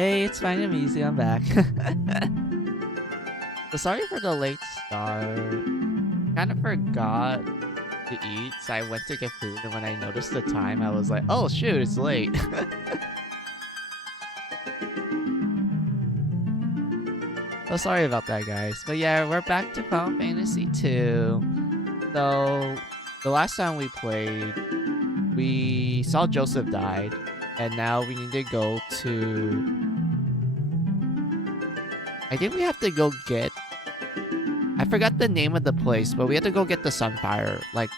Hey, it's fine and easy. I'm back. So sorry for the late start. Kind of forgot to eat, so I went to get food, and when I noticed the time, I was like, "Oh shoot, it's late." So sorry about that, guys. But yeah, we're back to Final Fantasy 2. So the last time we played, we saw Joseph died, and now we need to go to. I think we have to go get. I forgot the name of the place, but we have to go get the Sunfire, like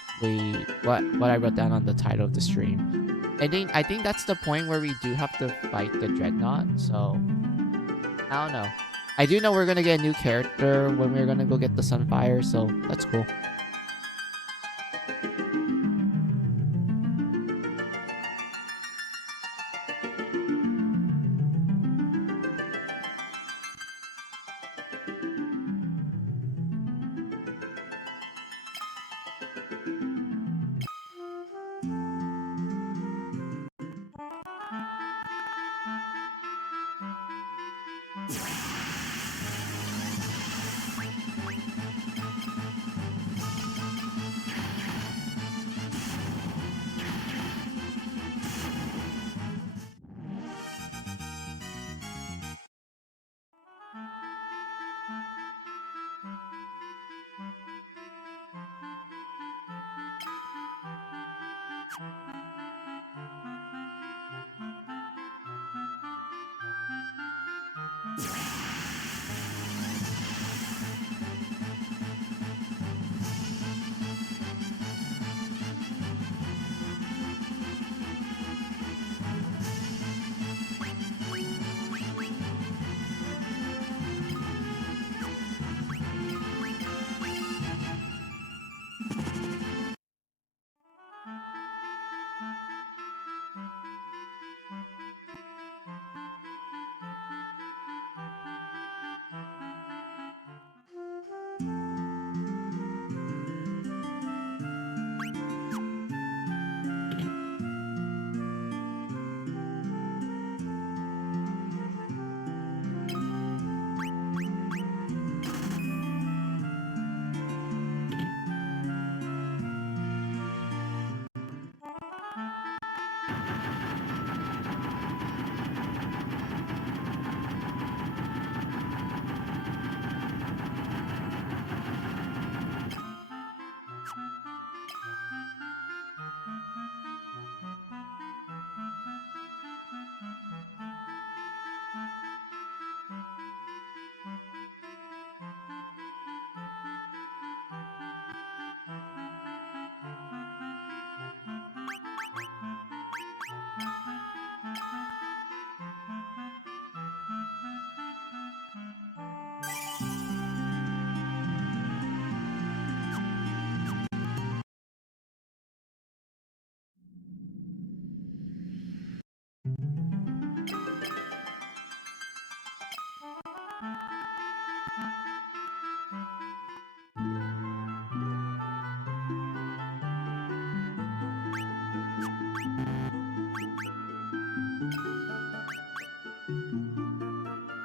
what I wrote down on the title of the stream. I think that's the point where we do have to fight the dreadnought. So I don't know. I do know we're gonna get a new character when we're gonna go get the Sunfire, so that's cool.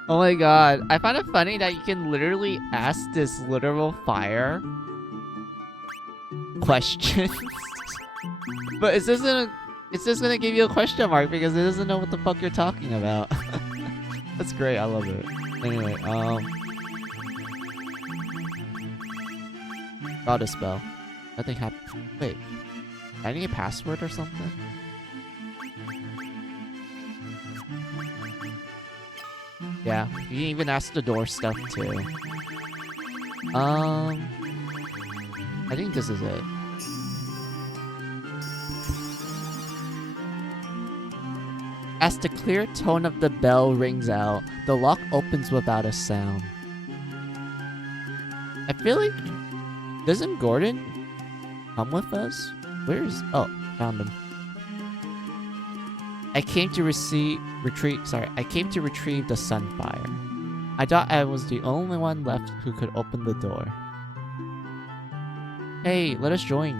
Oh my god, I find it funny that you can literally ask this literal fire questions. But it's just gonna give you a question mark because it doesn't know what the fuck you're talking about. That's great, I love it. Anyway, got a spell. Nothing happened. Wait, I need a password or something? Yeah, you can even ask the door stuff too. I think this is it. As the clear tone of the bell rings out, the lock opens without a sound. I feel like... Doesn't Gordon come with us? Where's... Oh, found him. I came to retrieve the Sunfire. I thought I was the only one left who could open the door. Hey, let us join.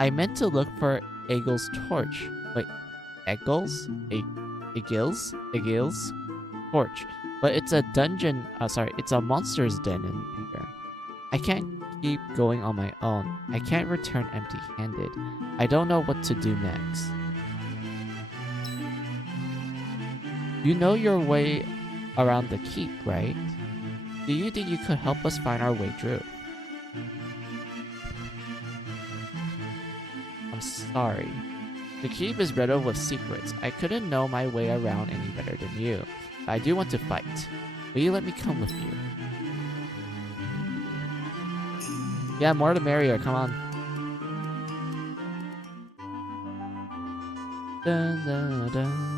I meant to look for Eagle's torch. Wait, Eggles? Igil's torch. But it's a dungeon, sorry, it's a monster's den in here. I can't keep going on my own. I can't return empty-handed. I don't know what to do next. You know your way around the keep, right? Do you think you could help us find our way through? I'm sorry. The keep is riddled with secrets. I couldn't know my way around any better than you. But I do want to fight. Will you let me come with you? Yeah, more the merrier. Come on. Dun, dun, dun.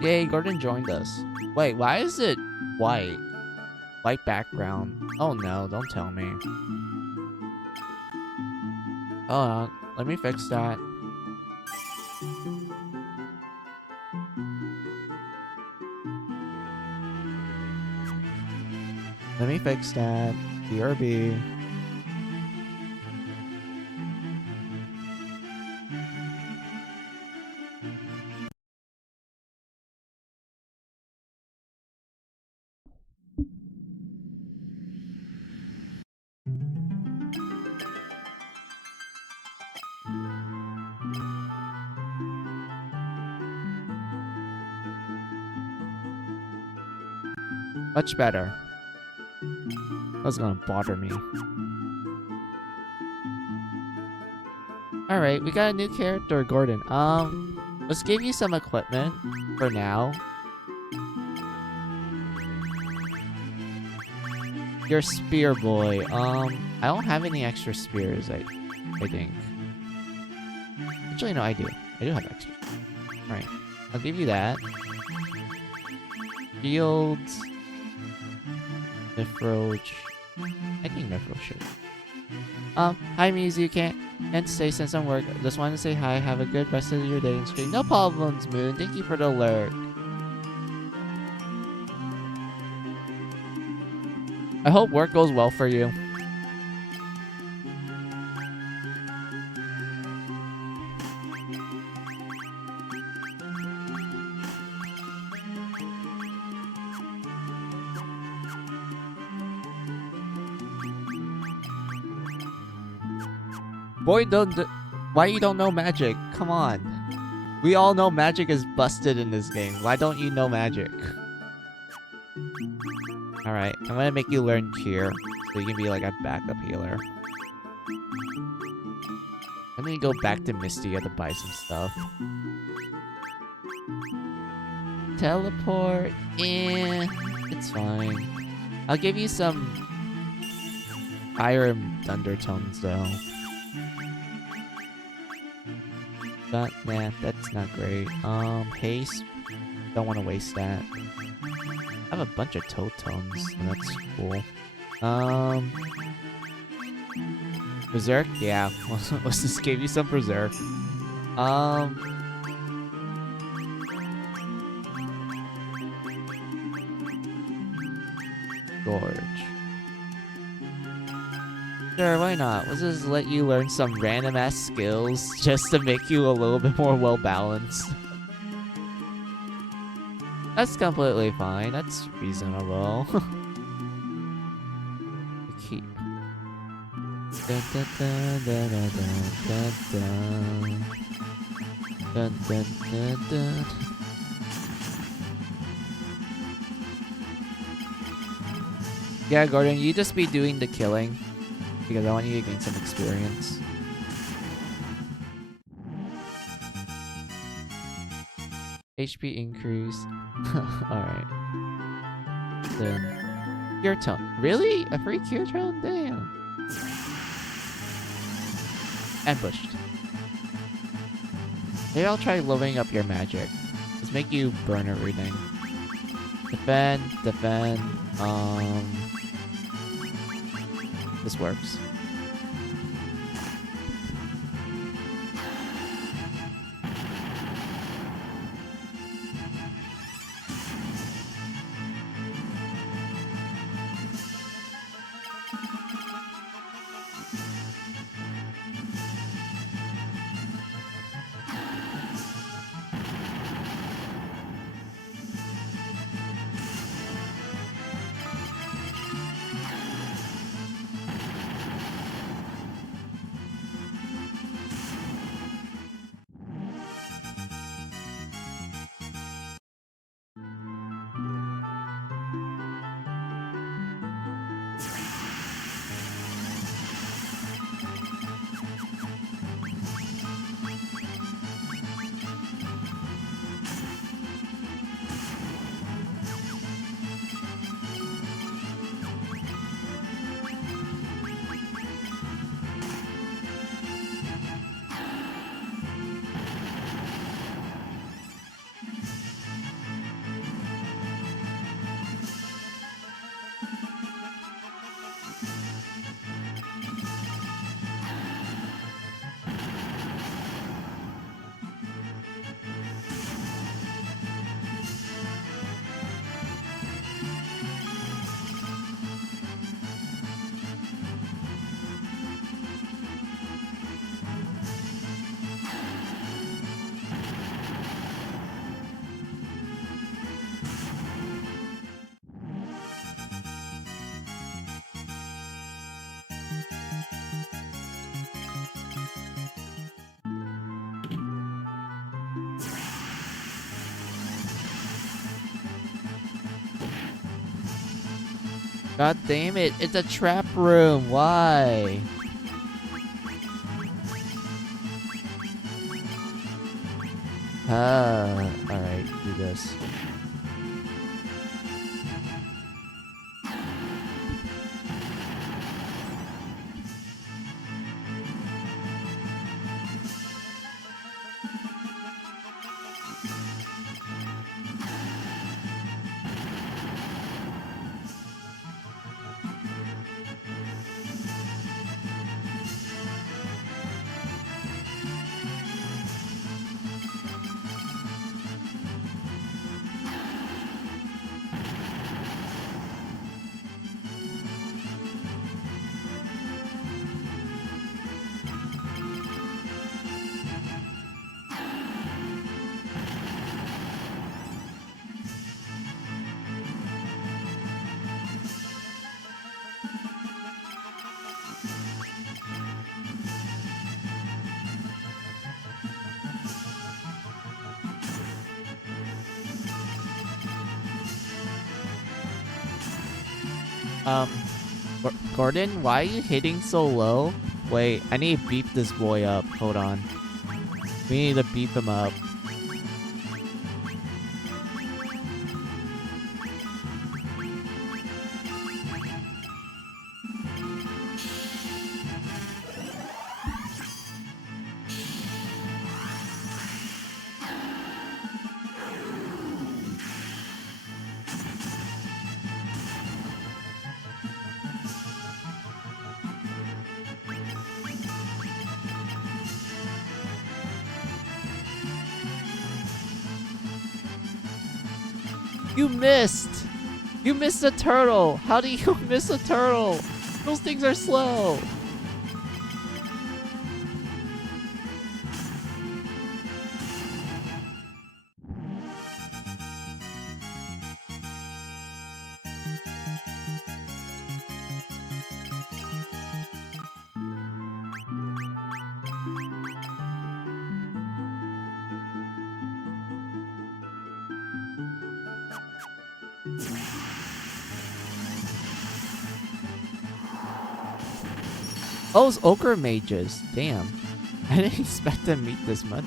Yay, Gordon joined us. Wait, why is it white? White background. Oh no, don't tell me. Hold on, let me fix that. Let me fix that. BRB. Much better. That's gonna bother me. Alright, we got a new character, Gordon. Let's give you some equipment for now. You're spear boy. I don't have any extra spears, I think. Actually, no, I do. I do have extra. Alright. I'll give you that. Fields. Nifroach. I think Nifroach should. Hi Mizu, can't stay since I'm work. Just wanted to say hi. Have a good rest of your day and stream. No problems, Moon. Thank you for the alert. I hope work goes well for you. Boy, why you don't know magic? Come on. We all know magic is busted in this game. Why don't you know magic? Alright, I'm gonna make you learn Cure, so you can be like a backup healer. I'm gonna go back to Misty to buy some stuff. Teleport? It's fine. I'll give you some Fire Thundertones though. Nah, that's not great. Haste. Don't want to waste that. I have a bunch of Totems, and that's cool. Berserk? Yeah, let's just give you some Berserk. Gorge. Sure, why not? Let's just let you learn some random ass skills just to make you a little bit more well balanced. That's completely fine. That's reasonable. Keep. Dun, dun, dun, dun, dun, dun, dun. Dun, dun, dun, dun. Yeah, Gordon, you just be doing the killing. Because I want you to gain some experience. HP increase. Alright. Then Cure Tone. Really? A free Cure Tone? Damn. Ambushed. Maybe I'll try leveling up your magic. Let's make you burn everything. Defend. This works. God damn it. It's a trap room. Why? Alright, do this. Gordon, why are you hitting so low? Wait, I need to beep this boy up. Hold on. We need to beep him up. You missed! You missed a turtle! How do you miss a turtle? Those things are slow! Oh, it's ochre mages. Damn. I didn't expect to meet this much.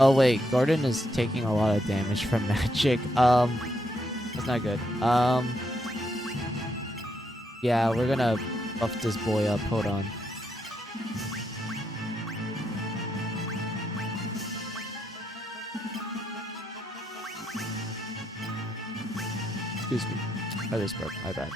Oh wait, Gordon is taking a lot of damage from magic. That's not good. Yeah, we're gonna buff this boy up. Hold on. Excuse me. Oh, this broke. My bad.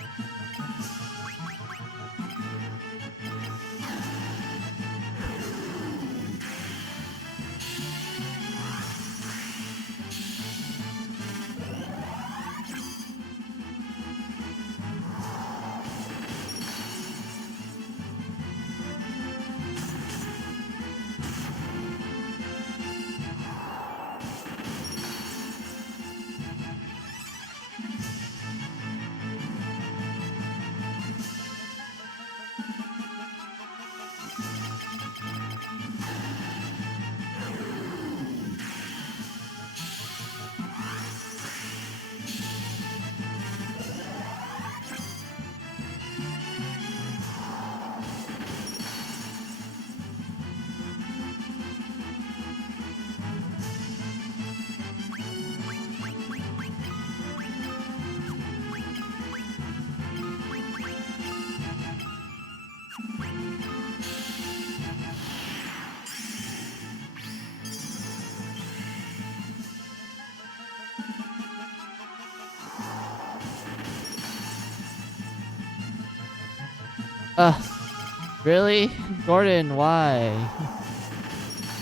Really? Gordon, why?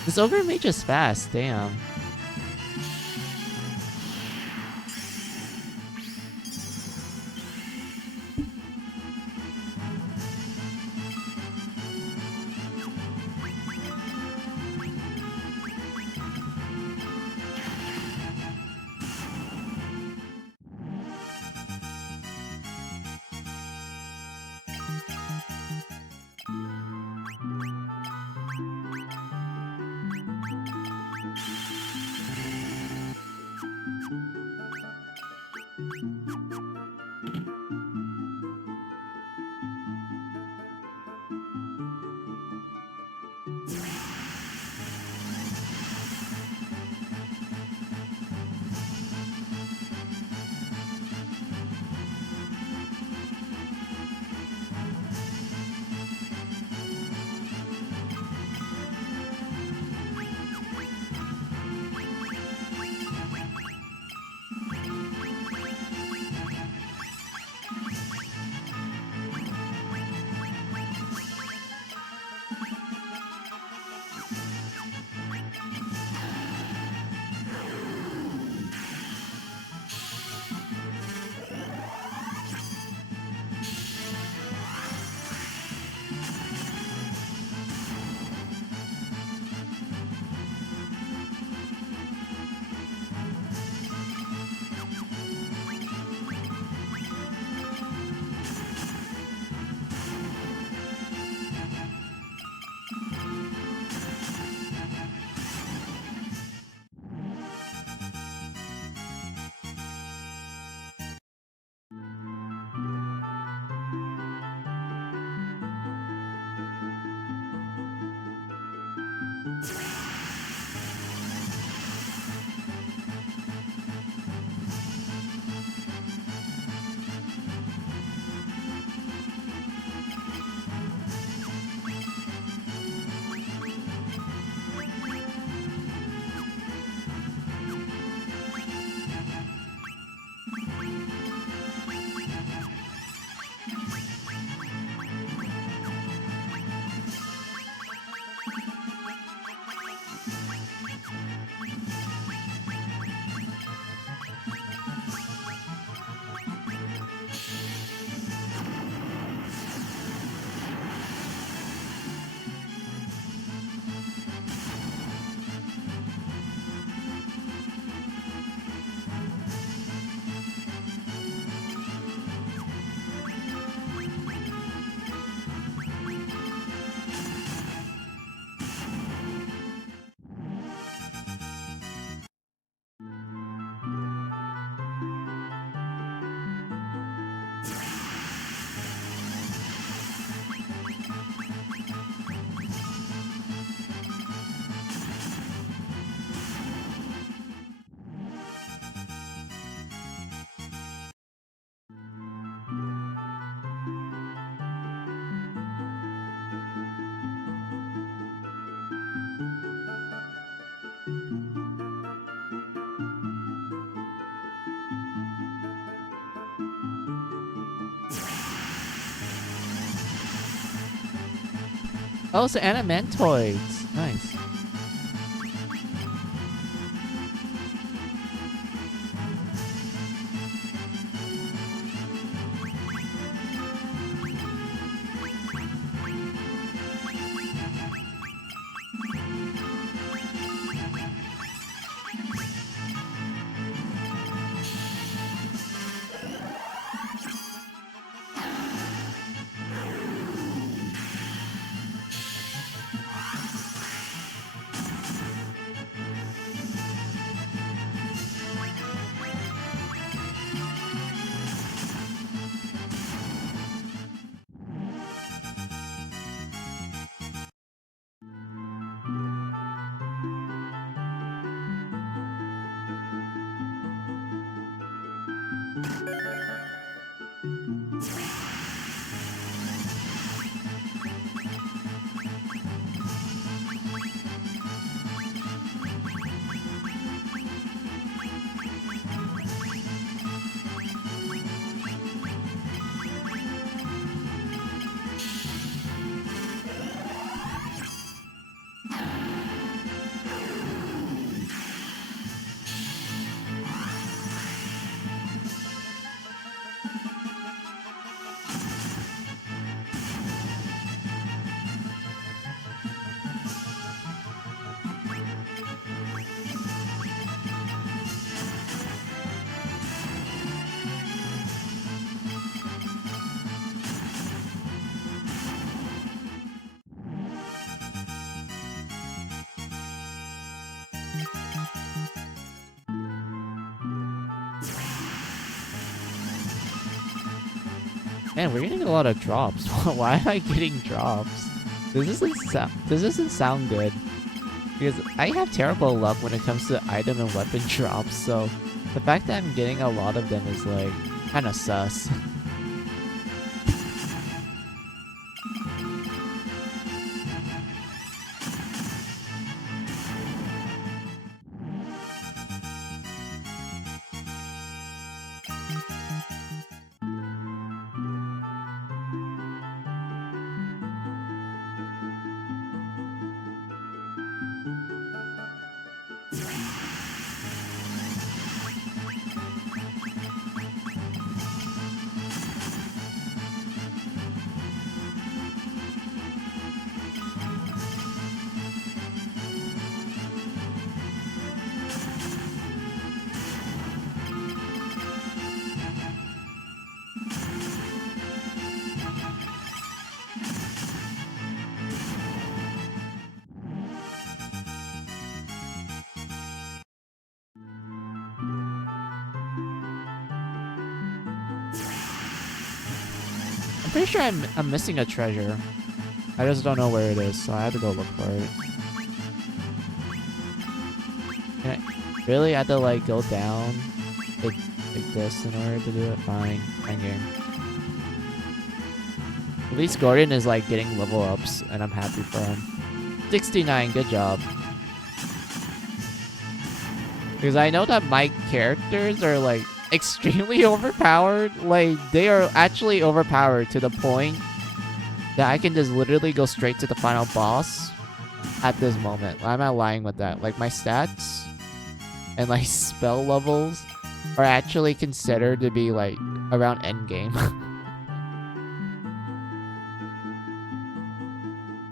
This ogre mage is fast, damn. Oh, so animantoids. Nice. Man, we're getting a lot of drops. Why am I getting drops? This doesn't sound good. Because I have terrible luck when it comes to item and weapon drops, so the fact that I'm getting a lot of them is like kinda sus. I'm pretty sure I'm missing a treasure. I just don't know where it is, so I have to go look for it. Can I really have to like go down like this in order to do it? Fine game. At least Gordon is like getting level ups, and I'm happy for him. 69, good job. Because I know that my characters are like extremely overpowered. Like, they are actually overpowered to the point that I can just literally go straight to the final boss at this moment. I'm not lying with that. Like, my stats and like spell levels are actually considered to be like around endgame.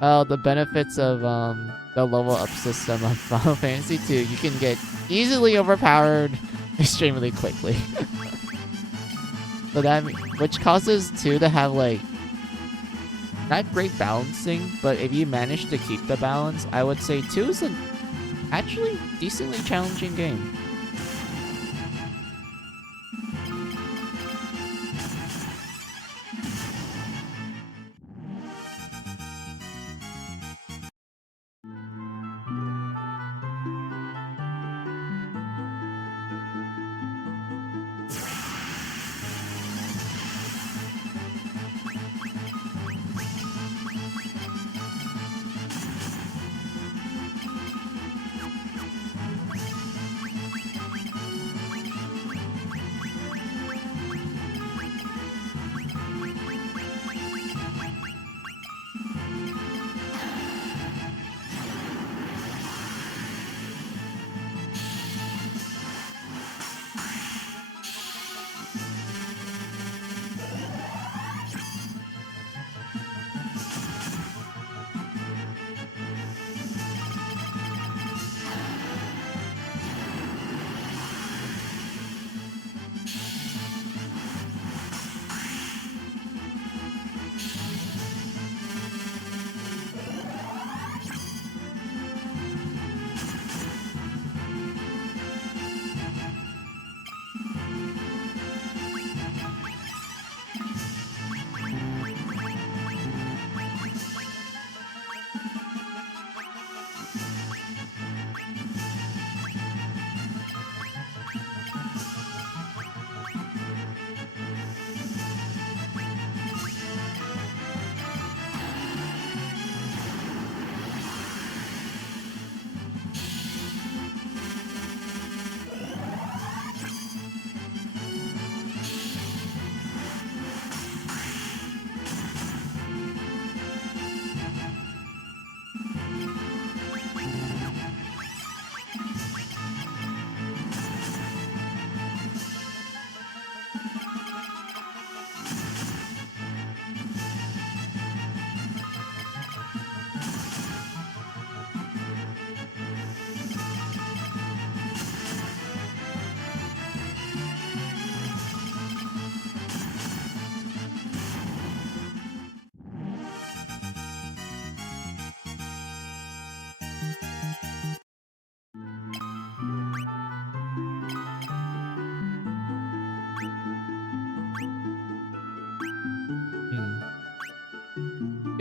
Oh, the benefits of the level up system of Final Fantasy 2. You can get easily overpowered extremely quickly. So that, which causes 2 to have like not great balancing, but if you manage to keep the balance, I would say 2 is an actually decently challenging game.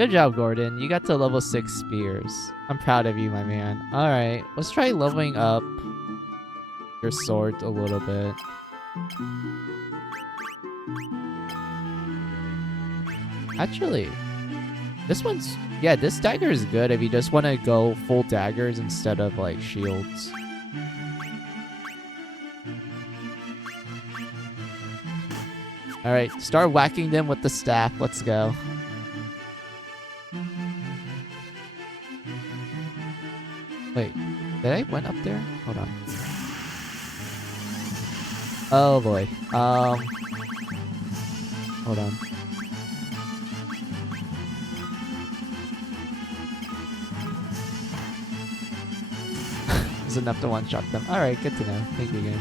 Good job, Gordon. You got to level 6 spears. I'm proud of you, my man. Alright, let's try leveling up your sword a little bit. Actually, this one's... Yeah, this dagger is good if you just want to go full daggers instead of, like, shields. Alright, start whacking them with the staff. Let's go. Wait, did I went up there? Hold on. Oh boy. Hold on. It's enough to one-shot them. Alright, good to know. Thank you, game.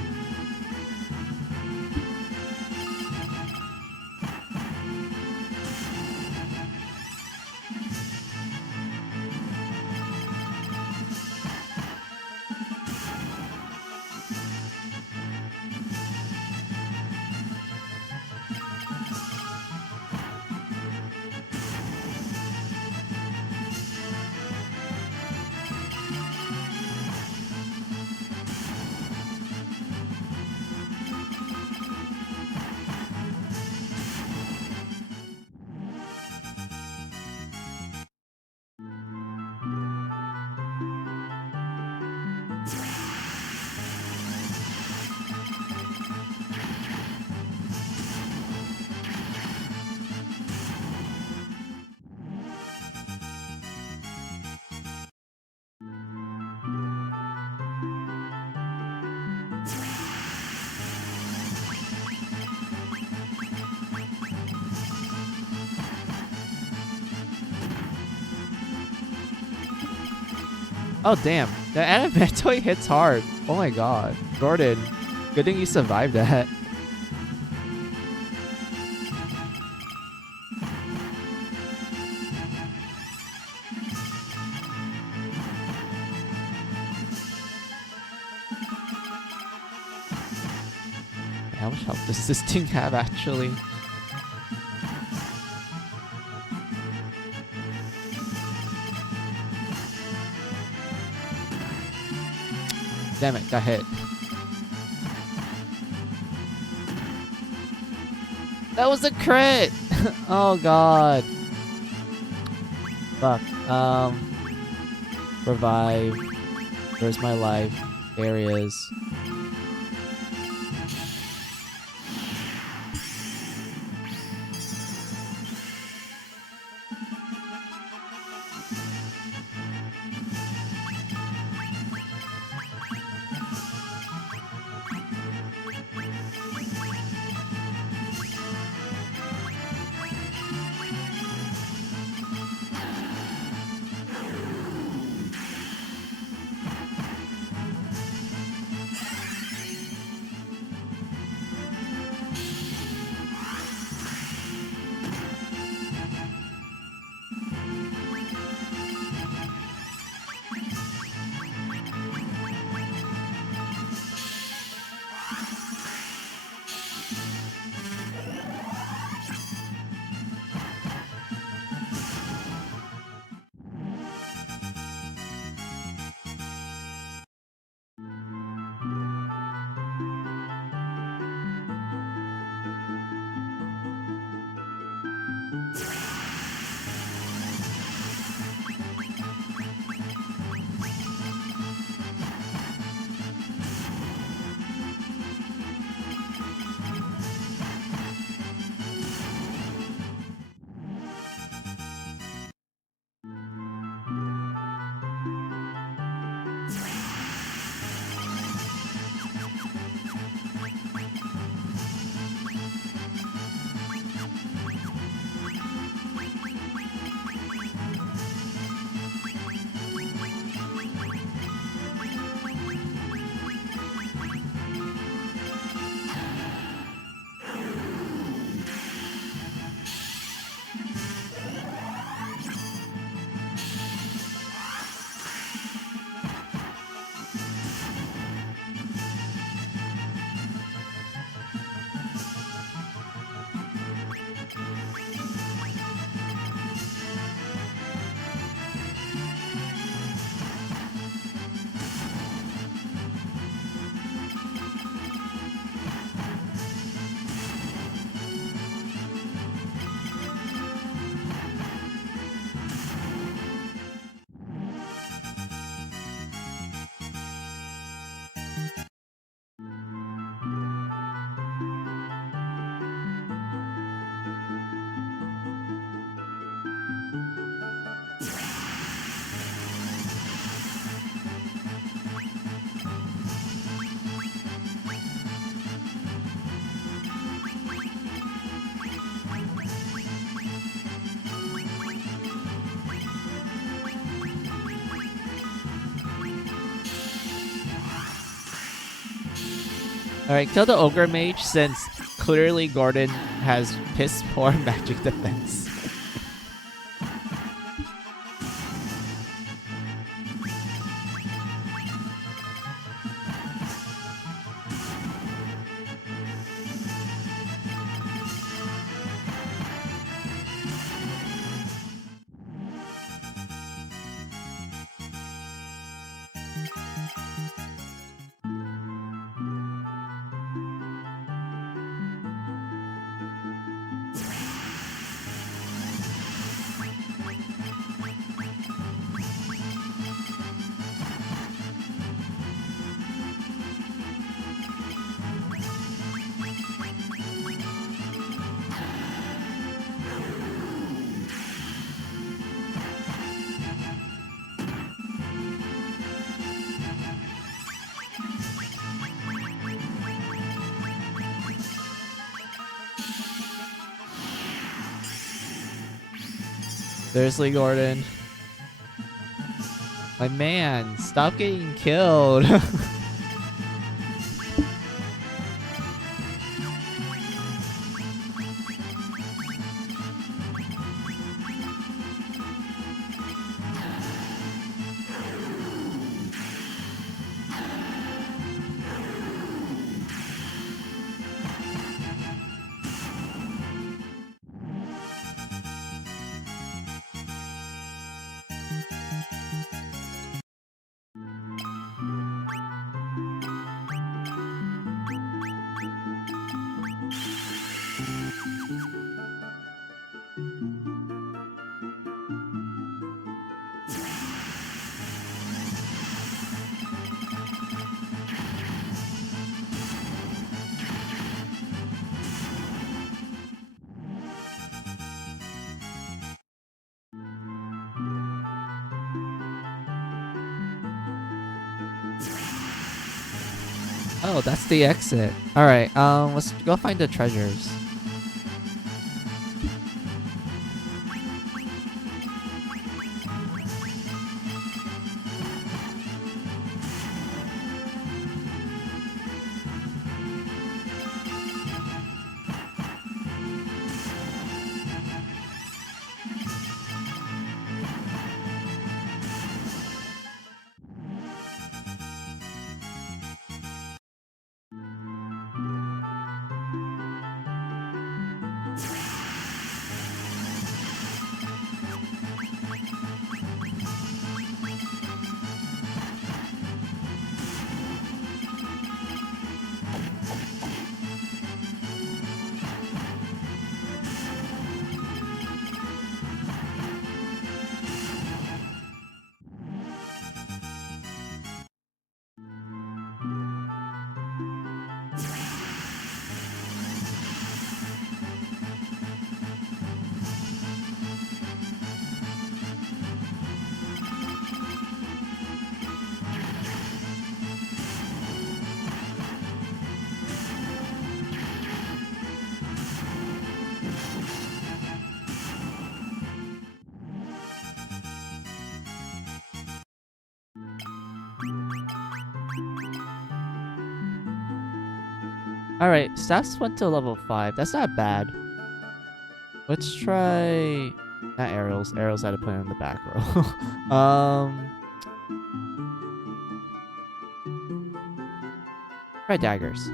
Oh, damn. The Adamantoi hits hard. Oh my god. Gordon, good thing you survived that. How much health does this thing have, actually? Damn it, got hit. That was a crit! Oh god. Fuck. Revive. Where's my life? There he is. Alright, kill the ogre mage since clearly Gordon has piss poor magic defense. Seriously, Gordon. My man, stop getting killed. Oh, that's the exit. Alright, let's go find the treasures. Alright, stats went to level 5. That's not bad. Let's try... Not arrows. Arrows I had to put in the back row. Try daggers.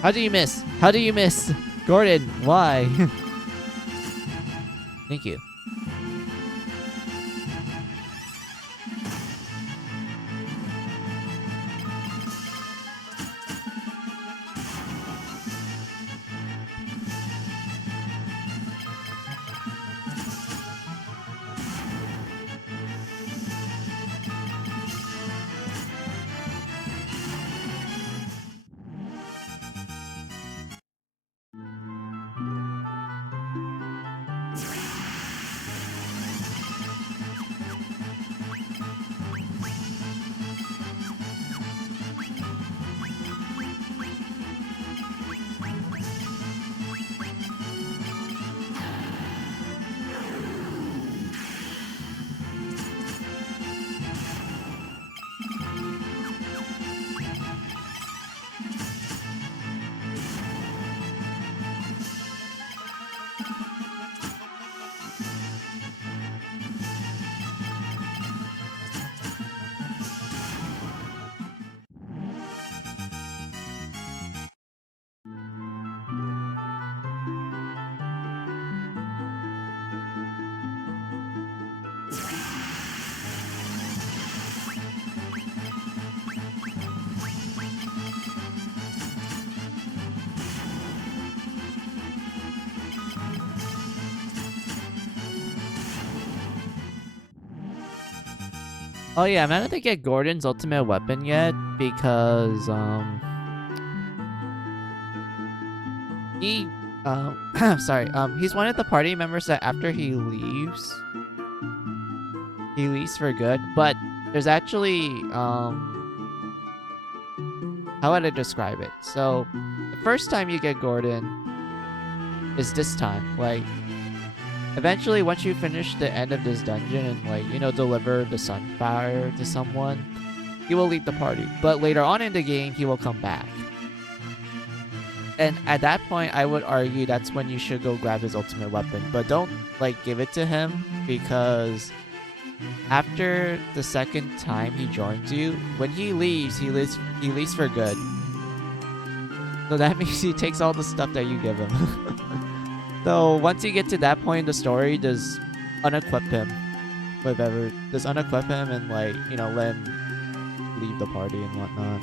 How do you miss? How do you miss? Gordon, why? Thank you. Oh yeah, I'm not gonna get Gordon's ultimate weapon yet because he sorry, he's one of the party members that after he leaves for good. But there's actually how would I describe it? So the first time you get Gordon is this time. Like eventually once you finish the end of this dungeon and like, you know, deliver the Sunfire to someone, he will leave the party. But later on in the game he will come back. And at that point, I would argue that's when you should go grab his ultimate weapon. But don't, like, give it to him, because after the second time he joins you, when he leaves for good. So that means he takes all the stuff that you give him. So once you get to that point in the story, just unequip him. Just unequip him and, like, you know, let him leave the party and whatnot.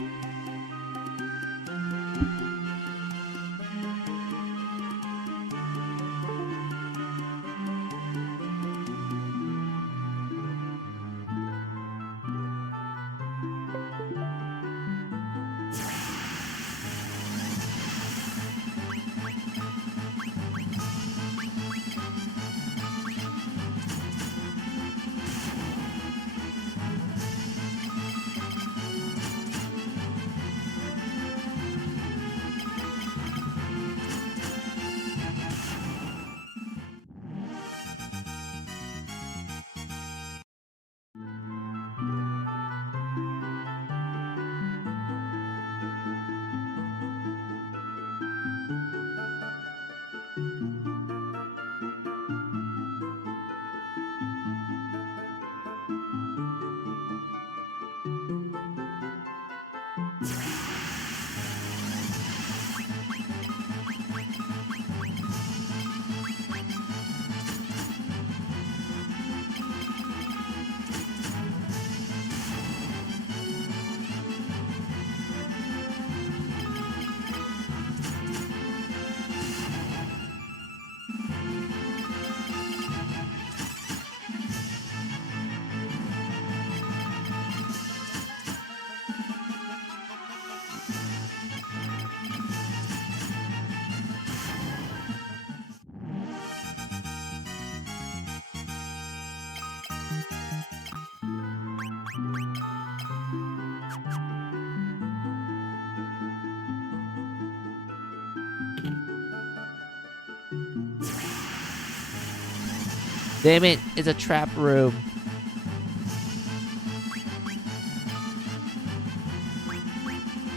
Damn it, it's a trap room.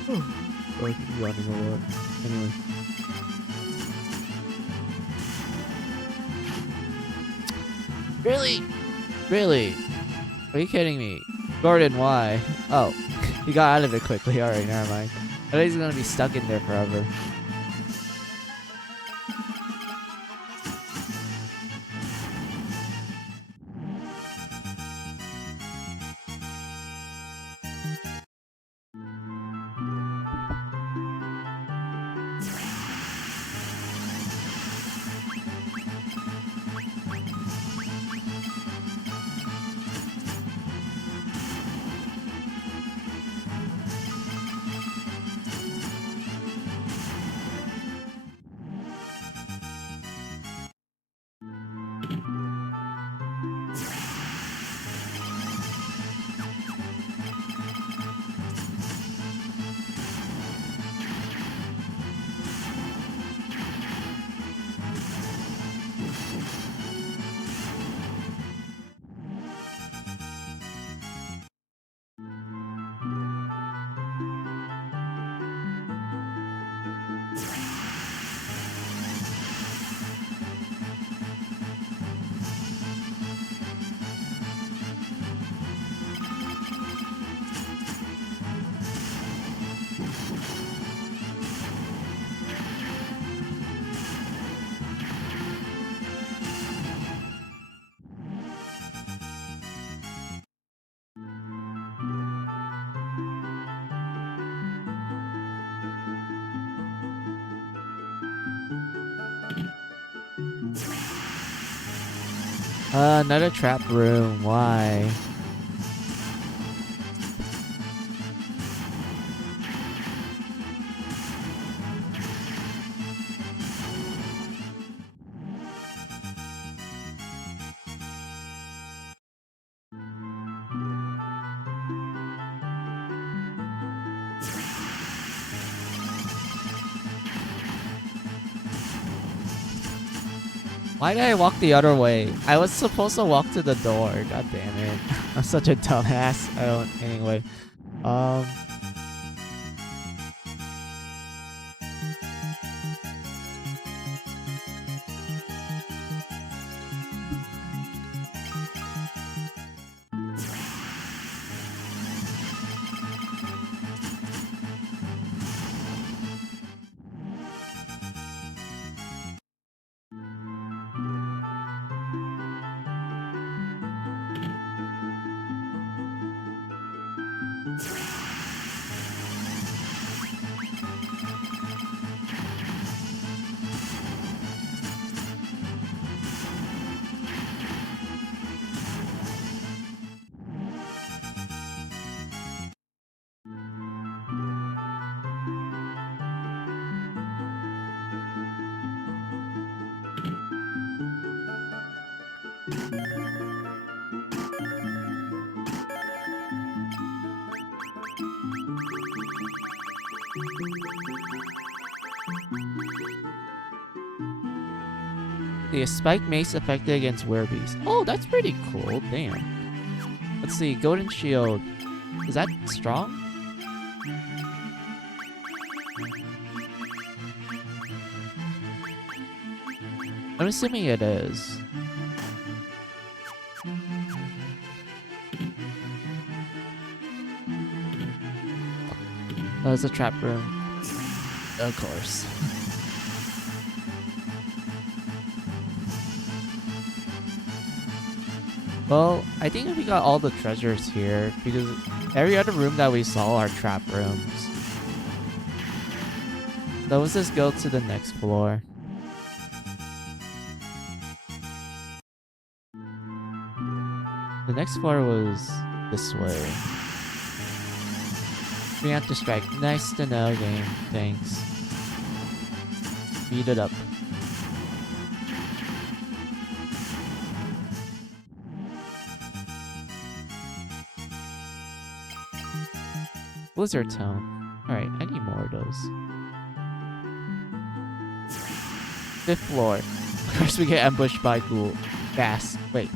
Oh, I keep running a lot. Anyway. Really? Really? Are you kidding me? Gordon, why? Oh, he got out of it quickly. Alright, never mind. I thought he's gonna be stuck in there forever. Another trap room. Why? Why did I walk the other way? I was supposed to walk to the door. God damn it. I'm such a dumbass. I don't. Anyway. Um. The spike mace effective against werewolves. Oh, that's pretty cool. Damn. Let's see. Golden shield. Is that strong? I'm assuming it is. Oh, it's a trap room. Of course. Well, I think we got all the treasures here because every other room that we saw are trap rooms. So let's just go to the next floor. The next floor was this way. We have to strike. Nice to know, game. Thanks. Beat it up. Blizzard tone. Alright, I need more of those. 5th floor. Of course we get ambushed by ghoul. Gas. Wait.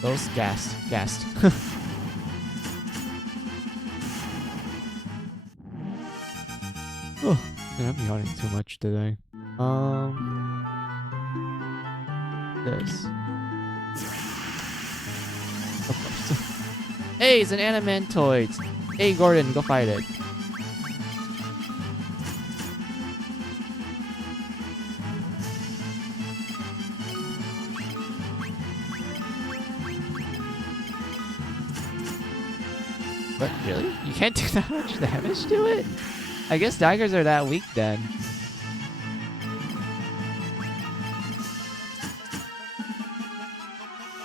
Those gassed. Gassed. Oh, man, I'm yawning too much today. This. Of course. Hey, it's an animantoid. Hey, Gordon, go fight it. What, really? You can't do that much damage to it? I guess daggers are that weak then.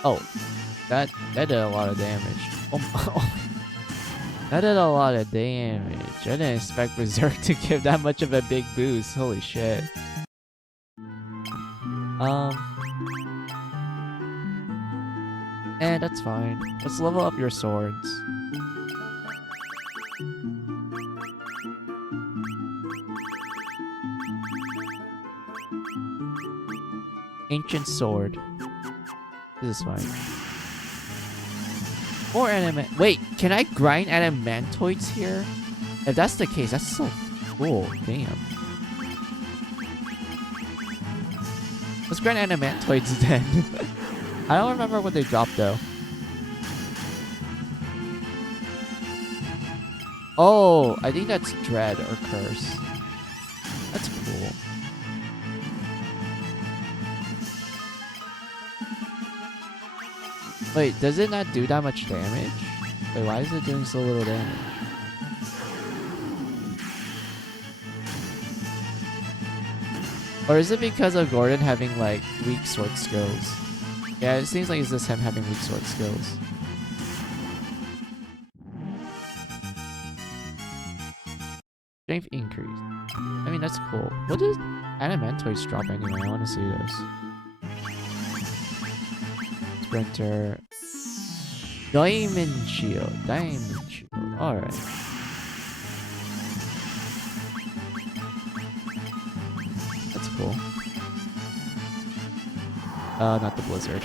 Oh, that did a lot of damage. Oh, that did a lot of damage. I didn't expect Berserk to give that much of a big boost. Holy shit. That's fine. Let's level up your swords. Ancient sword. This is fine. More Wait, can I grind adamantoids here? If that's the case, that's so cool. Damn. Let's grind adamantoids then. I don't remember what they dropped though. Oh, I think that's dread or curse. That's cool. Wait, does it not do that much damage? Wait, why is it doing so little damage? Or is it because of Gordon having like weak sword skills? Yeah, it seems like it's just him having weak sword skills. Strength increase. I mean, that's cool. What does adamantoids drop anyway? I want to see this. Sprinter. Diamond shield. Diamond shield. Alright. That's cool. Not the blizzard.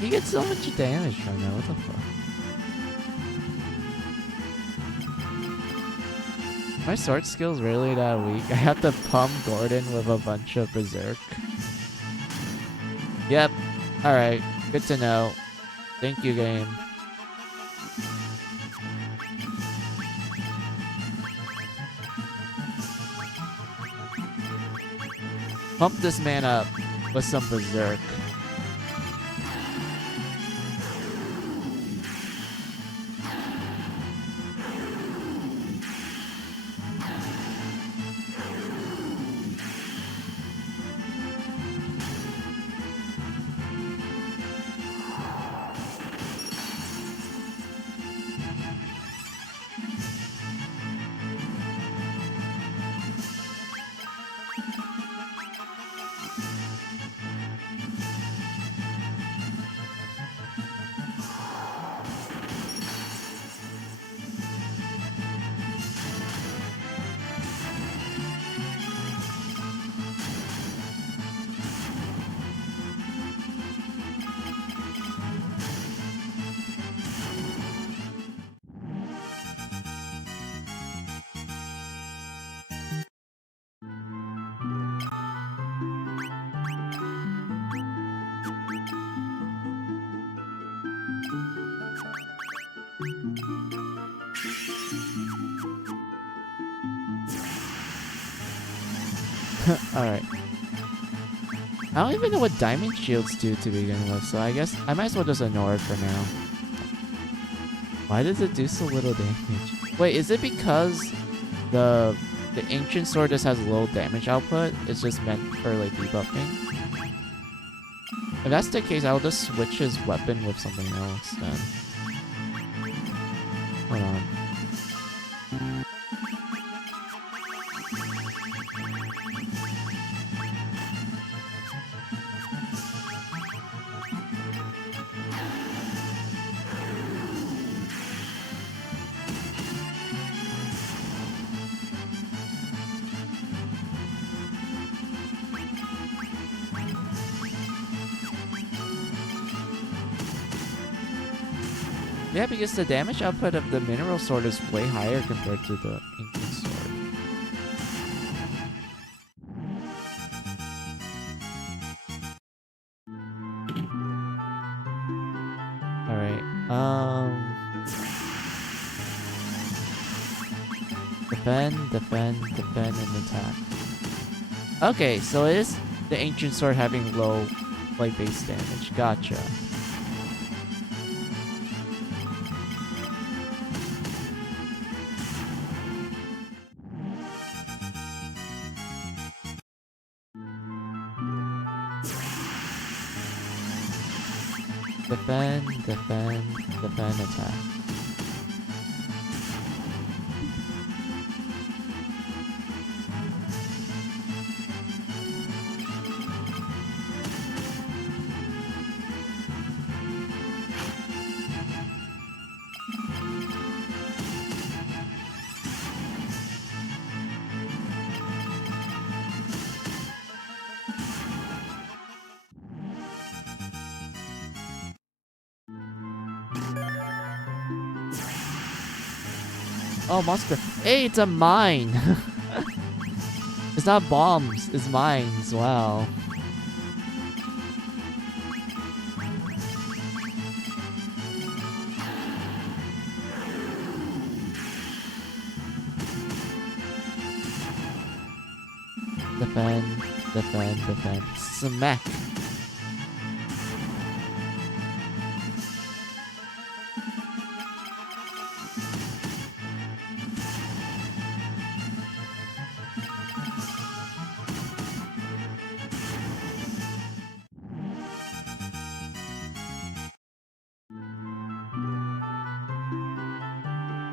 He gets so much damage from that. What the fuck? My sword skill's really that weak. I have to pump Gordon with a bunch of berserk. Yep. Alright. Good to know. Thank you, game. Pump this man up with some berserk. Alright. I don't even know what diamond shields do to begin with, so I guess I might as well just ignore it for now. Why does it do so little damage? Wait, is it because the ancient sword just has low damage output? It's just meant for like debuffing? If that's the case, I'll just switch his weapon with something else then. Hold on. Yeah, because the damage output of the mineral sword is way higher compared to the ancient sword. Alright, defend, and attack. Okay, so it is the ancient sword having low play base damage. Gotcha. Defend, attack. Oh, monster. Hey, it's a mine. It's not bombs, it's mines. Wow. Defend. Smack.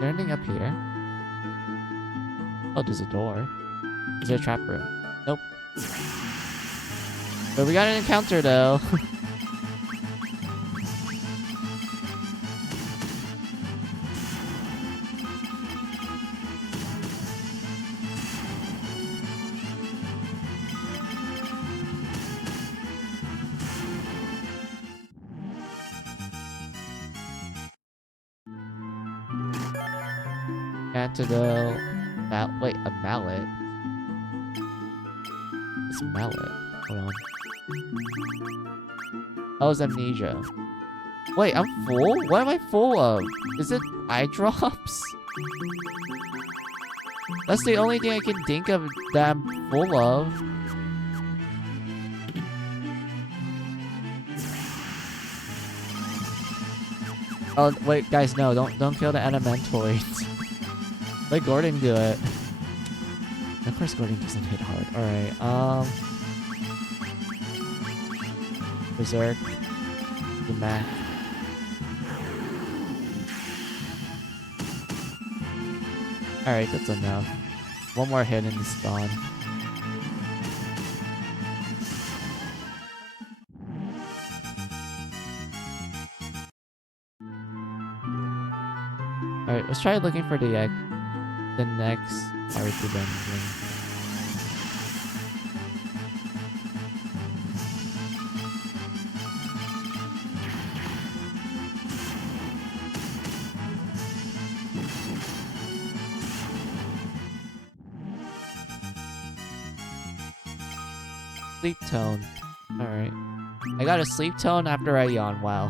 Anything up here? Oh, there's a door. Is there a trap room? Nope. But we got an encounter though. Antidote. Wait, a mallet? It's mallet. Hold on. Oh, it's amnesia. Wait, I'm full? What am I full of? Is it eye drops? That's the only thing I can think of that I'm full of. Oh wait, guys, no! Don't kill the elementoid. Let Gordon do it. Of course, Gordon doesn't hit hard. All right. Berserk. The Mac. All right, that's enough. One more hit and it's gone. Alright, let's try looking for the next part of the dungeon. Sleep tone. Alright. I got a sleep tone after I yawn. Wow.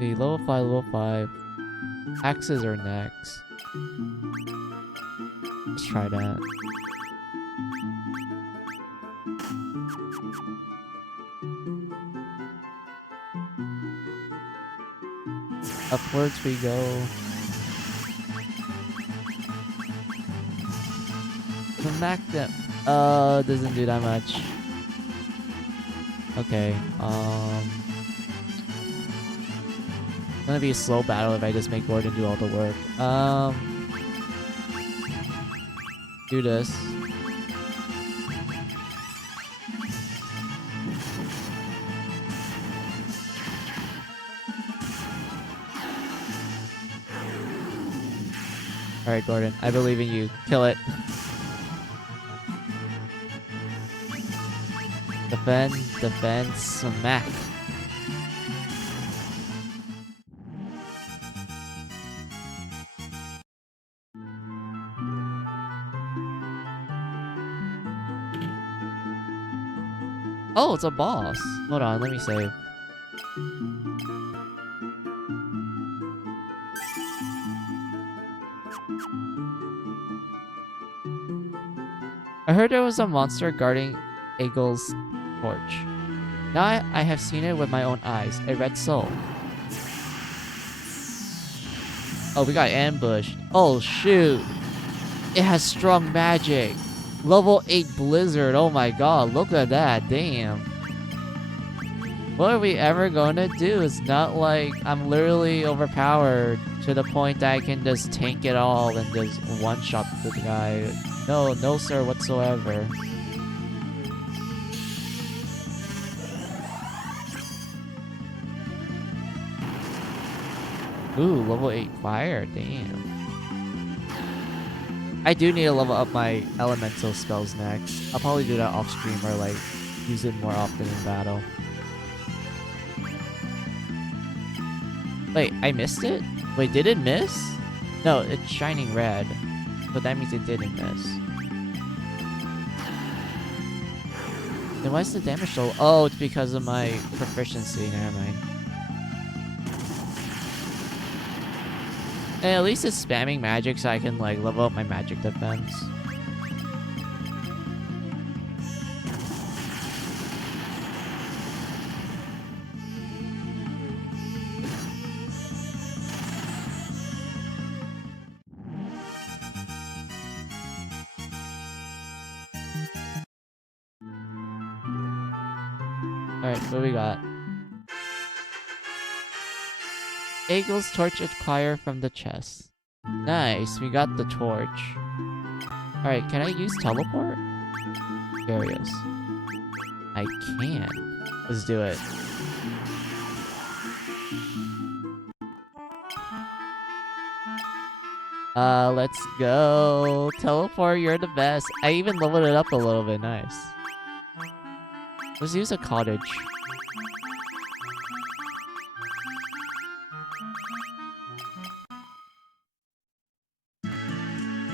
The level 5. Axes are next. Let's try that. Upwards we go. Smack them. Doesn't do that much. Okay, it's gonna be a slow battle if I just make Gordon do all the work. Do this. Alright, Gordon, I believe in you. Kill it. Defend, smack. Oh, it's a boss. Hold on, let me save. I heard there was a monster guarding Eagle's torch. Now I have seen it with my own eyes. A red soul. Oh, we got ambushed. Oh, shoot. It has strong magic. Level 8 blizzard. Oh my god, look at that. Damn. What are we ever gonna do? It's not like I'm literally overpowered to the point that I can just tank it all and just one-shot the guy. No sir whatsoever. Ooh, level 8 fire, damn. I do need to level up my elemental spells next. I'll probably do that off stream or like use it more often in battle. Wait, I missed it? Wait, did it miss? No, it's shining red. So that means it didn't miss. Then why is the damage so... Oh, it's because of my proficiency. Never mind. And at least it's spamming magic so I can like level up my magic defense. Alright, what we got? Eagle's torch acquired from the chest. Nice, we got the torch. Alright, can I use teleport? Curious. I can. Let's do it. Let's go. Teleport, you're the best. I even leveled it up a little bit, nice. Let's use a cottage.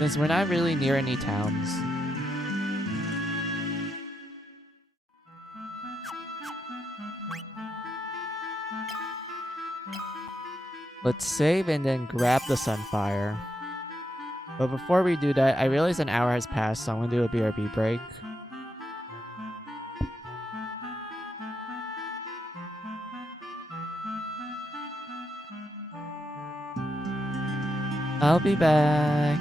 Since we're not really near any towns. Let's save and then grab the Sunfire. But before we do that, I realize an hour has passed, so I'm gonna do a BRB break. I'll be back.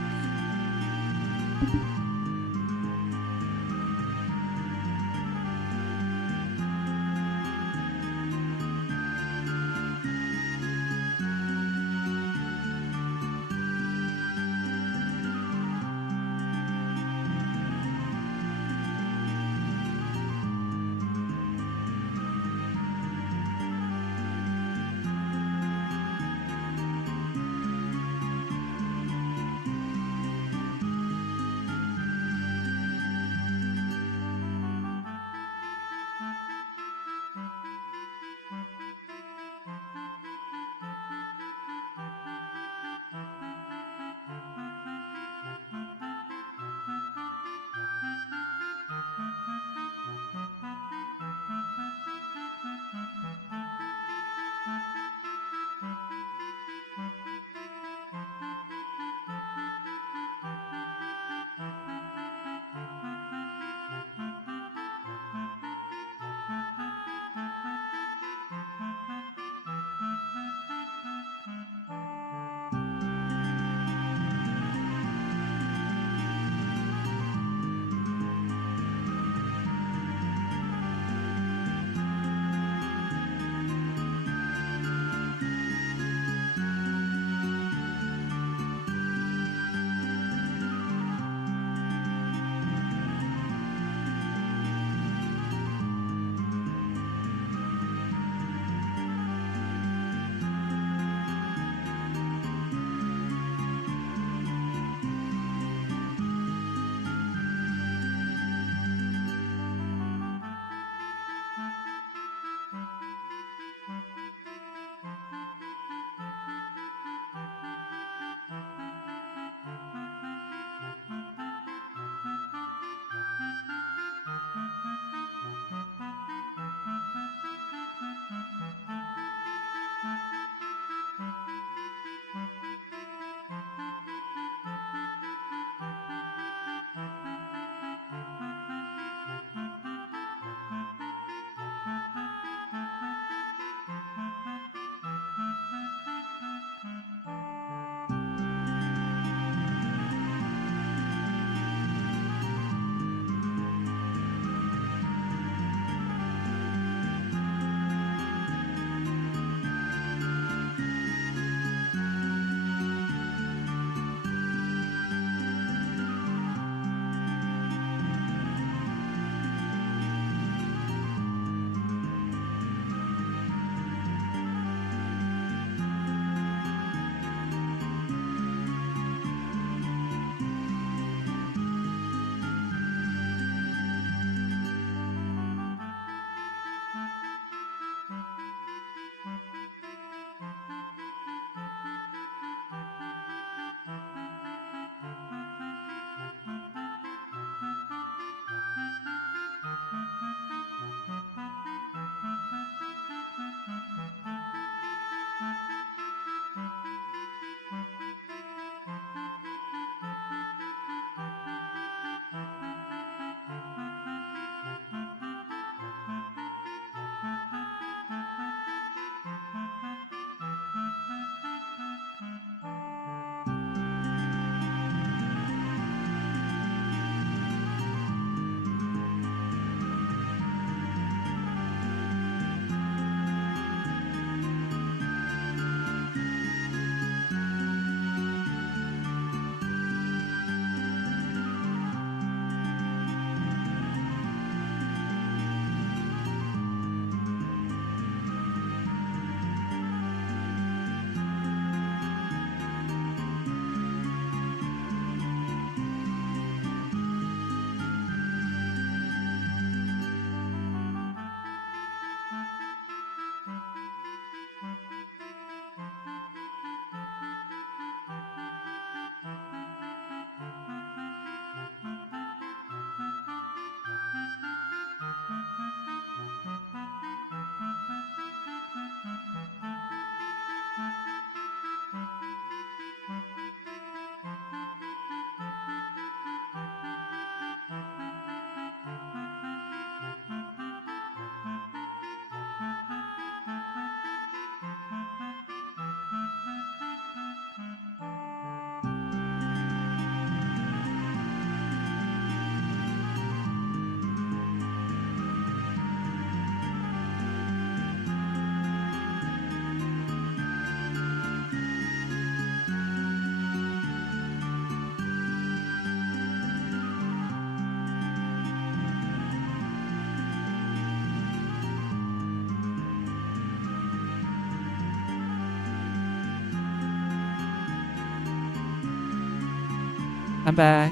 I'm back.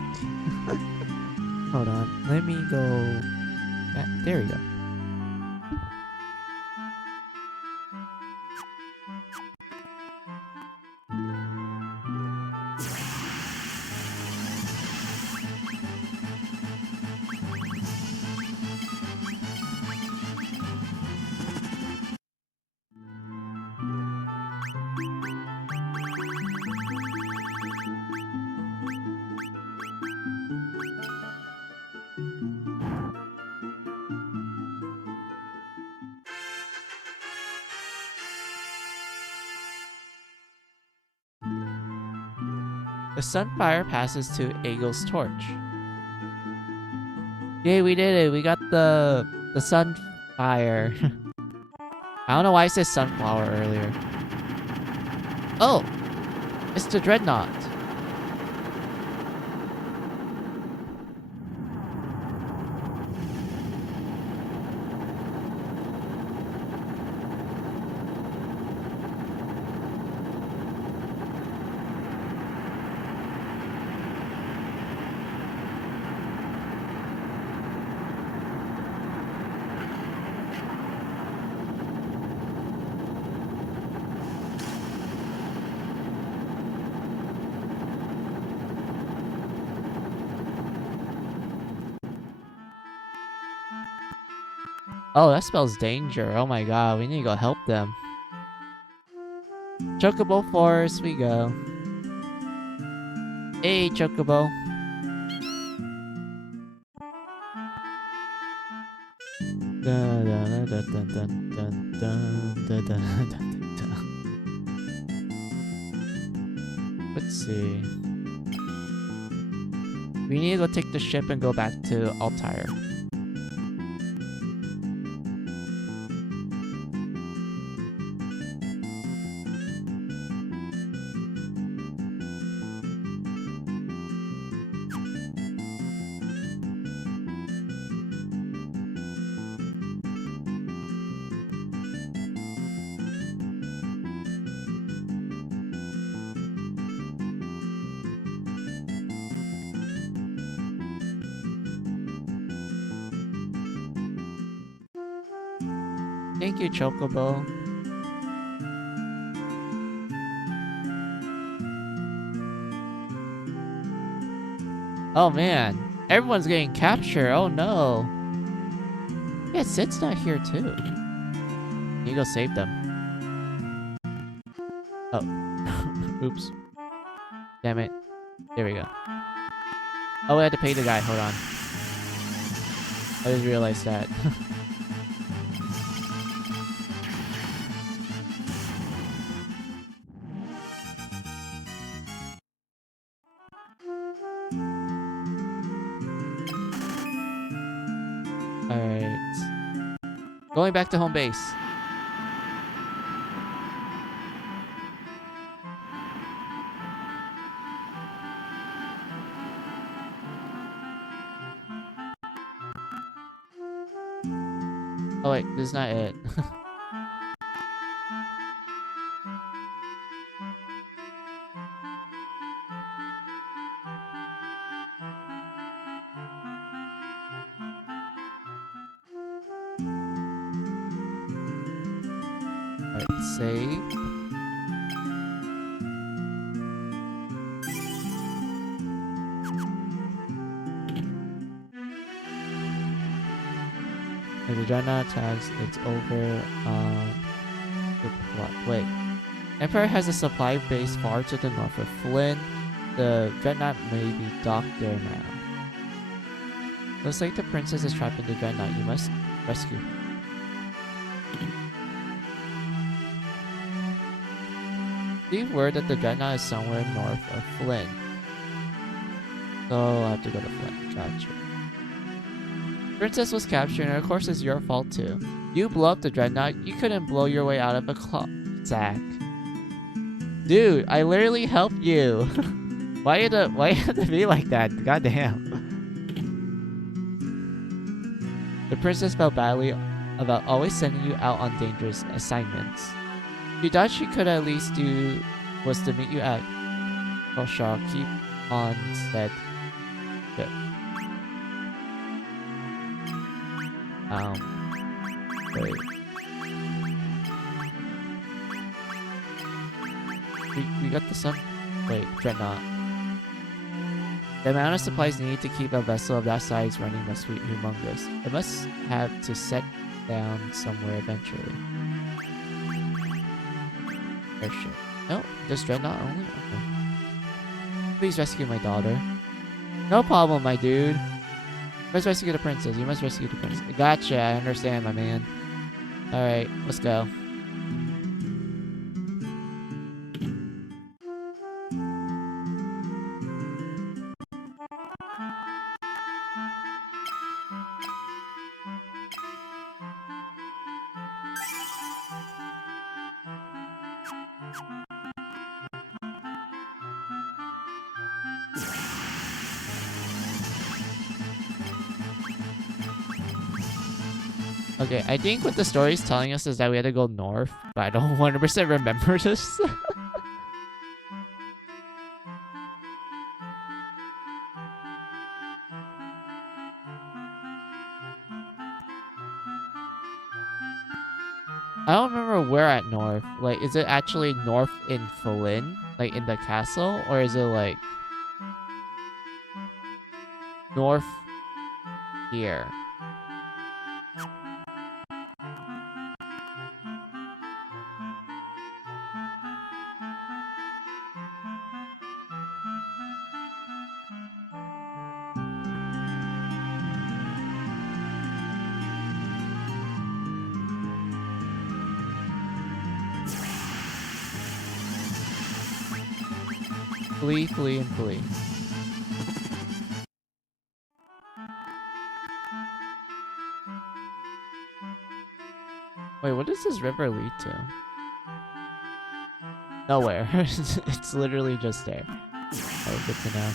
Hold on. Let me go back. There we go. The Sunfire passes to Eagle's torch. Yay, we did it. We got the Sunfire. I don't know why I said sunflower earlier. Oh, it's the dreadnought. Oh, that spells danger. Oh my god, we need to go help them. Chocobo Forest, we go. Hey, Chocobo. Dun, dun, dun, dun, dun, dun, dun, dun, dun, dun, dun. Let's see. We need to go take the ship and go back to Altair. Thank you, Chocobo. Oh man, everyone's getting captured. Oh no. Yeah, Sid's not here too. You go save them. Oh. Oops. Damn it. There we go. Oh, we had to pay the guy. Hold on. I just realized that. Alright. Going back to home base. Oh wait, this is not it. Alright, save. If the dreadnought attacks, it's over. What? Wait. Empire has a supply base far to the north of Flynn. The dreadnought may be docked there now. Looks like the princess is trapped in the dreadnought. You must rescue her. Leave word that the dreadnought is somewhere north of Flynn. So I have to go to Flynn. Gotcha. Princess was captured, and of course it's your fault too. You blew up the dreadnought. You couldn't blow your way out of a Zach. Dude, I literally helped you. Why you have to be like that? Goddamn. The princess felt badly about always sending you out on dangerous assignments. You thought she could at least do was to meet you at Koshaw. Keep on said ship. Wait. We got the sun. Wait, dreadnought. The amount of supplies needed to keep a vessel of that size running must be humongous. It must have to set down somewhere eventually. Airship. No, just dreadnought only? Okay. Please rescue my daughter. No problem, my dude. You must rescue the princess. You must rescue the princess. Gotcha, I understand, my man. Alright, let's go. Okay, I think what the story is telling us is that we had to go north, but I don't 100% remember this. I don't remember where at north. Like, is it actually north in Flynn? Like, in the castle? Or is it, like, north here? Flee, flee, and flee. Wait, what does this river lead to? Nowhere. It's literally just there. Alright, good to know.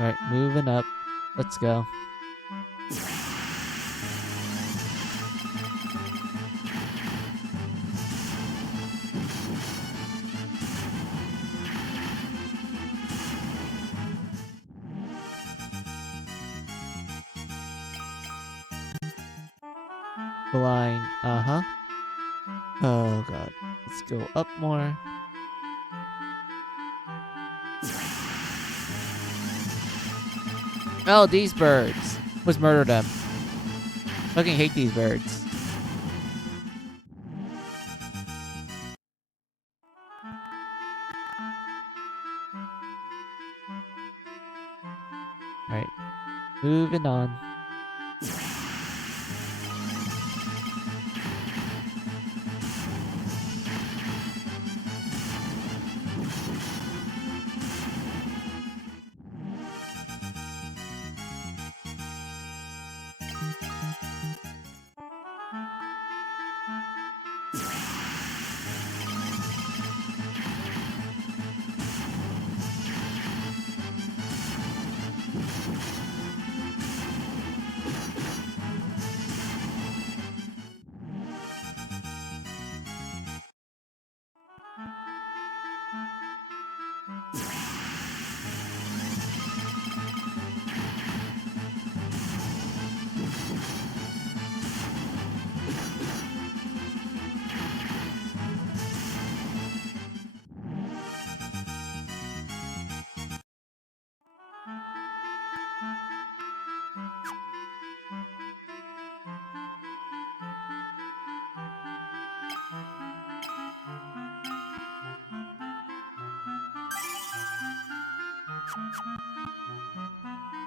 Alright, moving up. Let's go. Flying. Uh-huh. Oh, God. Let's go up more. Oh, these birds. Let's murder them. Fucking hate these birds. Alright. Moving on.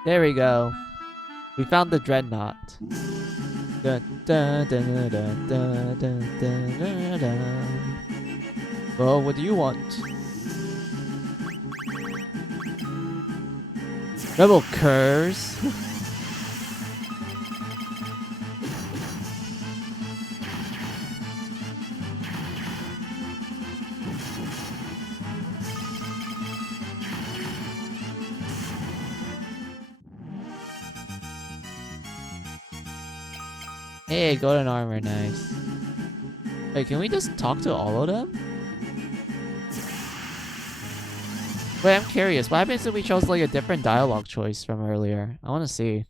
There we go. We found the dreadnought. Dun, dun, dun, dun, dun, dun, dun, dun, dun. Well, what do you want? Rebel curs. Hey, golden armor, nice. Wait, can we just talk to all of them? Wait, I'm curious. What happens if we chose like a different dialogue choice from earlier? I want to see.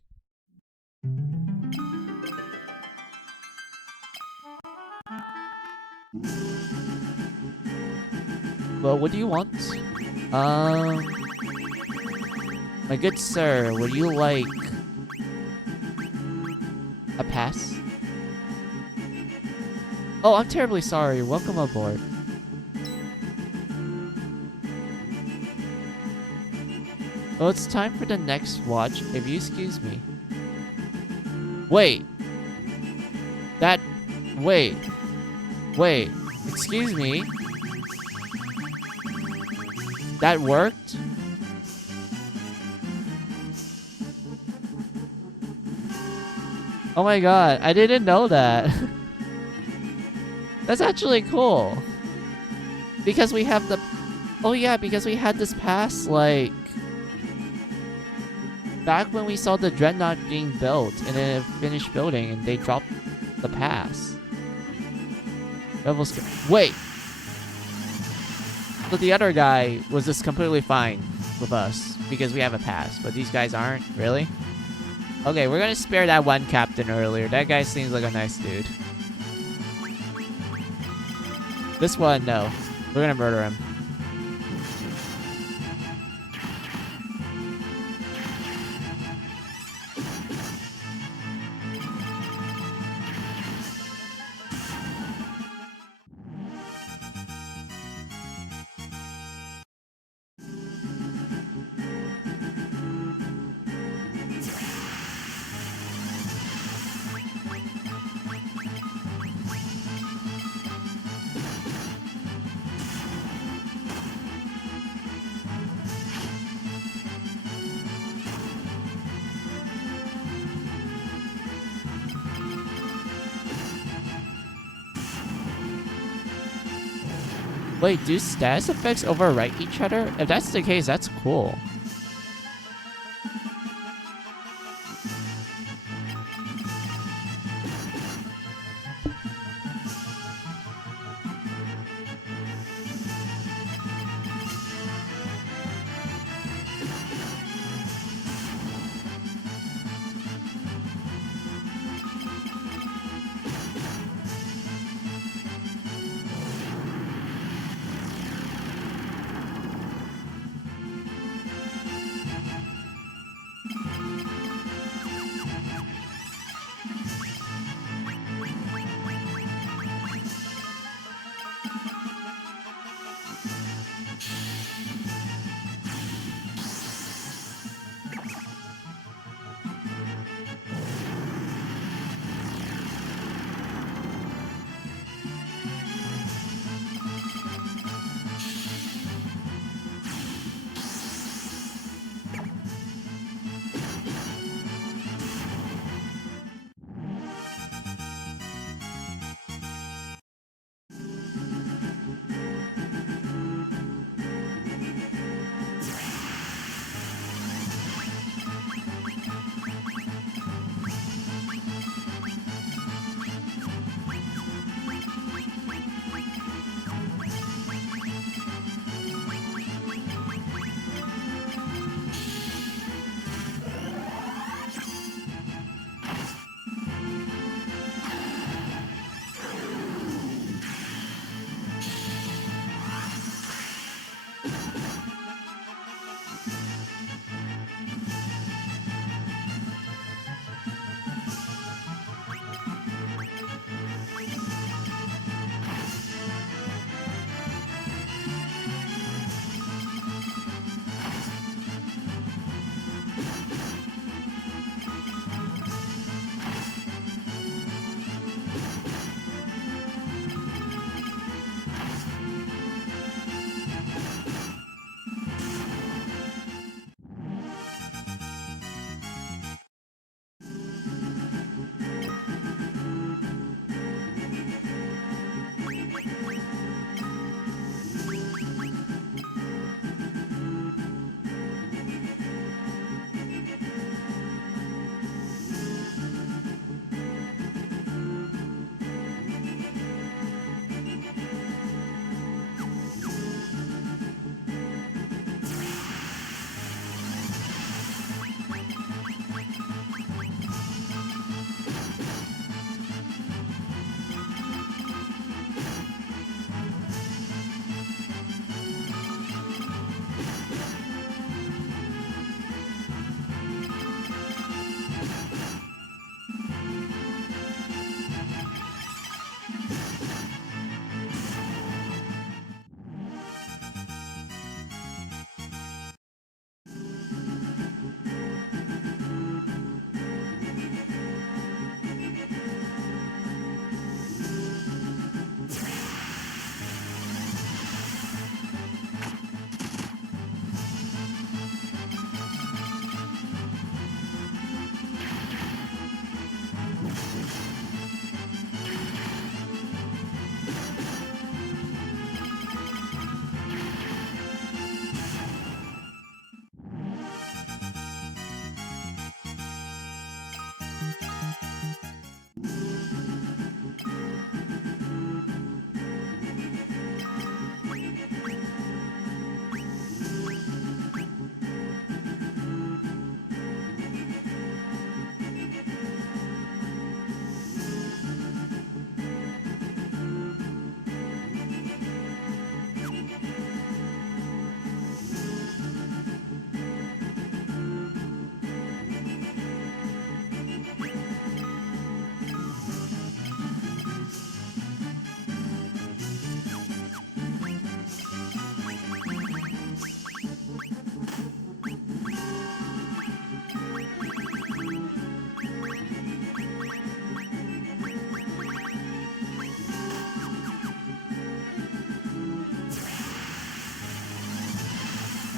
Well, what do you want? My good sir, would you like a pass? Oh, I'm terribly sorry. Welcome aboard. Well, it's time for the next watch, if you excuse me. Wait. Wait. Excuse me. That worked? Oh my god, I didn't know that. That's actually cool. Because we have the... Oh yeah, because we had this pass, like... back when we saw the dreadnought being built, and then it finished building, and they dropped the pass. Wait! So the other guy was just completely fine with us, because we have a pass, but these guys aren't? Really? Okay, we're gonna spare that one captain earlier. That guy seems like a nice dude. This one, no. We're gonna murder him. Wait, do status effects overwrite each other? If that's the case, that's cool.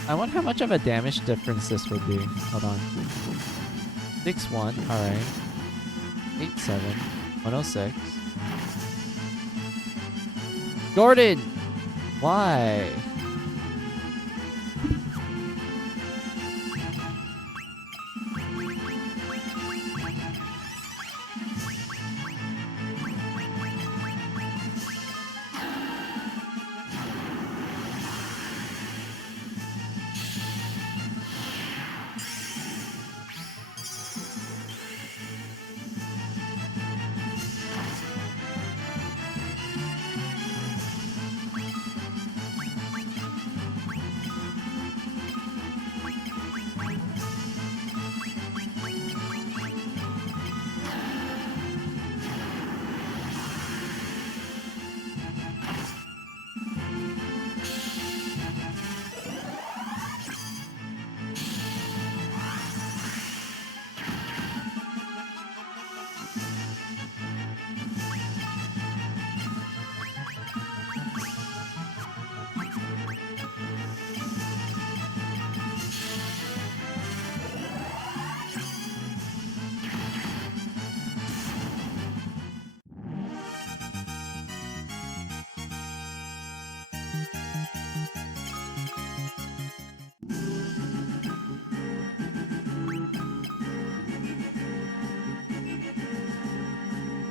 I wonder how much of a damage difference this would be. Hold on. 6-1. Alright. 8-7. 106. Gordon! Why?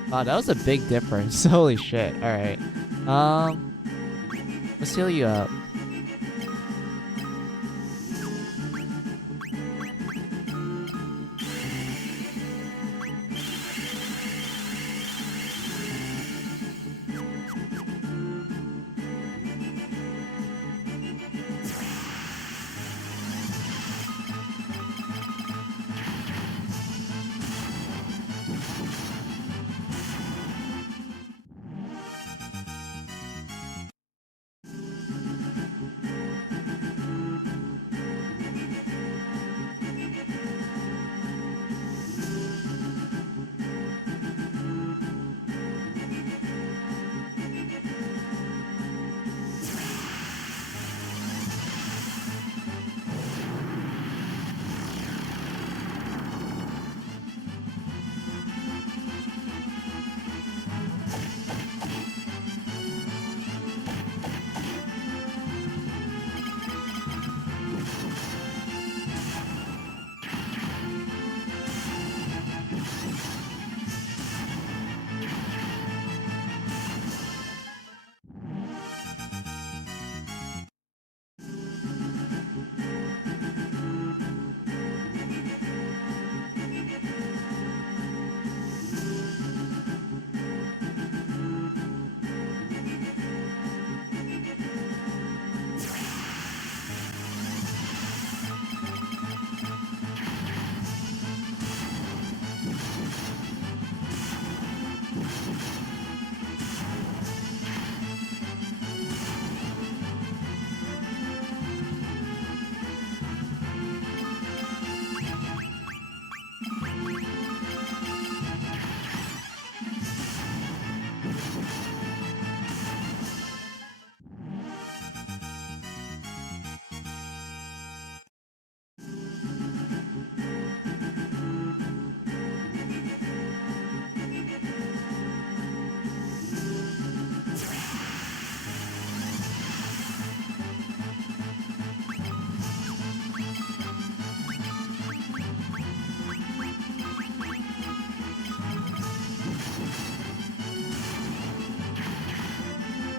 Wow, that was a big difference. Holy shit. Alright. Let's heal you up.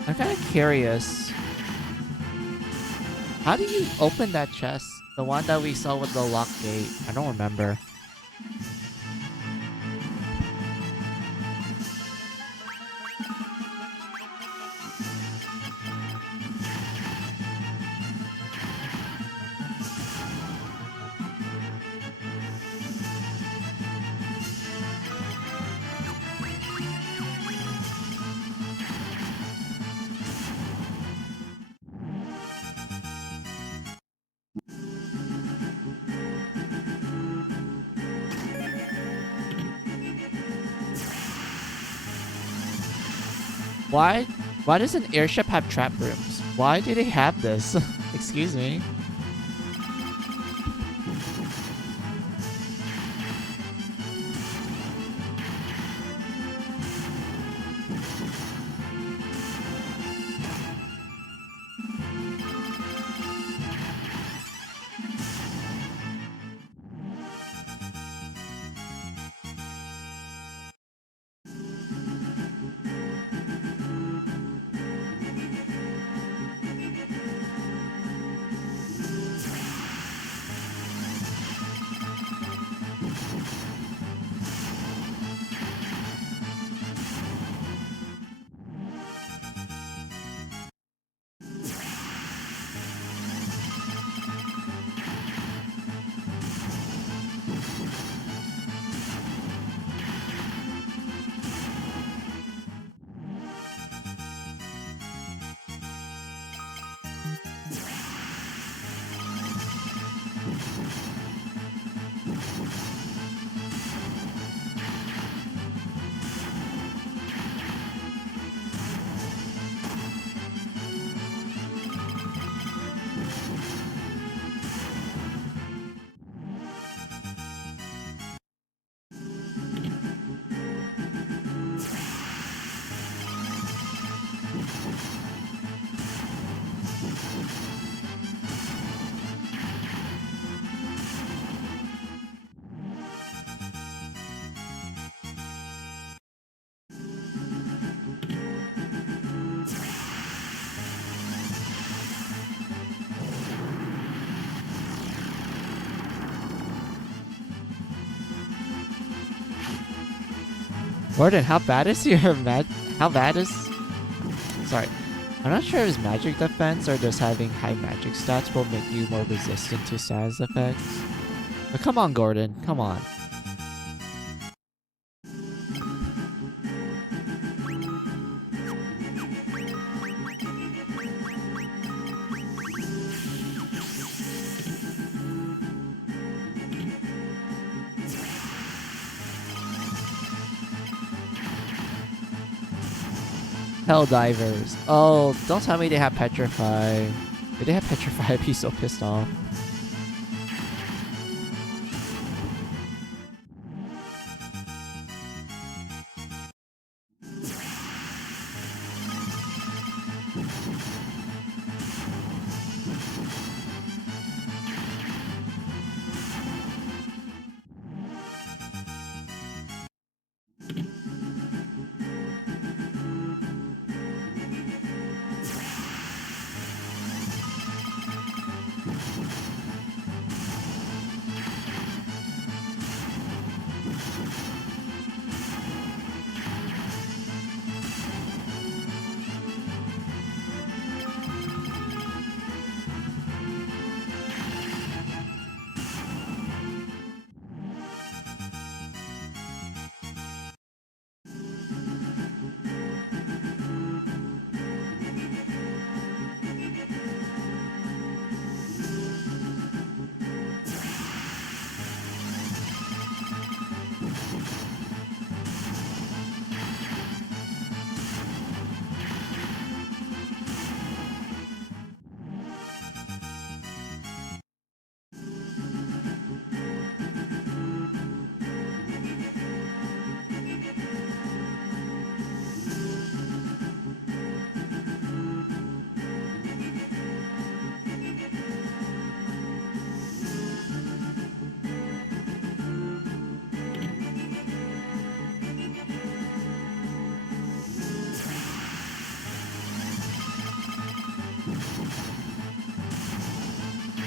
I'm kind of curious. How do you open that chest? The one that we saw with the locked gate. I don't remember. Why does an airship have trap rooms? Why do they have this? Excuse me. Gordon, how bad is your how bad is... Sorry. I'm not sure if his magic defense or just having high magic stats will make you more resistant to status effects. But come on, Gordon. Come on. Helldivers. Oh, don't tell me they have Petrify. If they have Petrify, I'd be so pissed off.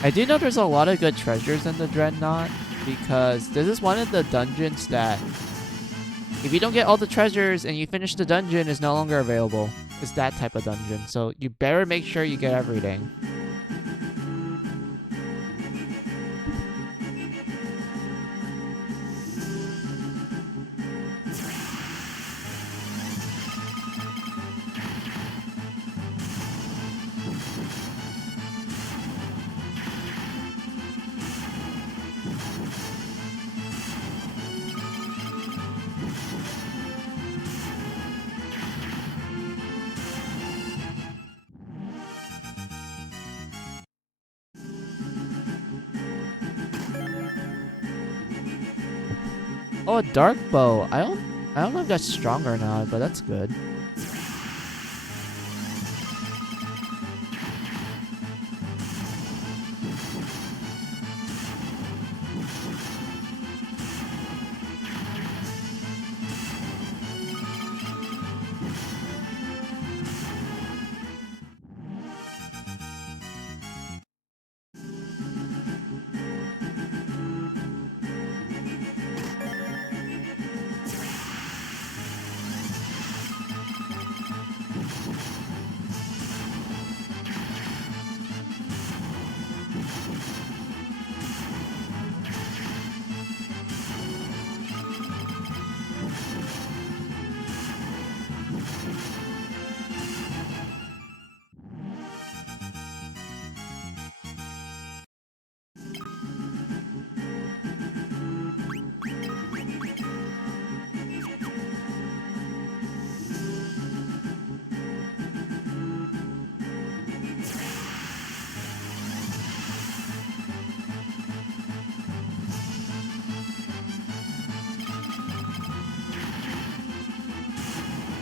I do know there's a lot of good treasures in the Dreadnought, because this is one of the dungeons that if you don't get all the treasures and you finish the dungeon, is no longer available. It's that type of dungeon, so you better make sure you get everything. Oh, a dark bow. I don't know if that's strong or not, but that's good.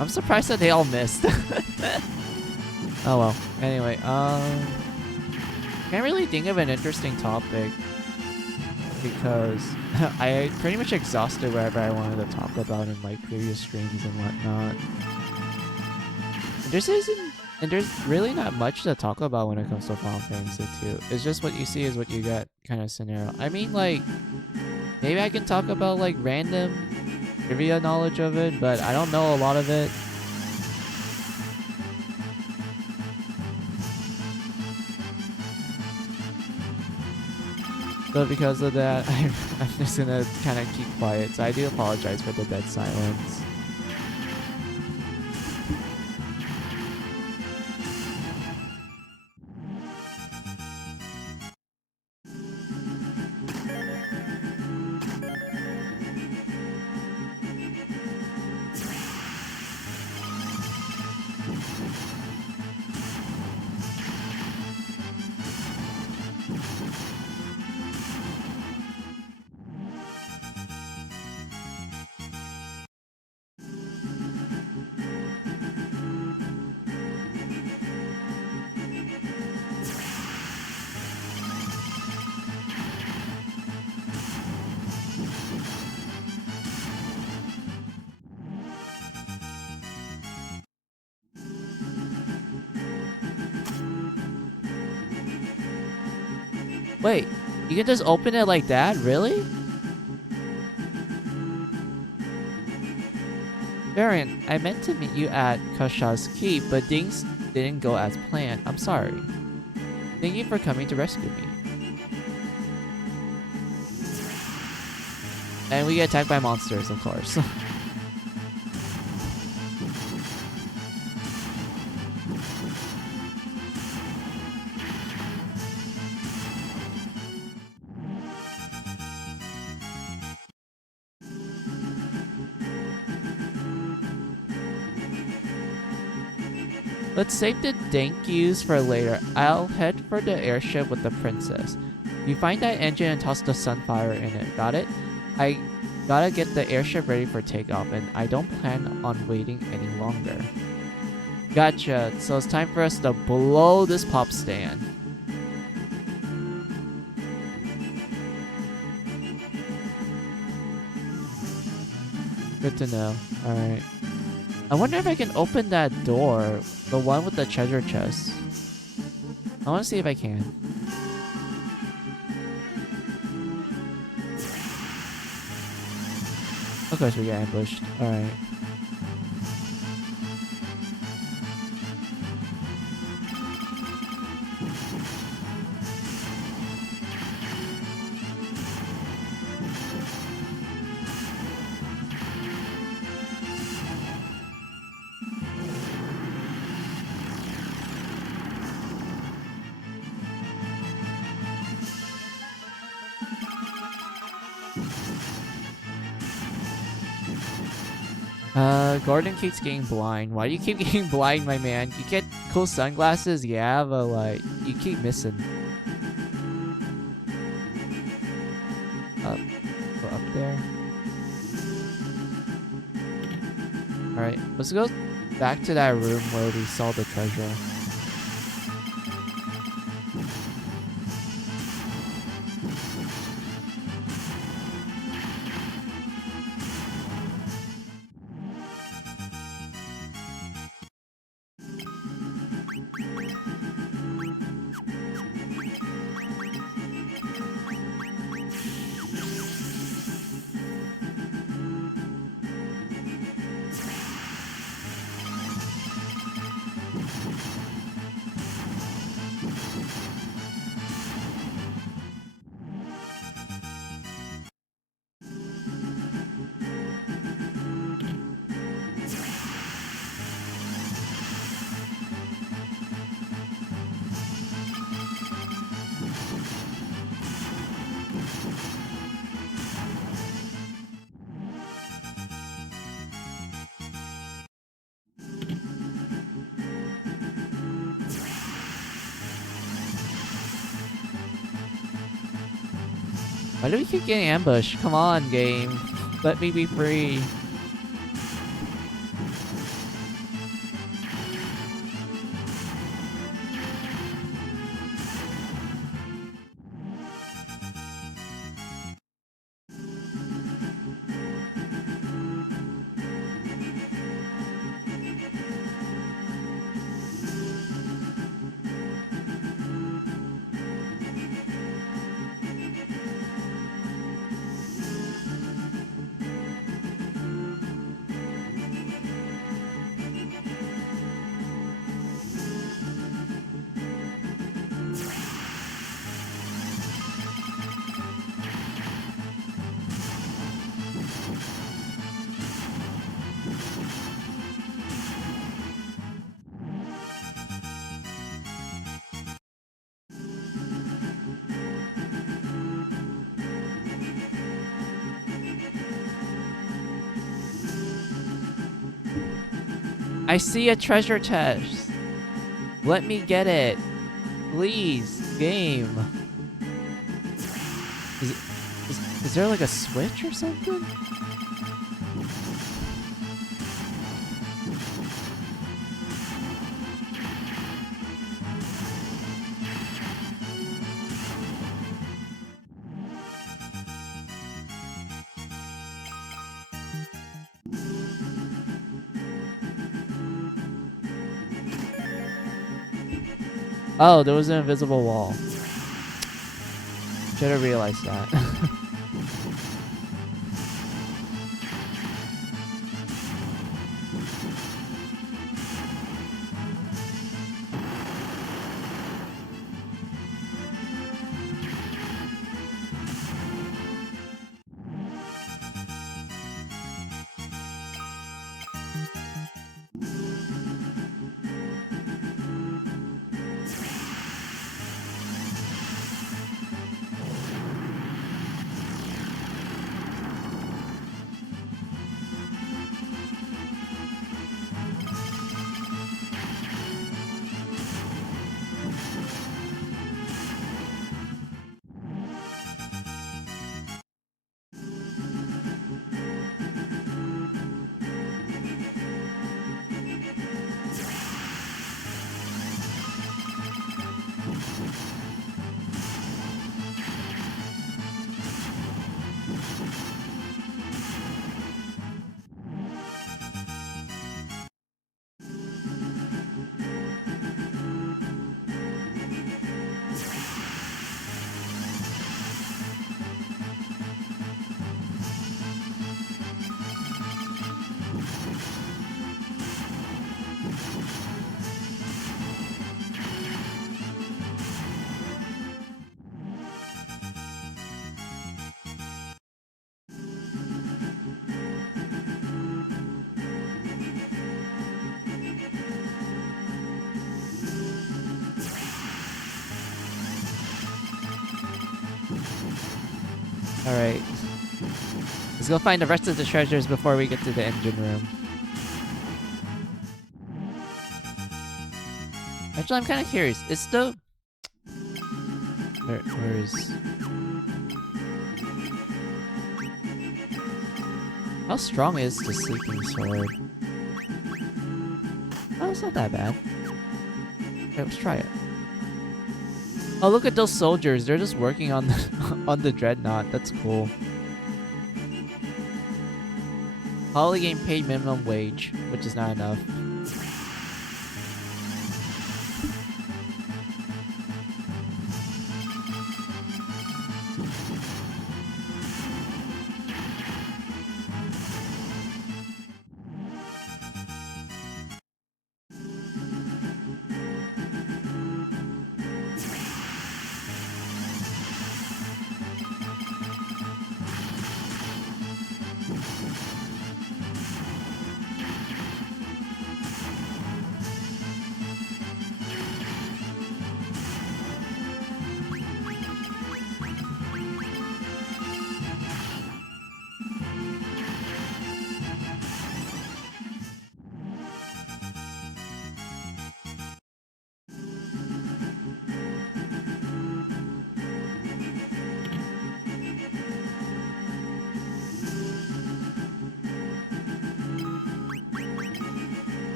I'm surprised that they all missed. Oh well. Anyway, can't really think of an interesting topic because I pretty much exhausted whatever I wanted to talk about in like previous streams and whatnot. And there's really not much to talk about when it comes to Final Fantasy 2. It's just what you see is what you get kind of scenario. I mean, like, maybe I can talk about like random trivia knowledge of it, but I don't know a lot of it. So because of that, I'm just gonna kind of keep quiet. So I do apologize for the dead silence. Wait, you can just open it like that? Really? Variant, I meant to meet you at Kasha's Keep, but things didn't go as planned. I'm sorry. Thank you for coming to rescue me. And we get attacked by monsters, of course. Let's save the thank yous for later. I'll head for the airship with the princess. You find that engine and toss the Sunfire in it. Got it? I gotta get the airship ready for takeoff, and I don't plan on waiting any longer. Gotcha. So it's time for us to blow this pop stand. Good to know. Alright. I wonder if I can open that door. The one with the treasure chest. I want to see if I can. Of course we get ambushed. Alright. Gordon keeps getting blind. Why do you keep getting blind, my man? You get cool sunglasses, yeah, but like, you keep missing. Up. Go up there. Alright, let's go back to that room where we saw the treasure. Why do we keep getting ambushed? Come on, game. Let me be free. I see a treasure chest. Let me get it. Please, game. Is there like a switch or something? Oh, there was an invisible wall. Should have realized that. Alright. Let's go find the rest of the treasures before we get to the engine room. Actually, I'm kind of curious. Is the... Where is... How strong is the sleeping sword? Oh, it's not that bad. Okay, let's try it. Oh, look at those soldiers. They're just working on the, on the dreadnought. That's cool. Holly getting paid minimum wage, which is not enough.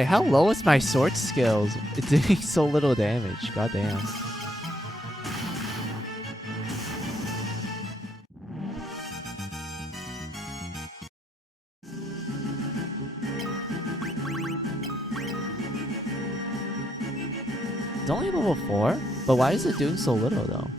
Like, how low is my sword skills? It's doing so little damage. Goddamn. It's only level 4? But why is it doing so little, though?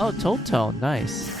Oh, Toto, nice.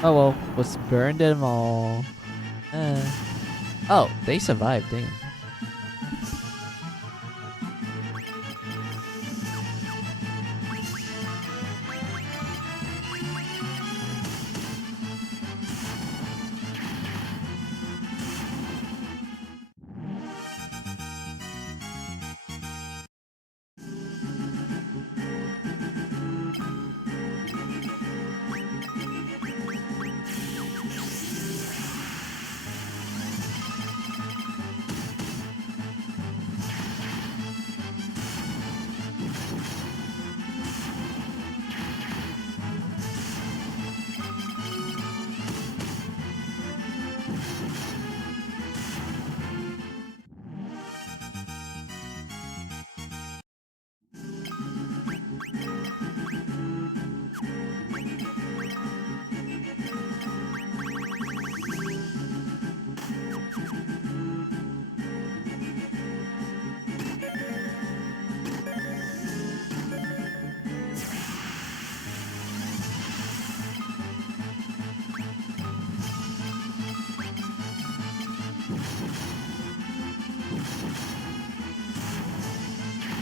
Oh well, let's burn them all. Oh, they survived, damn.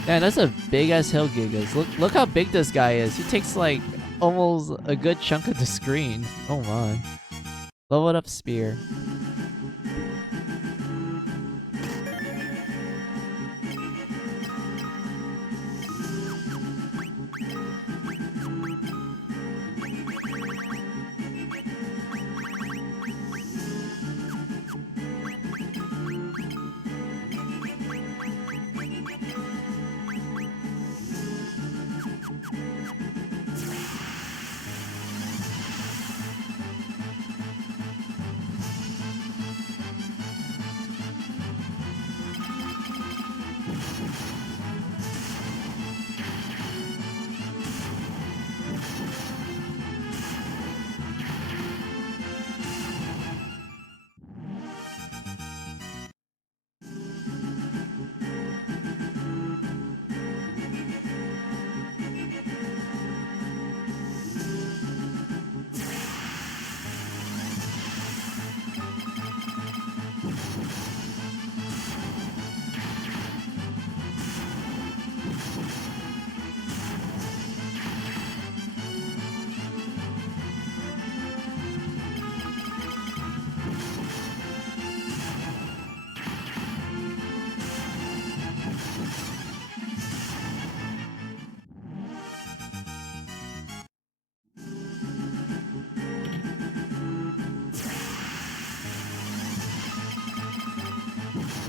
Man, that's a big ass hill, Gigas. Look how big this guy is. He takes like almost a good chunk of the screen. Oh my. Leveled up spear.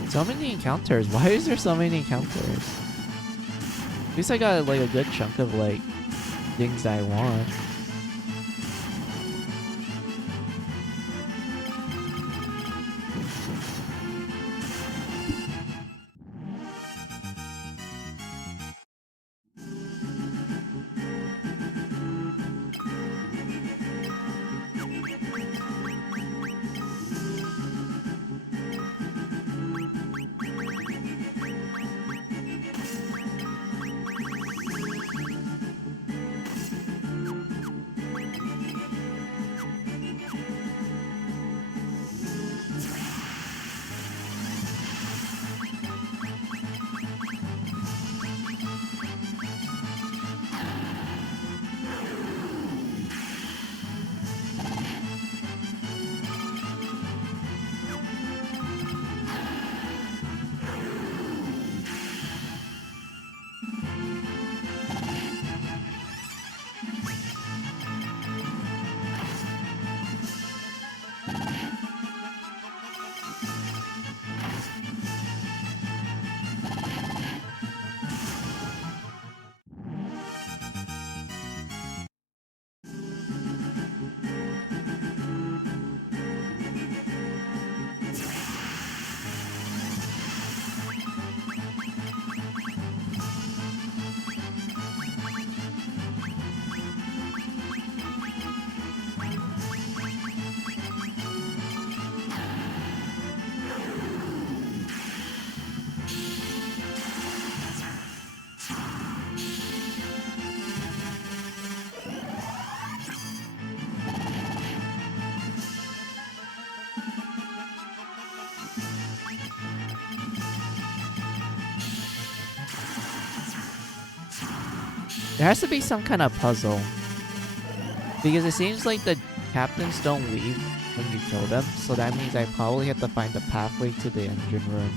So many encounters. Why is there so many encounters? At least I got like a good chunk of like things I want. There has to be some kind of puzzle. Because it seems like the captains don't leave when you kill them. So that means I probably have to find the pathway to the engine room.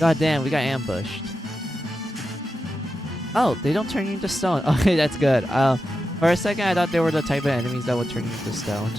God damn, we got ambushed. Oh, they don't turn you into stone. Okay, that's good. For a second, I thought they were the type of enemies that would turn you into stone.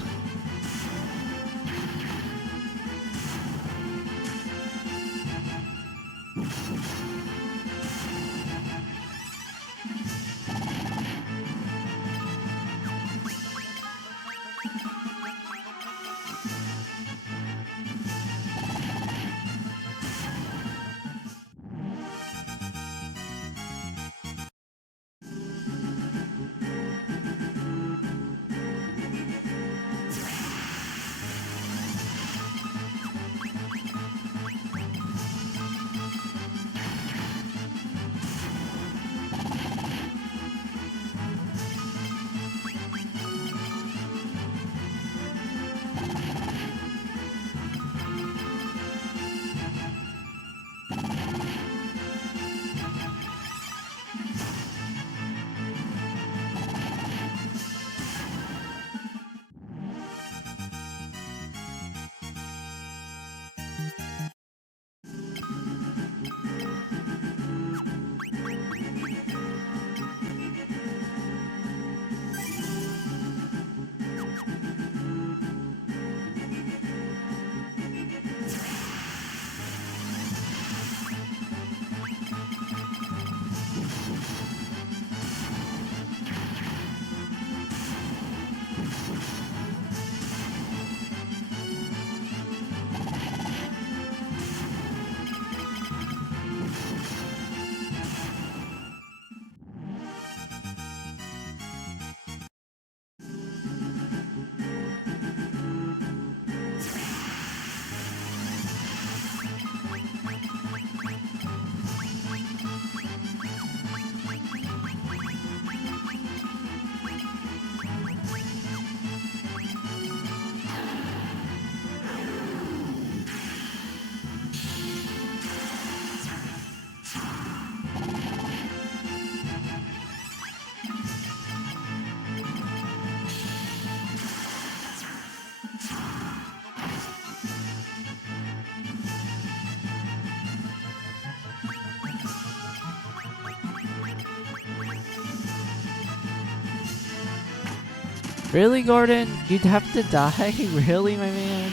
Really, Gordon? You'd have to die? Really, my man?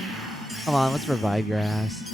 Come on, let's revive your ass.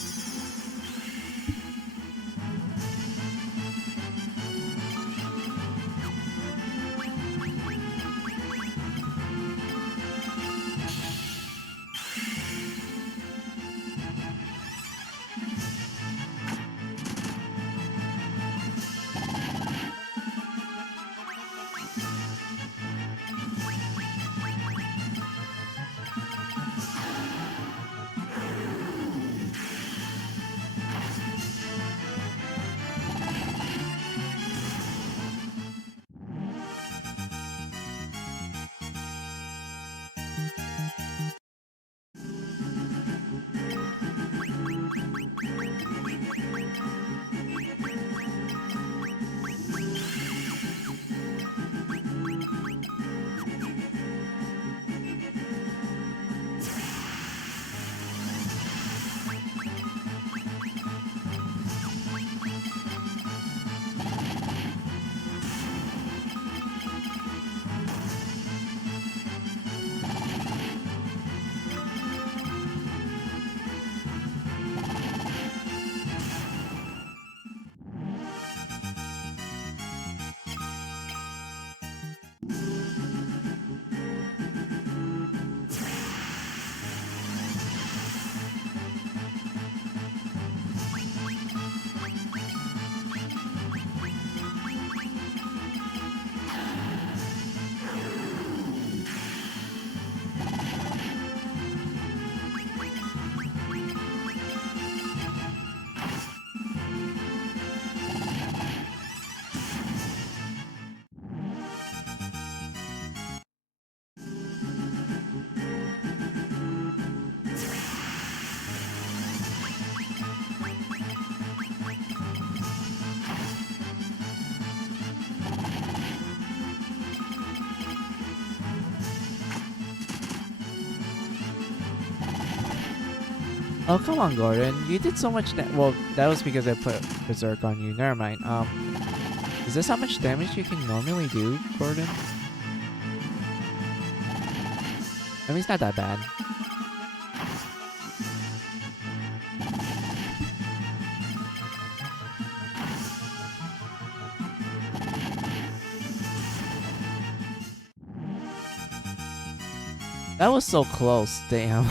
Oh, come on, Gordon. You did so much well, that was because I put Berserk on you. Never mind. Is this how much damage you can normally do, Gordon? I mean, it's not that bad. That was so close, damn.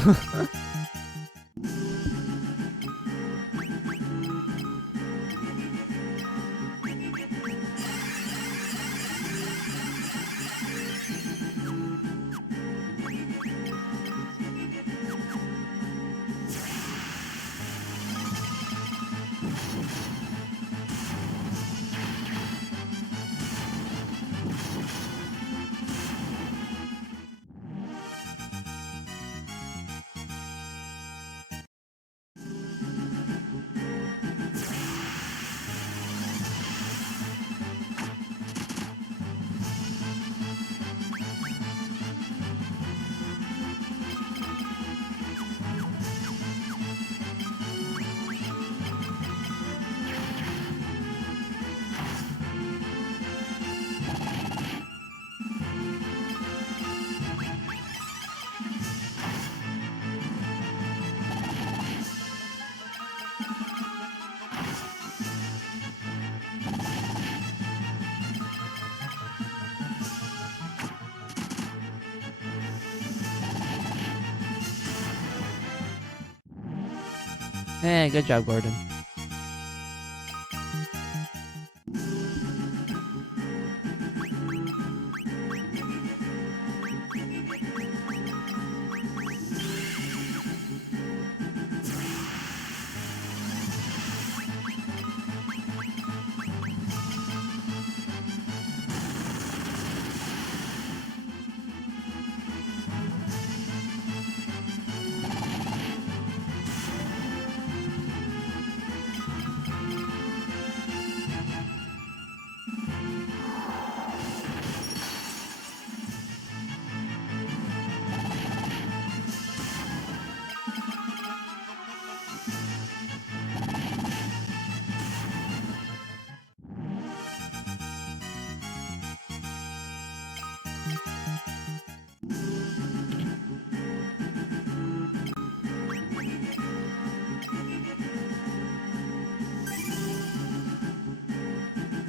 Hey, good job, Gordon.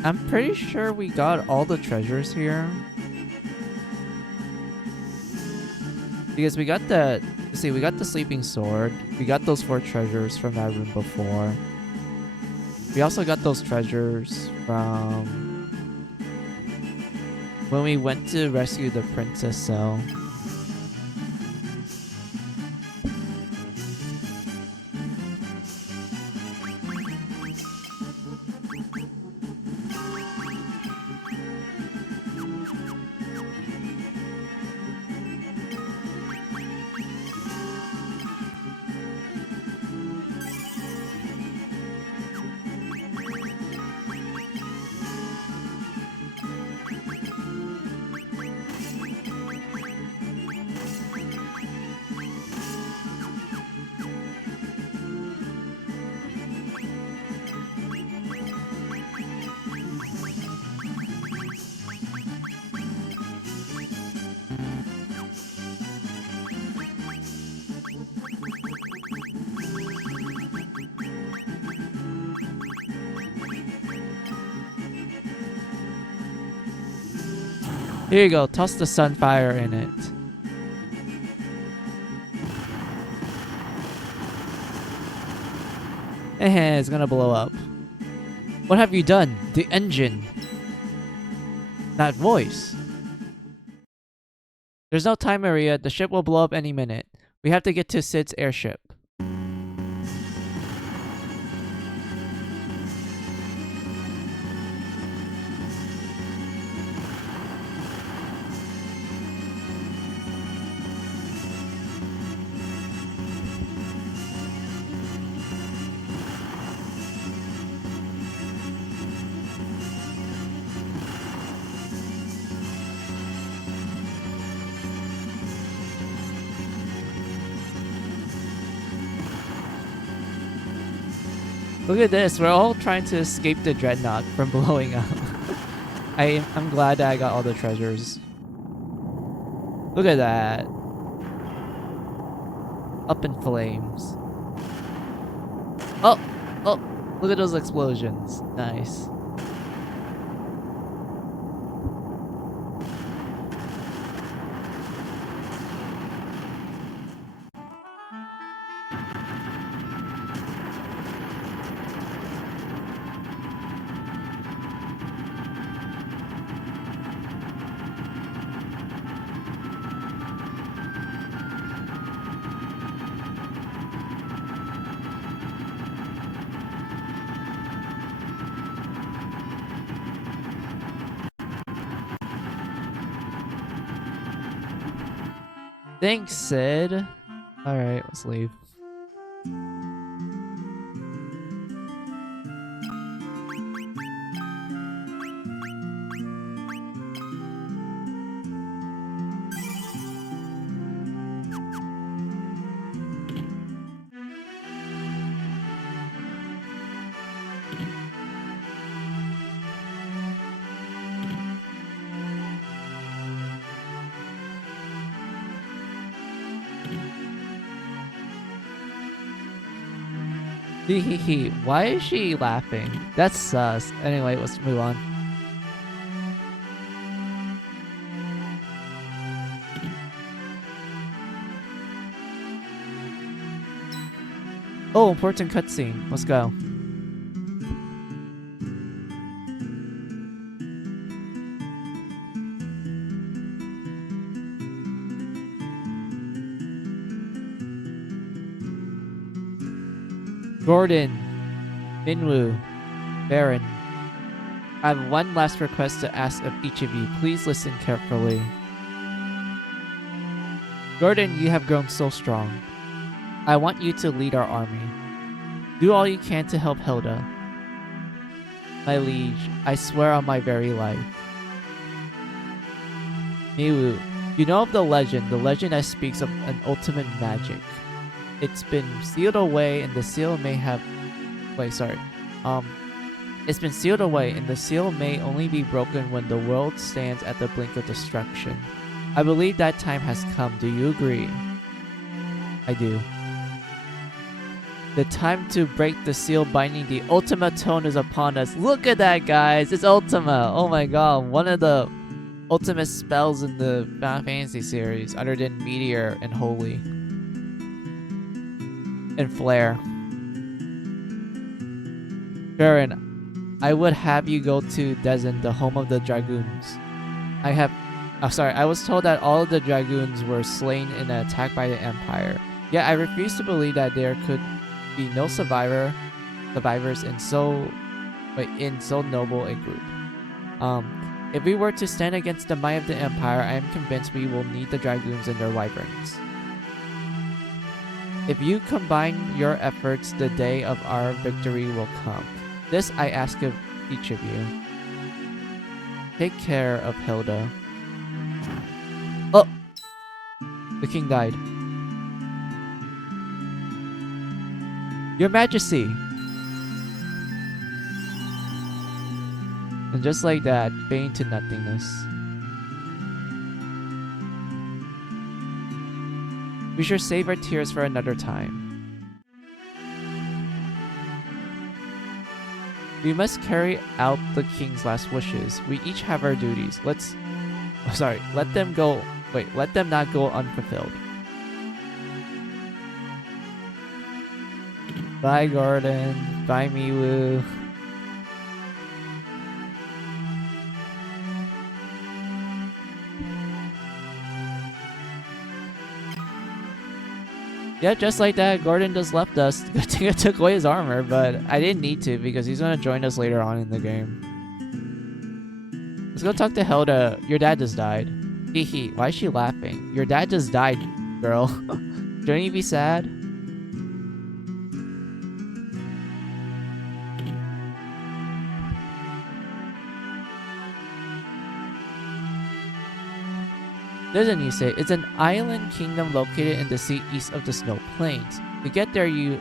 I'm pretty sure we got all the treasures here. Because we got the... See, we got the sleeping sword. We got those 4 treasures from that room before. We also got those treasures from... when we went to rescue the princess cell. Here you go, toss the Sunfire in it. It's gonna blow up. What have you done? The engine. That voice. There's no time, Maria. The ship will blow up any minute. We have to get to Sid's airship. Look at this. We're all trying to escape the dreadnought from blowing up. I'm glad that I got all the treasures. Look at that. Up in flames. Oh! Oh! Look at those explosions. Nice. Thanks, Sid. Alright, let's leave. Hehehe, why is she laughing? That's sus. Anyway, let's move on. Oh, important cutscene. Let's go. Gordon, Minwoo, Baron, I have one last request to ask of each of you. Please listen carefully. Gordon, you have grown so strong. I want you to lead our army. Do all you can to help Hilda. My liege, I swear on my very life. Miwu, you know of the legend that speaks of an ultimate magic. It's been sealed away and the seal may have... It's been sealed away and the seal may only be broken when the world stands at the brink of destruction. I believe that time has come. Do you agree? I do. The time to break the seal binding the Ultima Tone is upon us. Look at that, guys! It's Ultima! Oh my god, one of the ultimate spells in the Final Fantasy series, other than Meteor and Holy. And Flare. Baron, I would have you go to Dezen, the home of the Dragoons. I was told that all of the Dragoons were slain in an attack by the Empire. Yet I refuse to believe that there could be no survivors in so noble a group. If we were to stand against the might of the Empire, I am convinced we will need the Dragoons and their wyverns. If you combine your efforts, the day of our victory will come. This I ask of each of you. Take care of Hilda. Oh! The king died. Your Majesty! And just like that, fade to nothingness. We should save our tears for another time. We must carry out the king's last wishes. We each have our duties. Let them not go unfulfilled. Bye, Gordon. Bye, Miwu. Yeah, just like that, Gordon just left us. Good thing I took away his armor, but I didn't need to because he's gonna join us later on in the game. Let's go talk to Hilda. Your dad just died. Hehe, why is she laughing? Your dad just died, girl. Shouldn't you be sad? Doesn't you say? It's an island kingdom located in the sea east of the Snow Plains. To get there, you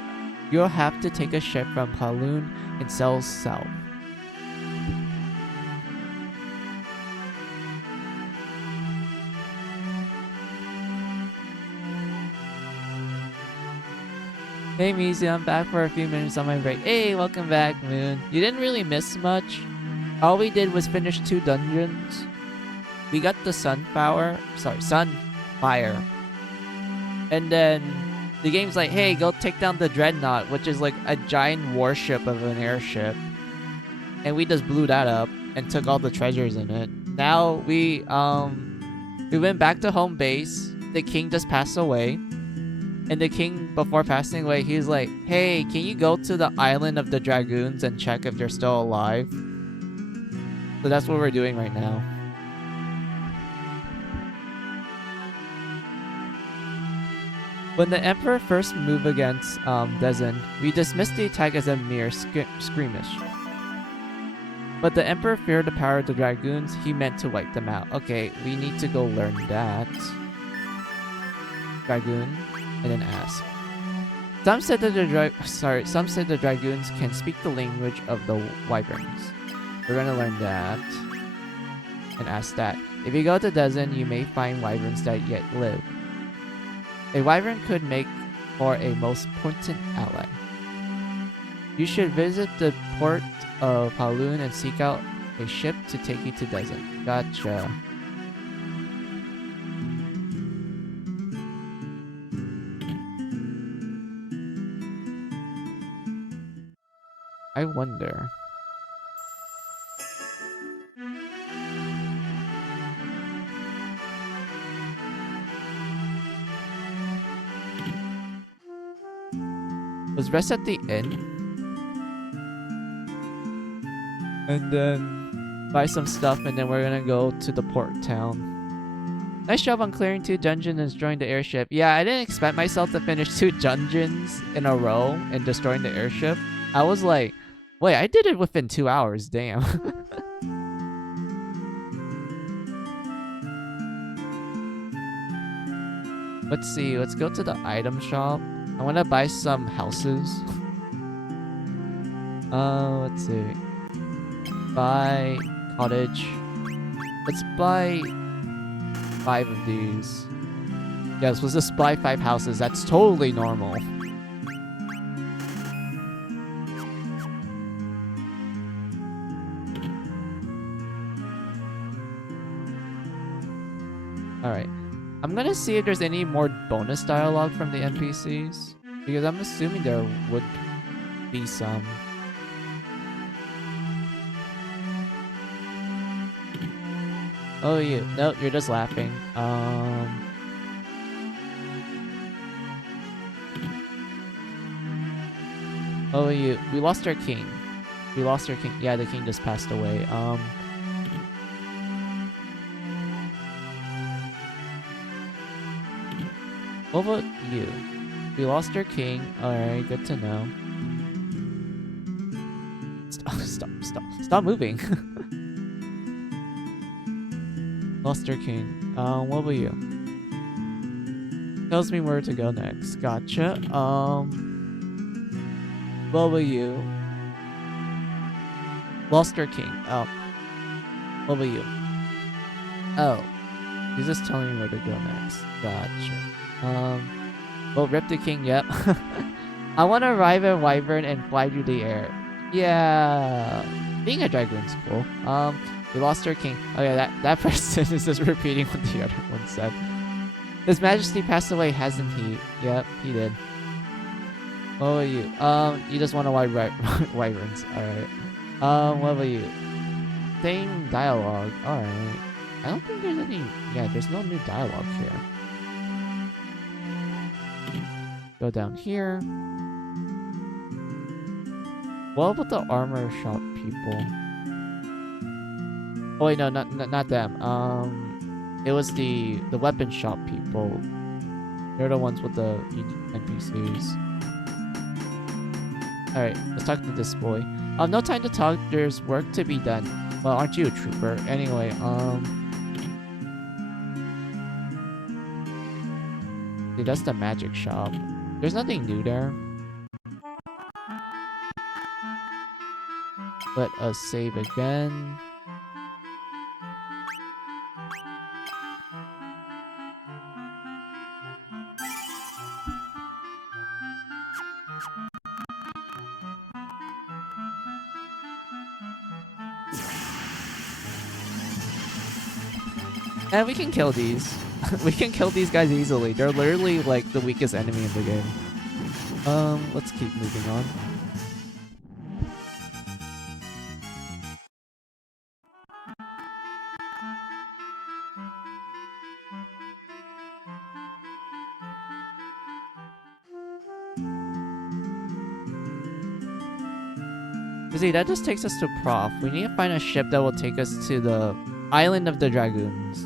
you'll have to take a ship from Paloon and sail south. Hey Mizi, I'm back for a few minutes on my break. Hey, welcome back, Moon. You didn't really miss much. All we did was finish 2 dungeons. We got the Sunfire. And then the game's like, hey, go take down the dreadnought, which is like a giant warship of an airship. And we just blew that up and took all the treasures in it. Now we went back to home base. The king just passed away. And the king, before passing away, he's like, hey, can you go to the island of the dragoons and check if they're still alive? So that's what we're doing right now. When the emperor first moved against Dezen, we dismissed the attack as a mere skirmish. But the emperor feared the power of the dragoons. He meant to wipe them out. Okay, we need to go learn that. Dragoon. And then ask. Some said that the dragoons can speak the language of the wyverns. We're gonna learn that. And ask that. If you go to Dezen, you may find wyverns that yet live. A wyvern could make for a most potent ally. You should visit the port of Paloon and seek out a ship to take you to Dezen. Gotcha. I wonder. Let's rest at the inn. And then buy some stuff, and then we're gonna go to the port town. Nice job on clearing 2 dungeons and destroying the airship. Yeah, I didn't expect myself to finish 2 dungeons in a row and destroying the airship. I was like, wait, I did it within 2 hours, damn. Let's see, let's go to the item shop. I want to buy some houses. Let's see. Buy cottage. Let's buy 5 of these. Yes, let's just buy 5 houses. That's totally normal. Alright. I'm gonna see if there's any more bonus dialogue from the NPCs. Because I'm assuming there would be some. Oh, you. Nope, you're just laughing. Oh, you. We lost our king. We lost our king. Yeah, the king just passed away. What about you? We lost our king. Alright, good to know. Stop moving. Lost our king. What about you? Tells me where to go next. Gotcha. What about you? Lost our king. Oh. What about you? Oh. He's just telling me where to go next. Gotcha. Well, rip the king, yep. I want to ride a wyvern and fly through the air. Yeah. Being a dragoon's cool. We lost our king. Oh yeah, that person is just repeating what the other one said. His Majesty passed away, hasn't he? Yep, he did. Oh, you. You just want to ride wyverns. Alright. What about you? Same dialogue. Alright. I don't think there's any... Yeah, there's no new dialogue here. Go down here. What about the armor shop people? Oh wait, no, not them. It was the weapon shop people. They're the ones with the NPCs. Alright, let's talk to this boy. No time to talk, there's work to be done. Well, aren't you a trooper? Anyway, dude, that's the magic shop. There's nothing new there. Let us save again. And we can kill these. We can kill these guys easily. They're literally like the weakest enemy in the game. Let's keep moving on. You see, that just takes us to Prof. We need to find a ship that will take us to the Island of the Dragoons.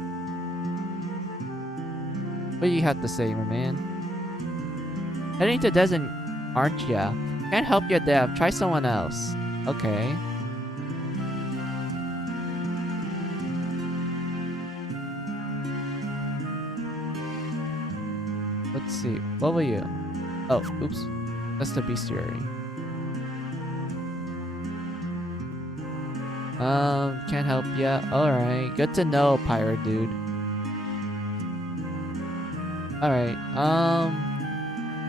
What do you have to say, my man? Heading to Desert, aren't ya? Can't help you, Dev. Try someone else. Okay. Let's see. What were you? Oh, oops. That's the bestiary. Can't help ya. Alright. Good to know, pirate dude. Alright,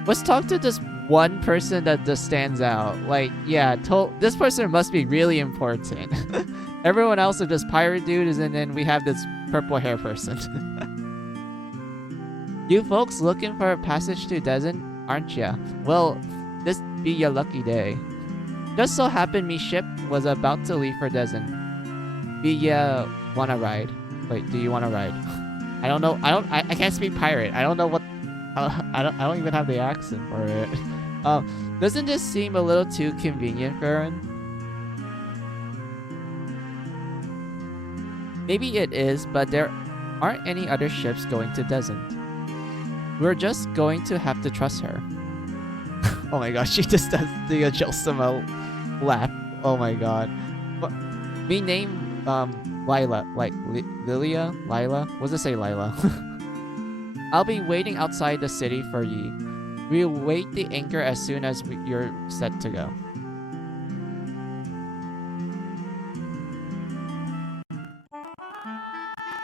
let's talk to this one person that just stands out. Like, yeah, this person must be really important. Everyone else is just pirate dudes, and then we have this purple hair person. You folks looking for a passage to desert, aren't ya? Well, this be your lucky day. Just so happened me ship was about to leave for desert. Be ya wanna ride? Wait, do you wanna ride? I don't know. I can't speak pirate. I don't know what. I don't even have the accent for it. Doesn't this seem a little too convenient, Vern? Maybe it is, but there aren't any other ships going to desert. We're just going to have to trust her. Oh my gosh, she just does the Josama laugh. Oh my god. We name Lila, like Lilia? Lila? What does it say, Lila? I'll be waiting outside the city for ye. We'll wait the anchor as soon as you're set to go.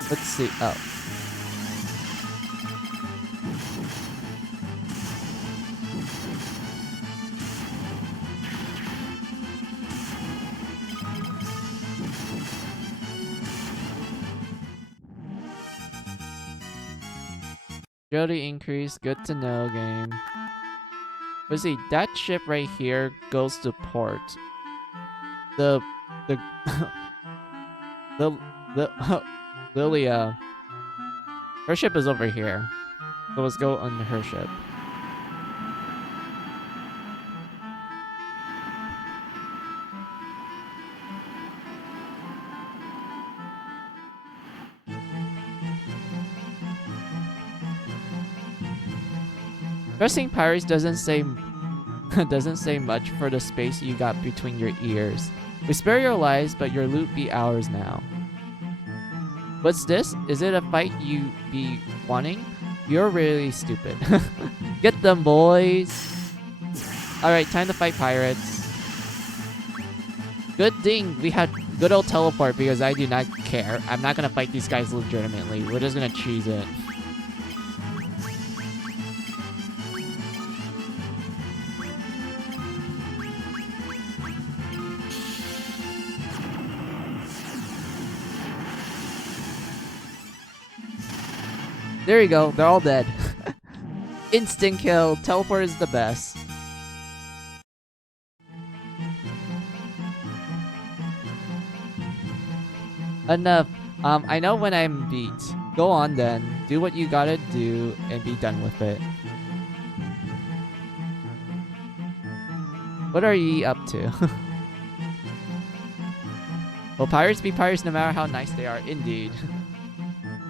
Let's see. Oh. Agility increase, good to know, game. Let's see, that ship right here goes to port. The Lilia, her ship is over here. So let's go on her ship. Trusting pirates doesn't say much for the space you got between your ears. We spare your lives, but your loot be ours now. What's this? Is it a fight you be wanting? You're really stupid. Get them, boys! Alright, time to fight pirates. Good thing we had good old teleport because I do not care. I'm not gonna fight these guys legitimately. We're just gonna cheese it. There you go, they're all dead. Instant kill, teleport is the best. Enough. I know when I'm beat. Go on then, do what you gotta do and be done with it. What are ye up to? Well, pirates be pirates no matter how nice they are, indeed.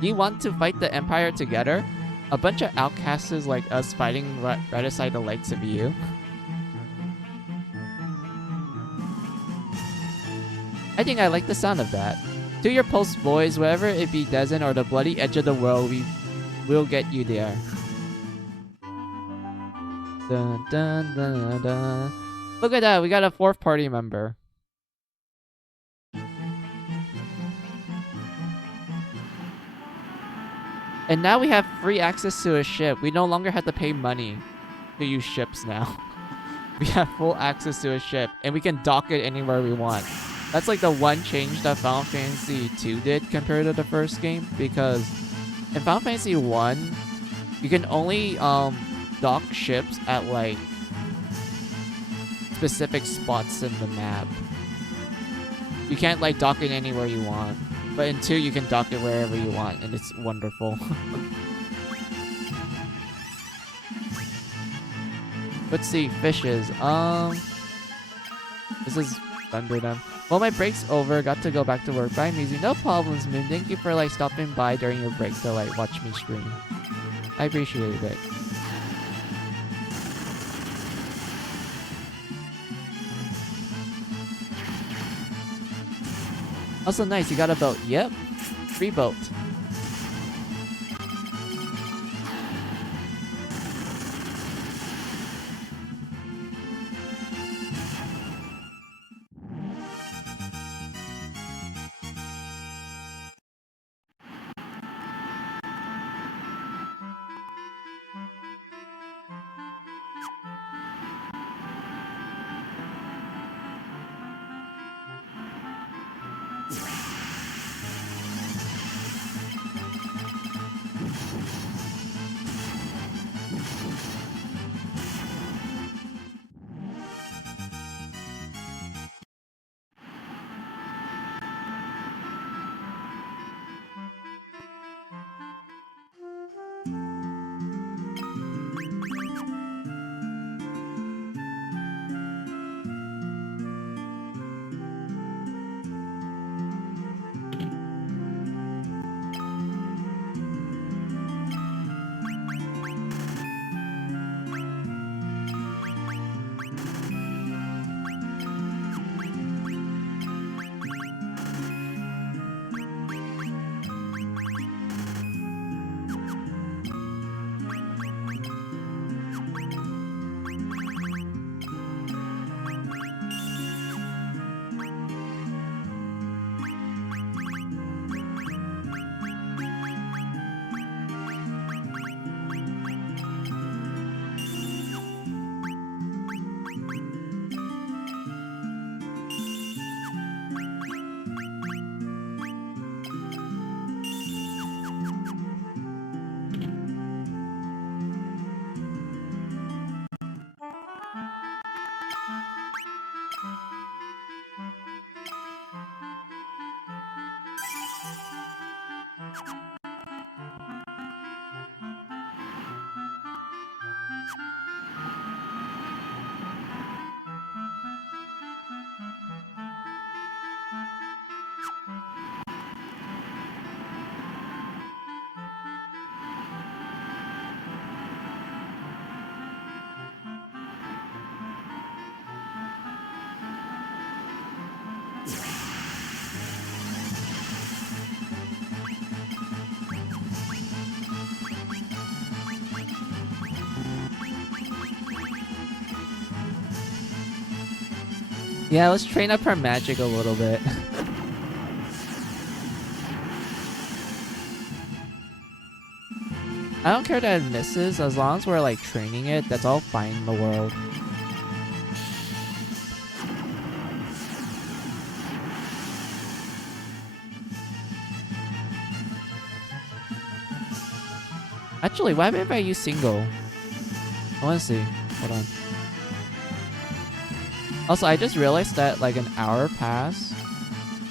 You want to fight the Empire together? A bunch of outcasts like us fighting right aside the likes of you? I think I like the sound of that. To your post, boys, wherever it be desert or the bloody edge of the world, we will get you there. Dun, dun, dun, dun. Look at that, we got a 4th party member. And now we have free access to a ship. We no longer have to pay money to use ships now. We have full access to a ship, and we can dock it anywhere we want. That's like the one change that Final Fantasy 2 did compared to the first game, because in Final Fantasy 1, you can only dock ships at like specific spots in the map. You can't like dock it anywhere you want. But in 2, you can dock it wherever you want, and it's wonderful. Let's see, fishes. This is Thunderdome. Well, my break's over. Got to go back to work. Bye, Mizu. No problems, Moon. Thank you for like stopping by during your break to like watch me stream. I appreciate it. Also nice, you got a boat. Yep. Free boat. Yeah, let's train up our magic a little bit. I don't care that it misses, as long as we're like training it, that's all fine in the world. Actually, why if I use single? I wanna see. Hold on. Also, I just realized that like an hour passed.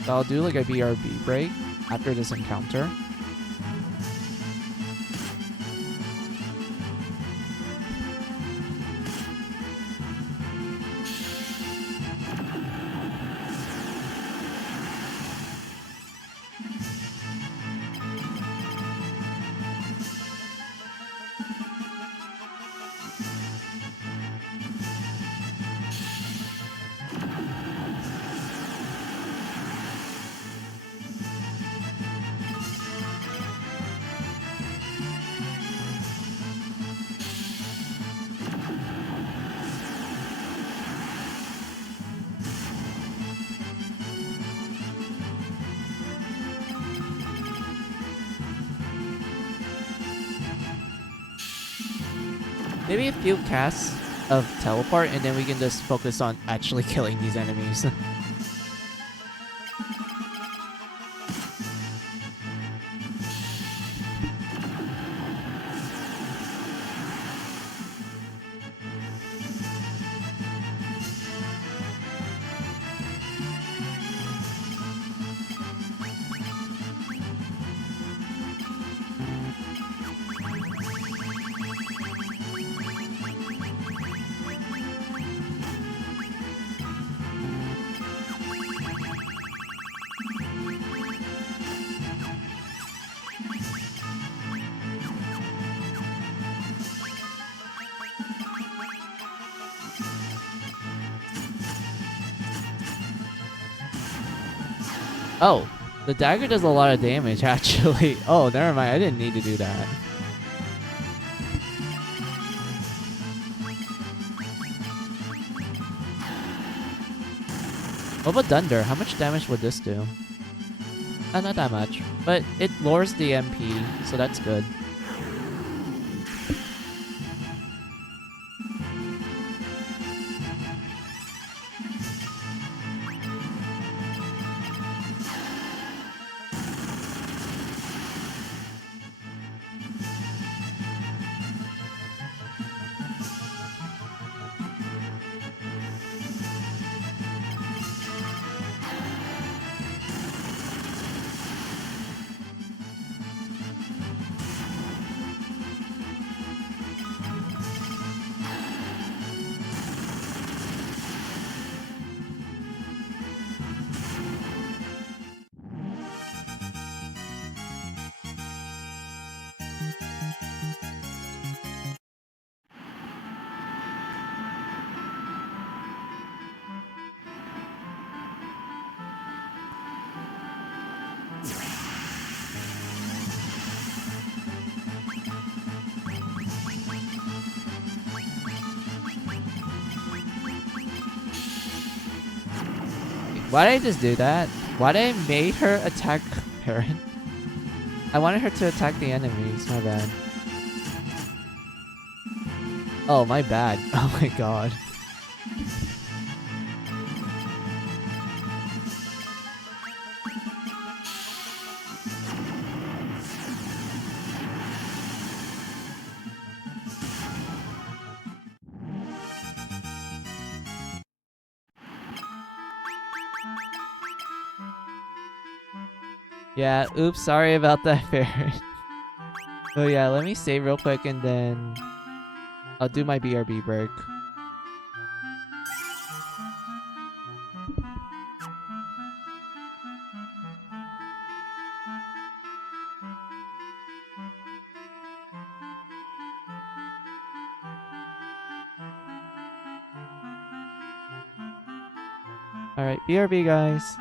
So I'll do like a BRB break after this encounter. Maybe a few casts of teleport, and then we can just focus on actually killing these enemies. Oh, the dagger does a lot of damage, actually. Oh, never mind. I didn't need to do that. What about Thunder? How much damage would this do? Not that much. But it lowers the MP, so that's good. Why did I just do that? Why did I make her attack Parent? I wanted her to attack the enemies. My bad. Oh, my bad. Oh my god. Yeah, oops, sorry about that, Farron. Oh yeah, let me save real quick and then I'll do my BRB break. Alright, BRB guys.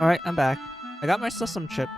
Alright, I'm back. I got myself some chips.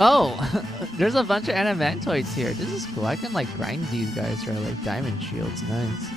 Oh, there's a bunch of animantoids here. This is cool. I can like grind these guys for like diamond shields. Nice.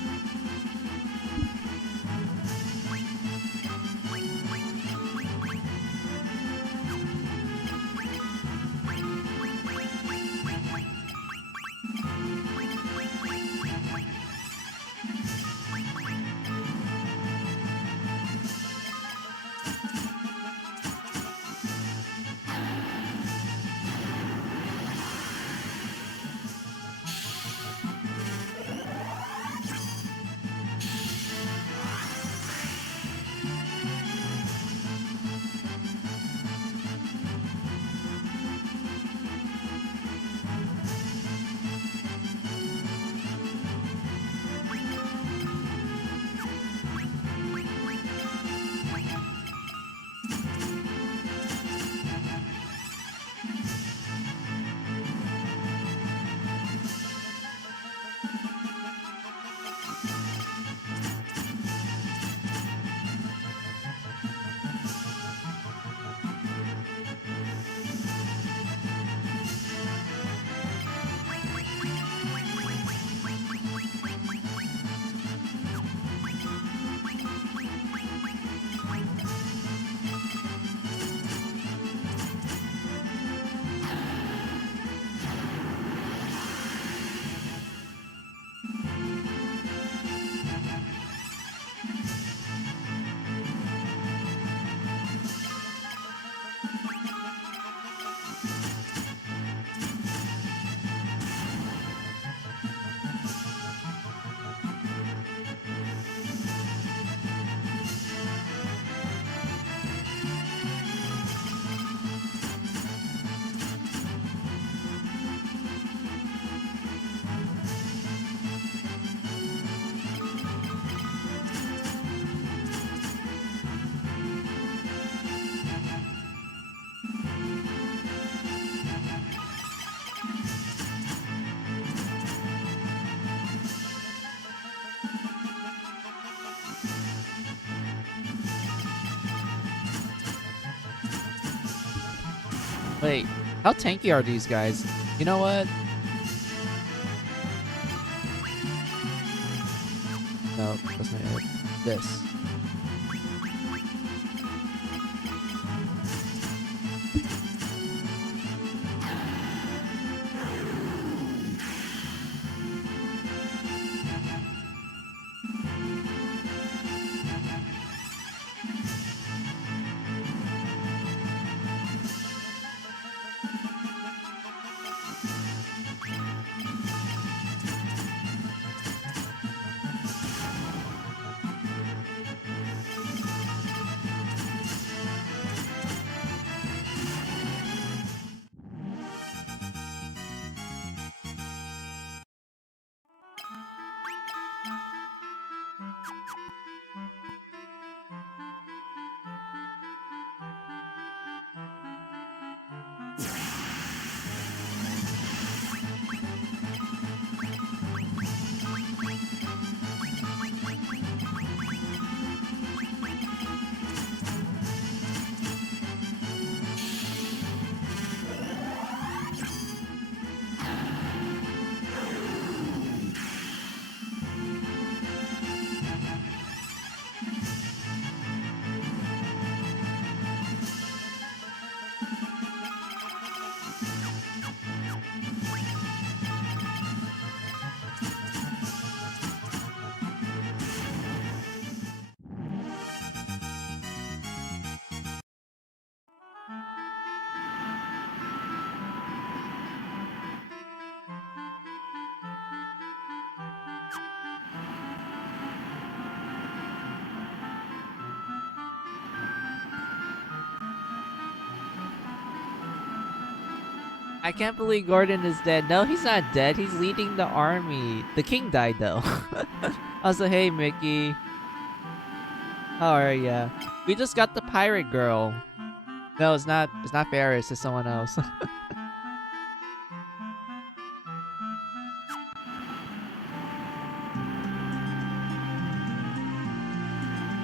Wait, how tanky are these guys? You know what? No, that's not it. This. I can't believe Gordon is dead. No, he's not dead. He's leading the army. The king died though. Also, hey Mickey. How are ya? We just got the pirate girl. No, it's not. It's not Ferris. It's someone else.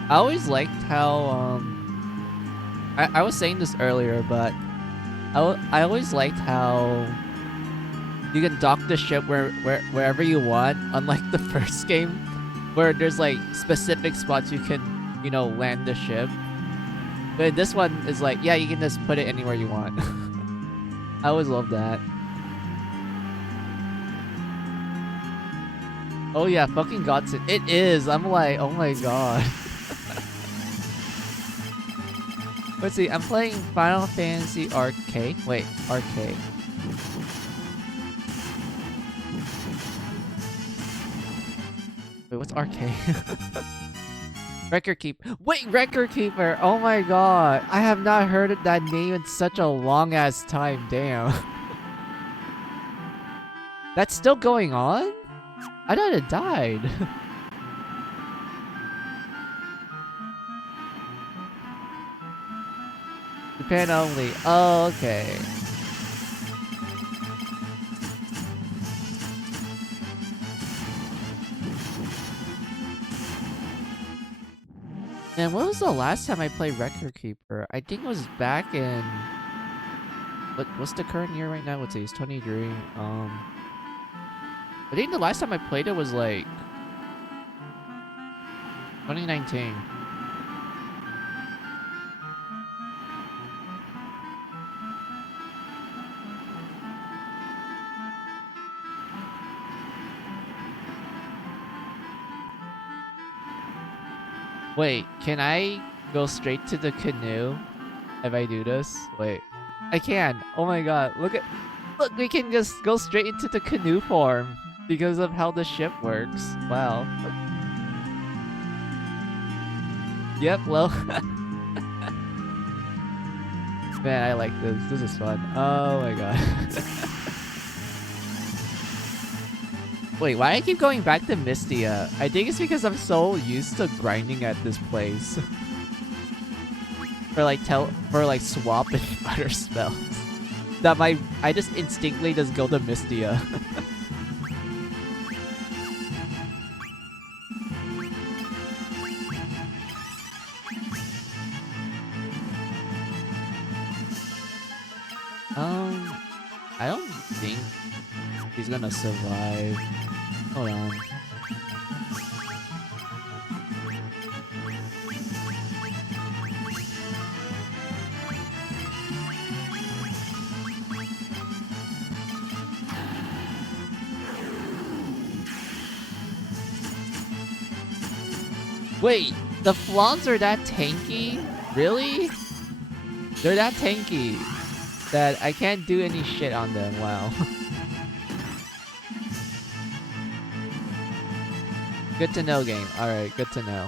I always liked how I was saying this earlier, but I always liked how you can dock the ship wherever you want, unlike the first game, where there's like specific spots you can, you know, land the ship. But this one is like, yeah, you can just put it anywhere you want. I always love that. Oh yeah, fucking Godson. It is. I'm like, oh my god. Let's see, I'm playing Final Fantasy Arcade. Wait, Arcade. Wait, what's Arcade? Record Keeper. Wait, Record Keeper! Oh my god. I have not heard of that name in such a long ass time. Damn. That's still going on? I thought it died. Japan only. Oh, okay. Man, when was the last time I played Record Keeper? I think it was back in... What's the current year right now? Let's see, it's 23. I think the last time I played it was like... 2019. Wait, can I go straight to the canoe if I do this? Wait. I can. Oh my god. Look, we can just go straight into the canoe form because of how the ship works. Wow. Yep, well. Man, I like this. This is fun. Oh my god. Wait, why I keep going back to Mystia? I think it's because I'm so used to grinding at this place. for like swap and other spells. That I just instinctively just go to Mystia. I don't think he's gonna survive. Hold on. Wait, the flawns are that tanky? Really? They're that tanky that I can't do any shit on them. Wow. Good to know, game. Alright, good to know.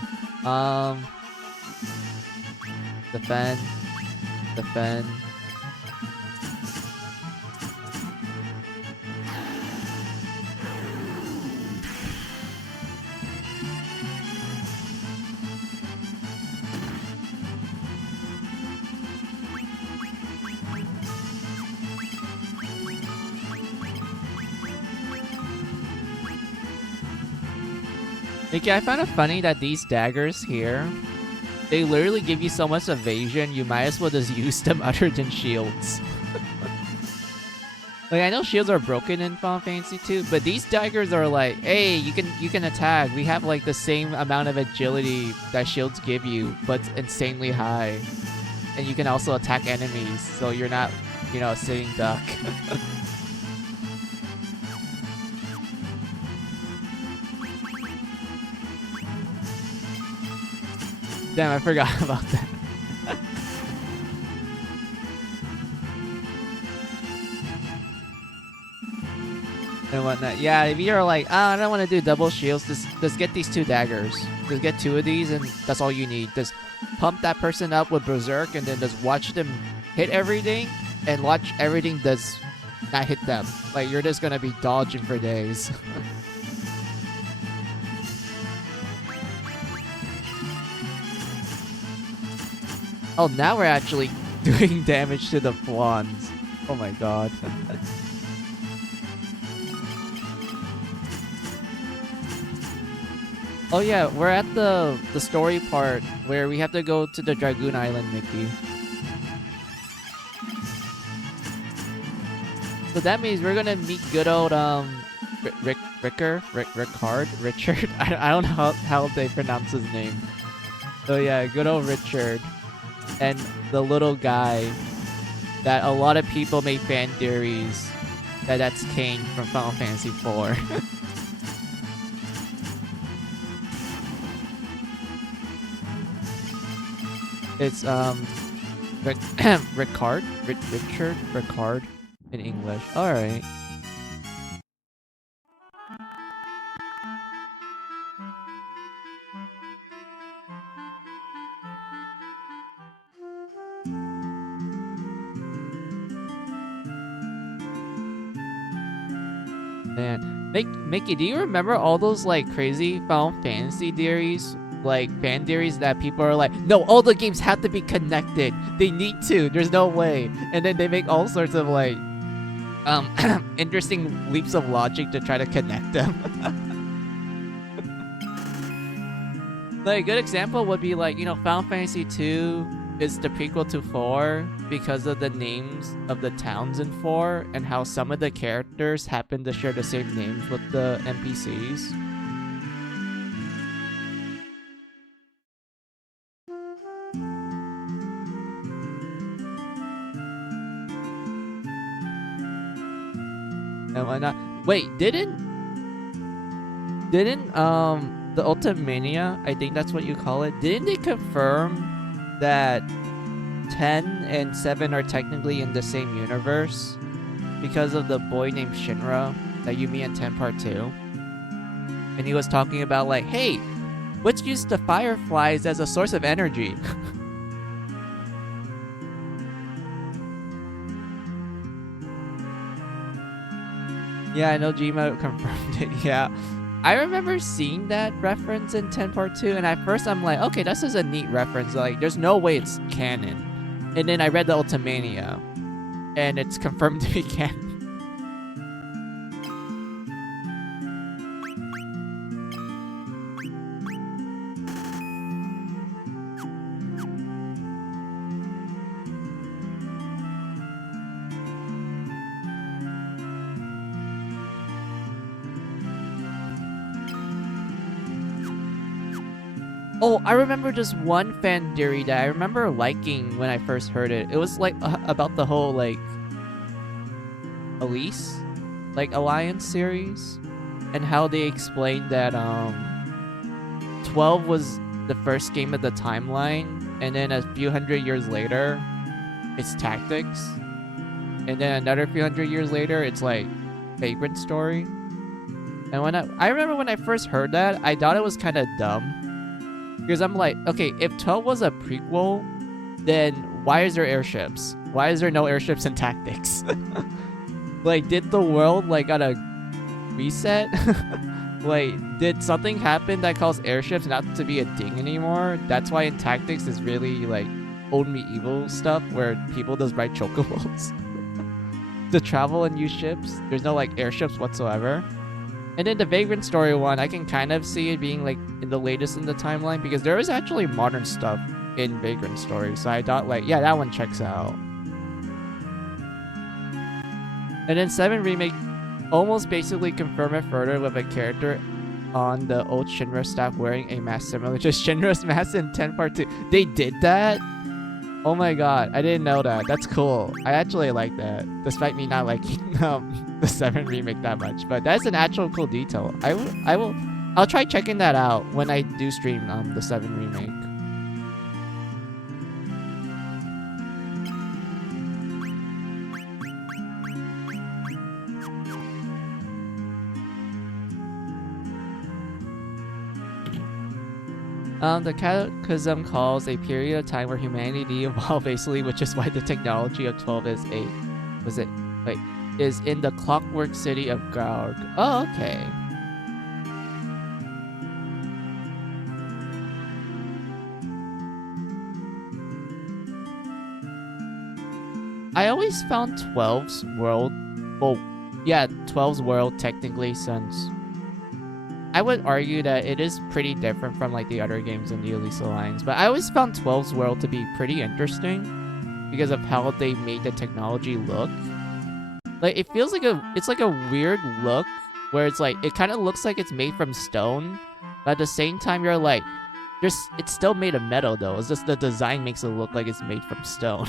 Defend. Defend. Mickey, I found it funny that these daggers here, they literally give you so much evasion, you might as well just use them other than shields. Like, I know shields are broken in Final Fantasy 2, but these daggers are like, hey, you can attack. We have like the same amount of agility that shields give you, but it's insanely high. And you can also attack enemies, so you're not, you know, a sitting duck. Damn, I forgot about that. And whatnot. Yeah, if you're like, oh, I don't want to do double shields, just get these 2 daggers. Just get 2 of these and that's all you need. Just pump that person up with Berserk and then just watch them hit everything and watch everything does not hit them. Like, you're just gonna be dodging for days. Oh, now we're actually doing damage to the Fwans. Oh my god. Oh yeah, we're at the story part where we have to go to the Dragoon Island, Mickey. So that means we're gonna meet good old Richard. I don't know how they pronounce his name. So yeah, good old Richard. And the little guy that a lot of people made fan theories that's Kane from Final Fantasy IV. It's Ricard in English. All right. Man, Mickey, do you remember all those like crazy Final Fantasy theories? Like fan theories that people are like, no, all the games have to be connected. They need to. There's no way. And then they make all sorts of like interesting leaps of logic to try to connect them. Like a good example would be like, you know, Final Fantasy 2 is the prequel to 4 because of the names of the towns in 4 and how some of the characters happen to share the same names with the NPCs. And why not? Wait, didn't the Ultimania, I think that's what you call it, didn't they confirm that 10 and 7 are technically in the same universe because of the boy named Shinra that you meet in 10 Part 2? And he was talking about like, hey, let's use the fireflies as a source of energy. Yeah, I know Jima confirmed it, yeah. I remember seeing that reference in 10 Part 2, and at first I'm like, okay, this is a neat reference. Like, there's no way it's canon. And then I read the Ultimania, and it's confirmed to be canon. Oh, I remember just one fan theory that I remember liking when I first heard it. It was like about the whole like Elise, like Alliance series, and how they explained that 12 was the first game of the timeline, and then a few hundred years later, it's Tactics, and then another few hundred years later, it's like Vagrant Story. And when I remember when I first heard that, I thought it was kind of dumb. Because I'm like, okay, if 12 was a prequel, then why is there airships? Why is there no airships in Tactics? Like, did the world, like, got a reset? Like, did something happen that caused airships not to be a thing anymore? That's why in Tactics is really, like, old medieval stuff where people just ride chocobos to travel and use ships. There's no, like, airships whatsoever. And then the Vagrant Story one, I can kind of see it being like in the latest in the timeline because there is actually modern stuff in Vagrant Story. So I thought like, yeah, that one checks out. And then 7 Remake almost basically confirmed it further with a character on the old Shinra staff wearing a mask similar to Shinra's mask in 10 Part 2. They did that? Oh my god, I didn't know that. That's cool. I actually like that, despite me not liking the 7 Remake that much. But that's an actual cool detail. I'll try checking that out when I do stream the 7 Remake. The Cataclysm calls a period of time where humanity evolved basically, which is why the technology of 12 is 8. Was it? Wait. is in the clockwork city of Gaurg. Oh, okay. I always found 12's world, well, yeah, 12's world technically, since I would argue that it is pretty different from like the other games in the Elise Alliance, but I always found 12's world to be pretty interesting because of how they made the technology look. Like, it feels like it's like a weird look where it's like, it kind of looks like it's made from stone, but at the same time you're like, it's still made of metal though. It's just the design makes it look like it's made from stone.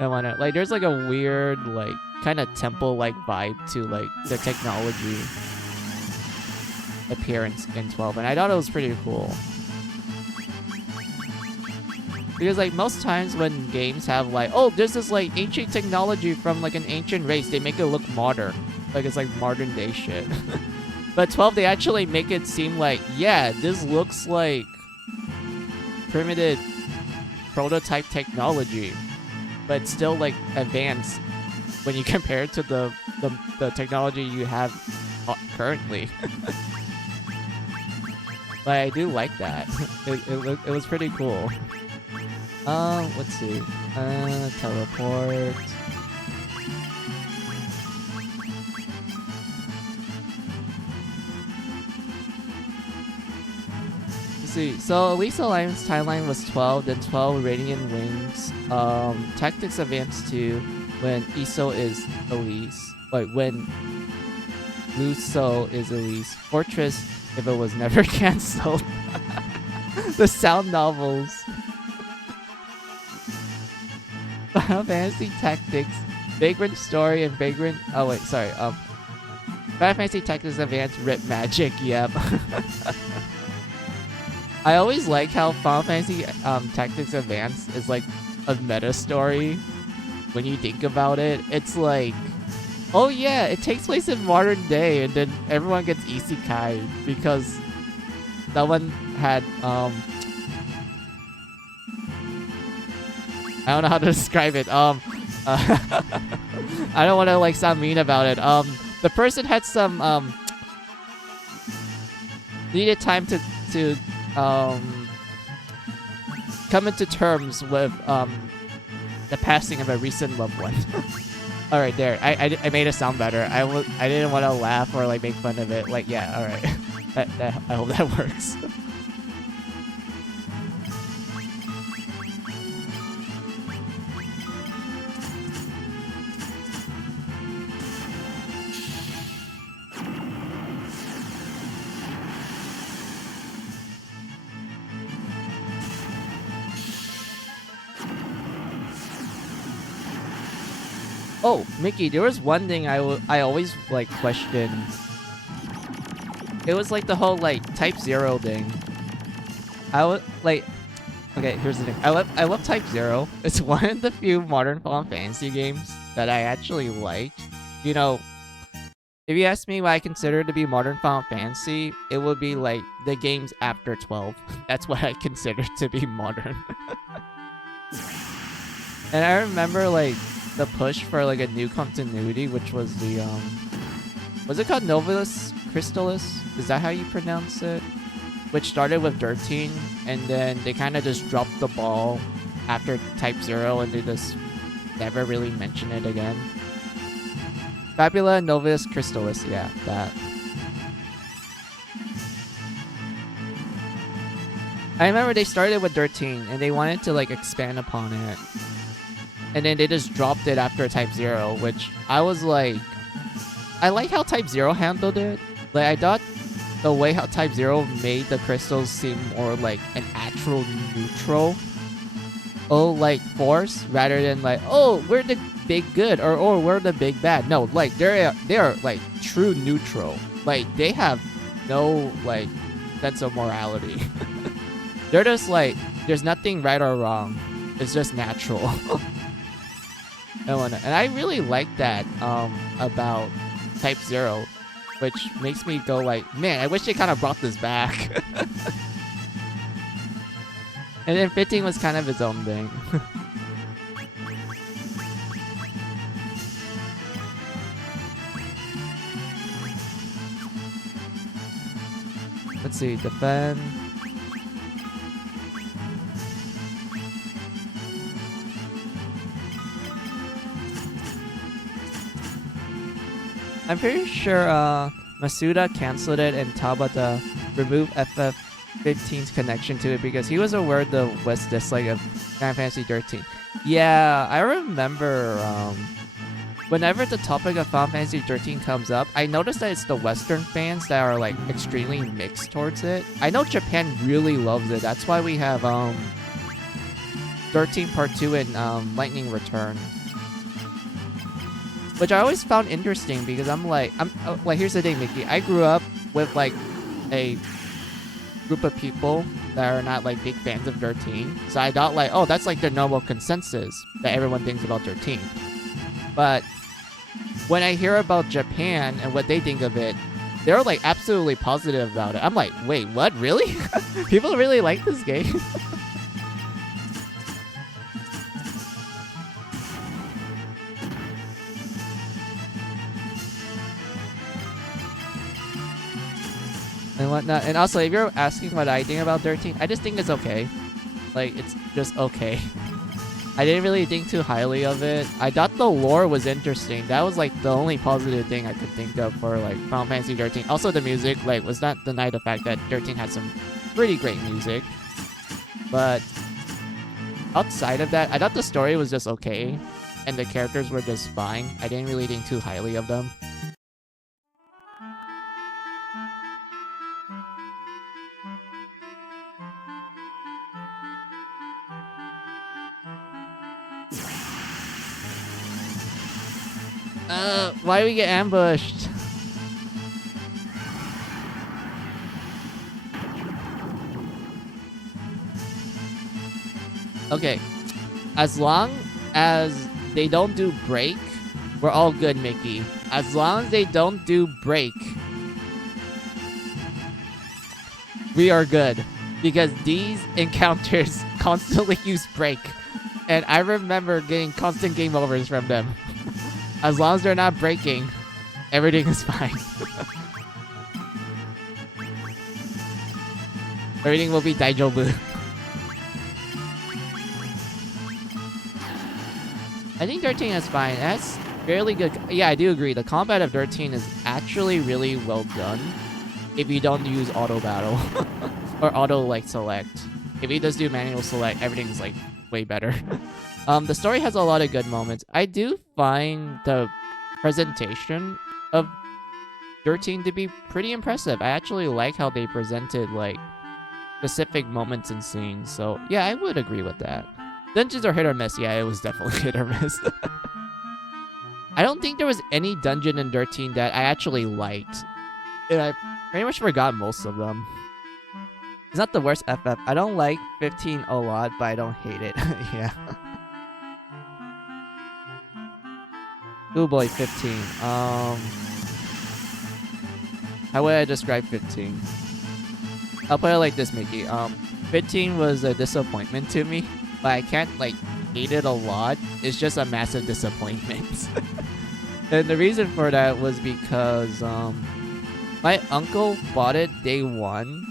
I wanna, like, there's like a weird, like, kind of temple-like vibe to like the technology appearance in 12, and I thought it was pretty cool. Because like most times when games have like, oh, there's this like ancient technology from like an ancient race, they make it look modern. Like it's like modern day shit. But 12, they actually make it seem like, yeah, this looks like primitive prototype technology, but still like advanced when you compare it to the technology you have currently. But I do like that. It was pretty cool. Let's see. Teleport. Let's see. So Elise Alliance timeline was 12, then 12 Radiant Wings. Tactics Advance 2 when Iso is Elise. Like when Luso is Elise. Fortress if it was never cancelled. The sound novels. Final Fantasy Tactics, Vagrant Story, and Vagrant. Oh wait, sorry. Final Fantasy Tactics Advance Rip Magic. Yep. I always like how Final Fantasy Tactics Advance is like a meta story. When you think about it, it's like, oh yeah, it takes place in modern day, and then everyone gets isekai because that one had I don't know how to describe it. I don't want to like sound mean about it. The person had some needed time to come into terms with the passing of a recent loved one. All right, there. I made it sound better. I didn't want to laugh or like make fun of it. Like, yeah, all right. I hope that works. Oh, Mickey, there was one thing I always like questioned. It was like the whole like Type 0 thing. I would like, okay, here's the thing. I love Type 0. It's one of the few modern Final Fantasy games that I actually like. You know, if you ask me what I consider to be modern Final Fantasy, it would be like the games after 12. That's what I consider to be modern. And I remember like the push for like a new continuity, which was the was it called Novus Crystallis? Is that how you pronounce it? Which started with 13, and then they kind of just dropped the ball after Type 0, and they just never really mentioned it again. Fabula Novus Crystallis, yeah, that. I remember they started with 13, and they wanted to like expand upon it. And then they just dropped it after Type 0, which I was like, I like how Type 0 handled it. Like, I thought the way how Type 0 made the crystals seem more like an actual neutral, like force, rather than like, oh, we're the big good or we're the big bad. No, like they are like true neutral. Like they have no like sense of morality. They're just like, there's nothing right or wrong. It's just natural. And I really like that about Type 0, which makes me go like, man, I wish they kind of brought this back. And then 15 was kind of its own thing. let's see, defend. I'm pretty sure Masuda canceled it and Tabata removed FF15's connection to it because he was aware the West dislike of Final Fantasy 13. Yeah, I remember whenever the topic of Final Fantasy 13 comes up, I noticed that it's the Western fans that are like extremely mixed towards it. I know Japan really loves it. That's why we have 13 Part 2 and Lightning Return. Which I always found interesting because I'm like, here's the thing, Mickey. I grew up with like a group of people that are not like big fans of 13. So I thought like, oh, that's like the normal consensus that everyone thinks about 13. But when I hear about Japan and what they think of it, they're like absolutely positive about it. I'm like, wait, what? Really? People really like this game? And whatnot. And also, if you're asking what I think about 13, I just think it's okay. Like, it's just okay. I didn't really think too highly of it. I thought the lore was interesting. That was like the only positive thing I could think of for like Final Fantasy 13. Also, the music like was not denied the fact that 13 had some pretty great music. But outside of that, I thought the story was just okay. And the characters were just fine. I didn't really think too highly of them. Why do we get ambushed? Okay. As long as they don't do break, we're all good, Mickey. As long as they don't do break, we are good. Because these encounters constantly use break. And I remember getting constant game overs from them. As long as they're not breaking, everything is fine. Everything will be daijobu. I think 13 is fine. That's fairly good. Yeah, I do agree. The combat of 13 is actually really well done if you don't use auto battle or auto like select. If you just do manual select, everything's like way better. The story has a lot of good moments. I do find the presentation of 13 to be pretty impressive. I actually like how they presented like specific moments and scenes. So yeah, I would agree with that. Dungeons are hit or miss. Yeah, it was definitely hit or miss. I don't think there was any dungeon in 13 that I actually liked. And I pretty much forgot most of them. It's not the worst FF. I don't like 15 a lot, but I don't hate it. Yeah. Oh boy, 15. How would I describe 15? I'll put it like this, Mickey. 15 was a disappointment to me, but I can't like hate it a lot. It's just a massive disappointment. And the reason for that was because my uncle bought it day one,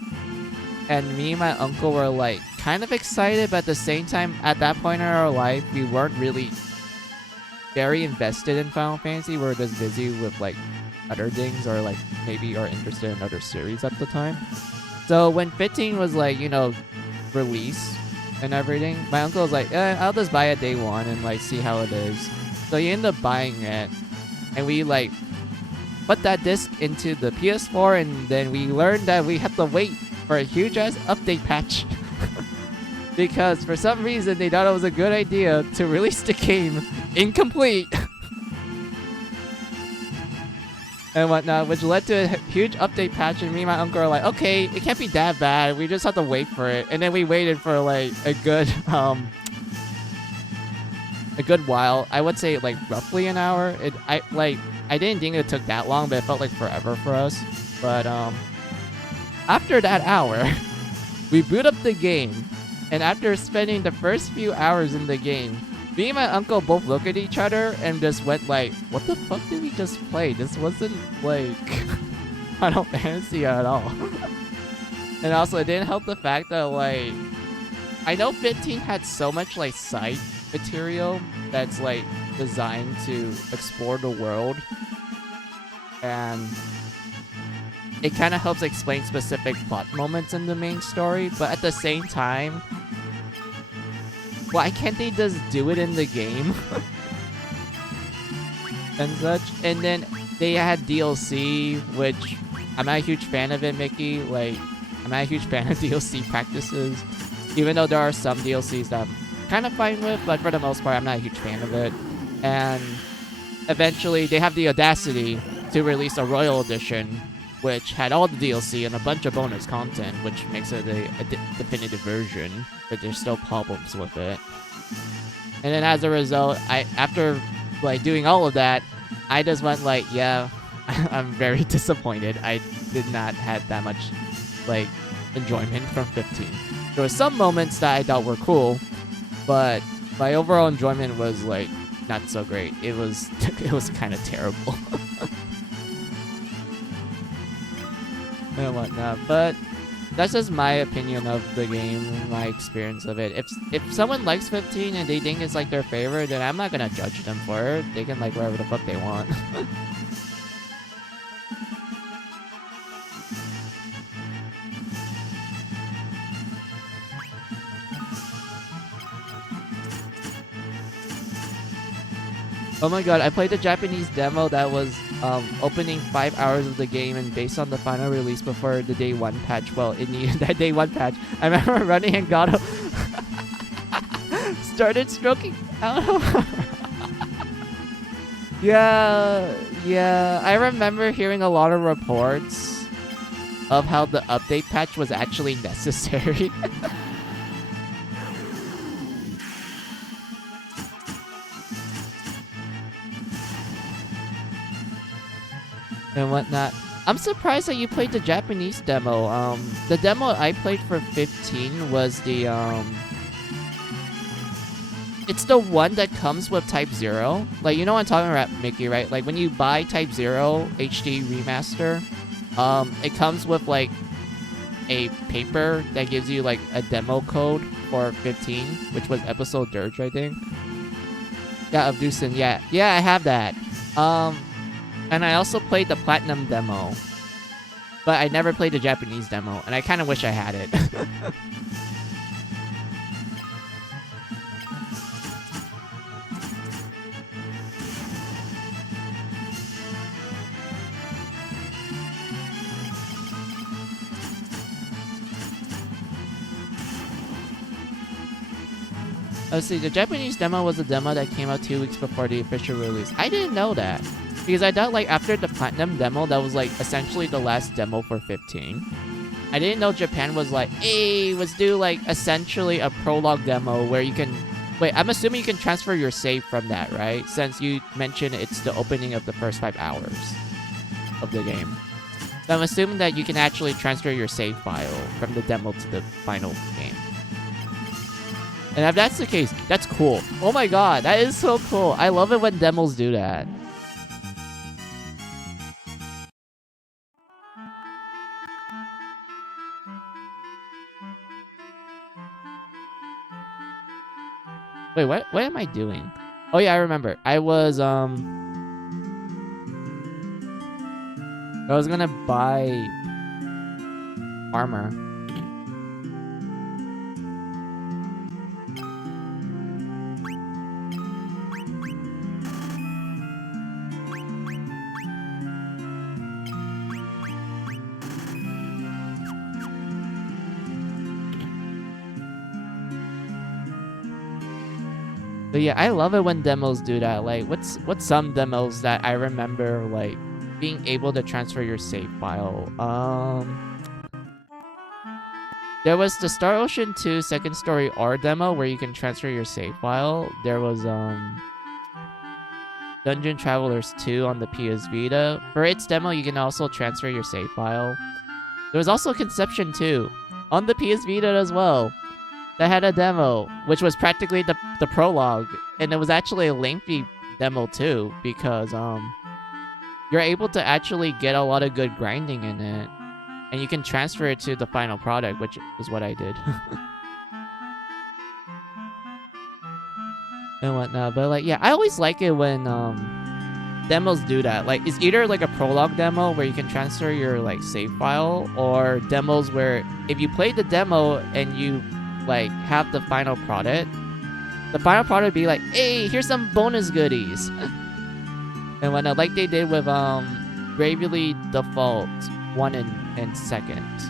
and me and my uncle were like kind of excited, but at the same time, at that point in our life, we weren't really very invested in Final Fantasy. We were just busy with like other things, or like maybe are interested in other series at the time. So when 15 was like, you know, release and everything, my uncle was like, I'll just buy it day one and like see how it is. So he ended up buying it, and we like put that disc into the PS4, and then we learned that we had to wait for a huge ass update patch. Because for some reason they thought it was a good idea to release the game incomplete and whatnot, which led to a huge update patch, and me and my uncle are like, okay, it can't be that bad, we just have to wait for it. And then we waited for like a good while. I would say like roughly an hour. I didn't think it took that long, but it felt like forever for us. But after that hour, we boot up the game. And after spending the first few hours in the game, me and my uncle both look at each other and just went like, what the fuck did we just play? This wasn't like Final Fantasy at all. And also, it didn't help the fact that, like, I know 15 had so much, like, side material that's, like, designed to explore the world. And it kind of helps explain specific plot moments in the main story. But at the same time, why can't they just do it in the game? And such. And then they had DLC, which I'm not a huge fan of it, Mickey. Like, I'm not a huge fan of DLC practices. Even though there are some DLCs that I'm kind of fine with, but for the most part, I'm not a huge fan of it. And eventually, they have the audacity to release a Royal Edition, which had all the DLC and a bunch of bonus content, which makes it a definitive version, but there's still problems with it. And then as a result, after like doing all of that, I just went like, yeah, I'm very disappointed. I did not have that much like enjoyment from 15. There were some moments that I thought were cool, but my overall enjoyment was like not so great. It was kind of terrible. And whatnot, but that's just my opinion of the game, my experience of it. If someone likes 15 and they think it's like their favorite, then I'm not gonna judge them for it. They can like whatever the fuck they want. Oh my god, I played the Japanese demo that was opening 5 hours of the game, and based on the final release before the day 1 patch, well, it needed that day 1 patch. I remember running and Gato started stroking out. Yeah, I remember hearing a lot of reports of how the update patch was actually necessary. And whatnot. I'm surprised that you played the Japanese demo. The demo I played for 15 was the it's the one that comes with Type 0. Like, you know what I'm talking about, Mickey, right? Like, when you buy Type 0 HD Remaster, it comes with, like, a paper that gives you, like, a demo code for 15, which was Episode Dirge, I think. Yeah, of Deucin, yeah. Yeah, I have that. And I also played the Platinum demo. But I never played the Japanese demo, and I kind of wish I had it. Let's see, the Japanese demo was a demo that came out 2 weeks before the official release. I didn't know that. Because I thought, like, after the Platinum demo, that was, like, essentially the last demo for 15. I didn't know Japan was like, hey, let's do, like, essentially a prologue demo where you can... Wait, I'm assuming you can transfer your save from that, right? Since you mentioned it's the opening of the first 5 hours of the game. So I'm assuming that you can actually transfer your save file from the demo to the final game. And if that's the case, that's cool. Oh my god, that is so cool. I love it when demos do that. Wait, what am I doing? Oh yeah, I remember. I was gonna buy armor. But yeah, I love it when demos do that. Like, what's some demos that I remember, like, being able to transfer your save file? There was the Star Ocean 2 Second Story R demo where you can transfer your save file. There was Dungeon Travelers 2 on the PS Vita. For its demo, you can also transfer your save file. There was also Conception 2 on the PS Vita as well. That had a demo, which was practically the prologue, and it was actually a lengthy demo too, because you're able to actually get a lot of good grinding in it, And you can transfer it to the final product, which is what I did. And whatnot. But like, yeah, I always like it when demos do that. Like, it's either like a prologue demo where you can transfer your like save file, or demos where if you play the demo and you like have the final product be like, hey, here's some bonus goodies. And whatnot, like they did with Bravely Default 1 and 2nd.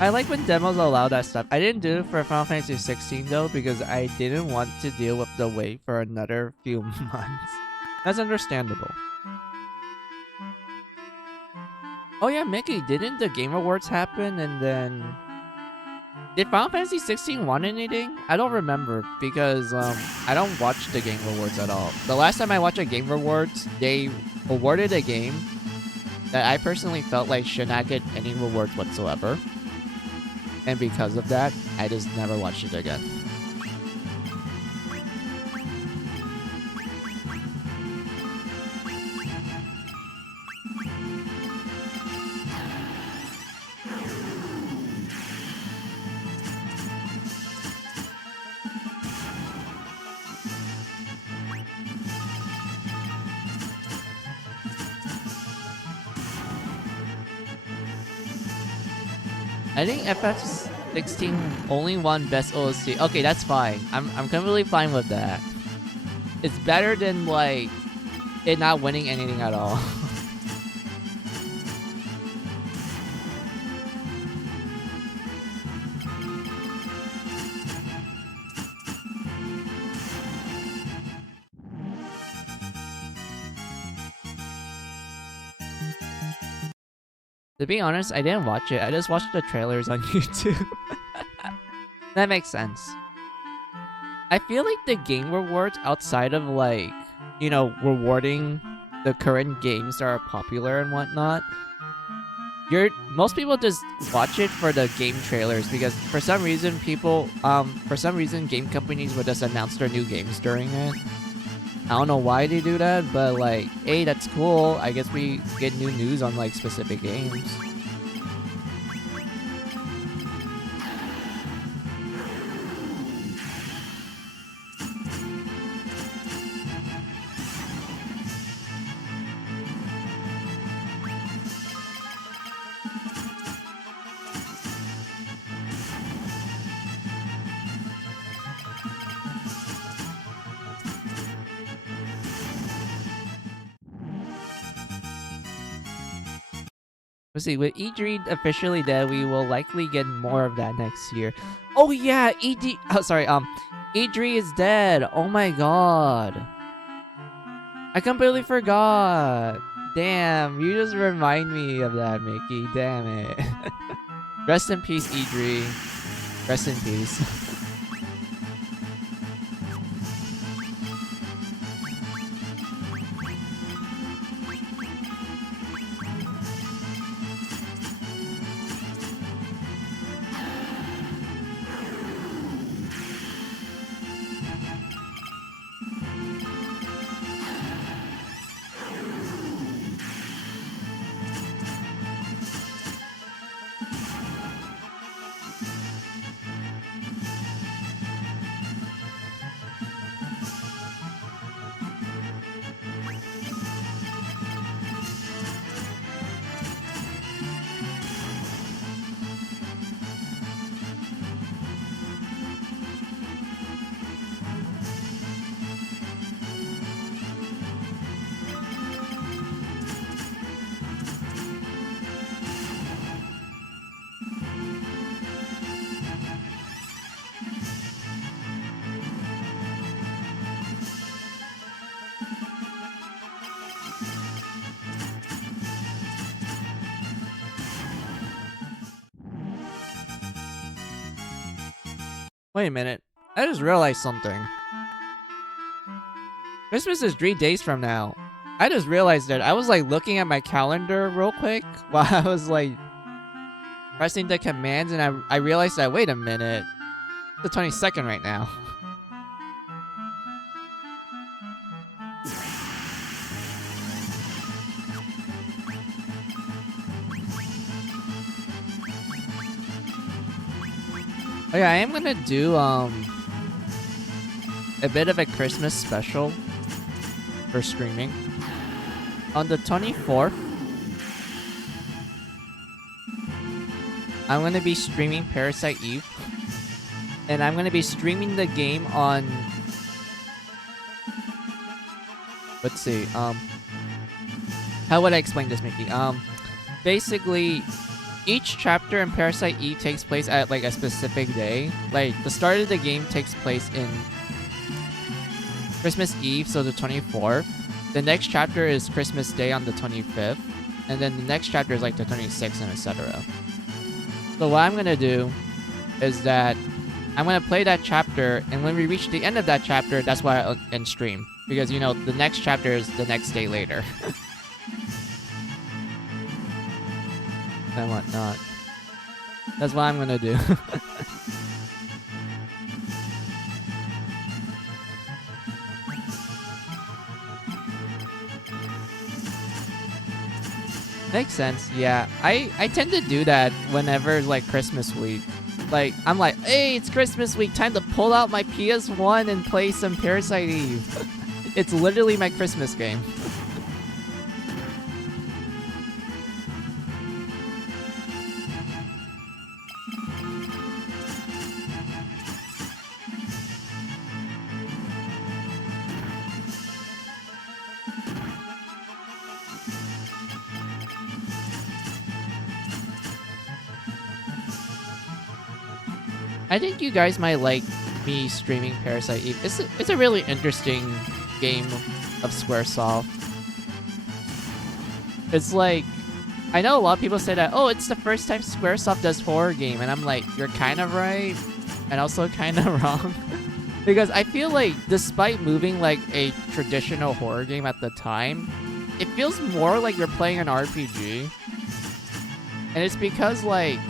I like when demos allow that stuff. I didn't do it for Final Fantasy 16 though, because I didn't want to deal with the wait for another few months. That's understandable. Oh yeah, Mickey, didn't the Game Awards happen and then... Did Final Fantasy 16 won anything? I don't remember because I don't watch the Game Awards at all. The last time I watched a Game Awards, they awarded a game that I personally felt like should not get any rewards whatsoever. And because of that, I just never watched it again. I think FF16 only won Best OST. Okay, that's fine. I'm completely fine with that. It's better than like it not winning anything at all. To be honest, I didn't watch it. I just watched the trailers on YouTube. That makes sense. I feel like the game rewards outside of like, you know, rewarding the current games that are popular and whatnot, most people just watch it for the game trailers because for some reason game companies would just announce their new games during it. I don't know why they do that, but like, hey, that's cool. I guess we get new news on like specific games. Let's see, with E3 officially dead, we will likely get more of that next year. Oh yeah, E3 is dead. Oh my god. I completely forgot. Damn, you just remind me of that, Mickey. Damn it. Rest in peace, E3. Rest in peace. Wait a minute. I just realized something. Christmas is 3 days from now. I just realized that I was like looking at my calendar real quick while I was like pressing the commands, and I realized that, wait a minute, it's the 22nd right now. Oh yeah, I am gonna do a bit of a Christmas special for streaming. On the 24th, I'm gonna be streaming Parasite Eve. And I'm gonna be streaming the game on... Let's see, how would I explain this, Mickey? Basically, each chapter in Parasite Eve takes place at like a specific day. Like, the start of the game takes place in Christmas Eve, so the 24th. The next chapter is Christmas Day on the 25th. And then the next chapter is like the 26th and etc. So what I'm gonna do is that I'm gonna play that chapter, and when we reach the end of that chapter, that's why I'll end stream. Because, you know, the next chapter is the next day later. And whatnot. That's what I'm gonna do. Makes sense, yeah. I tend to do that whenever, like, Christmas week. Like, I'm like, hey, it's Christmas week, time to pull out my PS1 and play some Parasite Eve. It's literally my Christmas game. I think you guys might like me streaming Parasite Eve. It's a really interesting game of Squaresoft. It's like, I know a lot of people say that, oh, it's the first time Squaresoft does horror game, and I'm like, you're kind of right, and also kind of wrong. Because I feel like, despite moving like a traditional horror game at the time, it feels more like you're playing an RPG. And it's because, like,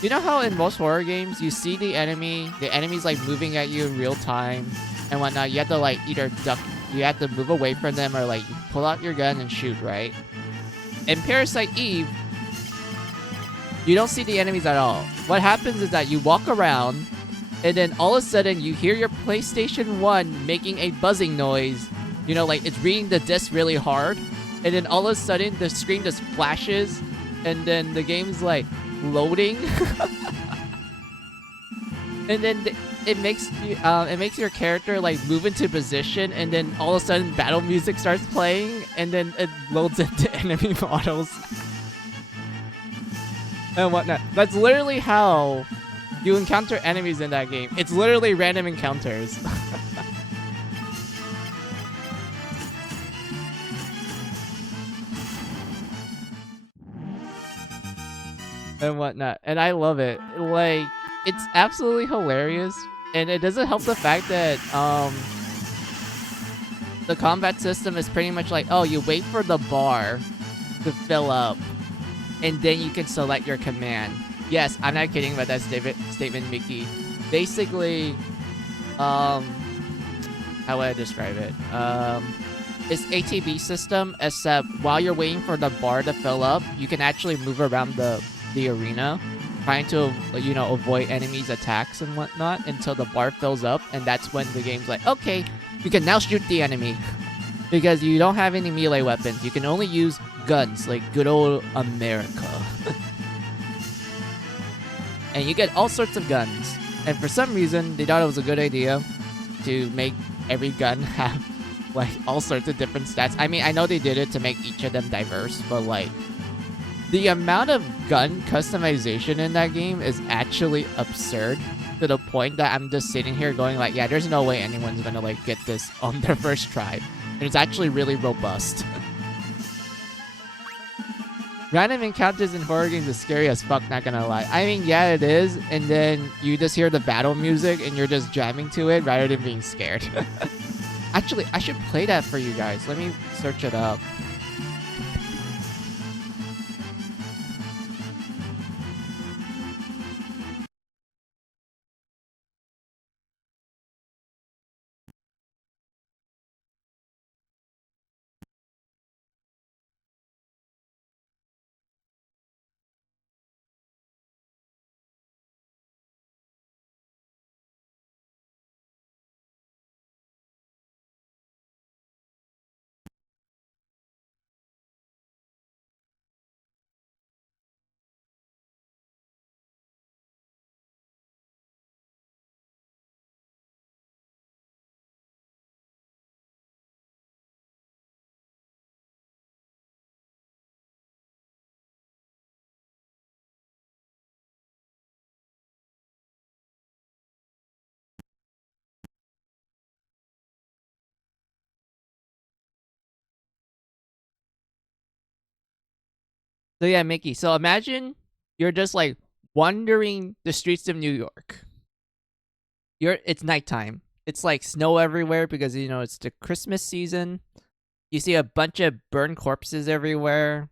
you know how in most horror games, you see the enemy's like moving at you in real time and whatnot. You have to like either duck, you have to move away from them, or like pull out your gun and shoot, right? In Parasite Eve, you don't see the enemies at all. What happens is that you walk around, and then all of a sudden you hear your PlayStation 1 making a buzzing noise. You know, like it's reading the disc really hard, and then all of a sudden the screen just flashes, and then the game's like loading. And then it makes your character like move into position, and then all of a sudden battle music starts playing, and then it loads into enemy models and whatnot. That's literally how you encounter enemies in that game. It's literally random encounters. And whatnot, and I love it. Like, it's absolutely hilarious, and it doesn't help the fact that the combat system is pretty much like, oh, you wait for the bar to fill up, and then you can select your command. Yes, I'm not kidding about that statement, Mickey. Basically, how would I describe it? It's ATB system, except while you're waiting for the bar to fill up, you can actually move around the arena, trying to, you know, avoid enemies' attacks and whatnot until the bar fills up, and that's when the game's like, okay, you can now shoot the enemy. Because you don't have any melee weapons. You can only use guns, like good old America. And you get all sorts of guns. And for some reason, they thought it was a good idea to make every gun have, like, all sorts of different stats. I mean, I know they did it to make each of them diverse, but, like, the amount of gun customization in that game is actually absurd, to the point that I'm just sitting here going like, yeah, there's no way anyone's gonna like get this on their first try. And it's actually really robust. Random encounters in horror games is scary as fuck, not gonna lie. I mean, yeah, it is, and then you just hear the battle music and you're just jamming to it rather than being scared. Actually, I should play that for you guys. Let me search it up. So yeah, Mickey. So imagine you're just like wandering the streets of New York. It's nighttime. It's like snow everywhere because you know it's the Christmas season. You see a bunch of burned corpses everywhere.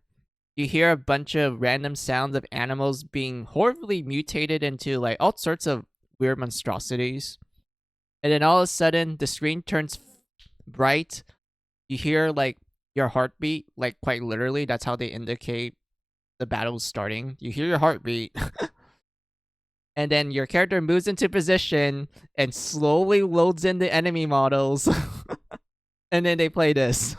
You hear a bunch of random sounds of animals being horribly mutated into like all sorts of weird monstrosities. And then all of a sudden the screen turns bright. You hear like your heartbeat, like quite literally. That's how they indicate the battle's starting. You hear your heartbeat. And then your character moves into position and slowly loads in the enemy models. And then they play this.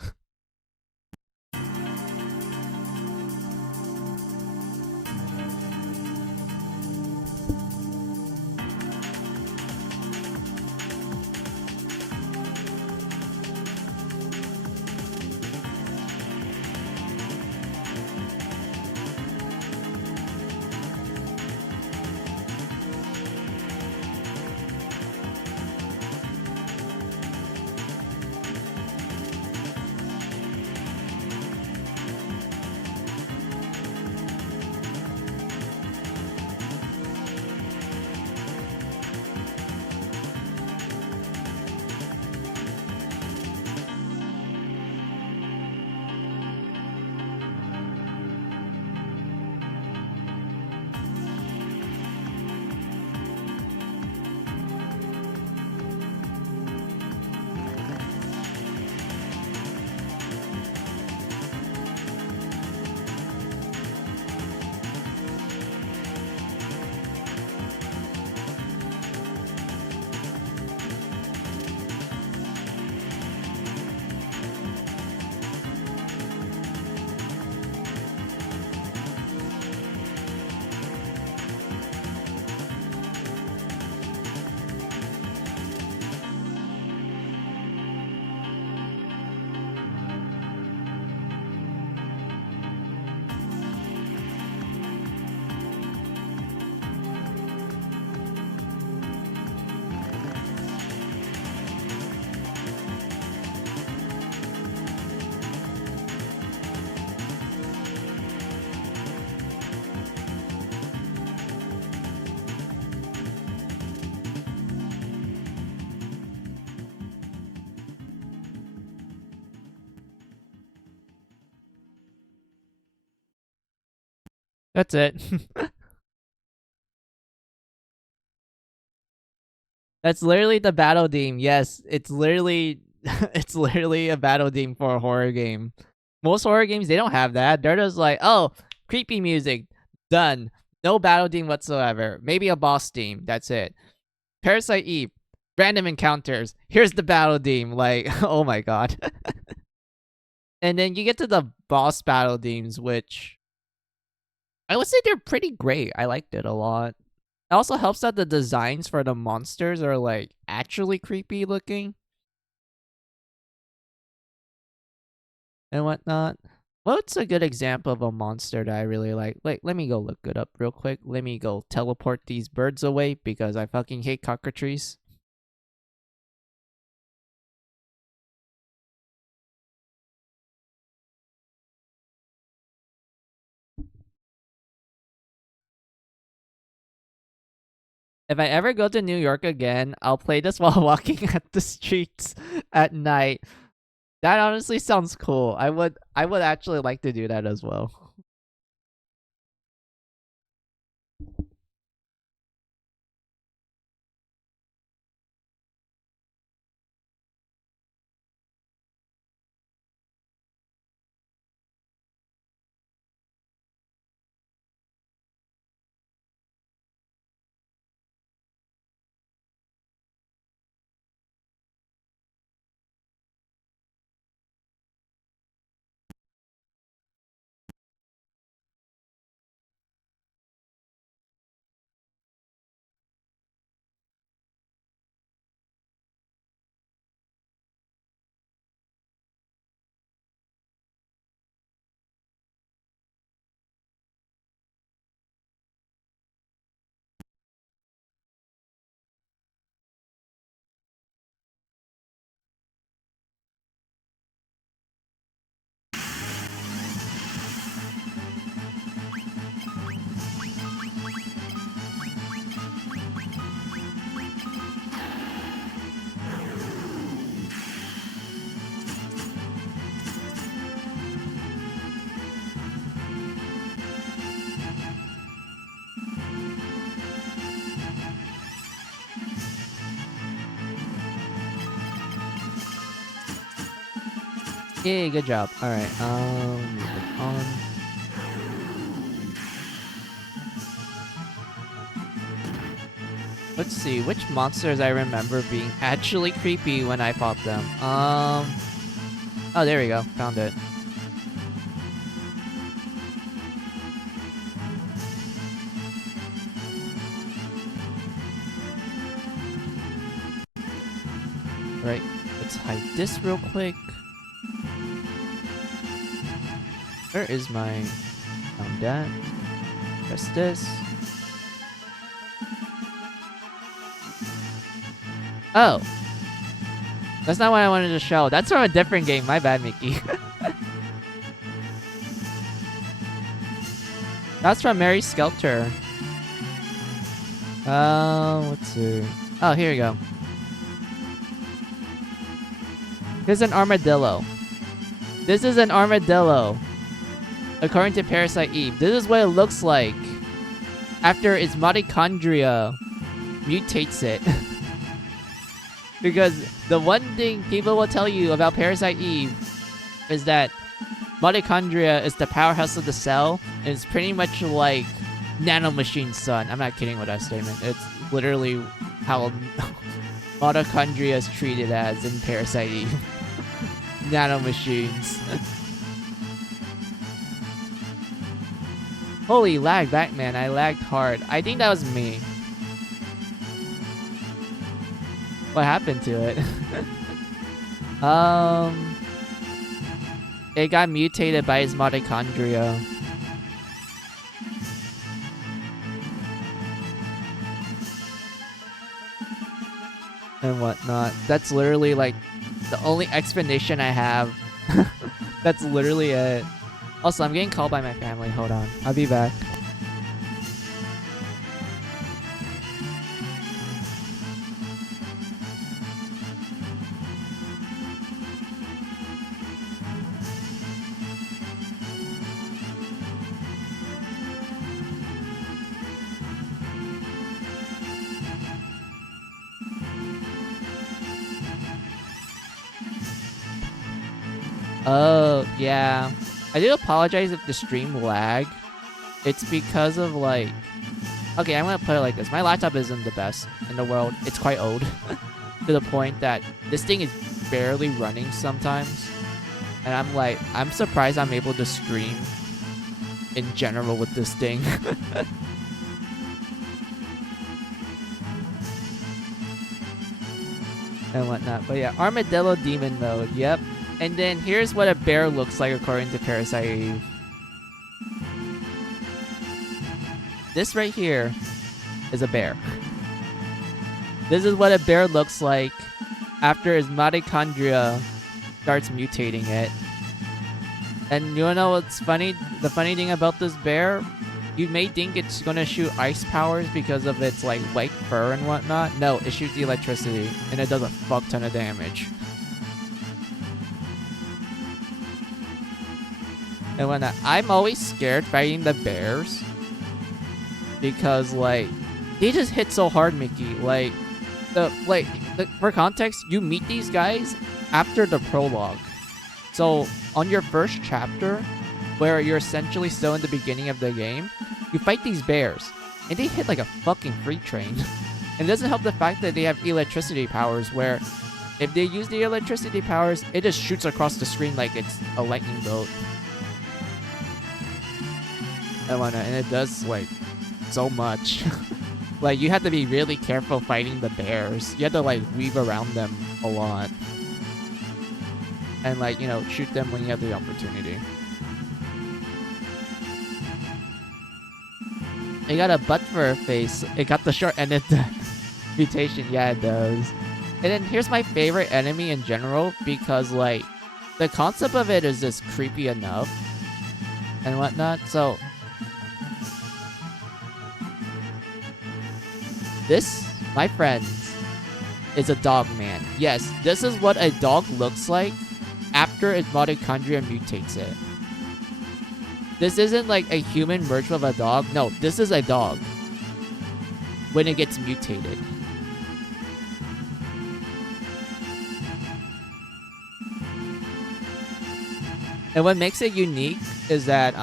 That's it. That's literally the battle theme. Yes, it's literally it's literally a battle theme for a horror game. Most horror games they don't have that. They're just like, oh, creepy music, done. No battle theme whatsoever. Maybe a boss theme. That's it. Parasite Eve, random encounters. Here's the battle theme. Like, oh my god. And then you get to the boss battle themes, which I would say they're pretty great. I liked it a lot. It also helps that the designs for the monsters are like actually creepy looking and whatnot. What's a good example of a monster that I really like? Like, let me go look it up real quick. Let me go teleport these birds away because I fucking hate cockatrices. If I ever go to New York again, I'll play this while walking at the streets at night. That honestly sounds cool. I would actually like to do that as well. Yay, good job. Alright, move on. Let's see, which monsters I remember being actually creepy when I fought them. Oh, there we go. Found it. Right, let's hide this real quick. Where is my... Found that. Press this. Oh! That's not what I wanted to show. That's from a different game. My bad, Mickey. That's from Mary Skelter. Let's see. Oh, here we go. Here's an armadillo. This is an armadillo. According to Parasite Eve, this is what it looks like after its mitochondria mutates it. Because the one thing people will tell you about Parasite Eve is that mitochondria is the powerhouse of the cell, and it's pretty much like Nanomachine's son. I'm not kidding with that statement. It's literally how mitochondria is treated as in Parasite Eve. Nanomachines. Holy lag, Batman. I lagged hard. I think that was me. What happened to it? It got mutated by his mitochondria. And whatnot. That's literally like the only explanation I have. That's literally it. Also, I'm getting called by my family. Hold on. I'll be back. Oh, yeah. I do apologize if the stream lag. It's because of like... Okay, I'm gonna put it like this. My laptop isn't the best in the world. It's quite old. To the point that this thing is barely running sometimes. And I'm like, I'm surprised I'm able to stream in general with this thing. And whatnot. But yeah, Armadillo Demon Mode. Yep. And then here's what a bear looks like according to Parasite Eve. This right here is a bear. This is what a bear looks like after his mitochondria starts mutating it. And you wanna know what's funny? The funny thing about this bear You may think it's gonna shoot ice powers because of its like white fur and whatnot. No, it shoots electricity, and it does a fuck ton of damage. And whatnot. I'm always scared fighting the bears because like they just hit so hard, Mickey. Like for context, you meet these guys after the prologue. So on your first chapter, where you're essentially still in the beginning of the game, you fight these bears, and they hit like a fucking freight train. And it doesn't help the fact that they have electricity powers, where if they use the electricity powers, it just shoots across the screen like it's a lightning bolt. And it does like so much. Like you have to be really careful fighting the bears. You have to like weave around them a lot. And like, you know, shoot them when you have the opportunity. It got a butt for a face. It got the short-ended mutation. Yeah, it does. And then here's my favorite enemy in general, because like the concept of it is just creepy enough and whatnot. So this, my friends, is a dog man. Yes, this is what a dog looks like after its mitochondria mutates it. This isn't like a human merged with a dog. No, this is a dog when it gets mutated. And what makes it unique is that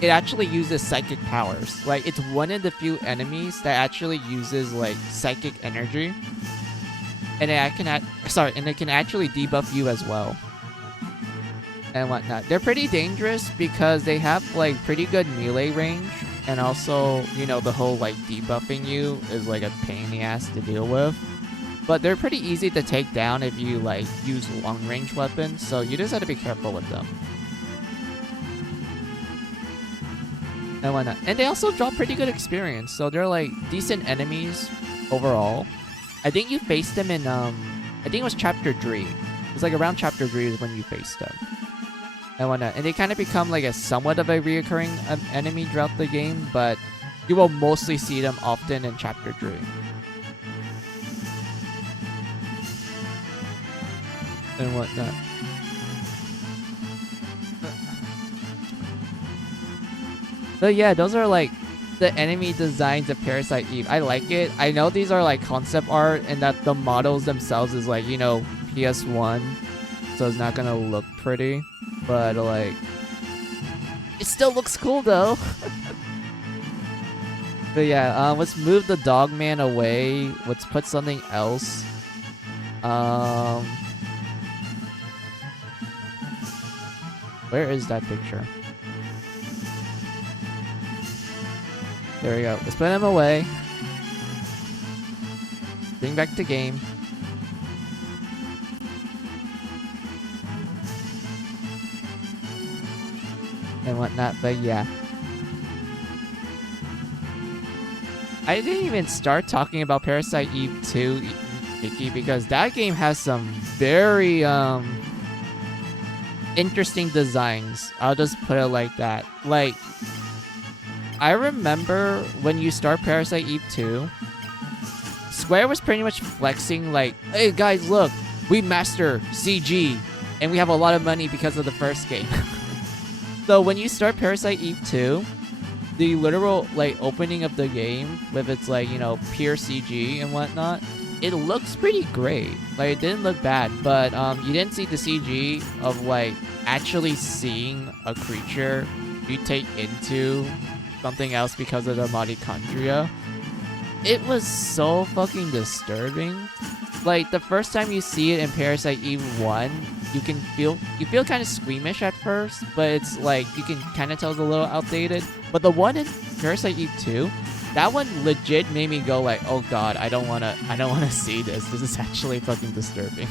it actually uses psychic powers. Like, it's one of the few enemies that actually uses like psychic energy, and it can actually debuff you as well and whatnot. They're pretty dangerous because they have like pretty good melee range, and also, you know, the whole like debuffing you is like a pain in the ass to deal with. But they're pretty easy to take down if you like use long range weapons, so you just have to be careful with them. And whatnot. And they also drop pretty good experience, so they're like decent enemies overall. I think you faced them in I think it was chapter 3. It's like around chapter 3 is when you faced them. And whatnot. And they kind of become like a somewhat of a reoccurring enemy throughout the game, but you will mostly see them often in chapter 3. And whatnot. But yeah, those are like the enemy designs of Parasite Eve. I like it. I know these are like concept art, and that the models themselves is like, you know, PS1, so it's not gonna look pretty, but like it still looks cool though. But yeah, let's move the dog man away. Let's put something else. Where is that picture? There we go. Let's put him away. Bring back the game. And whatnot, but yeah. I didn't even start talking about Parasite Eve 2, Vicky, because that game has some very interesting designs. I'll just put it like that. Like, I remember when you start Parasite Eve 2, Square was pretty much flexing like, hey guys, look, we master CG, and we have a lot of money because of the first game. So when you start Parasite Eve 2, the literal like opening of the game with its like, you know, pure CG and whatnot, it looks pretty great. Like, it didn't look bad, but you didn't see the CG of like actually seeing a creature mutate into something else because of the mitochondria. It was so fucking disturbing. Like, the first time you see it in Parasite Eve 1, you feel kind of squeamish at first, but it's like you can kind of tell it's a little outdated. But the one in Parasite Eve 2, that one legit made me go like, oh god, I don't wanna see this. This is actually fucking disturbing.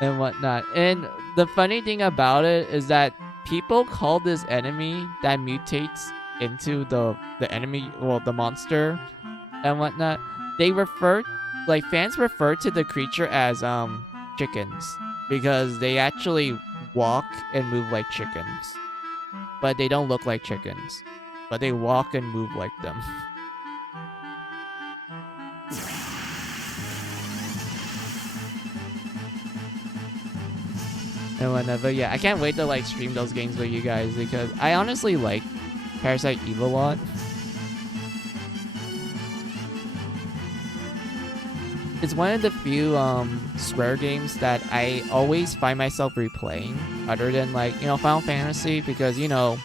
And whatnot. And the funny thing about it is that people call this enemy that mutates into the enemy, well, the monster and whatnot, they refer, like, fans refer to the creature as chickens because they actually walk and move like chickens, but they don't look like chickens, but they walk and move like them. And whatever, yeah, I can't wait to like stream those games with you guys because I honestly like Parasite Eve a lot. It's one of the few Square games that I always find myself replaying, other than like, you know, Final Fantasy, because, you know,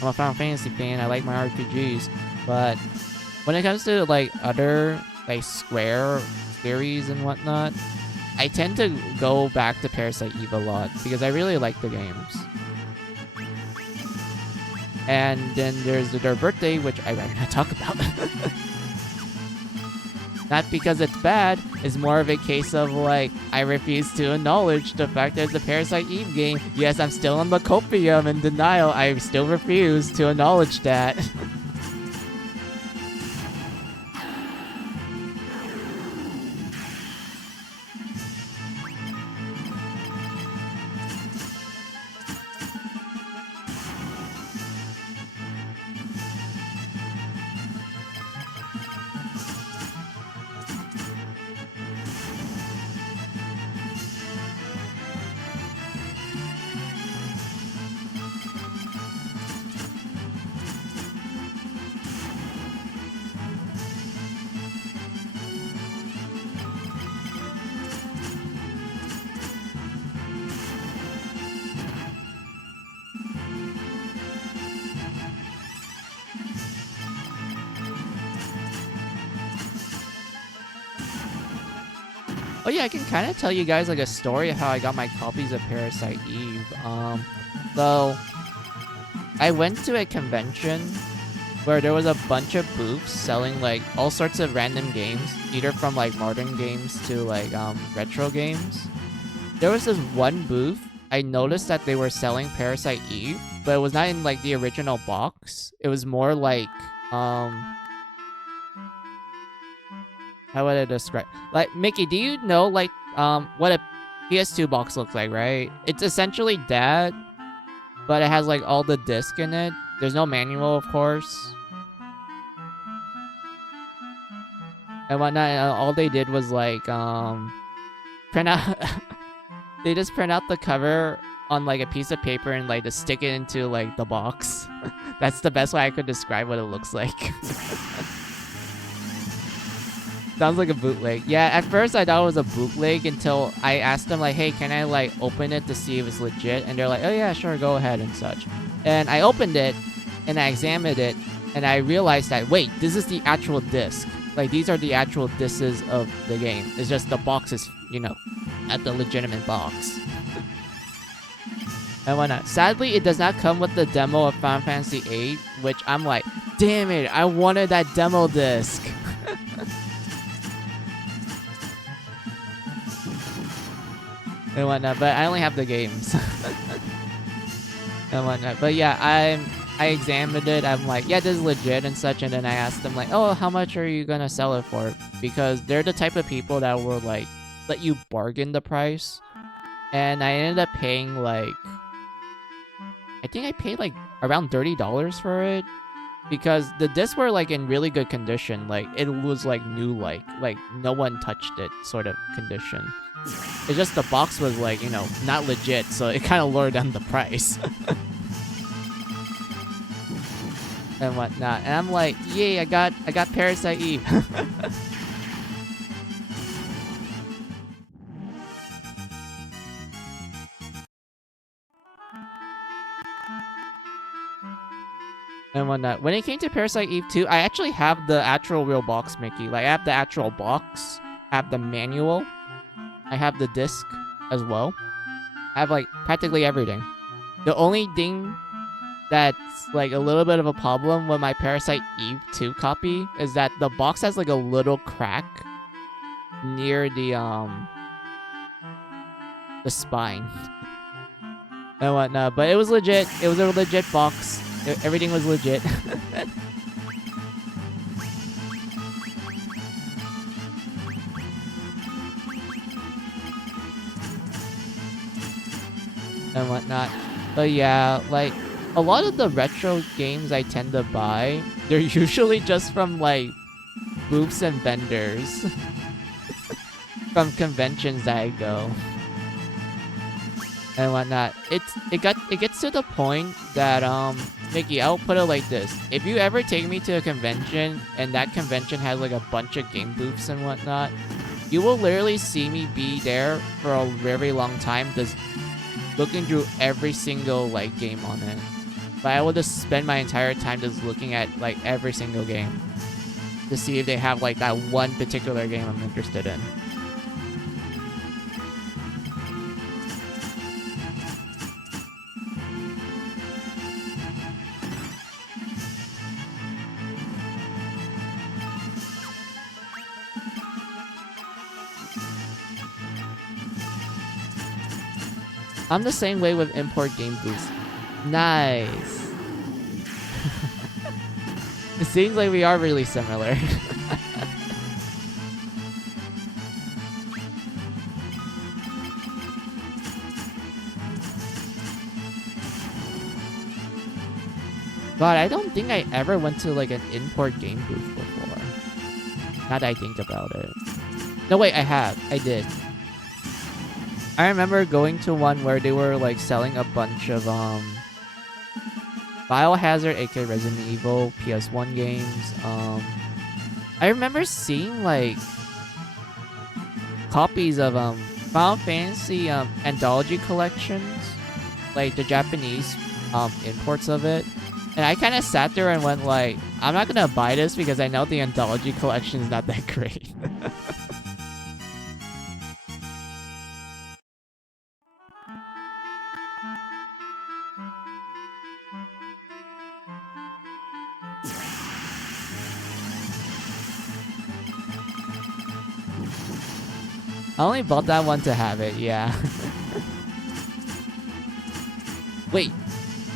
I'm a Final Fantasy fan, I like my RPGs, but when it comes to like other like Square series and whatnot, I tend to go back to Parasite Eve a lot because I really like the games. And then there's their birthday, which I'd rather not talk about. Not because it's bad, it's more of a case of like, I refuse to acknowledge the fact that it's a Parasite Eve game. Yes, I'm still on the copium in denial, I still refuse to acknowledge that. Oh yeah, I can kind of tell you guys like a story of how I got my copies of Parasite Eve. So I went to a convention where there was a bunch of booths selling like all sorts of random games, either from like modern games to like retro games. There was this one booth, I noticed that they were selling Parasite Eve, but it was not in like the original box. It was more like how would I describe? Like, Mickey, do you know, like, what a PS2 box looks like, right? It's essentially that, but it has, like, all the disc in it. There's no manual, of course. And whatnot, and all they did was, like, print out... they just print out the cover on, like, a piece of paper and, like, just stick it into, like, the box. That's the best way I could describe what it looks like. Sounds like a bootleg. Yeah, at first I thought it was a bootleg until I asked them like, hey, can I like open it to see if it's legit? And they're like, oh yeah, sure, go ahead and such. And I opened it and I examined it and I realized that, wait, this is the actual disc. Like these are the actual discs of the game. It's just the box is, you know, at the legitimate box. And whatnot. Sadly, it does not come with the demo of Final Fantasy VIII, which I'm like, damn it, I wanted that demo disc. And whatnot, but I only have the games. And whatnot. But yeah, I examined it, I'm like, yeah, this is legit and such, and then I asked them like, oh, how much are you gonna sell it for? Because they're the type of people that will like let you bargain the price. And I ended up paying like, I think I paid like around $30 for it. Because the discs were like in really good condition, like it was like new, like no one touched it sort of condition. It's just the box was like, you know, not legit, so it kind of lowered down the price. And whatnot. And I'm like, yay, I got Parasite Eve. And whatnot. When it came to Parasite Eve 2, I actually have the actual real box, Mickey. Like, I have the actual box, I have the manual, I have the disc as well. I have, like, practically everything. The only thing that's, like, a little bit of a problem with my Parasite Eve 2 copy is that the box has, like, a little crack near the spine. And whatnot. But it was legit. It was a legit box. Everything was legit. and whatnot. But yeah, like a lot of the retro games I tend to buy, they're usually just from like booths and vendors from conventions that I go and whatnot. It gets to the point that Mickey, I'll put it like this: if you ever take me to a convention and that convention has like a bunch of game booths and whatnot, you will literally see me be there for a very long time, just looking through every single like game on it. But I will just spend my entire time just looking at like every single game to see if they have like that one particular game I'm interested in. I'm the same way with import game booths. Nice. It seems like we are really similar. God, I don't think I ever went to like an import game booth before. Now that I think about it. No, wait, I have. I did. I remember going to one where they were like selling a bunch of Biohazard, aka Resident Evil, PS1 games. I remember seeing like copies of Final Fantasy anthology collections, like the Japanese imports of it. And I kind of sat there and went like, I'm not gonna buy this because I know the anthology collection is not that great. I only bought that one to have it, yeah. Wait,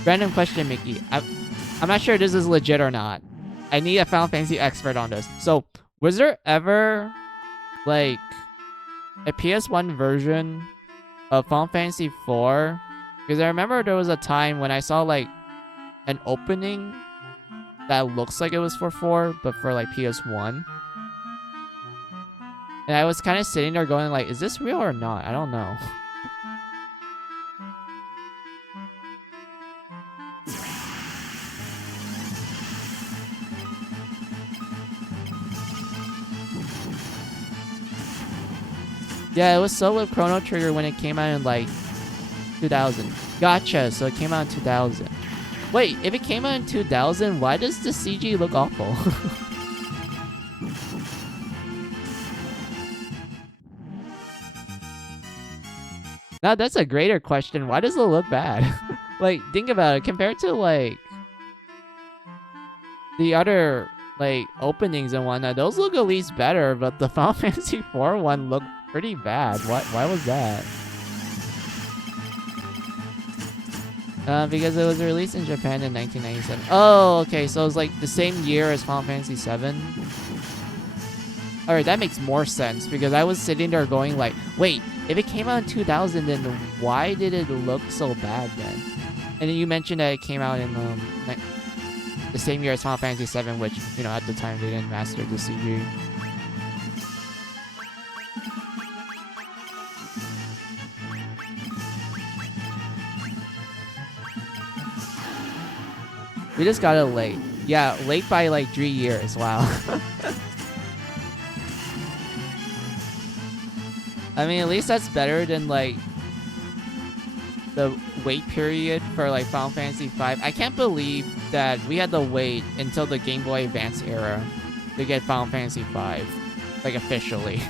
random question, Mickey. I'm not sure this is legit or not. I need a Final Fantasy expert on this. So, was there ever, like, a PS1 version of Final Fantasy 4? Because I remember there was a time when I saw, like, an opening that looks like it was for 4, but for, like, PS1. And I was kind of sitting there going like, is this real or not? I don't know. Yeah, it was so with Chrono Trigger when it came out in like 2000. Gotcha, so it came out in 2000. Wait, if it came out in 2000, why does the CG look awful? Now that's a greater question. Why does it look bad? Like, think about it. Compared to like the other like openings and whatnot, those look at least better. But the Final Fantasy 4 one looked pretty bad. Why was that? Because it was released in Japan in 1997. Oh, okay. So it was like the same year as Final Fantasy 7. Alright, that makes more sense because I was sitting there going like, wait, if it came out in 2000, then why did it look so bad then? And then you mentioned that it came out in the same year as Final Fantasy 7, which, you know, at the time they didn't master the CG. We just got it late. Yeah, late by like 3 years. Wow. I mean, at least that's better than like the wait period for like Final Fantasy V. I can't believe that we had to wait until the Game Boy Advance era to get Final Fantasy V, like officially.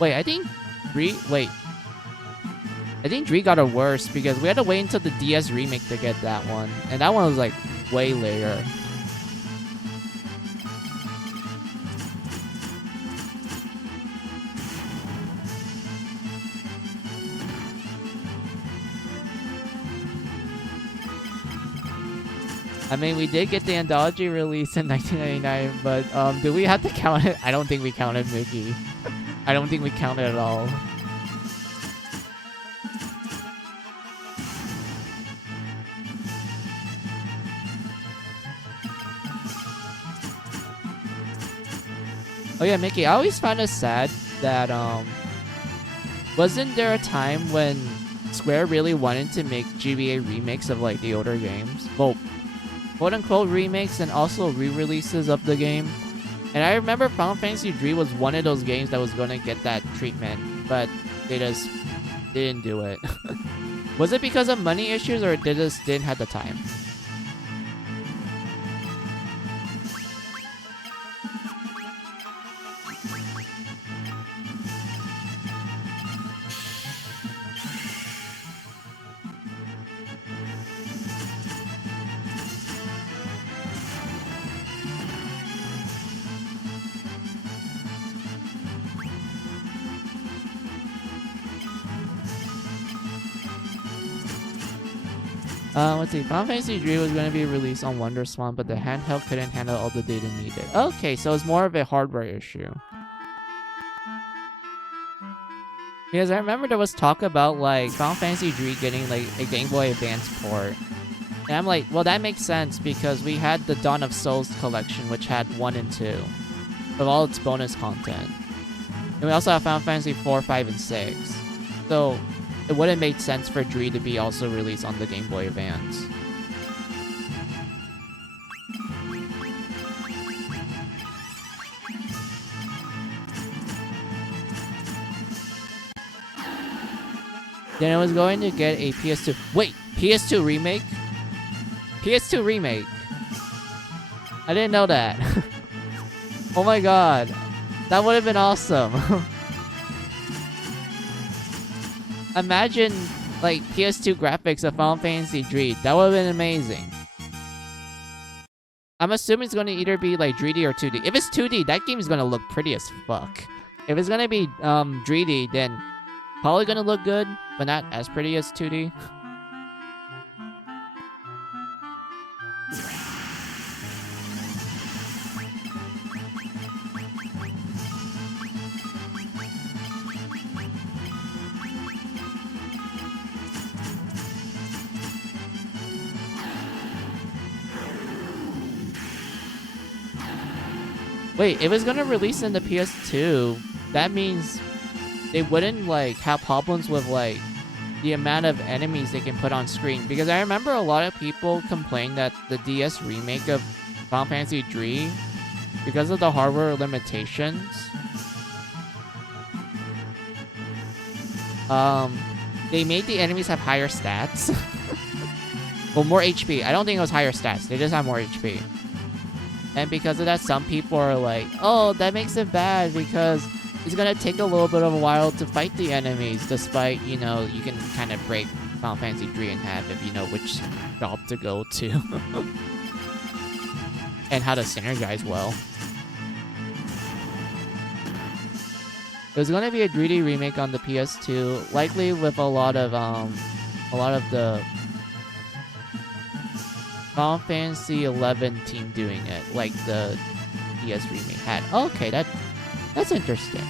Wait, I think 3. Wait. I think 3 got it worse because we had to wait until the DS remake to get that one. And that one was like way later. I mean, we did get the anthology release in 1999, but do we have to count it? I don't think we counted Mickey. I don't think we counted at all. Oh yeah, Mickey, I always found it sad that wasn't there a time when Square really wanted to make GBA remakes of like the older games? Well, quote-unquote remakes and also re-releases of the game. And I remember Final Fantasy III was one of those games that was gonna get that treatment, but they just didn't do it. Was it because of money issues or they just didn't have the time? Let's see. Final Fantasy III was going to be released on WonderSwan, but the handheld couldn't handle all the data needed. Okay, so it's more of a hardware issue. Because I remember there was talk about like Final Fantasy III getting like a Game Boy Advance port. And I'm like, well, that makes sense because we had the Dawn of Souls collection, which had 1 and 2 of all its bonus content. And we also have Final Fantasy 4, 5, and 6. So it wouldn't make sense for Dree to be also released on the Game Boy Advance. Then I was going to get a PS2. Wait, PS2 remake? PS2 remake. I didn't know that. Oh my god. That would have been awesome. Imagine, like, PS2 graphics of Final Fantasy III. That would have been amazing. I'm assuming it's going to either be, like, 3D or 2D. If it's 2D, that game is going to look pretty as fuck. If it's going to be 3D, then probably going to look good, but not as pretty as 2D. Wait, if it's gonna release in the PS2, that means they wouldn't like have problems with like the amount of enemies they can put on screen. Because I remember a lot of people complain that the DS remake of Final Fantasy III, because of the hardware limitations, they made the enemies have higher stats. Well, more HP. I don't think it was higher stats. They just have more HP. And because of that, some people are like, oh, that makes it bad because it's going to take a little bit of a while to fight the enemies, despite, you know, you can kind of break Final Fantasy III in half if you know which job to go to. And how to synergize well. There's going to be a 3D remake on the PS2, likely with a lot of the Final Fantasy 11 team doing it, like the DS remake had. Okay, that's interesting.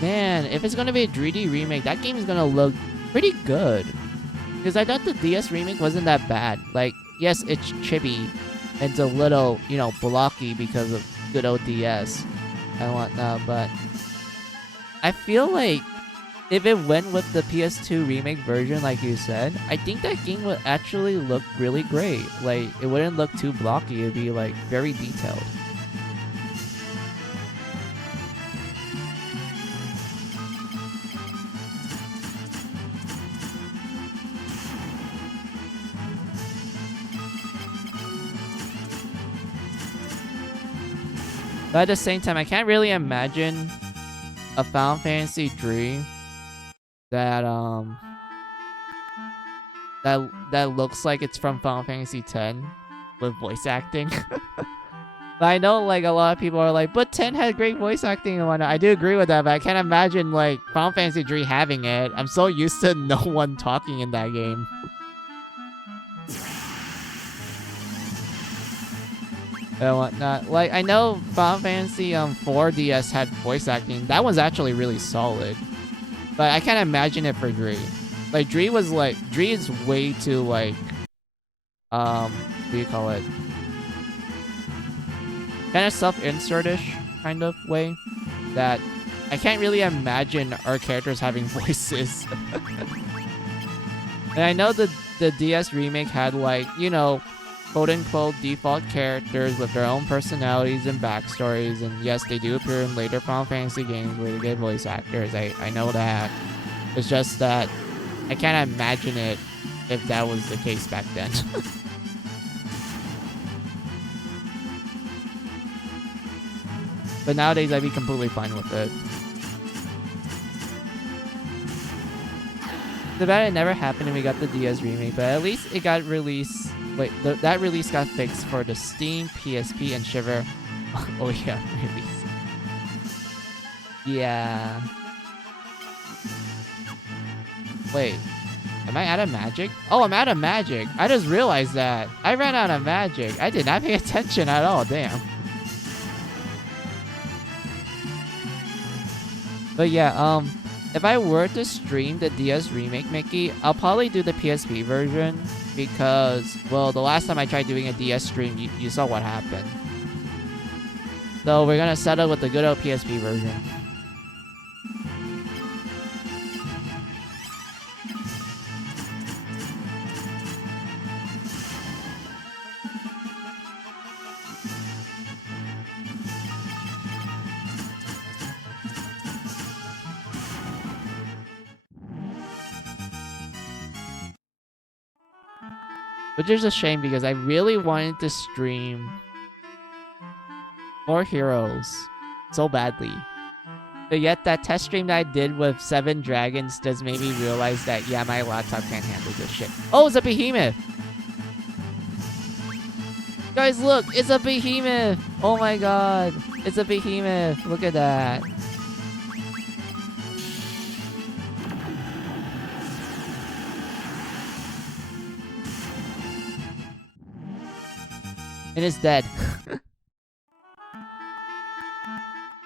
Man, if it's gonna be a 3D remake, that game is gonna look pretty good. Because I thought the DS remake wasn't that bad. Like, yes, it's chibi, and it's a little, you know, blocky because of good old DS and whatnot, but I feel like if it went with the PS2 remake version, like you said, I think that game would actually look really great. Like, it wouldn't look too blocky. It'd be, like, very detailed. But at the same time, I can't really imagine a Final Fantasy III that that looks like it's from Final Fantasy X with voice acting. But I know like a lot of people are like, but 10 had great voice acting and whatnot. I do agree with that, but I can't imagine like Final Fantasy 3 having it. I'm so used to no one talking in that game. And whatnot. Like I know Final Fantasy 4DS had voice acting. That was actually really solid. But I can't imagine it for Dree. Like Dree is way too like what do you call it? Kind of self-insert-ish kind of way that I can't really imagine our characters having voices. And I know the DS remake had like, you know, quote-unquote default characters with their own personalities and backstories, and yes, they do appear in later Final Fantasy games where they get voice actors. I know that. It's just that I can't imagine it if that was the case back then. But nowadays, I'd be completely fine with it. The bad it never happened and we got the DS remake, but at least it got released. Wait, that release got fixed for the Steam, PSP, and Shiver. Oh yeah, release. Yeah. Wait, am I out of magic? Oh, I'm out of magic. I just realized that. I ran out of magic. I did not pay attention at all, damn. But yeah, if I were to stream the DS remake, Mickey, I'll probably do the PSP version because, well, the last time I tried doing a DS stream, you saw what happened. So we're gonna settle with the good old PSP version. Which is a shame because I really wanted to stream more Heroes so badly. But yet that test stream that I did with 7 Dragons does make me realize that, yeah, my laptop can't handle this shit. Oh, it's a behemoth! Guys, look! It's a behemoth! Oh my god! It's a behemoth! Look at that. And it's dead.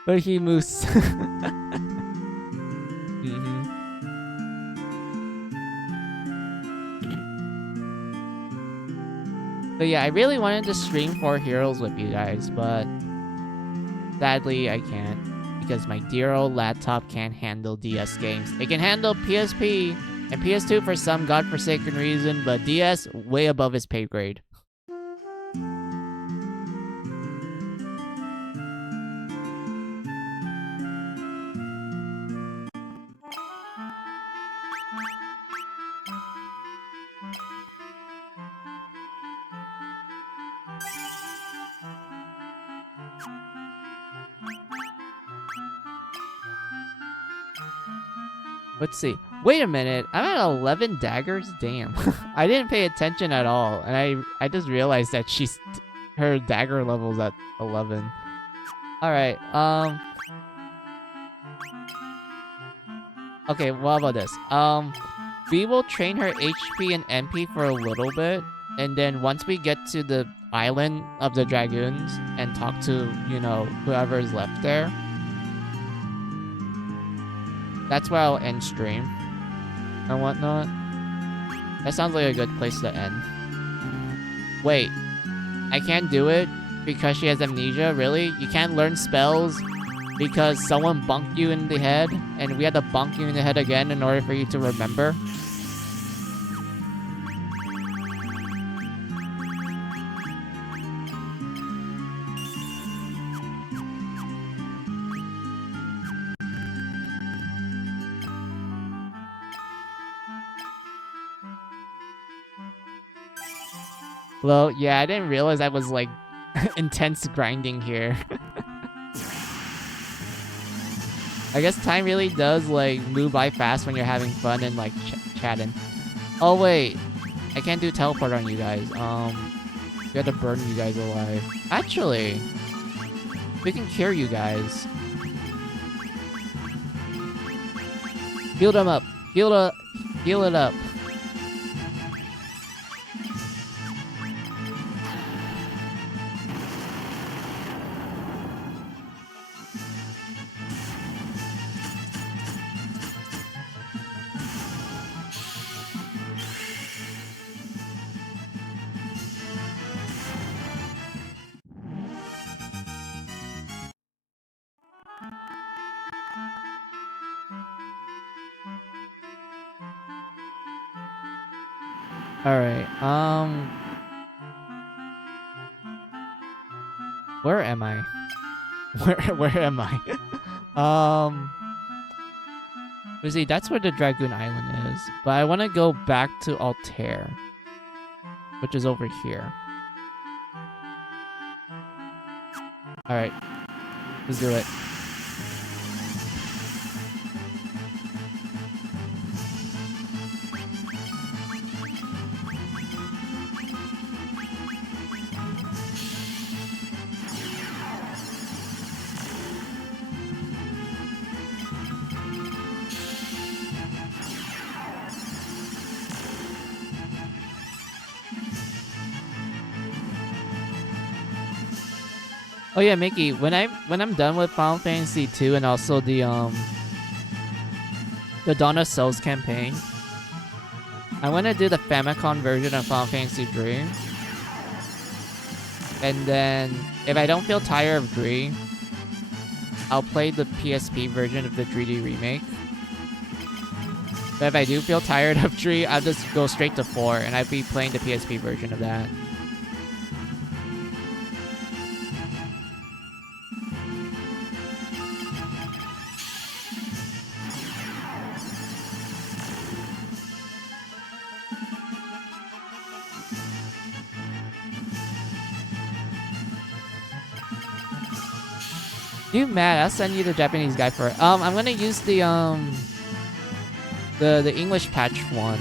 But he moves. But yeah, I really wanted to stream 4 Heroes with you guys, but sadly I can't because my dear old laptop can't handle DS games. It can handle PSP and PS2 for some godforsaken reason, but DS way above its pay grade. Let's see. Wait a minute. I'm at 11 daggers? Damn. I didn't pay attention at all. And I just realized that her dagger level's at 11. Alright, okay, what about this? We will train her HP and MP for a little bit. And then once we get to the island of the dragoons and talk to, you know, whoever is left there, that's where I'll end stream and whatnot. That sounds like a good place to end. Wait, I can't do it because she has amnesia? Really? You can't learn spells because someone bonked you in the head and we had to bonk you in the head again in order for you to remember? Well, yeah, I didn't realize I was, like, intense grinding here. I guess time really does, like, move by fast when you're having fun and, like, chatting. Oh, wait. I can't do teleport on you guys. We have to burn you guys alive. Actually, We can cure you guys. Heal them up. Heal it up. Alright, where am I? Where am I? You see, that's where the Dragoon Island is. But I want to go back to Altair, which is over here. Alright, let's do it. Oh yeah, Mickey, when I'm done with Final Fantasy 2 and also the Dawn of Souls campaign, I want to do the Famicom version of Final Fantasy 3. And then if I don't feel tired of 3, I'll play the PSP version of the 3D remake. But if I do feel tired of 3, I'll just go straight to 4 and I'll be playing the PSP version of that. You mad? I'll send you the Japanese guy for it. I'm gonna use the English patch one.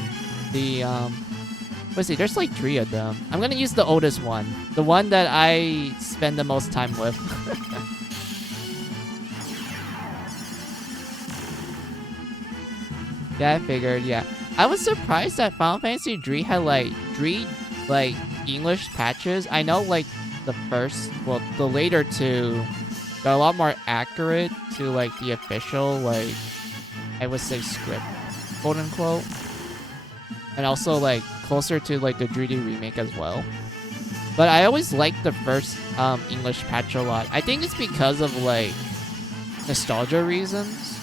Let's see, there's like 3 of them. I'm gonna use the oldest one. The one that I spend the most time with. Yeah, I figured, yeah. I was surprised that Final Fantasy 3 had like 3 like English patches. I know like the later 2 got a lot more accurate to like the official, like I would say script, quote unquote, and also like closer to like the 3D remake as well. But I always liked the first English patch a lot. I think it's because of like nostalgia reasons.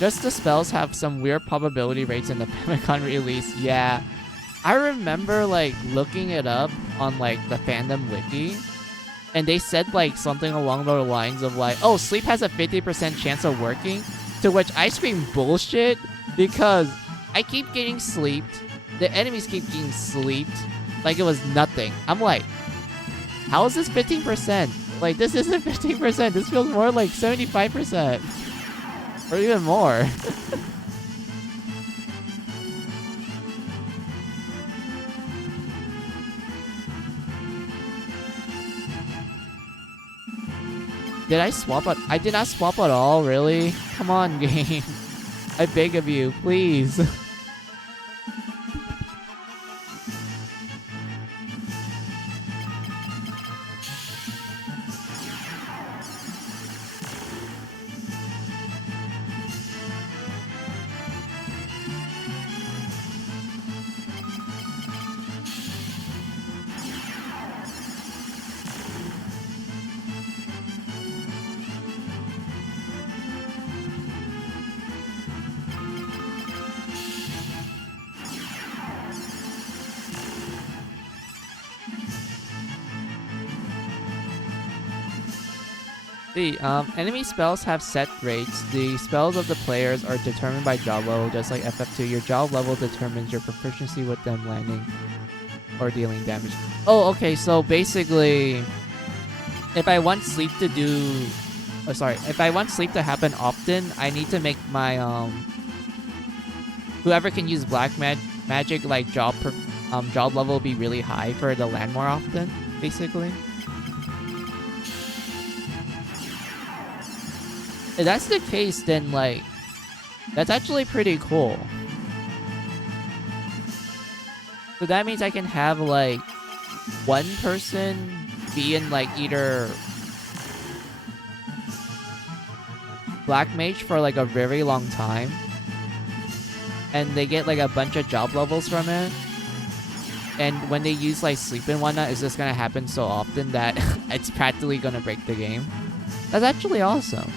Just the spells have some weird probability rates in the Famicom release. Yeah, I remember like looking it up on like the fandom wiki, and they said like something along the lines of like, oh, sleep has a 50% chance of working, to which I scream bullshit because I keep getting sleeped, the enemies keep getting sleeped like it was nothing. I'm like, how is this 15%? Like, this isn't 15%, this feels more like 75%. Or even more. Did I swap it? I did not swap at all, really? Come on, game. I beg of you, please. The enemy spells have set rates. The spells of the players are determined by job level, just like FF2. Your job level determines your proficiency with them landing or dealing damage. Oh, okay, so basically, if I want sleep to do Oh, sorry. If I want sleep to happen often, I need to make my whoever can use black magic like job level be really high for it to land more often, basically. If that's the case, then like that's actually pretty cool. So that means I can have like one person be in like either black mage for like a very long time, and they get like a bunch of job levels from it. And when they use like sleep and whatnot, it's just gonna happen so often that it's practically gonna break the game. That's actually awesome.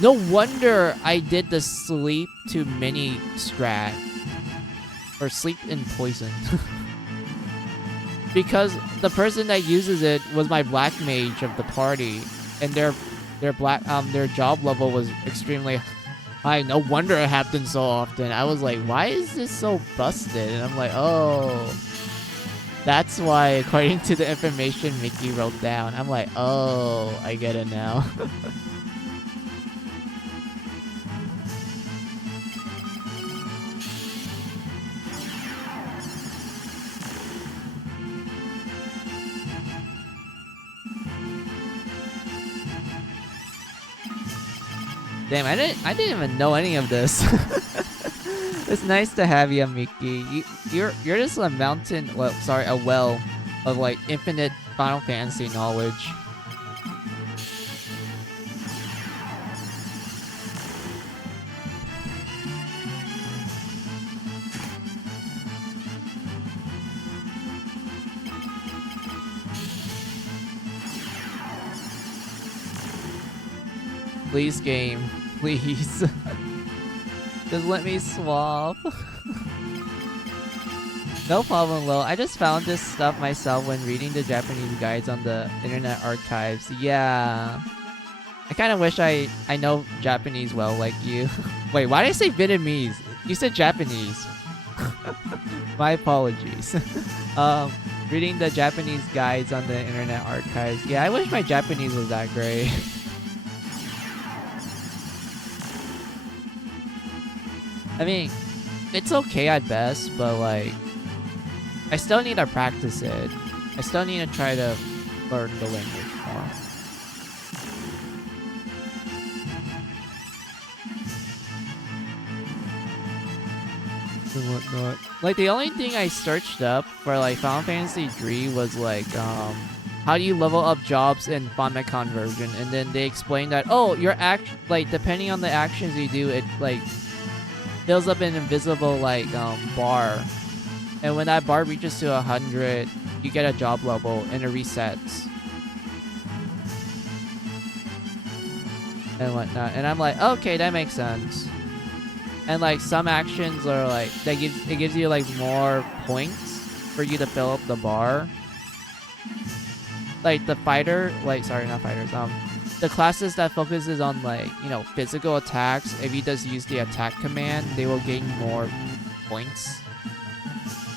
No wonder I did the sleep to mini strat. Or sleep in poison. Because the person that uses it was my black mage of the party. And their job level was extremely high. No wonder it happened so often. I was like, why is this so busted? And I'm like, oh. That's why, according to the information Mickey wrote down. I'm like, oh, I get it now. Damn, I didn't even know any of this. It's nice to have you, Mickey. You're just a mountain, well, sorry, a well of like infinite Final Fantasy knowledge. Please, game. Please. Just let me swap. No problem, Lil. I just found this stuff myself when reading the Japanese guides on the Internet Archives. Yeah. I kind of wish I know Japanese well like you. Wait, why did I say Vietnamese? You said Japanese. My apologies. Reading the Japanese guides on the Internet Archives. Yeah, I wish my Japanese was that great. I mean, it's okay at best, but like, I still need to practice it. I still need to try to learn the language more. And whatnot. Like, the only thing I searched up for like Final Fantasy 3 was like, how do you level up jobs in Famicom version? And then they explained that, oh, your like, depending on the actions you do, it like fills up an invisible like bar, and when that bar reaches to 100, you get a job level and it resets and whatnot. And I'm like, okay, that makes sense. And like some actions are like it gives you like more points for you to fill up the bar. Like the fighter, like sorry, not fighters. The classes that focuses on like, you know, physical attacks, if you just use the attack command, they will gain more points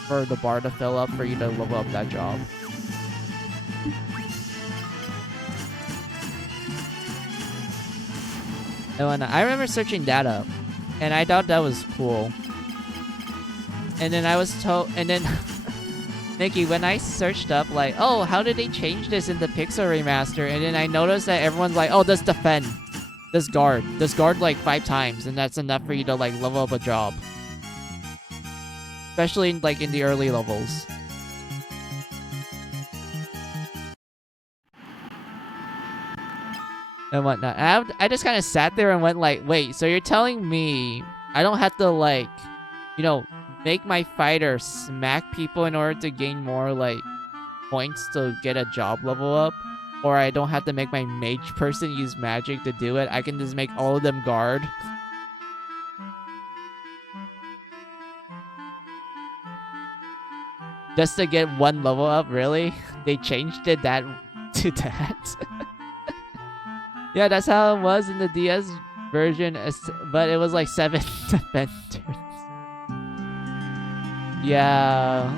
for the bar to fill up for you to level up that job. And when I remember searching that up, and I thought that was cool. And then I was told, and then Nikki, when I searched up like, oh, how did they change this in the Pixel remaster? And then I noticed that everyone's like, oh, this defend, this guard like 5 times, and that's enough for you to like level up a job. Especially like in the early levels. And whatnot. And I just kind of sat there and went like, wait, so you're telling me I don't have to like, you know, make my fighter smack people in order to gain more like points to get a job level up, or I don't have to make my mage person use magic to do it. I can just make all of them guard. Just to get one level up, really? They changed it that to that? Yeah, that's how it was in the DS version, but it was like 7 defenders. Yeah,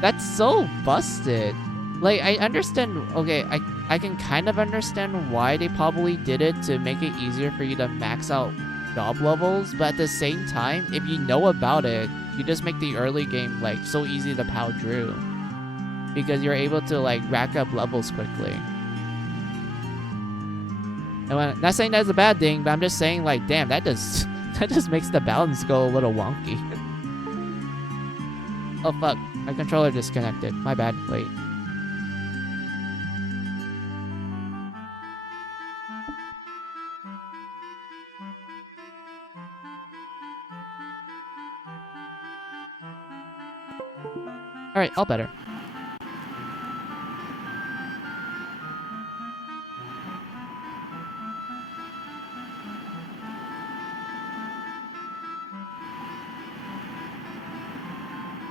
that's so busted. Like, I understand, okay, I can kind of understand why they probably did it to make it easier for you to max out job levels, but at the same time, if you know about it, you just make the early game, like, so easy to power through. Because you're able to, like, rack up levels quickly. And I'm not saying that's a bad thing, but I'm just saying, like, damn, that just makes the balance go a little wonky. Oh, fuck. My controller disconnected. My bad. Wait. Alright, all better.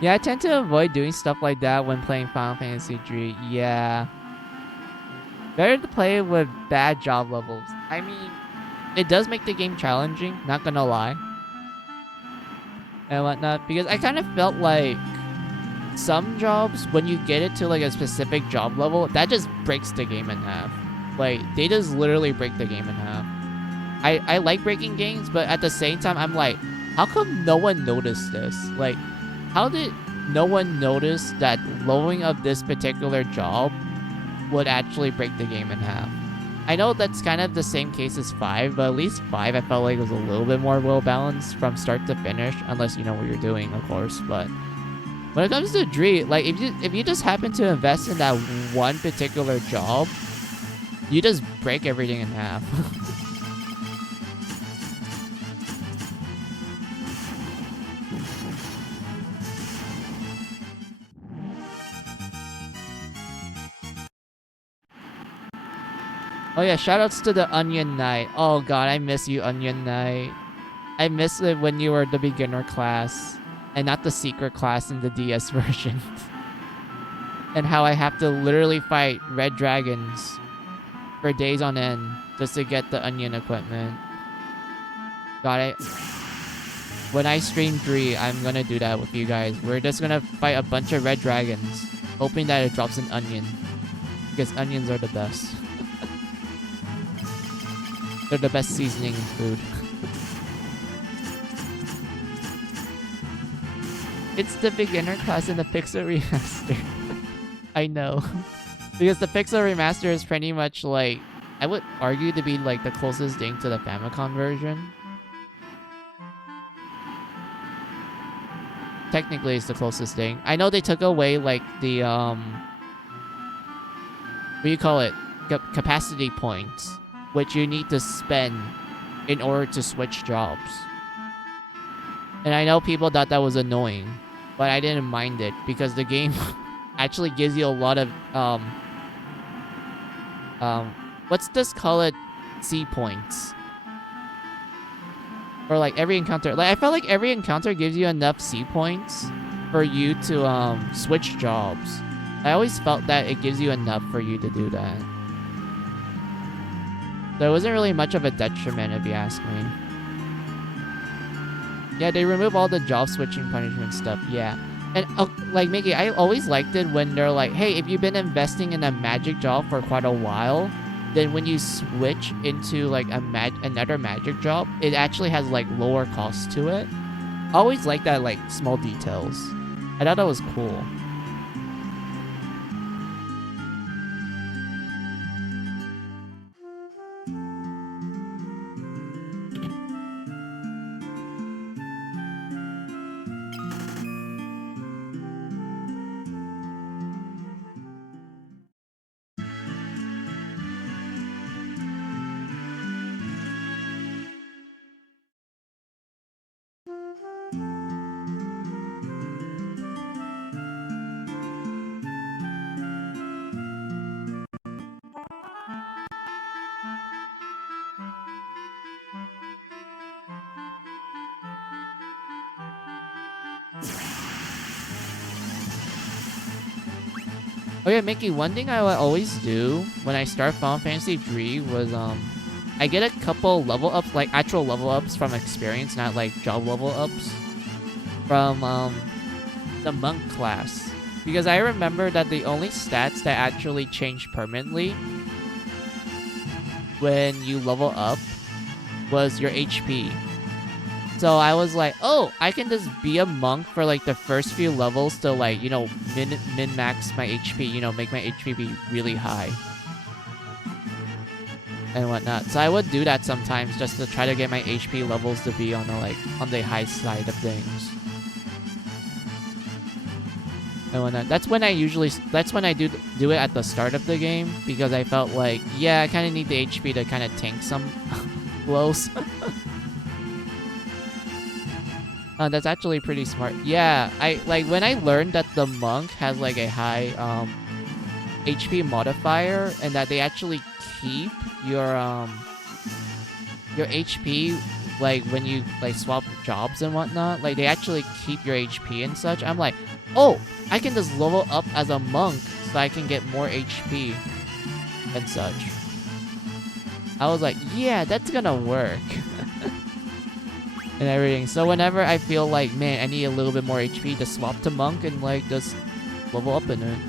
Yeah, I tend to avoid doing stuff like that when playing Final Fantasy III. Yeah. Better to play with bad job levels. I mean, it does make the game challenging, not gonna lie. And whatnot, because I kind of felt like some jobs, when you get it to like a specific job level, that just breaks the game in half. Like, they just literally break the game in half. I like breaking games, but at the same time, I'm like, how come no one noticed this? Like, how did no one notice that lowering of this particular job would actually break the game in half? I know that's kind of the same case as 5, but at least 5 I felt like was a little bit more well-balanced from start to finish, unless you know what you're doing, of course. But when it comes to Dree, like, if you just happen to invest in that one particular job, you just break everything in half. Oh yeah, shoutouts to the Onion Knight. Oh god, I miss you, Onion Knight. I miss it when you were the beginner class and not the secret class in the DS version. And how I have to literally fight red dragons for days on end just to get the onion equipment. God, when I stream Dree, I'm gonna do that with you guys. We're just gonna fight a bunch of red dragons, hoping that it drops an onion. Because onions are the best. They're the best seasoning in food. It's the beginner class in the Pixel Remaster. I know. Because the Pixel Remaster is pretty much like, I would argue to be like the closest thing to the Famicom version. Technically, it's the closest thing. I know they took away like the, what do you call it? Capacity points, which you need to spend in order to switch jobs. And I know people thought that was annoying, but I didn't mind it because the game actually gives you a lot of, let's just call it C points. Or like every encounter. Like, I felt like every encounter gives you enough C points for you to switch jobs. I always felt that it gives you enough for you to do that. So it wasn't really much of a detriment, if you ask me. Yeah, they remove all the job switching punishment stuff, yeah. And, like, Mickey, I always liked it when they're like, hey, if you've been investing in a magic job for quite a while, then when you switch into, like, another magic job, it actually has, like, lower costs to it. I always like that, like, small details. I thought that was cool. Oh yeah, Mickey, one thing I would always do when I start Final Fantasy III was, I get a couple level ups, like actual level ups from experience, not like job level ups, from, the monk class. Because I remember that the only stats that actually change permanently when you level up was your HP. So I was like, oh, I can just be a monk for like the first few levels to like, you know, min-max my HP, you know, make my HP be really high. And whatnot. So I would do that sometimes just to try to get my HP levels to be on the like on the high side of things. And whatnot. That's when I do it at the start of the game because I felt like, yeah, I kind of need the HP to kind of tank some blows. That's actually pretty smart. Yeah, I like when I learned that the monk has like a high HP modifier and that they actually keep your HP like when you like swap jobs and whatnot, like they actually keep your HP and such. I'm like, oh, I can just level up as a monk so I can get more HP and such. I was like, yeah, that's gonna work. And everything. So whenever I feel like, man, I need a little bit more HP, to swap to monk and like just level up in it.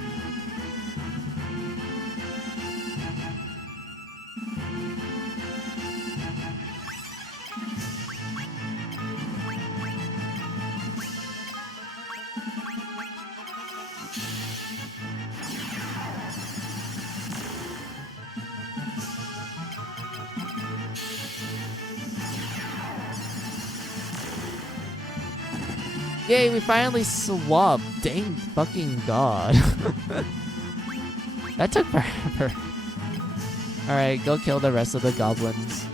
Yay, we finally swapped. Dang fucking god. That took forever. Alright, go kill the rest of the goblins.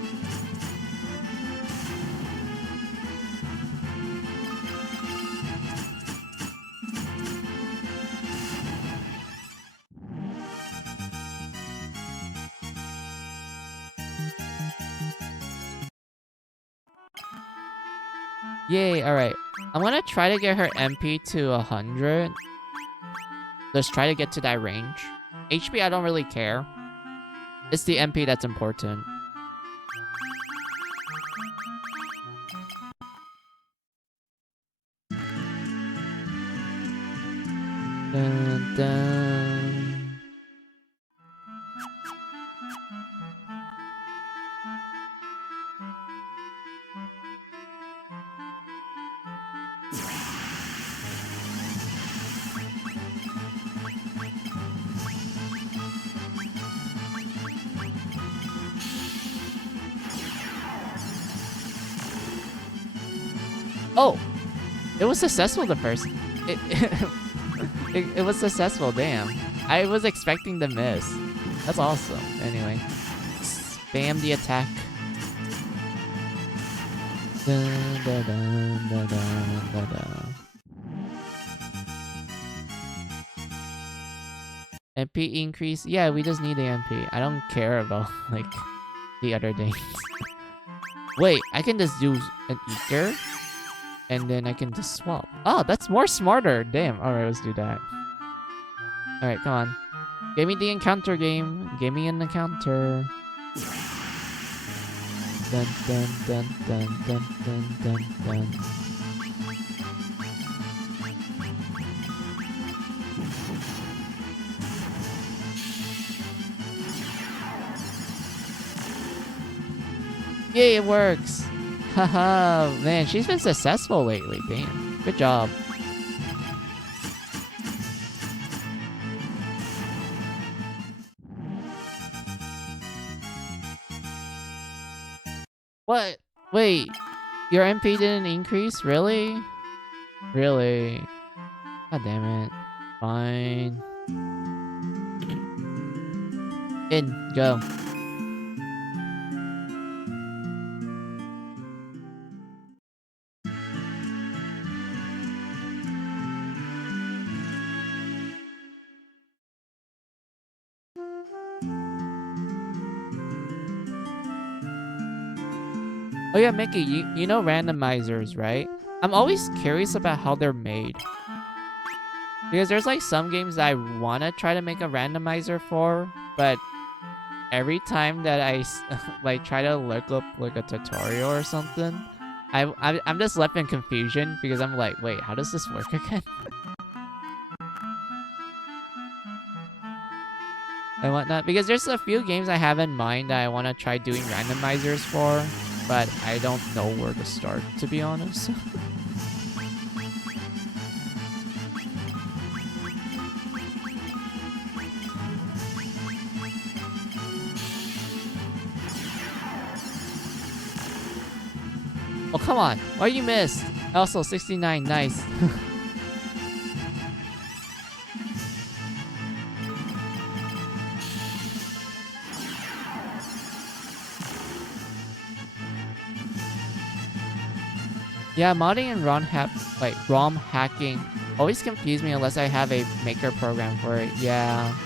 Yay, alright. I'm gonna try to get her MP to 100. Let's try to get to that range. HP, I don't really care. It's the MP that's important. Dun, dun. Oh, it was successful the first. It was successful. Damn, I was expecting to miss. That's awesome. Anyway, spam the attack. Dun, dun, dun, dun, dun, dun, dun. MP increase. Yeah, we just need the MP. I don't care about like the other things. Wait, I can just do an eater. And then I can just swap. Oh, that's more smarter. Damn. Alright, let's do that. Alright, come on. Give me the encounter game. Give me an encounter. Dun dun dun dun dun dun dun dun. Yay, it works. Haha, man, she's been successful lately. Damn, good job. What? Wait, your MP didn't increase? Really? Really? God damn it. Fine. In, go. Oh yeah, Mickey, you know randomizers, right? I'm always curious about how they're made. Because there's like some games that I want to try to make a randomizer for, but every time that I like try to look up like a tutorial or something, I'm just left in confusion because I'm like, wait, how does this work again? and whatnot. Because there's a few games I have in mind that I want to try doing randomizers for, but I don't know where to start, to be honest. Oh, come on. Why you missed? Also, 69. Nice. Yeah, modding and ROM hacking always confuse me unless I have a maker program for it. Yeah.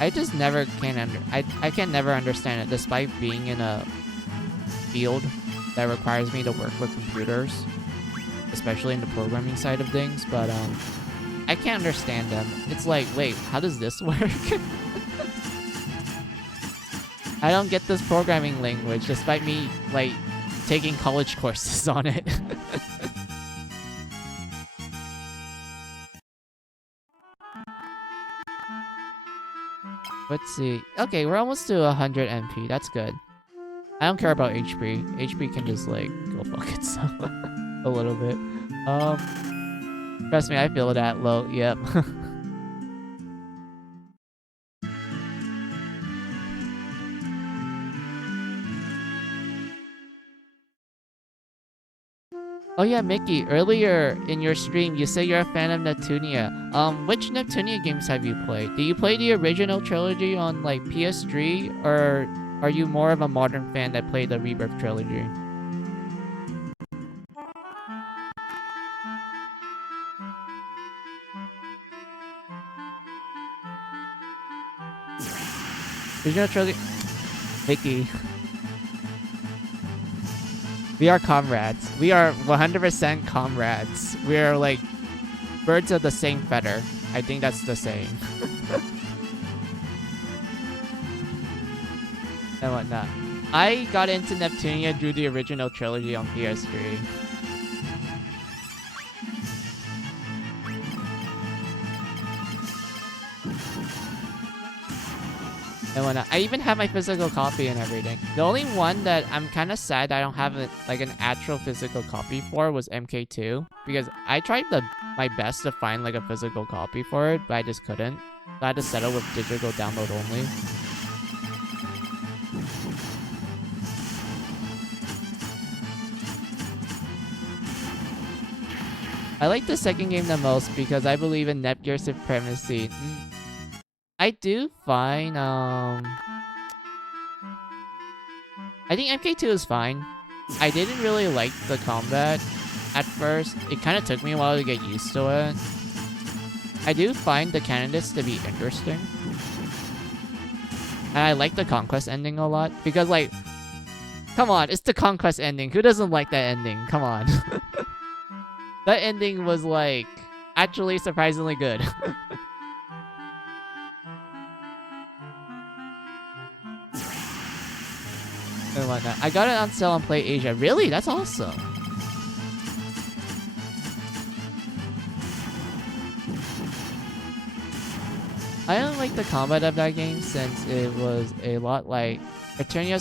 I just never I can never understand it, despite being in a field that requires me to work with computers, especially in the programming side of things. But I can't understand them. It's like, wait, how does this work? I don't get this programming language, despite me like taking college courses on it. Let's see. Okay, we're almost to 100 MP. That's good. I don't care about HP. HP can just like go fuck itself a little bit. Trust me, I feel that low. Yep. Oh yeah, Mickey, earlier in your stream, you say you're a fan of Neptunia. Which Neptunia games have you played? Do you play the original trilogy on, like, PS3? Or are you more of a modern fan that played the Rebirth trilogy? Original trilogy... Mickey. We are comrades. We are 100% comrades. We are like birds of the same feather. I think that's the saying. And whatnot. I got into Neptunia through the original trilogy on PS3. And whatnot. I even have my physical copy and everything. The only one that I'm kind of sad I don't have like an actual physical copy for was MK2. Because I tried my best to find like a physical copy for it, but I just couldn't. So I had to settle with digital download only. I like the second game the most because I believe in Nepgear supremacy. I do find, I think MK2 is fine. I didn't really like the combat at first. It kind of took me a while to get used to it. I do find the candidates to be interesting. And I like the Conquest ending a lot. Because, like, come on, it's the Conquest ending. Who doesn't like that ending? Come on. That ending was, like, actually surprisingly good. And whatnot. I got it on sale on Play Asia. Really? That's awesome. I don't like the combat of that game since it was a lot like Eternia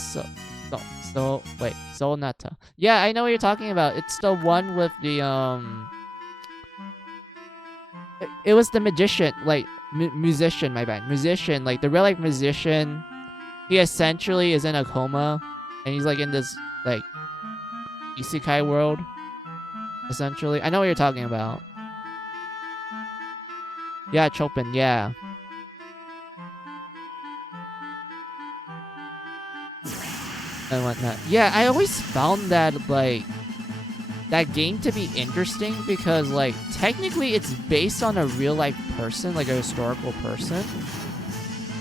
Solnata. Yeah, I know what you're talking about. It's the one with the it was the magician, like musician, my bad. Musician, like the real life musician. He essentially is in a coma. And he's like in this like isekai world, essentially. I know what you're talking about. Yeah, Chopin, yeah. And whatnot. Yeah, I always found that like that game to be interesting because like technically it's based on a real life person, like a historical person.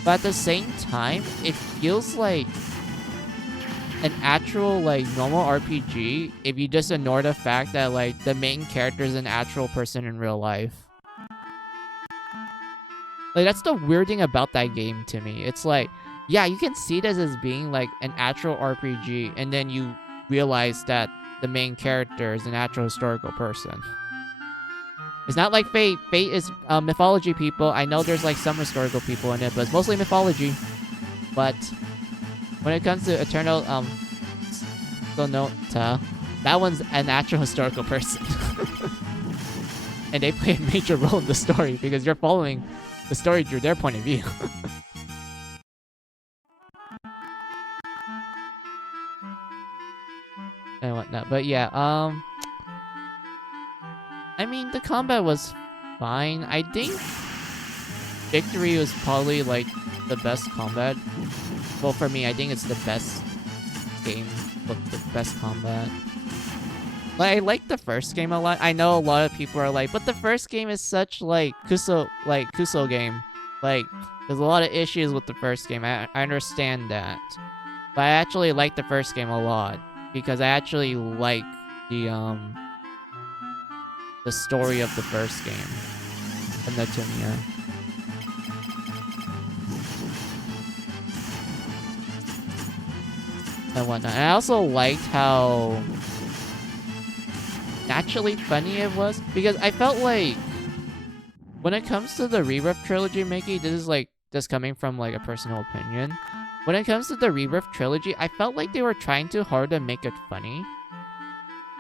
But at the same time, it feels like an actual like normal RPG if you just ignore the fact that like the main character is an actual person in real life. Like that's the weird thing about that game to me. It's like, yeah, you can see this as being like an actual RPG and then you realize that the main character is an actual historical person. It's not like Fate. Fate is mythology people. I know there's like some historical people in it, but it's mostly mythology. But when it comes to Eternal Sonota, that one's an actual historical person. And they play a major role in the story because you're following the story through their point of view. And whatnot. But yeah, I mean, the combat was fine. I think Victory was probably like the best combat. Well, for me, I think it's the best game with the best combat. Like, I like the first game a lot. I know a lot of people are like, but the first game is such like Kuso game. Like, there's a lot of issues with the first game. I understand that. But I actually like the first game a lot because I actually like the story of the first game. And Neptunia. And whatnot. And I also liked how naturally funny it was because I felt like when it comes to the Rebirth trilogy, Mickey, this is like just coming from like a personal opinion. When it comes to the Rebirth trilogy, I felt like they were trying too hard to make it funny.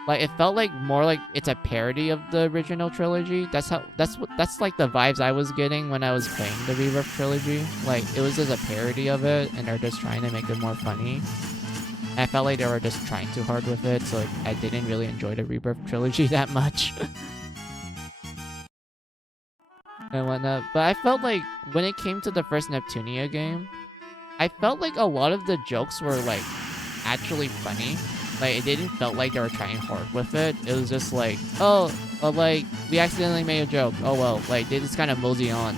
Like it felt like more like it's a parody of the original trilogy. That's like the vibes I was getting when I was playing the Rebirth trilogy. Like it was just a parody of it, and they're just trying to make it more funny. I felt like they were just trying too hard with it, so like, I didn't really enjoy the Rebirth trilogy that much. And whatnot. But I felt like when it came to the first Neptunia game, I felt like a lot of the jokes were like actually funny. Like it didn't felt like they were trying hard with it. It was just like, oh, like we accidentally made a joke. Oh well, like they just kind of mosey on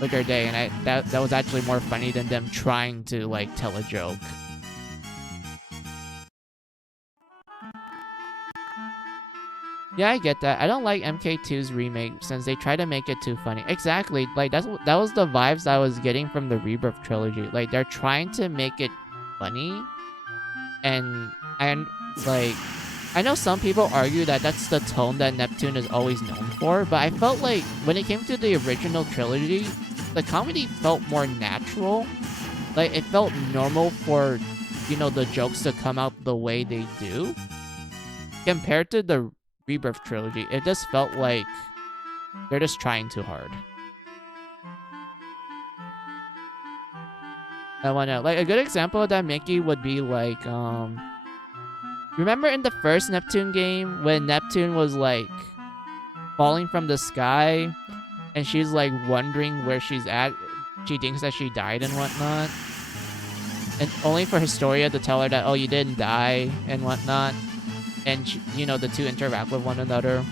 with their day, and that was actually more funny than them trying to like tell a joke. Yeah, I get that. I don't like MK2's remake since they try to make it too funny. Exactly. Like that was the vibes I was getting from the Rebirth trilogy. Like they're trying to make it funny, and like I know some people argue that that's the tone that Neptune is always known for, but I felt like when it came to the original trilogy, the comedy felt more natural. Like it felt normal for, you know, the jokes to come out the way they do. Compared to the Rebirth trilogy, it just felt like they're just trying too hard. I wanna like a good example of that, Mickey, would be like remember in the first Neptune game when Neptune was like falling from the sky and she's like wondering where she's at. She thinks that she died and whatnot, and only for Historia to tell her that, oh, you didn't die and whatnot. And you know, the two interact with one another.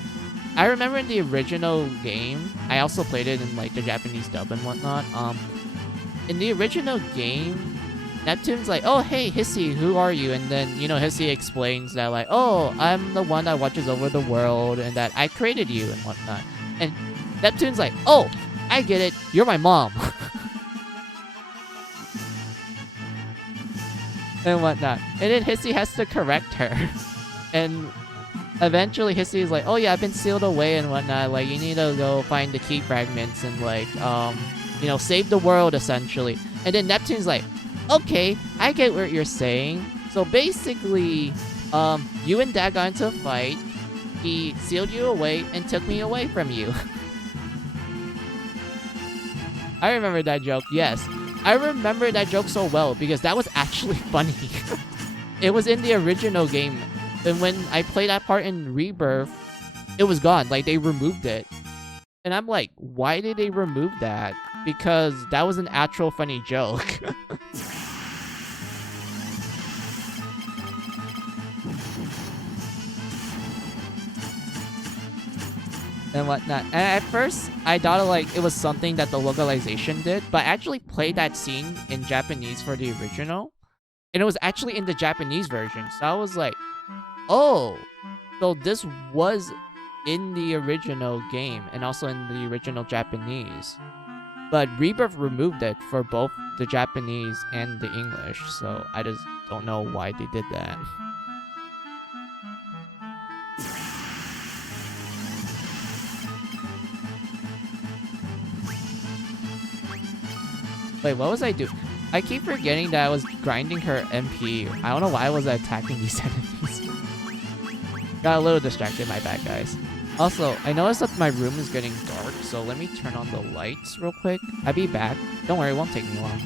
I remember in the original game, I also played it in like the Japanese dub and whatnot. In the original game, Neptune's like, oh hey Hissy, who are you? And then, you know, Hissy explains that like, oh, I'm the one that watches over the world and that I created you and whatnot. And Neptune's like, oh, I get it, you're my mom. And whatnot. And then Hissy has to correct her. And eventually Hissy is like, oh yeah, I've been sealed away and whatnot. Like, you need to go find the key fragments and like, you know, save the world essentially. And then Neptune's like, okay, I get what you're saying. So basically, you and Dad got into a fight. He sealed you away and took me away from you. I remember that joke, yes. I remember that joke so well because that was actually funny. It was in the original game. And when I played that part in Rebirth, it was gone. Like, they removed it. And I'm like, why did they remove that? Because that was an actual funny joke. And whatnot. And at first, I thought like it was something that the localization did, but I actually played that scene in Japanese for the original. And it was actually in the Japanese version. So I was like, oh, so this was in the original game and also in the original Japanese. But Rebirth removed it for both the Japanese and the English. So I just don't know why they did that. Wait, what was I doing? I keep forgetting that I was grinding her MP. I don't know why I was attacking these enemies. Got a little distracted, my bad, guys. Also, I noticed that my room is getting dark, so let me turn on the lights real quick. I'll be back. Don't worry, it won't take me long.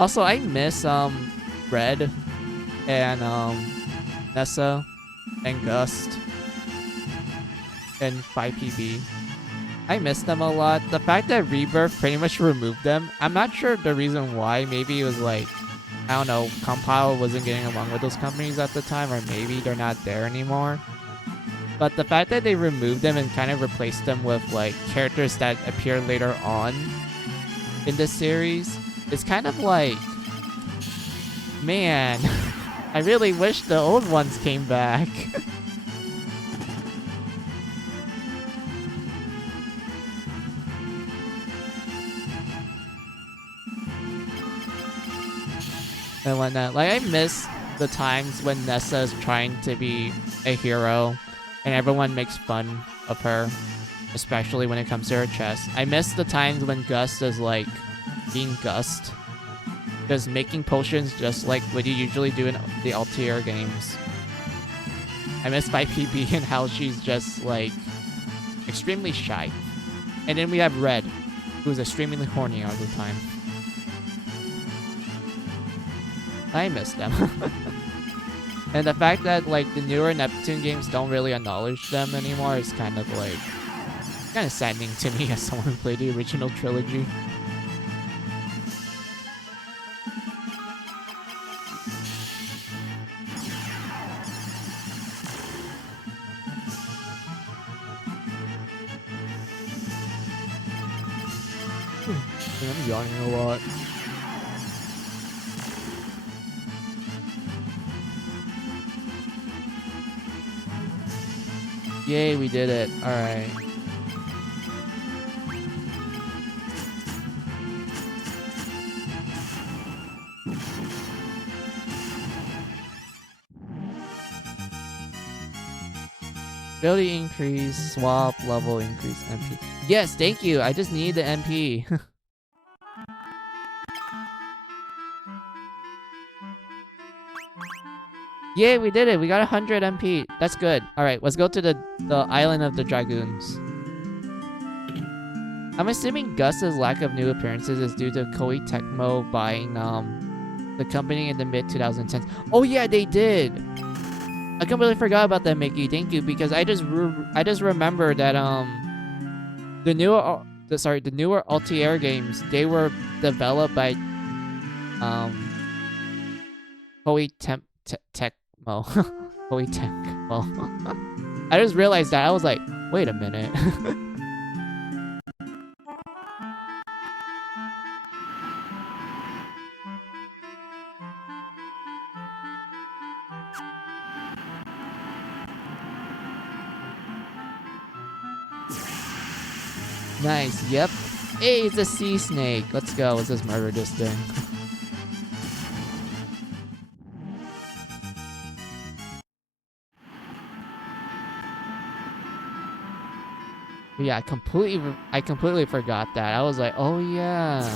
Also, I miss Red and Nessa and Gust and 5PB. I miss them a lot. The fact that Rebirth pretty much removed them, I'm not sure the reason why. Maybe it was like, I don't know, Compile wasn't getting along with those companies at the time, or maybe they're not there anymore. But the fact that they removed them and kind of replaced them with like characters that appear later on in the series, it's kind of like, man, I really wish the old ones came back. And whatnot. Like, I miss the times when Nessa is trying to be a hero and everyone makes fun of her, especially when it comes to her chest. I miss the times when Gust is like being Gust, just making potions just like what you usually do in the Altair games. I miss 5PB and how she's just like extremely shy. And then we have Red, who's extremely horny all the time. I miss them. And the fact that like the newer Neptune games don't really acknowledge them anymore is kind of like kind of saddening to me as someone who played the original trilogy. I'm yawning a lot. Yay, we did it. Alright. Ability increase, swap, level increase, MP. Yes, thank you. I just need the MP. Yay, we did it. We got 100 MP. That's good. Alright, let's go to the island of the Dragoons. I'm assuming Gus's lack of new appearances is due to Koei Tecmo buying the company in the mid-2010s. Oh yeah, they did! I completely forgot about that, Mickey. Thank you, because I just remember that the newer Altair games, they were developed by Koei Tecmo. Koei Tecmo. I just realized that. I was like, wait a minute. Nice, yep. Hey, it's a sea snake. Let's go. Let's just murder this thing. Yeah, I completely forgot that. I was like, oh yeah.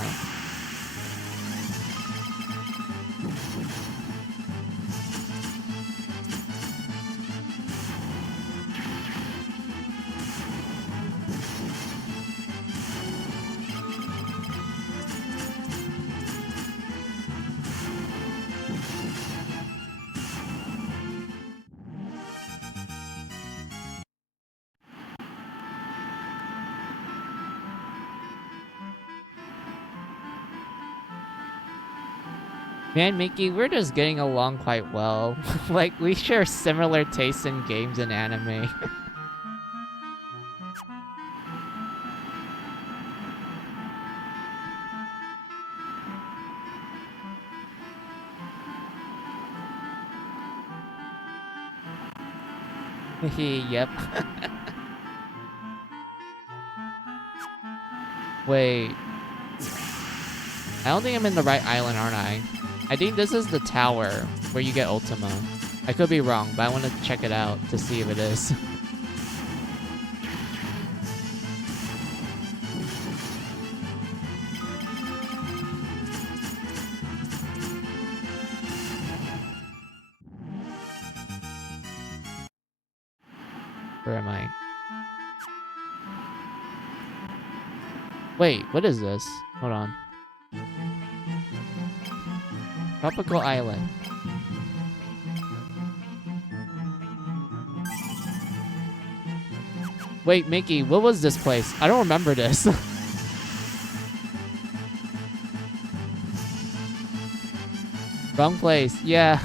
Man, Mickey, we're just getting along quite well. Like, we share similar tastes in games and anime. Yep. Wait. I don't think I'm in the right island, aren't I? I think this is the tower where you get Ultima. I could be wrong, but I want to check it out to see if it is. Where am I? Wait, what is this? Hold on. Tropical Island. Wait, Mickey, what was this place? I don't remember this. Wrong place. Yeah.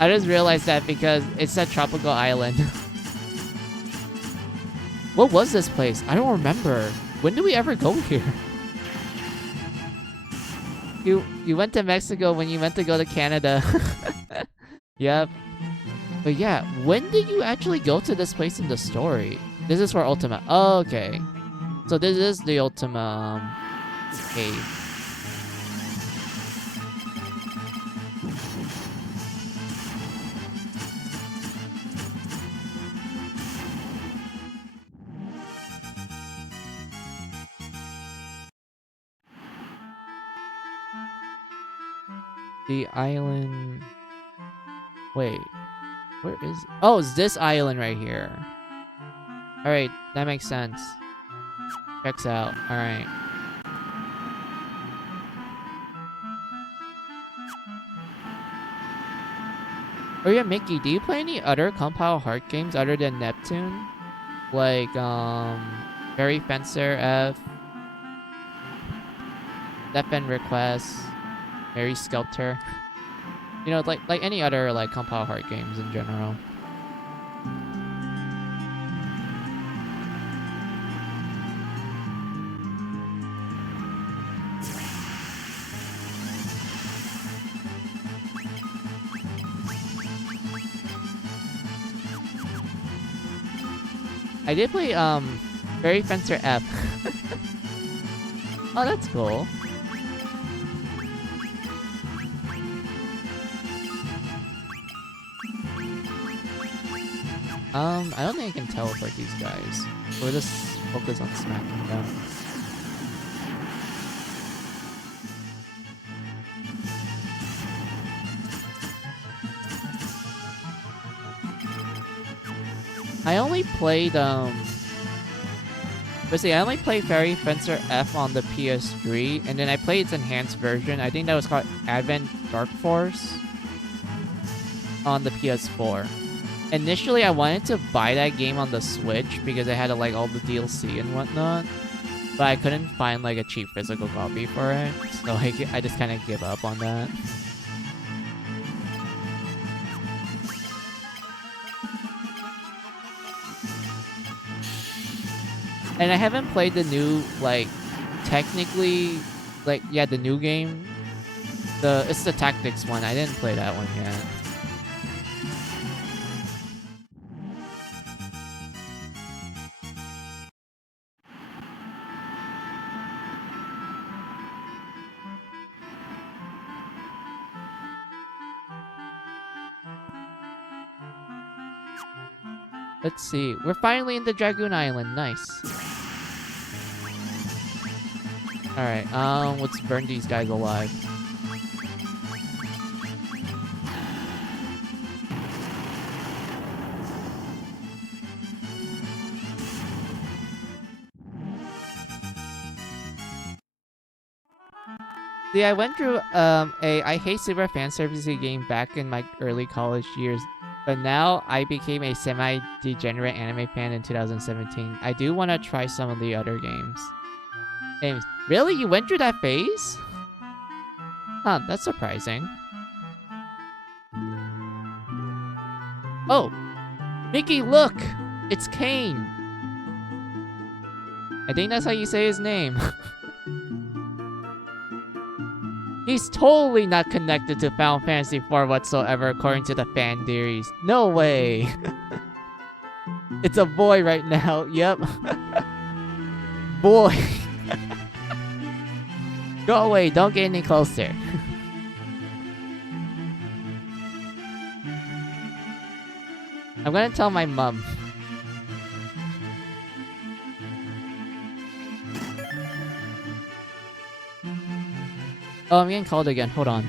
I just realized that because it said Tropical Island. What was this place? I don't remember. When did we ever go here? You went to Mexico when you went to go to Canada. Yep. But yeah, when did you actually go to this place in the story? This is for Ultima. Oh, okay. So this is the Ultima cave. The island... Wait. Where is... Oh, it's this island right here. Alright, that makes sense. Checks out. Alright. Oh yeah, Mickey, do you play any other Compile Heart games other than Neptune? Like, Fairy Fencer F... Death End Request... Mary Sculptor. You know, like any other like Compile Heart games in general. I did play Fairy Fencer F. Oh, that's cool. I don't think I can teleport these guys. We'll just focus on smacking them. I only played, let's see, I only played Fairy Fencer F on the PS3, and then I played its enhanced version. I think that was called Advent Dark Force on the PS4. Initially, I wanted to buy that game on the Switch because I had like all the DLC and whatnot, but I couldn't find like a cheap physical copy for it, so I just kind of give up on that. And I haven't played the new, like, technically, like, yeah, the new game. It's the Tactics one. I didn't play that one yet. Let's see. We're finally in the Dragoon Island. Nice. Alright, let's burn these guys alive. See, I went through I hate super fan servicey game back in my early college years, but now I became a semi-degenerate anime fan in 2017. I do want to try some of the other games. Really? You went through that phase? Huh, that's surprising. Oh! Mickey, look! It's Kane! I think that's how you say his name. He's totally not connected to Final Fantasy IV whatsoever, according to the fan theories. No way. It's a boy right now. Yep. Boy. Go away. Don't get any closer. I'm gonna tell my mom. Oh, I'm getting called again. Hold on.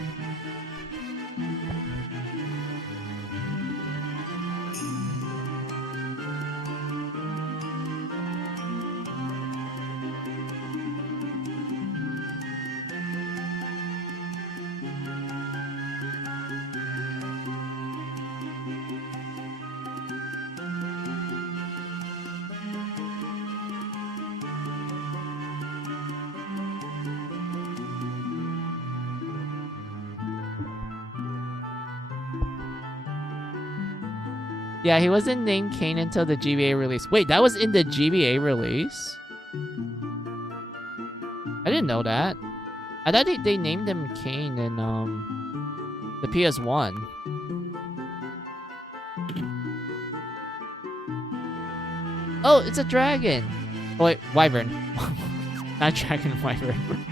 Yeah, he wasn't named Kane until the GBA release. Wait, that was in the GBA release? I didn't know that. I thought they named him Kane in the PS1. Oh, it's a dragon! Oh, wait, wyvern. Not dragon, wyvern.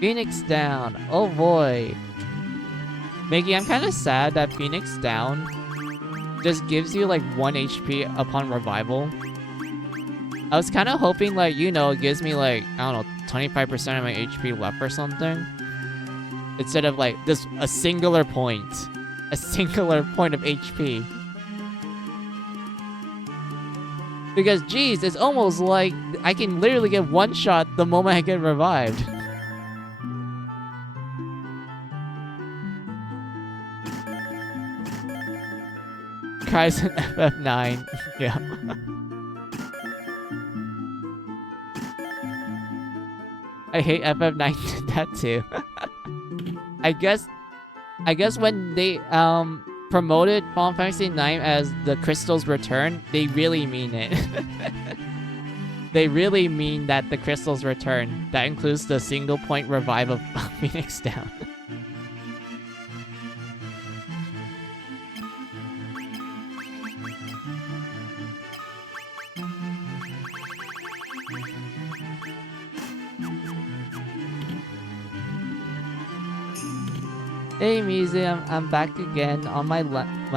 Phoenix down. Oh boy. Mickey, I'm kind of sad that Phoenix down just gives you like 1 HP upon revival. I was kind of hoping like, you know, it gives me like, I don't know, 25% of my HP left or something. Instead of like this, a singular point. A singular point of HP. Because geez, it's almost like I can literally get one shot the moment I get revived. Cries in FF9. Yeah. I hate FF9 did that too. I guess when they promoted Final Fantasy IX as the Crystal's Return, they really mean it. They really mean that the Crystal's Return. That includes the single point revive of Phoenix down. Hey Mizu, I'm back again on my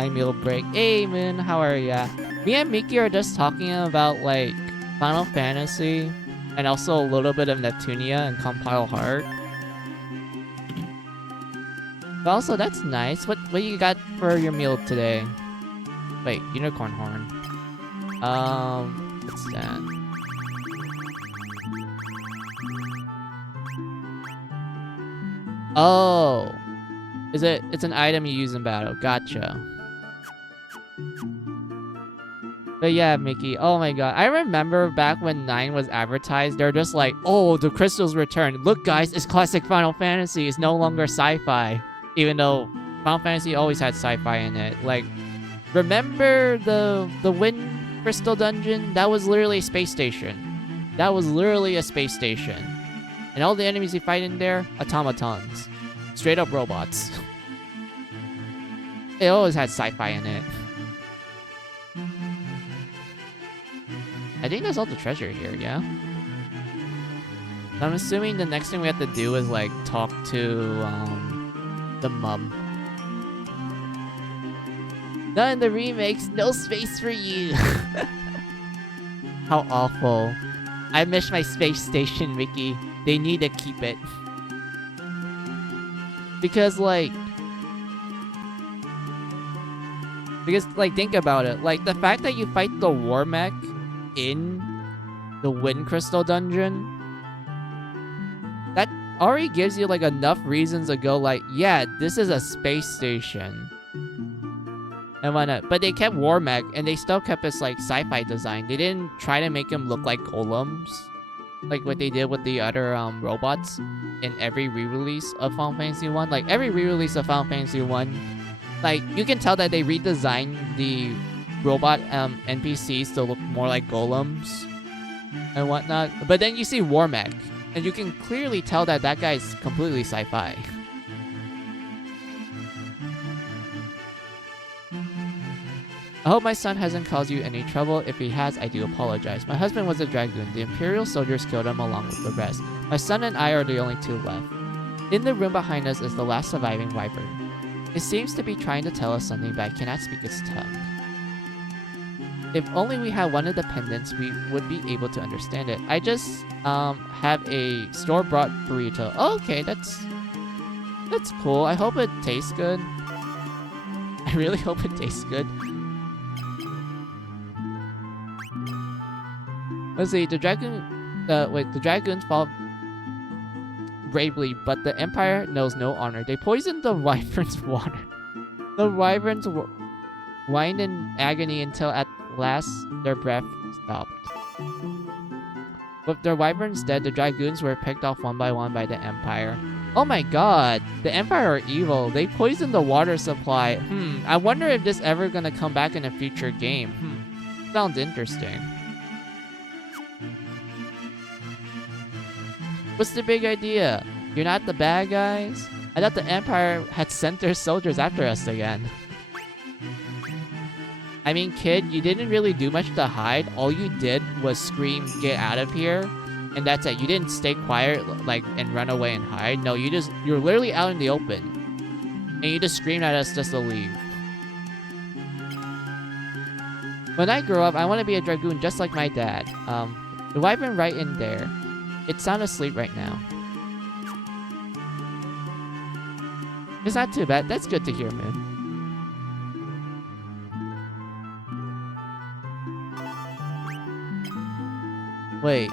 meal break. Hey Moon, how are ya? Me and Miki are just talking about like Final Fantasy and also a little bit of Neptunia and Compile Heart. But also that's nice. What you got for your meal today? Wait, unicorn horn. What's that? Oh. It's an item you use in battle. Gotcha. But yeah, Mickey. Oh my god. I remember back when 9 was advertised, they're just like, oh, the crystal's return. Look, guys, it's classic Final Fantasy. It's no longer sci-fi. Even though Final Fantasy always had sci-fi in it. Like, remember the Wind Crystal Dungeon? That was literally a space station. That was literally a space station. And all the enemies you fight in there, automatons. Straight up robots. It always had sci-fi in it. I think that's all the treasure here, yeah? I'm assuming the next thing we have to do is like talk to the mum. Not in the remakes, no space for you. How awful. I miss my space station, Mickey. They need to keep it. Because like, think about it. Like, the fact that you fight the war mech in the Wind Crystal Dungeon, that already gives you, like, enough reasons to go, like, yeah, this is a space station. And whatnot. But they kept war mech, and they still kept this, like, sci-fi design. They didn't try to make them look like golems. like what they did with the other robots in every re-release of Final Fantasy 1. Like every re-release of Final Fantasy 1, like you can tell that they redesigned the robot NPCs to look more like golems and whatnot. But then you see Warmech, and you can clearly tell that that guy's completely sci-fi. I hope my son hasn't caused you any trouble. If he has, I do apologize. My husband was a dragoon. The Imperial soldiers killed him along with the rest. My son and I are the only two left. In the room behind us is the last surviving wyvern. It seems to be trying to tell us something, but I cannot speak its tongue. If only we had one of the pendants, we would be able to understand it. I just have a store-bought burrito. Oh, okay, that's cool. I hope it tastes good. I really hope it tastes good. Let's see, the dragoons fought bravely, but the Empire knows no honor. They poisoned the wyvern's water. The wyverns whined in agony until at last their breath stopped. With their wyverns dead, the dragoons were picked off one by one by the Empire. Oh my god, the Empire are evil. They poisoned the water supply. I wonder if this ever gonna come back in a future game. Sounds interesting. What's the big idea? You're not the bad guys? I thought the Empire had sent their soldiers after us again. I mean, kid, you didn't really do much to hide. All you did was scream, "Get out of here," and that's it. You didn't stay quiet, like, and run away and hide. No, you're literally out in the open, and you just screamed at us just to leave. When I grow up, I want to be a dragoon just like my dad. The wyvern right in there. It's sound asleep right now. It's not too bad. That's good to hear, man. Wait.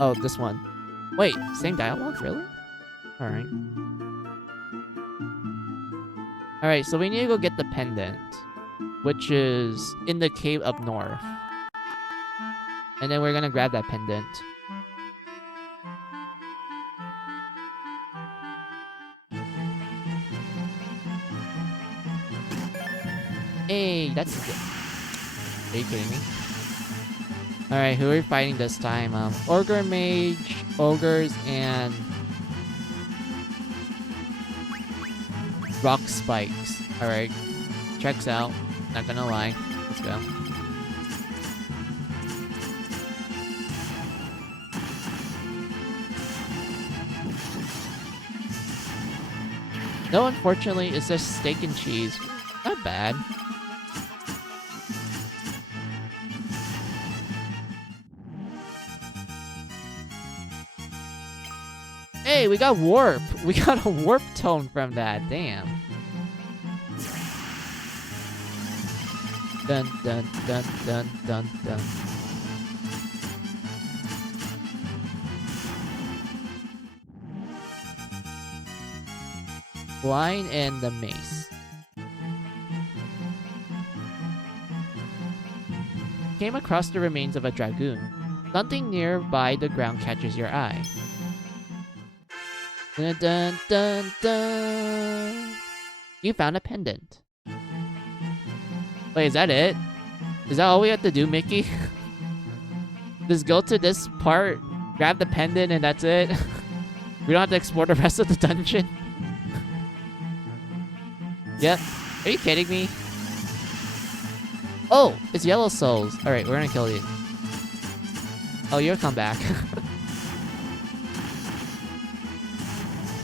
Oh, this one. Wait, same dialogue? Really? Alright. Alright, so we need to go get the pendant, which is in the cave up north. And then we're gonna grab that pendant. Hey, that's good. Are you kidding me? Alright, who are we fighting this time? Ogre Mage, Ogres, and Rock Spikes. Alright, checks out. Not gonna lie. Let's go. No, unfortunately, it's just steak and cheese. Not bad. Hey, we got warp. We got a warp tone from that. Damn. Dun dun dun dun dun dun. Blind and the mace. Came across the remains of a dragoon. Something nearby the ground catches your eye. Dun dun dun dun. You found a pendant. Wait, is that it? Is that all we have to do, Mickey? Just go to this part, grab the pendant, and that's it? We don't have to explore the rest of the dungeon? Yep. Are you kidding me? Oh, it's Yellow Souls. Alright, we're gonna kill you. Oh, you'll come back.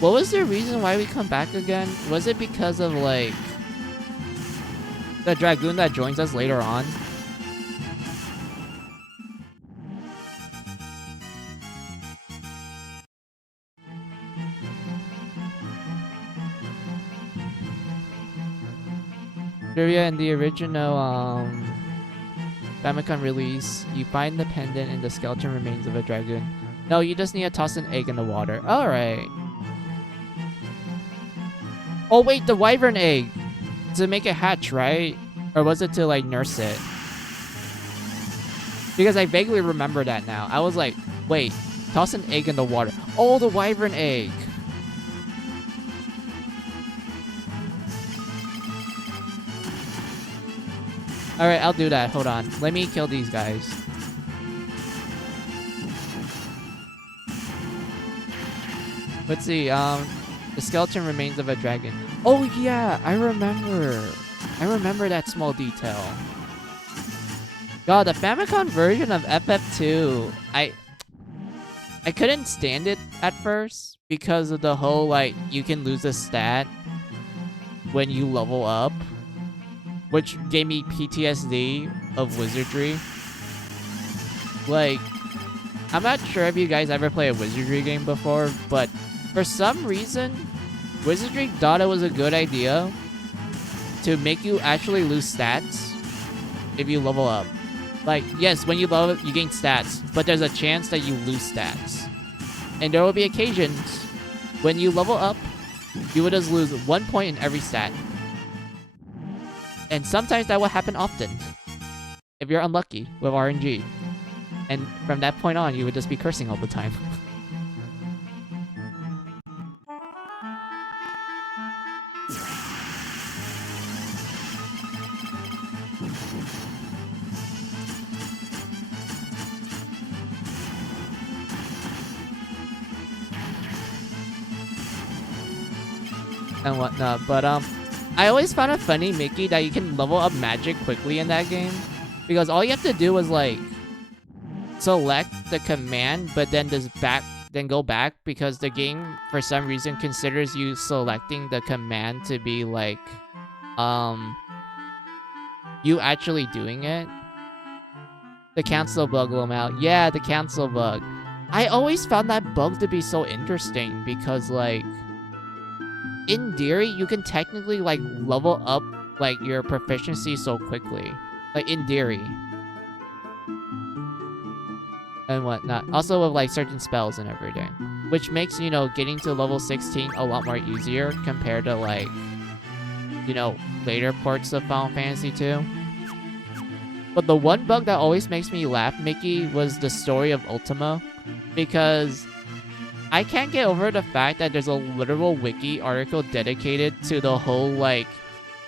What was the reason why we come back again? Was it because of, like, the dragoon that joins us later on? Trivia, in the original Famicom release, you find the pendant in the skeleton remains of a dragoon. No, you just need to toss an egg in the water. Alright. Oh wait, the wyvern egg! To make it hatch, right? Or was it to, like, nurse it? Because I vaguely remember that now. I was like, wait, Toss an egg in the water. Oh, the wyvern egg. Alright, I'll do that. Hold on. Let me kill these guys. Let's see. The skeleton remains of a dragon. Oh, yeah. I remember that small detail. God, the Famicom version of FF2. I couldn't stand it at first because of the whole, like, you can lose a stat when you level up, which gave me PTSD of wizardry. Like, I'm not sure if you guys ever played a wizardry game before, but for some reason, wizardry thought it was a good idea to make you actually lose stats if you level up. Like, yes, when you level up, you gain stats, but there's a chance that you lose stats. And there will be occasions when you level up, you will just lose 1 point in every stat. And sometimes that will happen often if you're unlucky with RNG. And from that point on, you would just be cursing all the time. And whatnot, but I always found it funny, Mickey, that you can level up magic quickly in that game, because all you have to do is like select the command, but then just go back, because the game for some reason considers you selecting the command to be like you actually doing it. The cancel bug will out. Yeah, the cancel bug. I always found that bug to be so interesting because, like, in theory, you can technically, like, level up, like, your proficiency so quickly. Like, in theory. And whatnot. Also with, like, certain spells and everything. Which makes, you know, getting to level 16 a lot more easier compared to, like, you know, later ports of Final Fantasy 2. But the one bug that always makes me laugh, Mickey, was the story of Ultima. Because I can't get over the fact that there's a literal wiki article dedicated to the whole, like,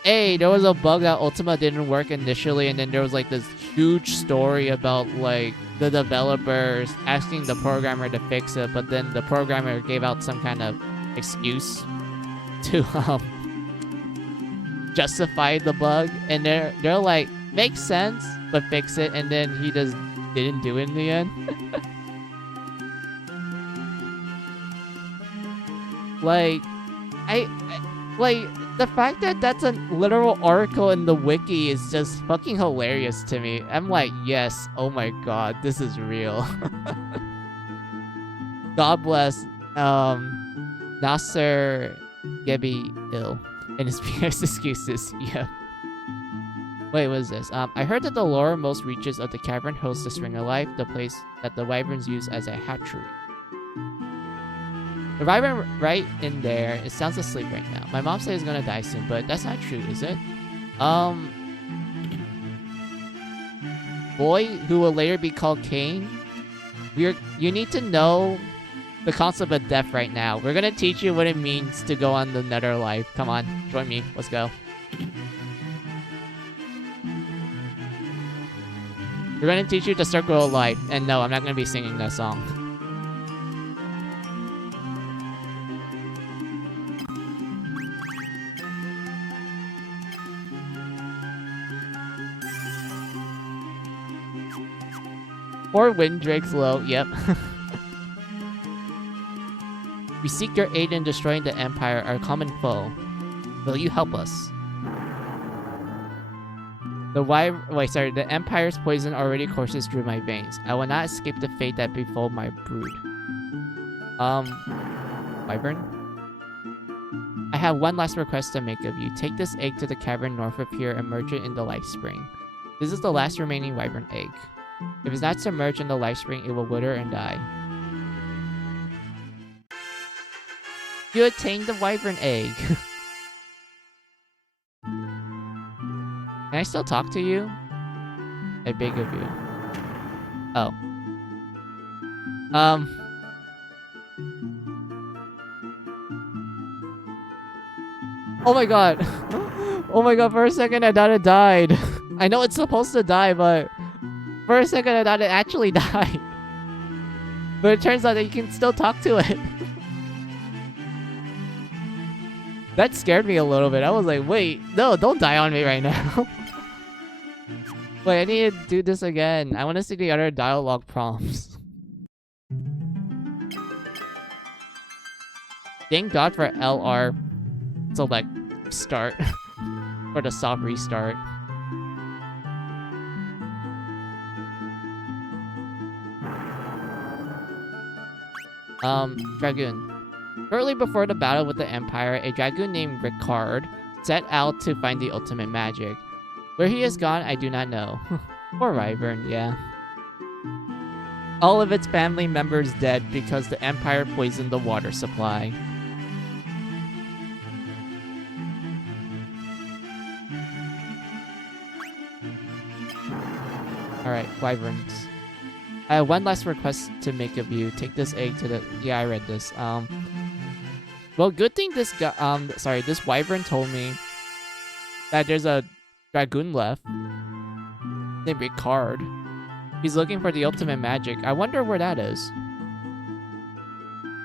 hey, there was a bug that Ultima didn't work initially, and then there was, like, this huge story about, like, the developers asking the programmer to fix it, but then the programmer gave out some kind of excuse to, justify the bug, and they're like, makes sense, but fix it, and then he just didn't do it in the end. Like, like, the fact that that's a literal article in the wiki is just fucking hilarious to me. I'm like, yes, oh my god, this is real. God bless, Nasser Gebi ill and his biggest excuses. Yeah. Wait, what is this? I heard that the lowermost reaches of the cavern host the String of Life, the place that the wyverns use as a hatchery. The wyvern right in there, it sounds asleep right now. My mom said he's gonna die soon, but that's not true, is it? Boy, who will later be called Cain, you need to know the concept of death right now. We're gonna teach you what it means to go on the nether life. Come on, join me. Let's go. We're gonna teach you the circle of life. And no, I'm not gonna be singing that song. Or Wind Drake's low, yep. We seek your aid in destroying the Empire, our common foe. Will you help us? The Empire's poison already courses through my veins. I will not escape the fate that befell my brood. Wyvern? I have one last request to make of you. Take this egg to the cavern north of here and merge it in the life spring. This is the last remaining wyvern egg. If it's not submerged in the life spring, it will wither and die. You attained the wyvern egg. Can I still talk to you? I beg of you. Oh. Oh my god. Oh my god, for a second I thought it died. I know it's supposed to die, but for a second I thought it actually died. But it turns out that you can still talk to it. That scared me a little bit. I was like, wait, no, don't die on me right now. Wait, I need to do this again. I want to see the other dialogue prompts. Thank God for LR. Select start. For the soft restart. Dragoon. Shortly before the battle with the Empire, a dragoon named Ricard set out to find the ultimate magic. Where he has gone, I do not know. Poor Wyvern, yeah. All of its family members dead because the Empire poisoned the water supply. Alright, Wyverns. I have one last request to make of you. Take this egg to the... Yeah, I read this. Well, good thing this guy... this Wyvern told me that there's a dragoon left named Ricard. He's looking for the ultimate magic. I wonder where that is.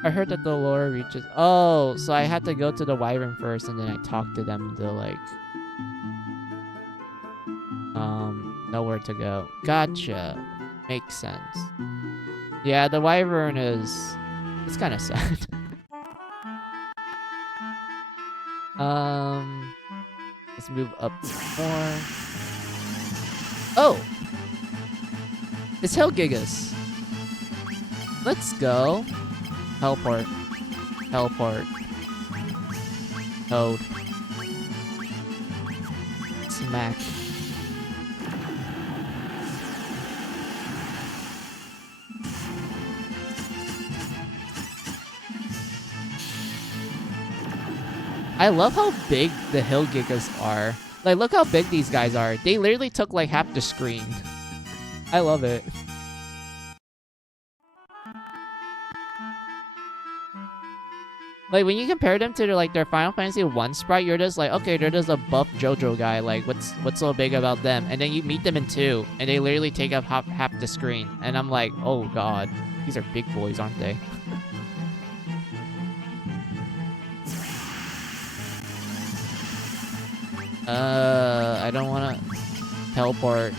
I heard that the lore reaches... Oh, so I had to go to the Wyvern first and then I talked to them to, like... know where to go. Gotcha. Makes sense. Yeah, the Wyvern is... It's kind of sad. Let's move up more. Oh! It's Hellgigas. Let's go. Teleport. Teleport. Toad. Smack. I love how big the Hellgigas are. Like, look how big these guys are. They literally took, like, half the screen. I love it. Like, when you compare them to, like, their Final Fantasy 1 sprite, you're just like, okay, they're just a buff JoJo guy. Like, what's so big about them? And then you meet them in 2, and they literally take up half the screen. And I'm like, oh, God. These are big boys, aren't they? I don't wanna... Teleport.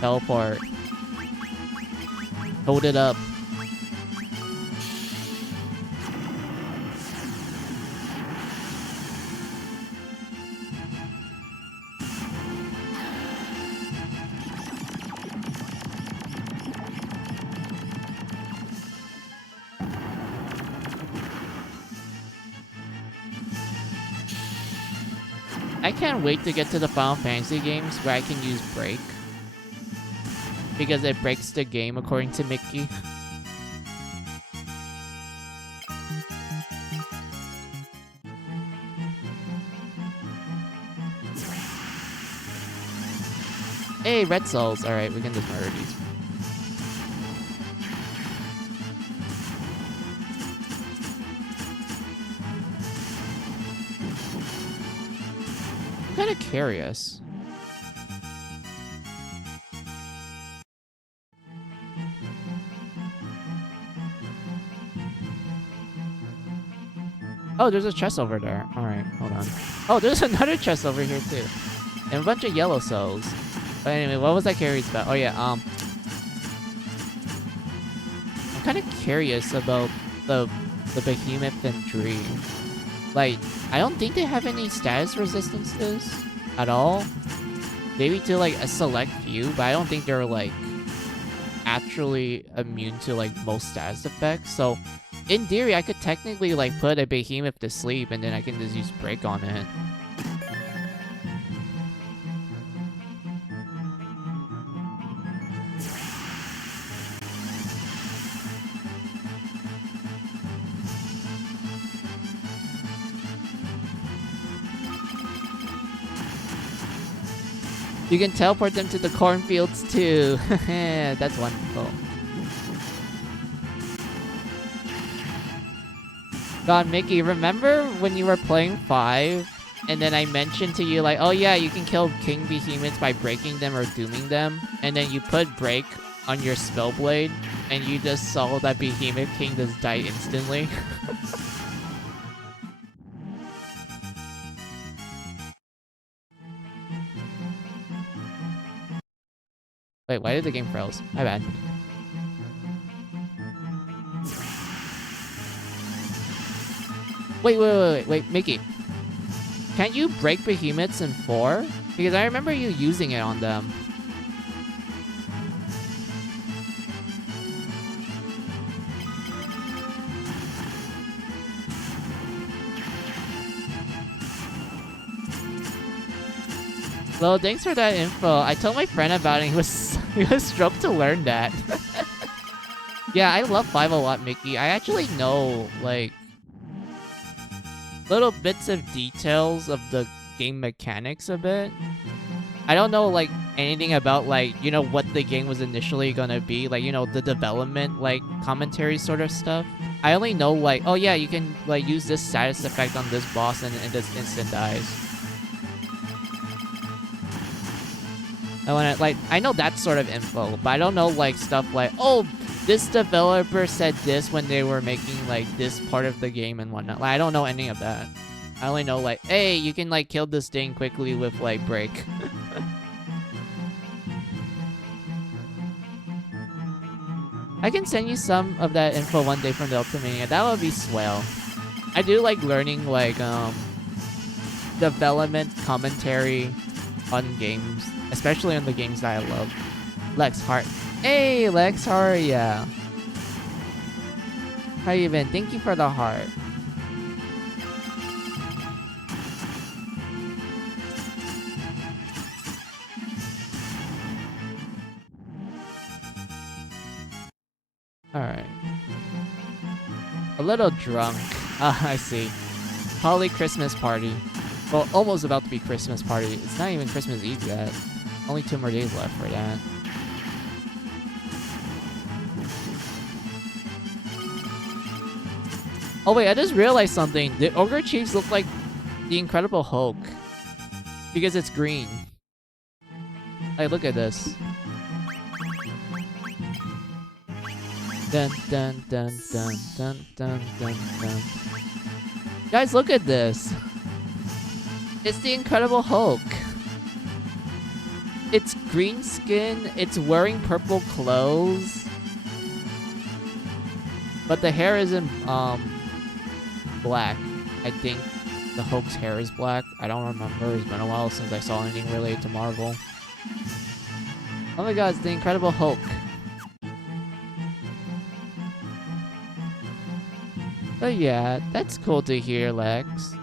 Teleport. Hold it up. I can't wait to get to the Final Fantasy games where I can use break. Because it breaks the game, according to Mickey. Hey, red souls. Alright, we can just murder these. I'm kind of curious. Oh, there's a chest over there. Alright, hold on. Oh, there's another chest over here too. And a bunch of yellow souls. But anyway, what was that curious about? Oh yeah, I'm kind of curious about the behemoth and tree. Like, I don't think they have any status resistances at all. Maybe to like a select few, but I don't think they're like actually immune to like most status effects. So in theory, I could technically like put a behemoth to sleep and then I can just use break on it. You can teleport them to the cornfields too. That's wonderful. God, Mickey, remember when you were playing 5? And then I mentioned to you, like, oh yeah, you can kill King Behemoths by breaking them or dooming them. And then you put break on your spellblade, and you just saw that Behemoth King just die instantly. Wait, why did the game froze? My bad. Wait, Mickey. Can't you break Behemoths in 4? Because I remember you using it on them. Well, thanks for that info. I told my friend about it. He was stoked to learn that. Yeah, I love 5 a lot, Mickey. I actually know, like, little bits of details of the game mechanics a bit. I don't know, like, anything about, like, you know, what the game was initially gonna be. Like, you know, the development, like, commentary sort of stuff. I only know, like, oh yeah, you can, like, use this status effect on this boss and this instant dies. I know that sort of info, but I don't know, like, stuff like, oh, this developer said this when they were making, like, this part of the game and whatnot. Like, I don't know any of that. I only know, like, hey, you can, like, kill this thing quickly with, like, break. I can send you some of that info one day from the Ultimania. That would be swell. I do like learning, like, development commentary on games, especially on the games that I love. Lex Hart. Hey, Lex, how are ya? How you been? Thank you for the heart. Alright. A little drunk. Ah, I see. Holly Christmas party. Well, almost about to be Christmas party. It's not even Christmas Eve yet. Only 2 more days left for that. Oh wait, I just realized something. The Ogre Chiefs look like the Incredible Hulk. Because it's green. Like, look at this. Dun dun dun dun dun dun dun dun. Guys, look at this. It's the Incredible Hulk. It's green skin. It's wearing purple clothes. But the hair isn't black. I think the Hulk's hair is black. I don't remember. It's been a while since I saw anything related to Marvel. Oh my god, it's the Incredible Hulk. But yeah, that's cool to hear, Lex.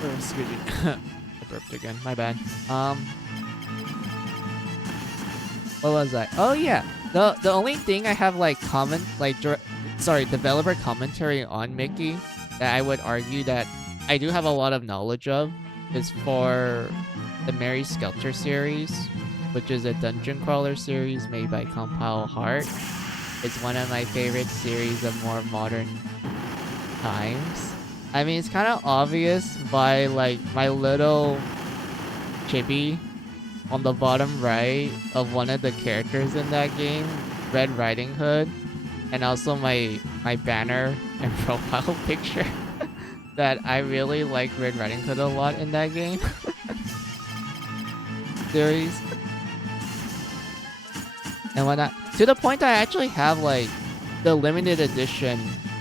Oh, excuse me. I burped again. My bad. What was I? Oh yeah, the only thing I have like developer commentary on Mickey that I would argue that I do have a lot of knowledge of is for the Mary Skelter series, which is a dungeon crawler series made by Compile Heart. It's one of my favorite series of more modern times. I mean, it's kind of obvious by like my little chibi on the bottom right of one of the characters in that game, Red Riding Hood, and also my banner and profile picture that I really like Red Riding Hood a lot in that game series. And whatnot. To the point that I actually have like the limited edition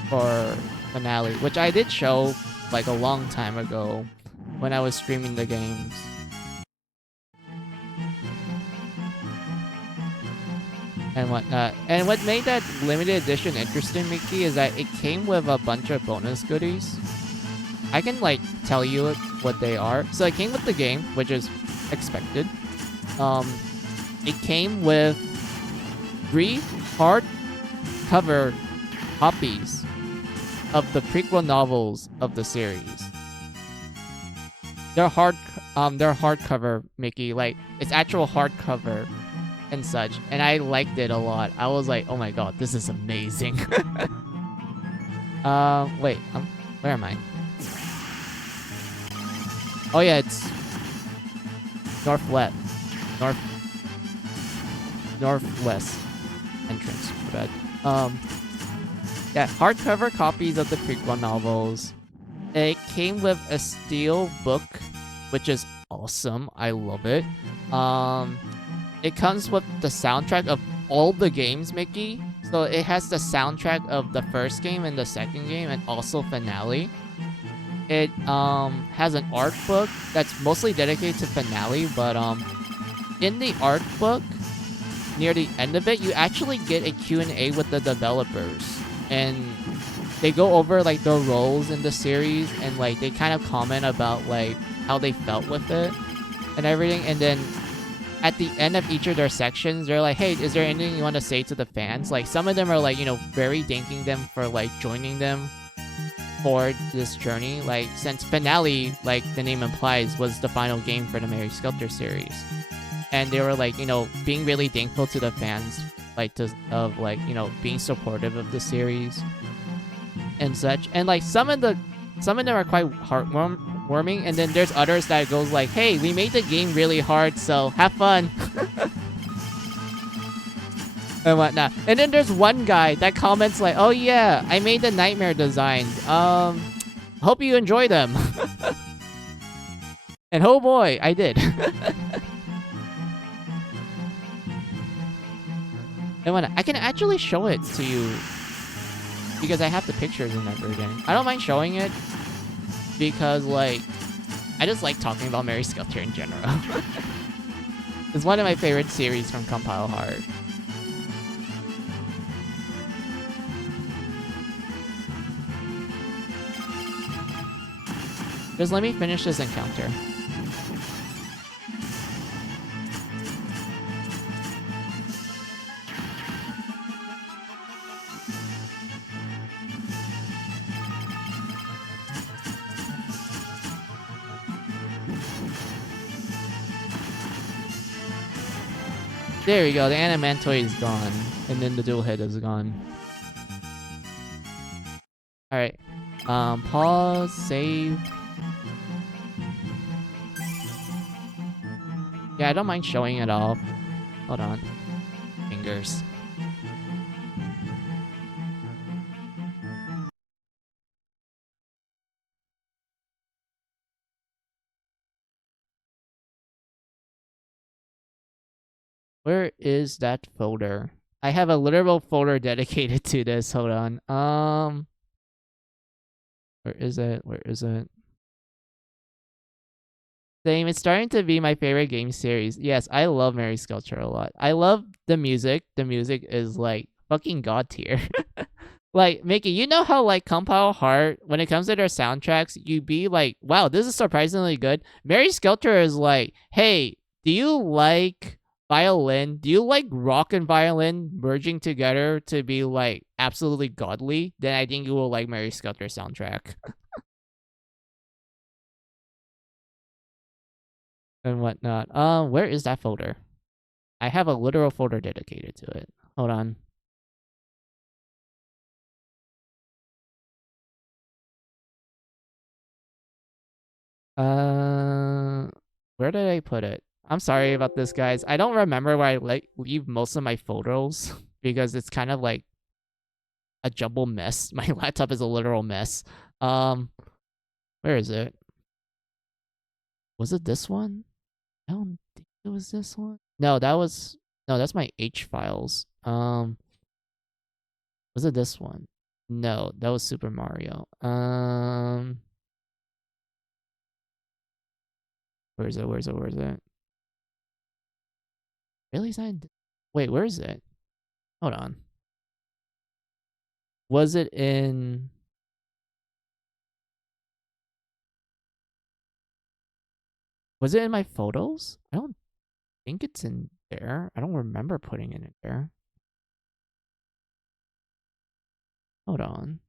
for Finale, which I did show like a long time ago when I was streaming the games. And whatnot. And what made that limited edition interesting, Mickey, is that it came with a bunch of bonus goodies. I can like tell you what they are. So it came with the game, which is expected. it came with 3 hardcover copies of the prequel novels of the series. They're hardcover, Mickey. Like, it's actual hardcover and such. And I liked it a lot. I was like, oh my god, this is amazing. Wait, where am I? Oh yeah, it's northwest entrance. But yeah, hardcover copies of the prequel novels. It came with a steel book, which is awesome. I love it. It comes with the soundtrack of all the games, Mickey. So it has the soundtrack of the first game and the second game, and also finale. It has an art book that's mostly dedicated to finale, but in the art book, near the end of it, you actually get a Q&A with the developers, and they go over like their roles in the series, and like they kind of comment about like how they felt with it and everything. And then at the end of each of their sections, they're like, hey, is there anything you want to say to the fans? Like, some of them are like, you know, very thanking them for like joining them for this journey. Like, since finale, like the name implies, was the final game for the Mary Sculptor series, and they were like, you know, being really thankful to the fans, like of like, you know, being supportive of the series and such. And like some of them are quite heartwarming, and then there's others that goes like, hey, we made the game really hard, so have fun. And whatnot. And then there's one guy that comments like, oh yeah, I made the nightmare designs. Hope you enjoy them. And oh boy, I did. And when I can actually show it to you, because I have the pictures and everything. I don't mind showing it because, like, I just like talking about Mary Sculptor in general. It's one of my favorite series from Compile Hard. Just let me finish this encounter. There we go, the Animantoid is gone, and then the dual head is gone. Alright. Pause, save. Yeah, I don't mind showing it off. Hold on. Fingers. Where is that folder? I have a literal folder dedicated to this. Hold on. Where is it? Where is it? Same. It's starting to be my favorite game series. Yes, I love Mary Sculptor a lot. I love the music. The music is like fucking god tier. Like, Mickey, you know how like Compile Heart, when it comes to their soundtracks, you be like, wow, this is surprisingly good. Mary Sculptor is like, hey, do you like violin? Do you like rock and violin merging together to be like absolutely godly? Then I think you will like Mary Sculptor soundtrack. And whatnot. Where is that folder? I have a literal folder dedicated to it. Hold on. Where did I put it? I'm sorry about this, guys. I don't remember where I leave most of my photos because it's kind of like a jumble mess. My laptop is a literal mess. Where is it? Was it this one? I don't think it was this one. No, that's my H files. Was it this one? No, that was Super Mario. Where is it? Where is it? Where is it? Really? Wait, where is it? Hold on. Was it in... Was it in my photos? I don't think it's in there. I don't remember putting it in there. Hold on.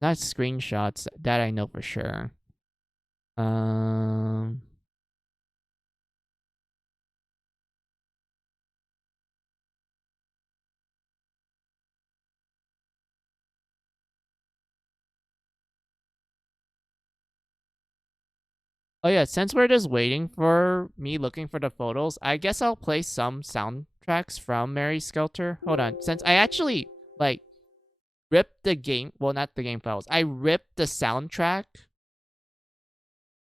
Not screenshots, that I know for sure. Um Oh yeah, since we're just waiting for me looking for the photos, I guess I'll play some soundtracks from Mary Skelter. Hold on, since I actually like ripped the game, well, not the game files. I ripped the soundtrack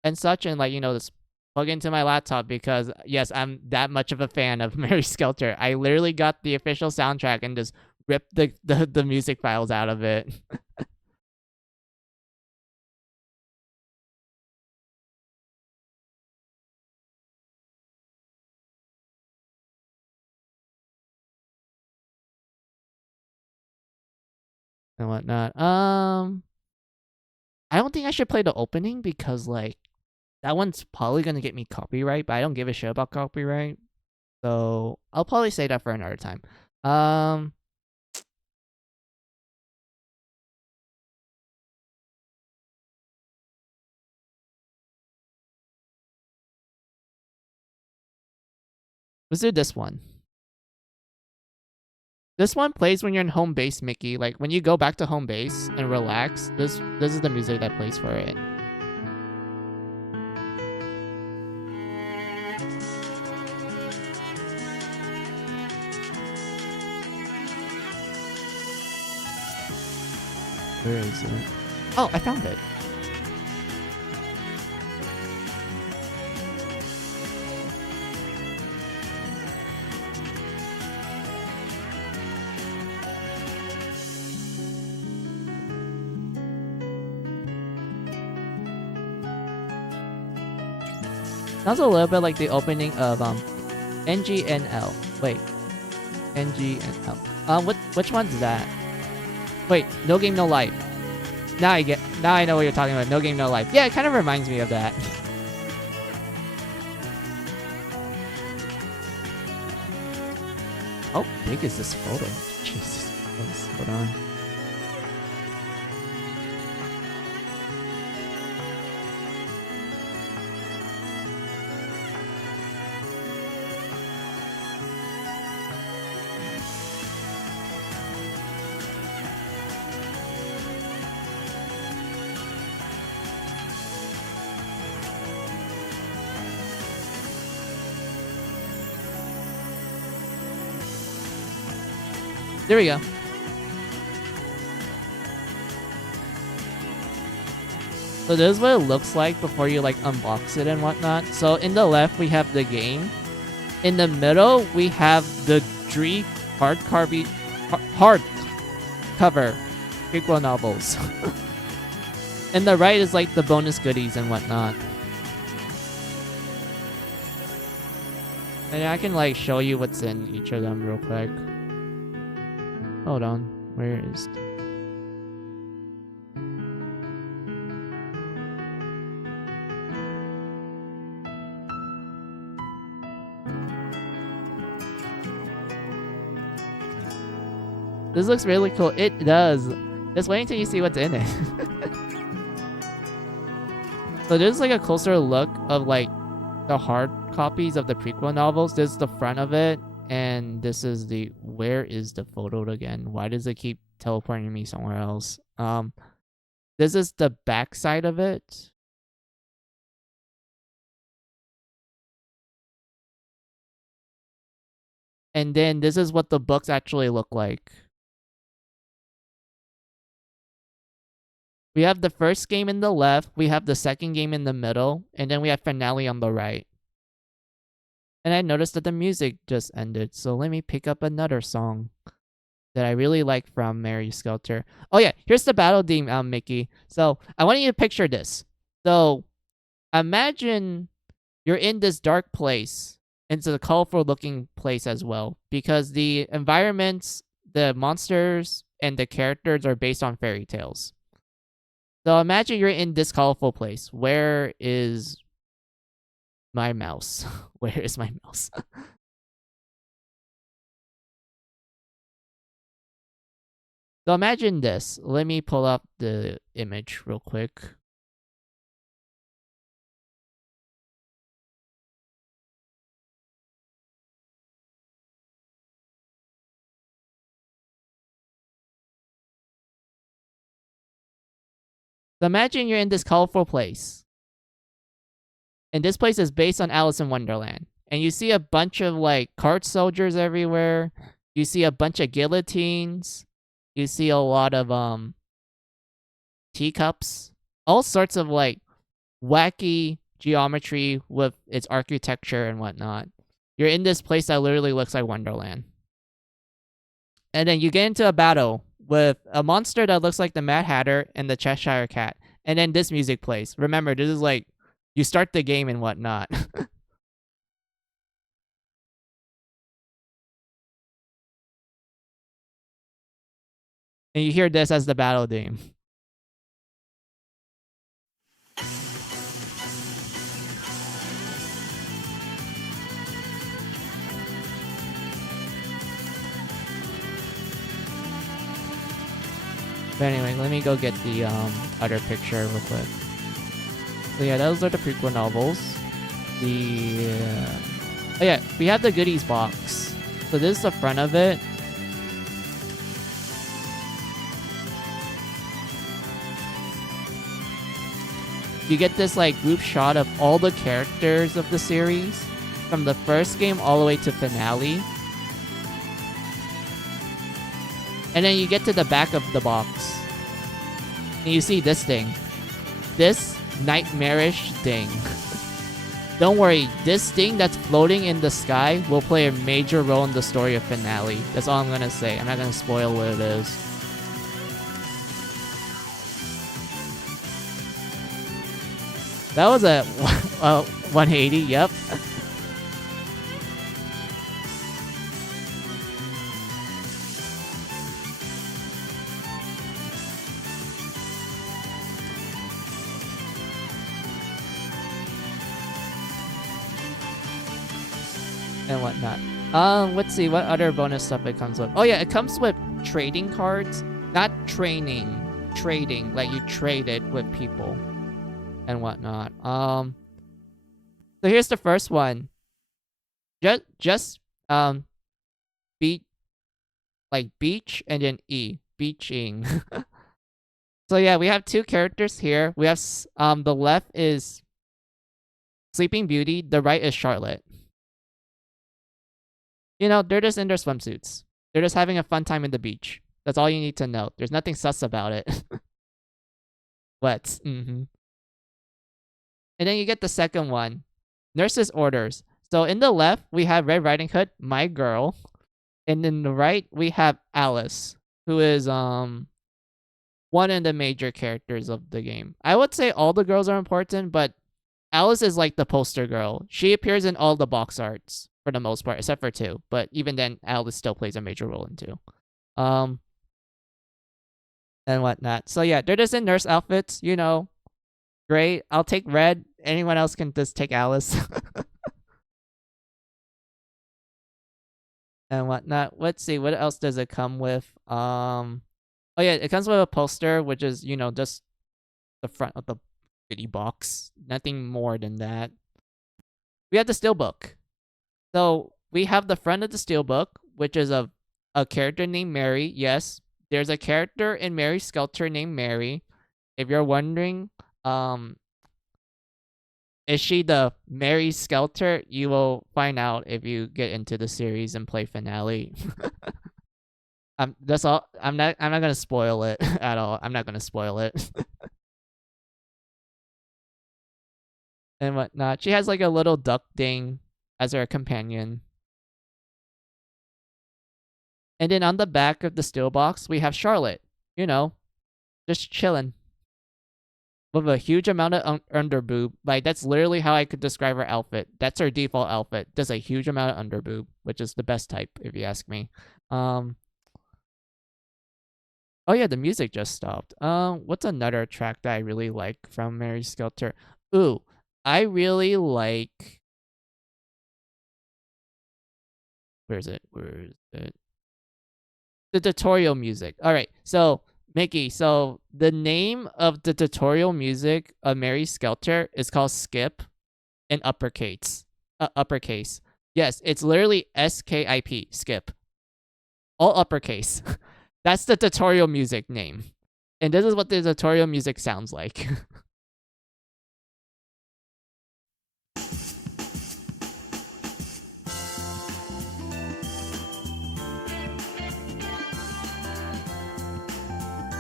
and such, and like just plug into my laptop because yes, I'm that much of a fan of Mary Skelter. I literally got the official soundtrack and just ripped the music files out of it. And whatnot. I don't think I should play the opening because like that one's probably gonna get me copyright, but I don't give a shit about copyright. So I'll probably say that for another time. Um let's do this one. This one plays when you're in home base, Mickey. Like when you go back to home base and relax, this is the music that plays for it. Where is it? Oh, I found it. Sounds a little bit like the opening of NGNL. Wait, NGNL. Which one's that? Wait, No Game No Life. Now I know what you're talking about. No Game No Life. Yeah, it kind of reminds me of that. How big is this photo? Jesus Christ. Hold on. There we go. So this is what it looks like before you like unbox it and whatnot. So in the left we have the game. In the middle we have the Dree hard cover prequel novels. And the right is like the bonus goodies and whatnot. And I can like show you what's in each of them real quick. Hold on, where is... This looks really cool. It does. Just wait until you see what's in it. So there's like a closer look of like the hard copies of the prequel novels. This is the front of it. And this is the... Where is the photo again? Why does it keep teleporting me somewhere else? This is the back side of it. And then this is what the books actually look like. We have the first game in the left, we have the second game in the middle, and then we have finale on the right. And I noticed that the music just ended, so let me pick up another song that I really like from Mary Skelter. Oh yeah, here's the battle theme, Mickey. So I want you to picture this. So imagine you're in this dark place. And it's a colorful looking place as well, because the environments, the monsters, and the characters are based on fairy tales. So imagine you're in this colorful place. Where is my mouse. Where is my mouse? So imagine this. Let me pull up the image real quick. So imagine you're in this colorful place. And this place is based on Alice in Wonderland. And you see a bunch of like cart soldiers everywhere. You see a bunch of guillotines. You see a lot of teacups. All sorts of like wacky geometry with its architecture and whatnot. You're in this place that literally looks like Wonderland. And then you get into a battle with a monster that looks like the Mad Hatter and the Cheshire Cat. And then this music plays. Remember, this is like, you start the game and whatnot. And you hear this as the battle theme. But anyway, let me go get the other picture real quick. So yeah, those are the prequel novels. Oh yeah, we have the goodies box. So this is the front of it. You get this like group shot of all the characters of the series from the first game all the way to finale. And then you get to the back of the box. And you see this thing. This nightmarish thing. Don't worry, this thing that's floating in the sky will play a major role in the story of finale. That's all I'm gonna say. I'm not gonna spoil what it is. That was a 180, yep. And whatnot. Let's see what other bonus stuff it comes with. Oh yeah, it comes with trading cards, not training, trading, like you trade it with people and whatnot. So here's the first one. Just beat like beach and then beaching. So yeah, we have two characters here. We have the left is Sleeping Beauty, the right is Charlotte. You know, they're just in their swimsuits. They're just having a fun time in the beach. That's all you need to know. There's nothing sus about it. Wet. And then you get the second one. Nurse's orders. So in the left, we have Red Riding Hood, my girl. And in the right, we have Alice, who is one of the major characters of the game. I would say all the girls are important, but Alice is like the poster girl. She appears in all the box arts for the most part, except for 2. But even then, Alice still plays a major role in 2. And whatnot. So yeah, they're just in nurse outfits, you know. Great. I'll take Red. Anyone else can just take Alice. And whatnot. Let's see, what else does it come with? Oh yeah, it comes with a poster, which is, you know, just the front of the goodie box. Nothing more than that. We have the steelbook. So we have the front of the steelbook, which is a character named Mary. Yes, there's a character in Mary Skelter named Mary. If you're wondering, is she the Mary Skelter? You will find out if you get into the series and play finale. That's all. I'm not gonna spoil it at all. I'm not gonna spoil it. And whatnot. She has like a little duck thing as her companion. And then on the back of the steel box, we have Charlotte. You know, just chilling. With a huge amount of underboob. Like, that's literally how I could describe her outfit. That's her default outfit. Just a huge amount of underboob, which is the best type, if you ask me. Oh yeah, the music just stopped. What's another track that I really like from Mary Skelter? Ooh, I really like Where is it? Where is it? The tutorial music. All right. So, Mickey, so the name of the tutorial music of Mary Skelter is called Skip in uppercase. Uppercase. Yes, it's literally SKIP, Skip. All uppercase. That's the tutorial music name. And this is what the tutorial music sounds like.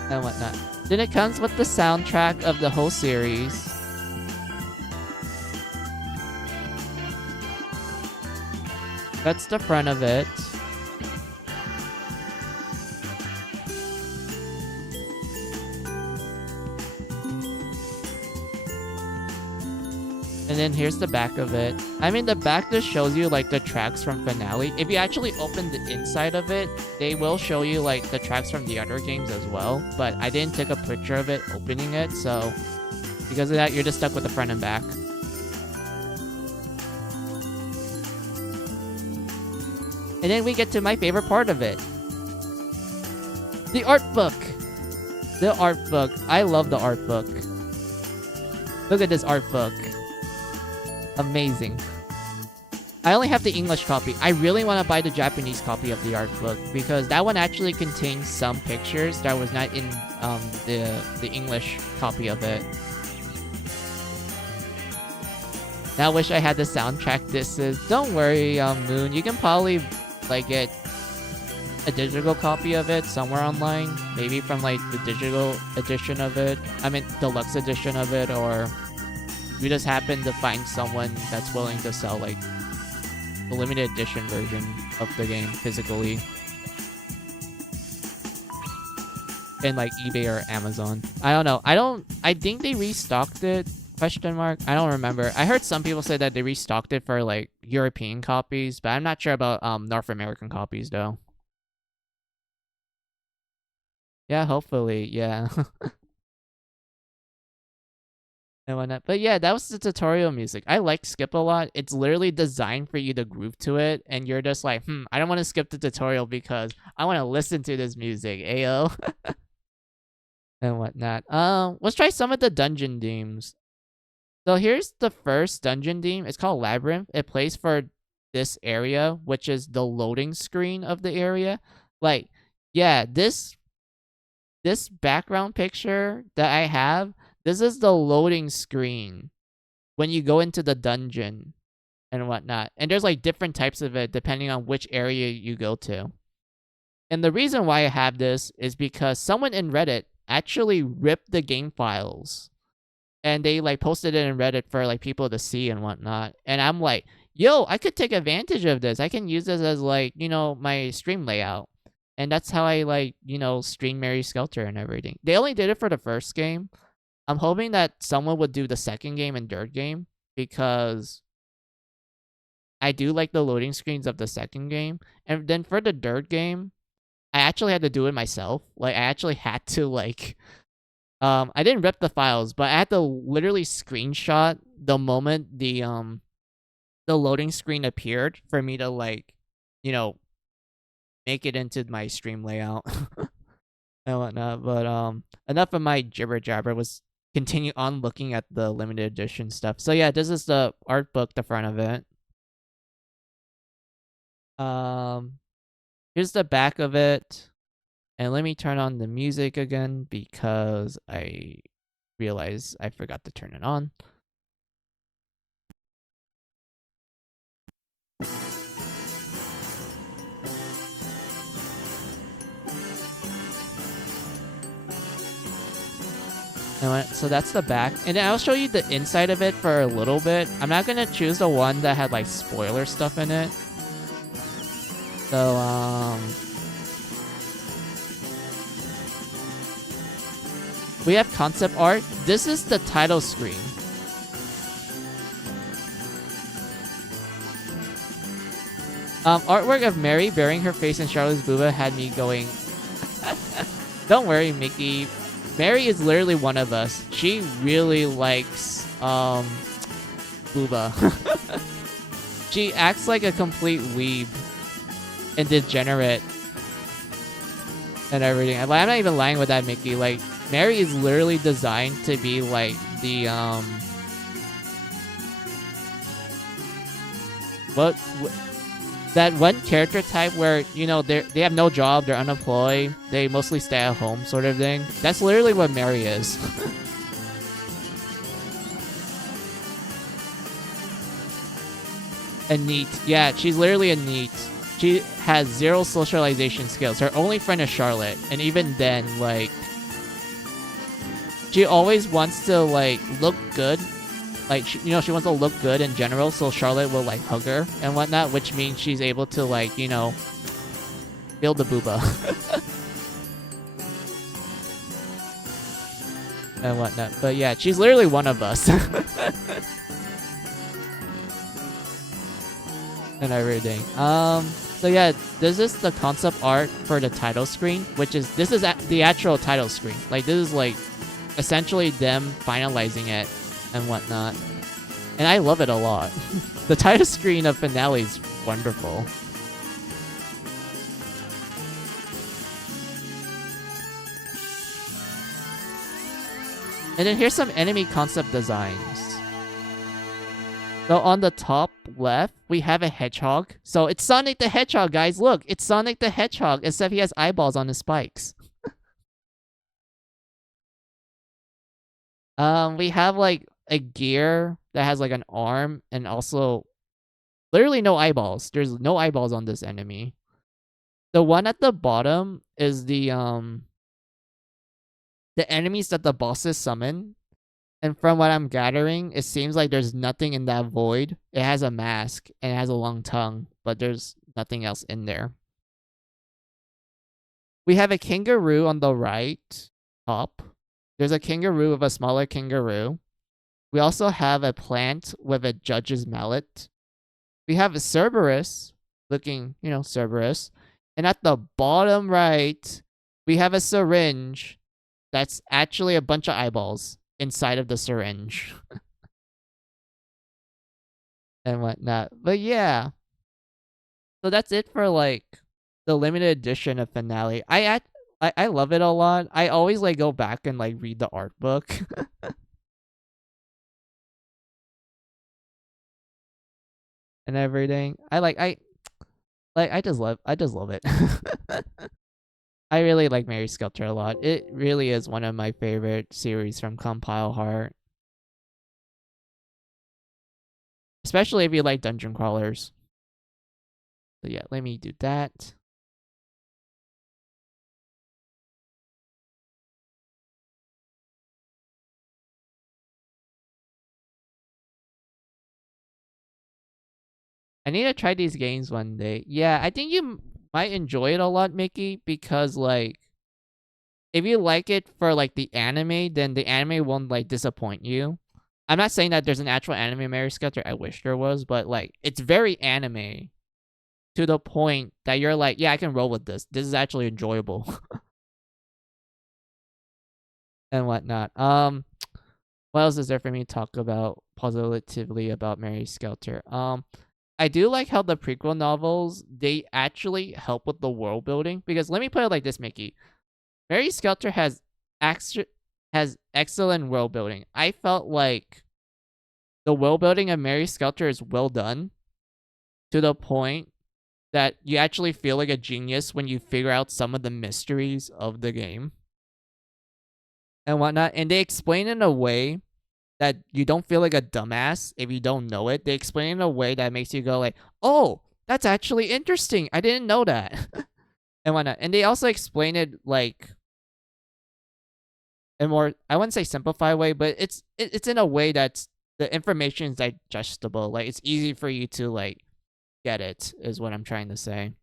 And whatnot. Then it comes with the soundtrack of the whole series. That's the front of it. And then here's the back of it. I mean, the back just shows you like the tracks from Finale. If you actually open the inside of it, they will show you like the tracks from the other games as well. But I didn't take a picture of it opening it, so because of that, you're just stuck with the front and back. And then we get to my favorite part of it. The art book. The art book. I love the art book. Look at this art book. Amazing. I only have the English copy. I really want to buy the Japanese copy of the art book because that one actually contains some pictures that was not in the English copy of it. Now I wish I had the soundtrack discs. Don't worry, Moon. You can probably like get a digital copy of it somewhere online. Maybe from like the digital edition of it. I mean, deluxe edition of it, or you just happen to find someone that's willing to sell like the limited edition version of the game physically in like eBay or Amazon. I don't know. I think they restocked it. Question mark. I don't remember. I heard some people say that they restocked it for like European copies, but I'm not sure about North American copies though. Yeah, hopefully. Yeah. And whatnot. But yeah, that was the tutorial music. I like Skip a lot. It's literally designed for you to groove to it, and you're just like, I don't want to skip the tutorial because I want to listen to this music. Ayo. And whatnot. Let's try some of the dungeon themes. So here's the first dungeon theme. It's called Labyrinth. It plays for this area, which is the loading screen of the area. Like, yeah, this background picture that I have, this is the loading screen when you go into the dungeon and whatnot. And there's like different types of it depending on which area you go to. And the reason why I have this is because someone in Reddit actually ripped the game files. And they like posted it in Reddit for like people to see and whatnot. And I'm like, yo, I could take advantage of this. I can use this as like, my stream layout. And that's how I like, stream Mary Skelter and everything. They only did it for the first game. I'm hoping that someone would do the second game and third game because I do like the loading screens of the second game. And then for the third game, I actually had to do it myself. Like I actually had to like I didn't rip the files, but I had to literally screenshot the moment the loading screen appeared for me to like, make it into my stream layout and whatnot. But enough of my jibber jabber. Let's continue on looking at the limited edition stuff. So yeah, this is the art book, the front of it. Here's the back of it. And let me turn on the music again because I realized I forgot to turn it on. So that's the back. And then I'll show you the inside of it for a little bit. I'm not going to choose the one that had like spoiler stuff in it. So, we have concept art. This is the title screen. Artwork of Mary burying her face in Charlotte's booba had me going. Don't worry, Mickey. Mary is literally one of us. She really likes booba. She acts like a complete weeb. and degenerate and everything. I'm not even lying with that, Mickey. Like, Mary is literally designed to be like the what that one character type where, you know, they have no job, they're unemployed, they mostly stay at home sort of thing. That's literally what Mary is. A neat. Yeah, she's literally a neat. She has 0 socialization skills. Her only friend is Charlotte, and even then, like, she always wants to, like, look good. Like, she wants to look good in general, so Charlotte will, like, hug her and whatnot, which means she's able to, like, you know, feel the booba. And whatnot. But yeah, she's literally one of us. And everything. So yeah, this is the concept art for the title screen, this is the actual title screen. Like, this is like essentially them finalizing it and whatnot. And I love it a lot. The title screen of Finale is wonderful. And then here's some enemy concept designs. So on the top left, we have a hedgehog. So it's Sonic the Hedgehog, guys. Look, it's Sonic the Hedgehog, except he has eyeballs on his spikes. We have like a gear that has like an arm and also literally no eyeballs. There's no eyeballs on this enemy. The one at the bottom is the enemies that the bosses summon. And from what I'm gathering, it seems like there's nothing in that void. It has a mask and it has a long tongue, but there's nothing else in there. We have a kangaroo on the right top. There's a kangaroo with a smaller kangaroo. We also have a plant with a judge's mallet. We have a Cerberus looking, you know, Cerberus. And at the bottom right, we have a syringe that's actually a bunch of eyeballs inside of the syringe. And whatnot. But yeah. So that's it for like the limited edition of Finale. I love it a lot. I always like go back and like read the art book. And everything. I just love it. I really like Mary Sculptor a lot. It really is one of my favorite series from Compile Heart. Especially if you like dungeon crawlers. So yeah, let me do that. I need to try these games one day. Yeah, I think you might enjoy it a lot, Mickey, because like if you like it for like the anime, then the anime won't like disappoint you. I'm not saying that there's an actual anime Mary Sculptor. I wish there was, but like it's very anime to the point that you're like, yeah, I can roll with this. This is actually enjoyable. And whatnot. What else is there for me to talk about positively about Mary Sculptor? I do like how the prequel novels, they actually help with the world building. Because let me put it like this, Mickey. Mary Sculptor has excellent world building. I felt like the world building of Mary Sculptor is well done to the point that you actually feel like a genius when you figure out some of the mysteries of the game and whatnot. And they explain in a way that you don't feel like a dumbass if you don't know it. They explain in a way that makes you go like, oh, that's actually interesting. I didn't know that. And whatnot. And they also explain it like in more, I wouldn't say simplified way, but it's in a way that's the information is digestible. Like it's easy for you to like get it is what I'm trying to say.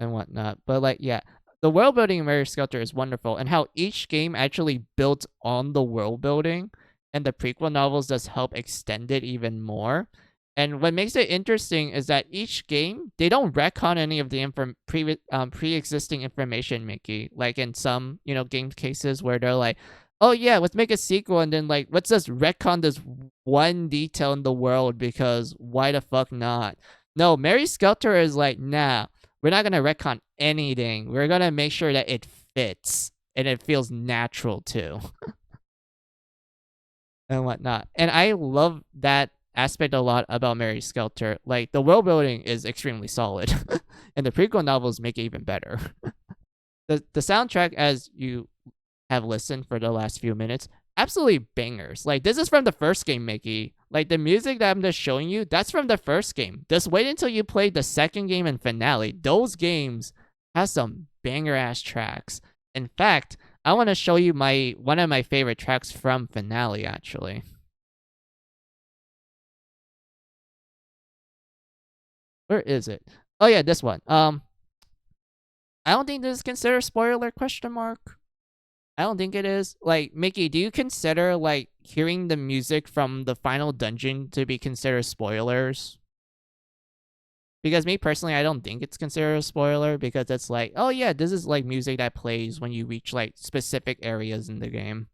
And whatnot. But like, yeah. The world building in Mary Sculptor is wonderful, and how each game actually built on the world building, and the prequel novels does help extend it even more. And what makes it interesting is that each game, they don't retcon any of the pre-existing information, Mickey. Like in some, you know, game cases where they're like, oh yeah, let's make a sequel, and then like, let's just retcon this one detail in the world because why the fuck not? No, Mary Skelter is like, nah, we're not gonna retcon anything. We're gonna make sure that it fits and it feels natural too. And whatnot. And I love that aspect a lot about Mary Skelter. Like, the world building is extremely solid. And the prequel novels make it even better. The soundtrack, as you have listened for the last few minutes, absolutely bangers. Like, this is from the first game, Mickey. Like, the music that I'm just showing you, that's from the first game. Just wait until you play the second game and finale. Those games have some banger ass tracks. In fact, I want to show you one of my favorite tracks from finale, actually. Where is it? Oh yeah, this one. I don't think this is considered spoiler question mark. I don't think it is. Like, Mickey, do you consider like hearing the music from the final dungeon to be considered spoilers? Because me personally, I don't think it's considered a spoiler because it's like, oh yeah, this is like music that plays when you reach like specific areas in the game.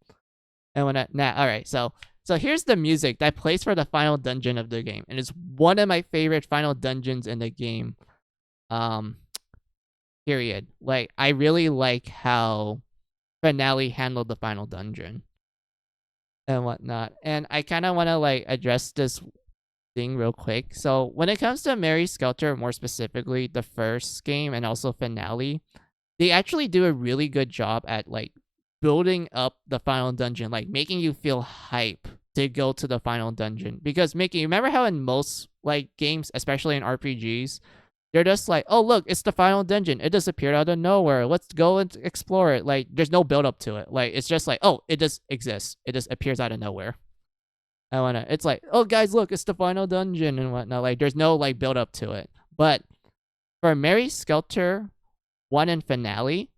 And when all right, so here's the music that plays for the final dungeon of the game, and it's one of my favorite final dungeons in the game. Period. Like, I really like how finale handled the final dungeon and whatnot, and I kind of want to like address this thing real quick. So when it comes to Mary Skelter, more specifically the first game and also finale, they actually do a really good job at like building up the final dungeon, like making you feel hype to go to the final dungeon. Because Mickey, remember how in most like games, especially in RPGs, they're just like, oh look, it's the final dungeon. It just appeared out of nowhere. Let's go and explore it. Like, there's no build up to it. Like, it's just like, oh, it just exists. It just appears out of nowhere. It's like, oh guys, look, it's the final dungeon and whatnot. Like, there's no like build up to it. But for Mary Skelter 1 and finale,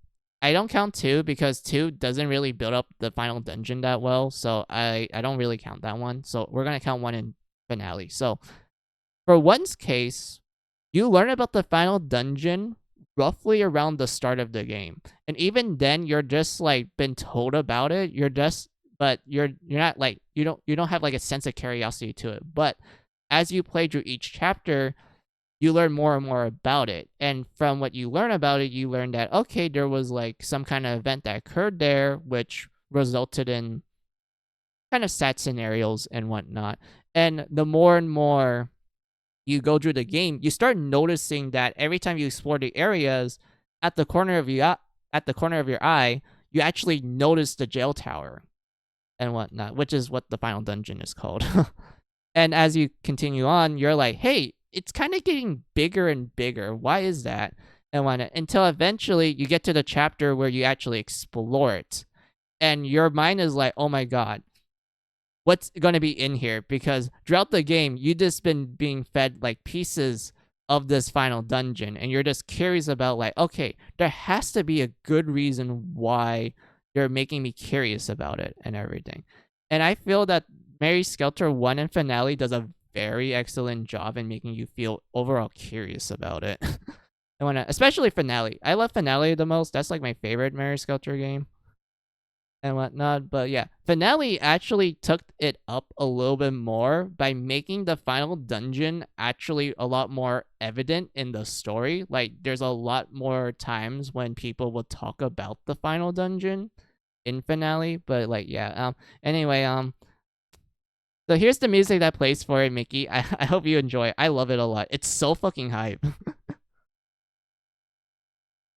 I don't count 2 because 2 doesn't really build up the final dungeon that well. So I don't really count that one. So we're gonna count 1 in finale. So for 1's case, you learn about the final dungeon roughly around the start of the game. And even then, you're just like been told about it. But you're not like, you don't have like a sense of curiosity to it. But as you play through each chapter, you learn more and more about it. And from what you learn about it, you learn that, okay, there was like some kind of event that occurred there, which resulted in kind of sad scenarios and whatnot. And the more and more you go through the game, you start noticing that every time you explore the areas, at the corner of your eye, you actually notice the jail tower and whatnot, which is what the final dungeon is called. And as you continue on, you're like, hey, it's kind of getting bigger and bigger. Why is that? And whatnot, until eventually you get to the chapter where you actually explore it. And your mind is like, oh my god, what's going to be in here? Because throughout the game, you just been being fed like pieces of this final dungeon, and you're just curious about like, okay, there has to be a good reason why you're making me curious about it and everything. And I feel that Mary Skelter 1 and finale does a very excellent job in making you feel overall curious about it. Especially finale. I love finale the most. That's like my favorite Mary Skelter game and whatnot. But yeah, finale actually took it up a little bit more by making the final dungeon actually a lot more evident in the story. Like, there's a lot more times when people will talk about the final dungeon in finale. But like, yeah, anyway, so here's the music that plays for it, Mickey. I hope you enjoy it. I love it a lot. It's so fucking hype.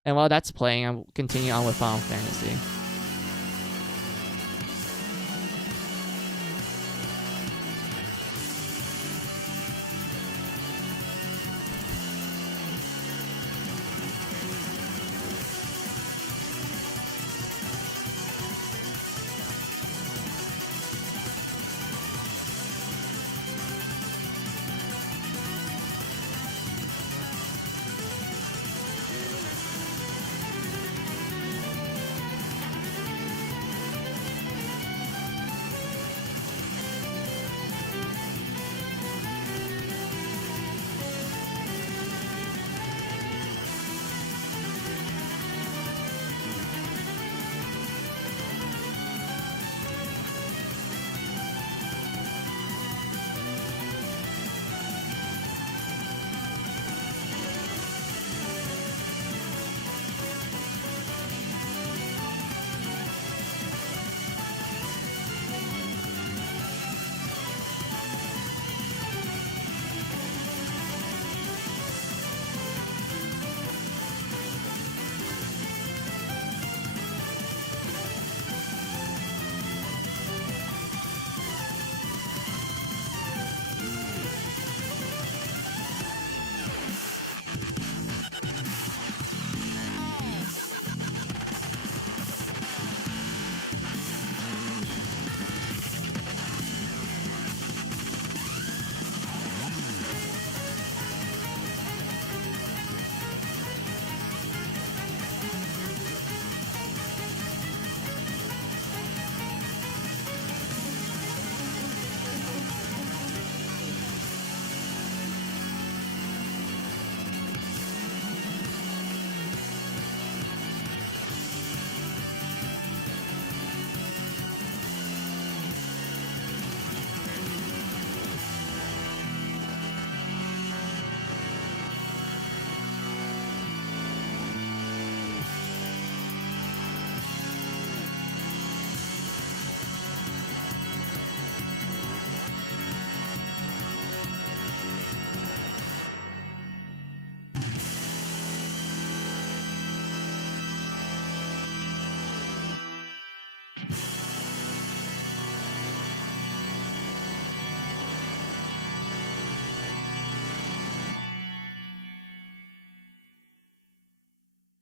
And while that's playing, I'll continue on with Final Fantasy.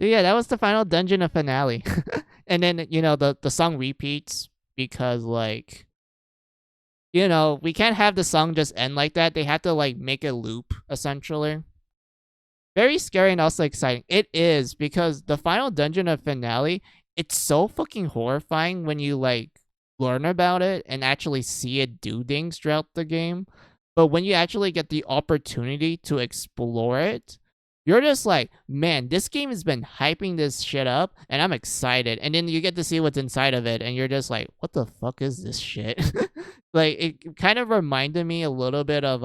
So yeah, that was the final dungeon of finale. And then, you know, the song repeats because, like, you know, we can't have the song just end like that. They have to, like, make a loop, essentially. Very scary and also exciting. It is, because the final dungeon of finale, it's so fucking horrifying when you, like, learn about it and actually see it do things throughout the game. But when you actually get the opportunity to explore it, you're just like, man, this game has been hyping this shit up, and I'm excited. And then you get to see what's inside of it, and you're just like, what the fuck is this shit? Like, it kind of reminded me a little bit of,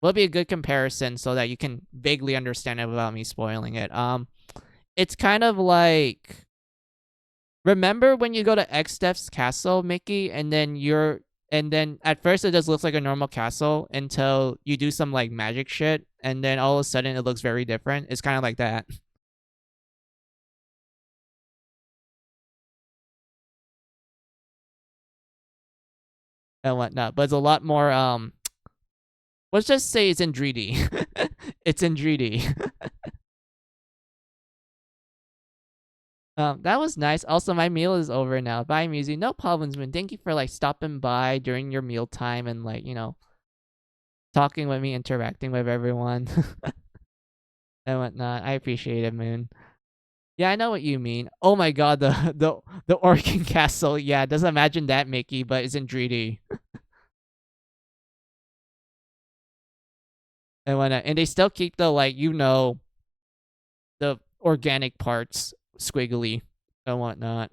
what'll be a good comparison so that you can vaguely understand it without me spoiling it. It's kind of like, remember when you go to Xdef's castle, Mickey, and then at first it just looks like a normal castle until you do some like magic shit, and then all of a sudden it looks very different. It's kind of like that. And whatnot, but it's a lot more. Let's just say it's in 3D. It's in 3D. That was nice. Also, my meal is over now. Bye, Musi. No problems, man. Thank you for like stopping by during your meal time and, like, you know, talking with me, interacting with everyone and whatnot. I appreciate it, Moon. Yeah, I know what you mean. Oh my god, the Orkin Castle. Yeah, just imagine that, Mickey, but it's in 3D. And whatnot. And they still keep the, like, you know, the organic parts squiggly and whatnot.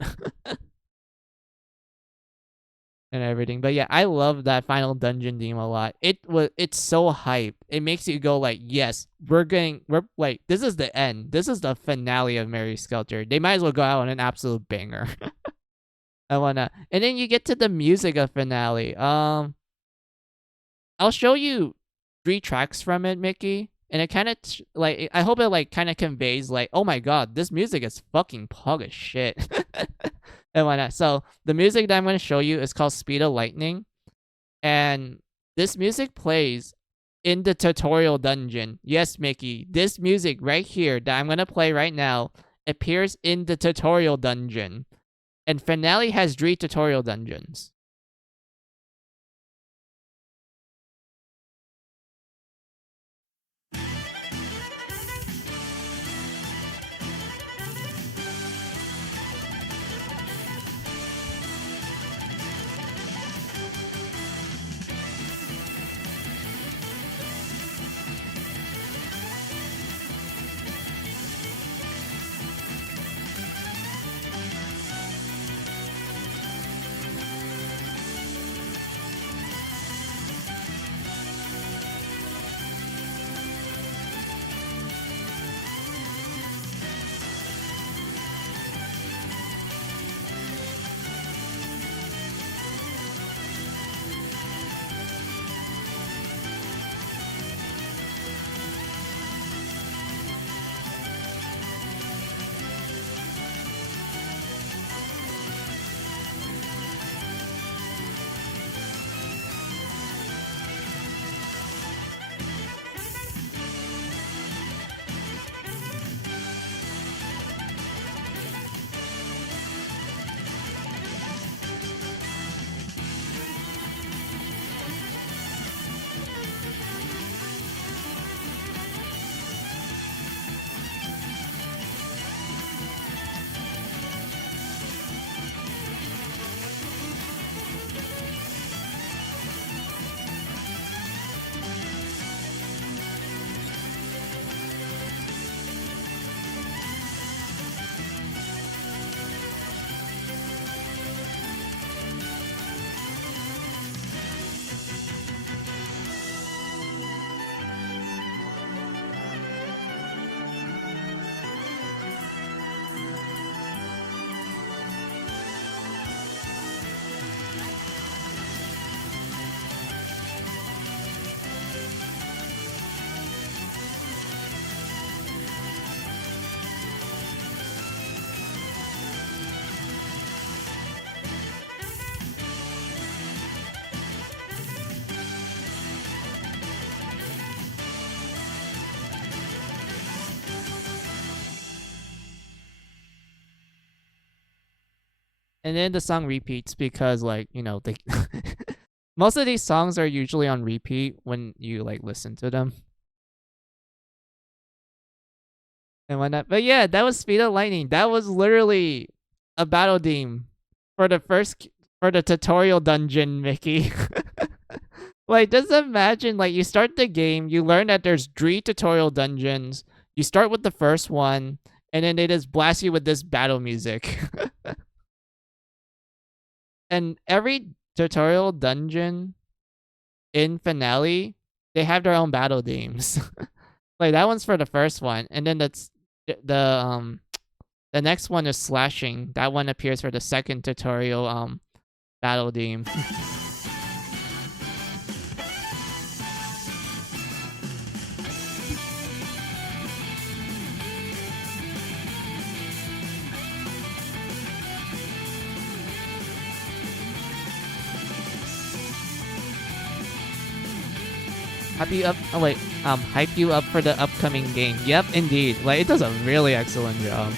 And everything. But yeah, I love that final dungeon theme a lot. It's so hype. It makes you go like, yes, we're like, this is the end. This is the finale of Mary Skelter. They might as well go out on an absolute banger. I wanna, and then you get to the music of finale. I'll show you 3 tracks from it, Mickey. And it kind of like, I hope it like kind of conveys like, oh my god, this music is fucking pog as shit. And whatnot. So the music that I'm going to show you is called Speed of Lightning, and this music plays in the tutorial dungeon. Yes, Mickey, this music right here that I'm going to play right now appears in the tutorial dungeon, and finale has 3 tutorial dungeons. And then the song repeats because, like, you know, they most of these songs are usually on repeat when you like listen to them and whatnot. But yeah, that was Speed of Lightning. That was literally a battle theme for the for the tutorial dungeon, Mickey. Like, just imagine, like, you start the game, you learn that there's 3 tutorial dungeons. You start with the first one, and then they just blast you with this battle music. And every tutorial dungeon in finale, they have their own battle themes. Like, that one's for the first one, and then the next one is slashing. That one appears for the second tutorial battle theme. Hype you up for the upcoming game. Yep, indeed. Like, it does a really excellent job.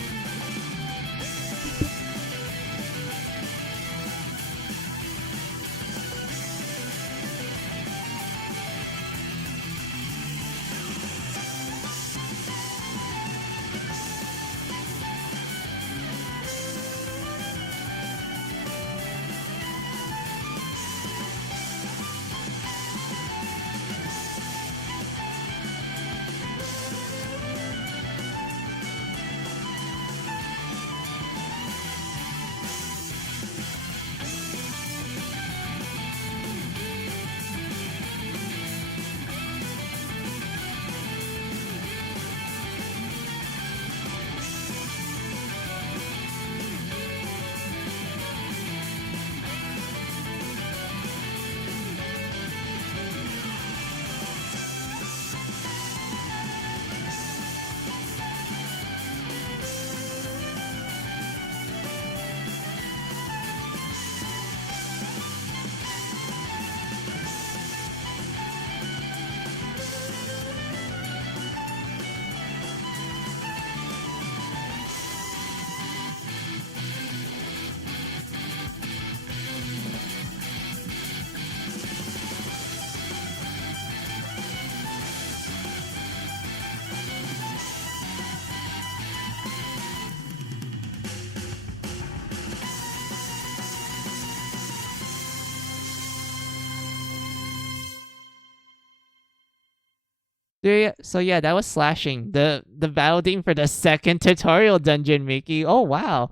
So yeah, that was slashing. The battle theme for the second tutorial dungeon, Mickey. Oh wow.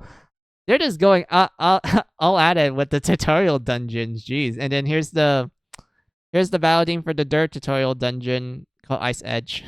They're just going all at it with the tutorial dungeons. Jeez. And then here's the battle theme for the third tutorial dungeon called Ice Edge.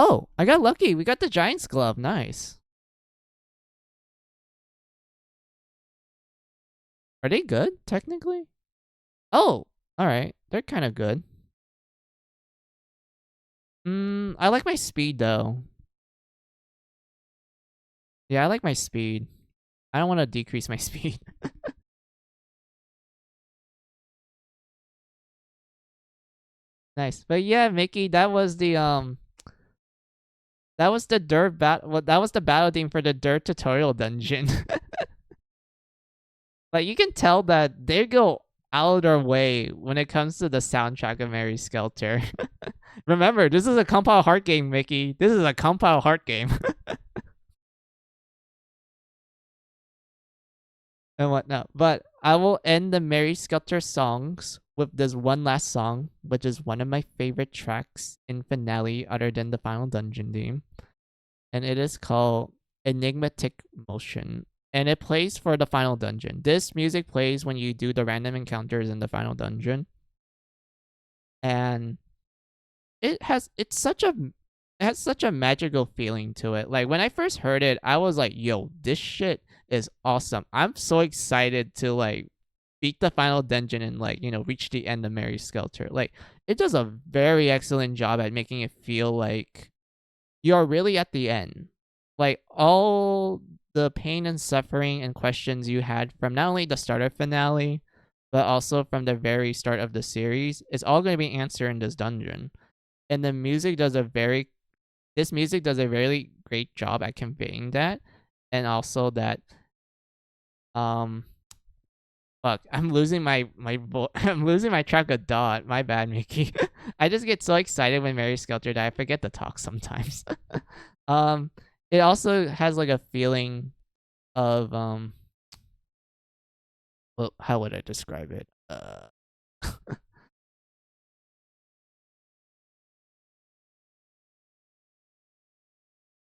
Oh, I got lucky. We got the Giant's Glove. Nice. Are they good, technically? Oh, alright. They're kind of good. I like my speed, though. Yeah, I like my speed. I don't want to decrease my speed. Nice. But yeah, Mickey, that was the that was the dirt battle. That was the battle theme for the dirt tutorial dungeon. Like you can tell that they go out of their way when it comes to the soundtrack of Mary Skelter. Remember, this is a compile heart game, Mickey. This is a compile heart game. And whatnot. But I will end the Mary Skelter songs with this one last song, which is one of my favorite tracks in finale other than the final dungeon theme. And it is called Enigmatic Motion. And it plays for the final dungeon. This music plays when you do the random encounters in the final dungeon. And it has such a magical feeling to it. Like when I first heard it, I was like, yo, this shit is awesome. I'm so excited to like beat the final dungeon and like, reach the end of Mary Skelter. Like it does a very excellent job at making it feel like you're really at the end. Like all the pain and suffering and questions you had from not only the starter finale, but also from the very start of the series, is all going to be answered in this dungeon. And the music does a very great job at conveying that. And also that fuck, I'm losing I'm losing my track of thought. My bad, Mickey. I just get so excited when Mary Skelter that I forget to talk sometimes. It also has like a feeling of well, how would I describe it?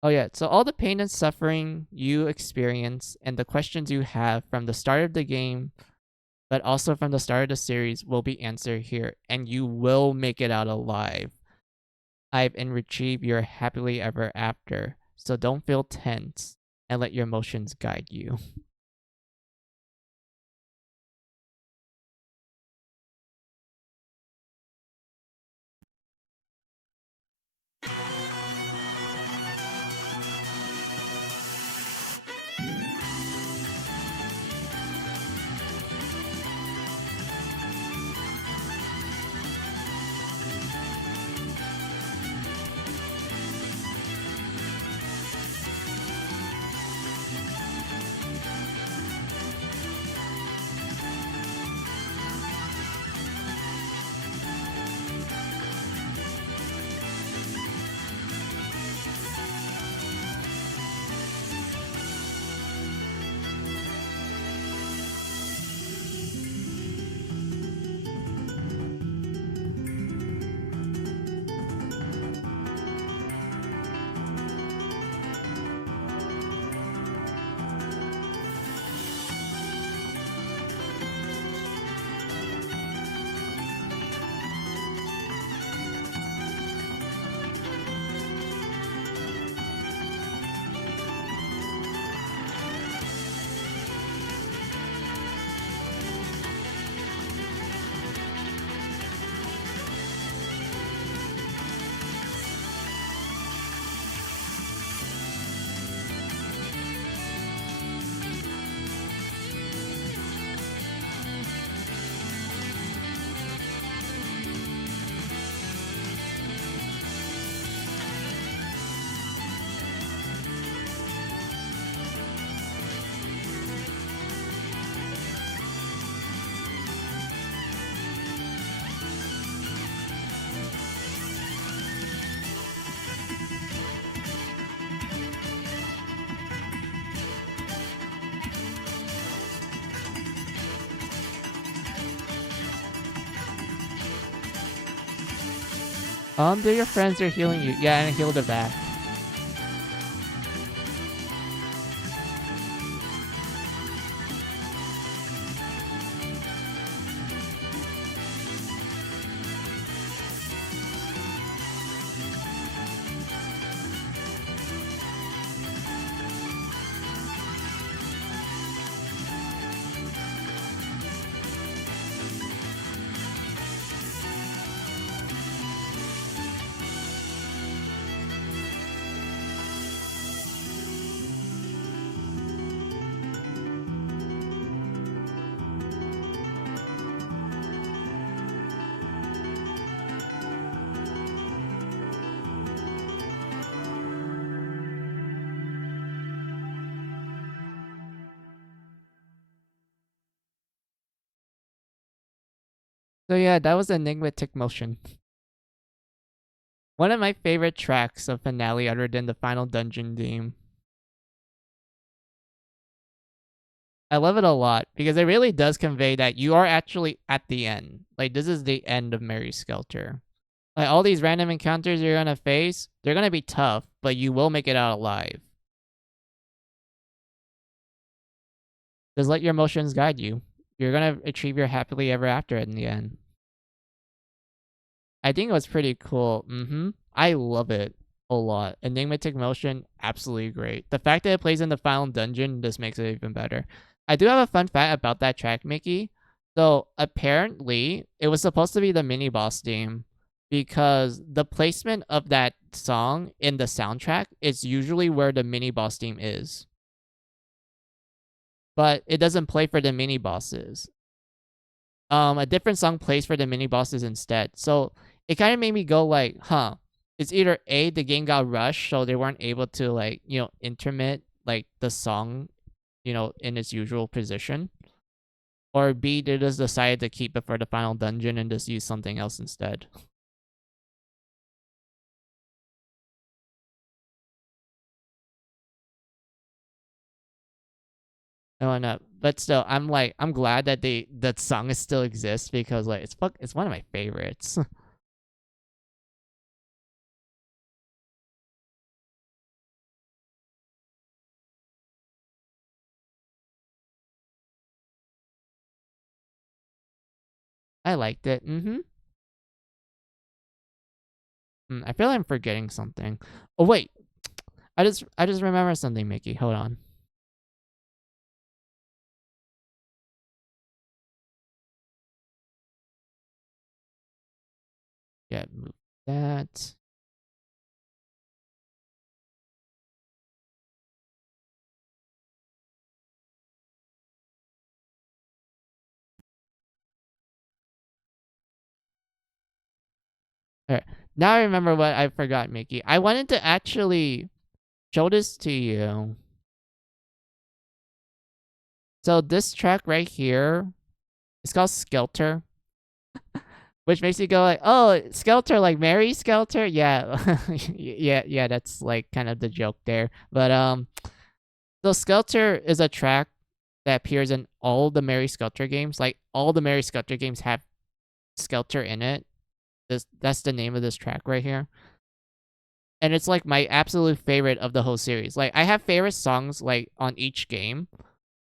Oh yeah, so all the pain and suffering you experience and the questions you have from the start of the game, but also from the start of the series, will be answered here, and you will make it out alive. I've and retrieve your happily ever after, so don't feel tense and let your emotions guide you. They're your friends, they're healing you. Yeah, and heal their back. So yeah, that was Enigmatic Motion. One of my favorite tracks of Finale other than the final dungeon theme. I love it a lot because it really does convey that you are actually at the end. Like, this is the end of Mary Skelter. Like, all these random encounters you're gonna face, they're gonna be tough, but you will make it out alive. Just let your emotions guide you. You're gonna achieve your happily ever after in the end. I think it was pretty cool. I love it a lot. Enigmatic Motion, absolutely great. The fact that it plays in the final dungeon just makes it even better. I do have a fun fact about that track, Mickey. So apparently, it was supposed to be the mini boss theme because the placement of that song in the soundtrack is usually where the mini boss theme is. But it doesn't play for the mini bosses. A different song plays for the mini bosses instead. So it kind of made me go like, huh, it's either A, the game got rushed, so they weren't able to like, intermit like the song, in its usual position. Or B, they just decided to keep it for the final dungeon and just use something else instead. I don't know. But still, I'm glad that that song still exists because like it's one of my favorites. I liked it. I feel like I'm forgetting something. Oh wait, I just remember something, Mickey. Hold on. Yeah, move that. Alright. Now I remember what I forgot, Mickey. I wanted to actually show this to you. So this track right here, it's called Skelter. Which makes you go like, oh, Skelter, like Mary Skelter? Yeah. yeah, that's like kind of the joke there. But so Skelter is a track that appears in all the Mary Skelter games. Like all the Mary Skelter games have Skelter in it. That's the name of this track right here. And it's like my absolute favorite of the whole series. Like I have favorite songs like on each game,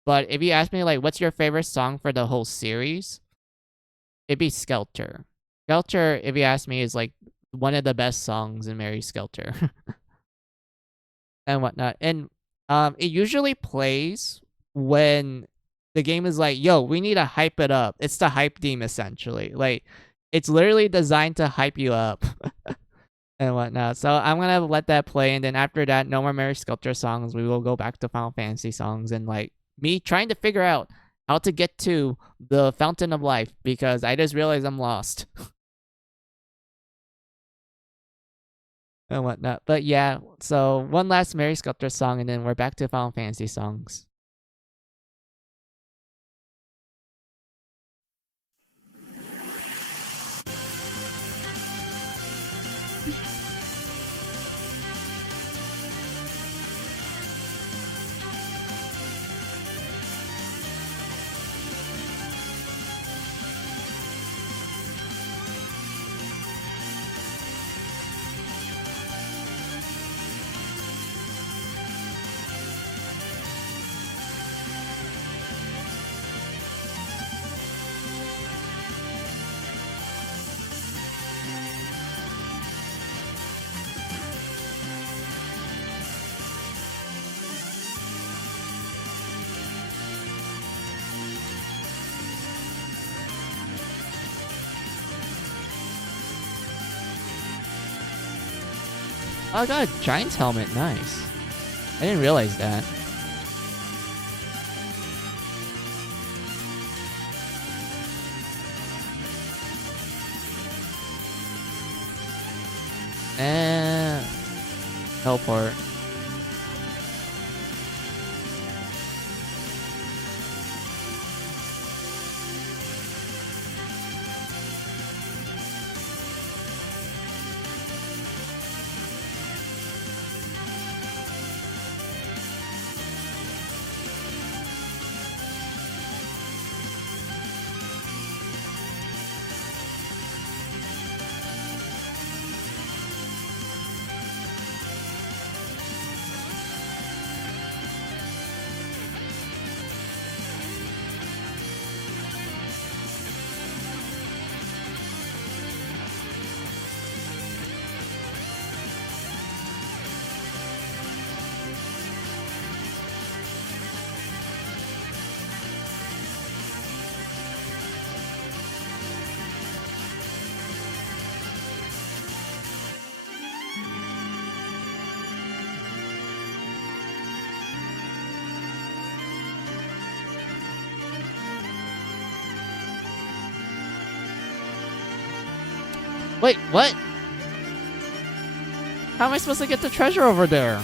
but if you ask me like what's your favorite song for the whole series, it'd be Skelter. Skelter, if you ask me, is like one of the best songs in Mary Skelter and whatnot. And it usually plays when the game is like, yo, we need to hype it up. It's the hype theme essentially. Like it's literally designed to hype you up. And whatnot. So I'm gonna let that play, and then after that, no more Mary Sculptor songs. We will go back to Final Fantasy songs, and like me trying to figure out how to get to the Fountain of Life because I just realized I'm lost and whatnot. But yeah, so one last Mary Sculptor song, and then we're back to Final Fantasy songs. Oh, I got a Giant's helmet. Nice. I didn't realize that. Eh, teleport. Wait, what? How am I supposed to get the treasure over there?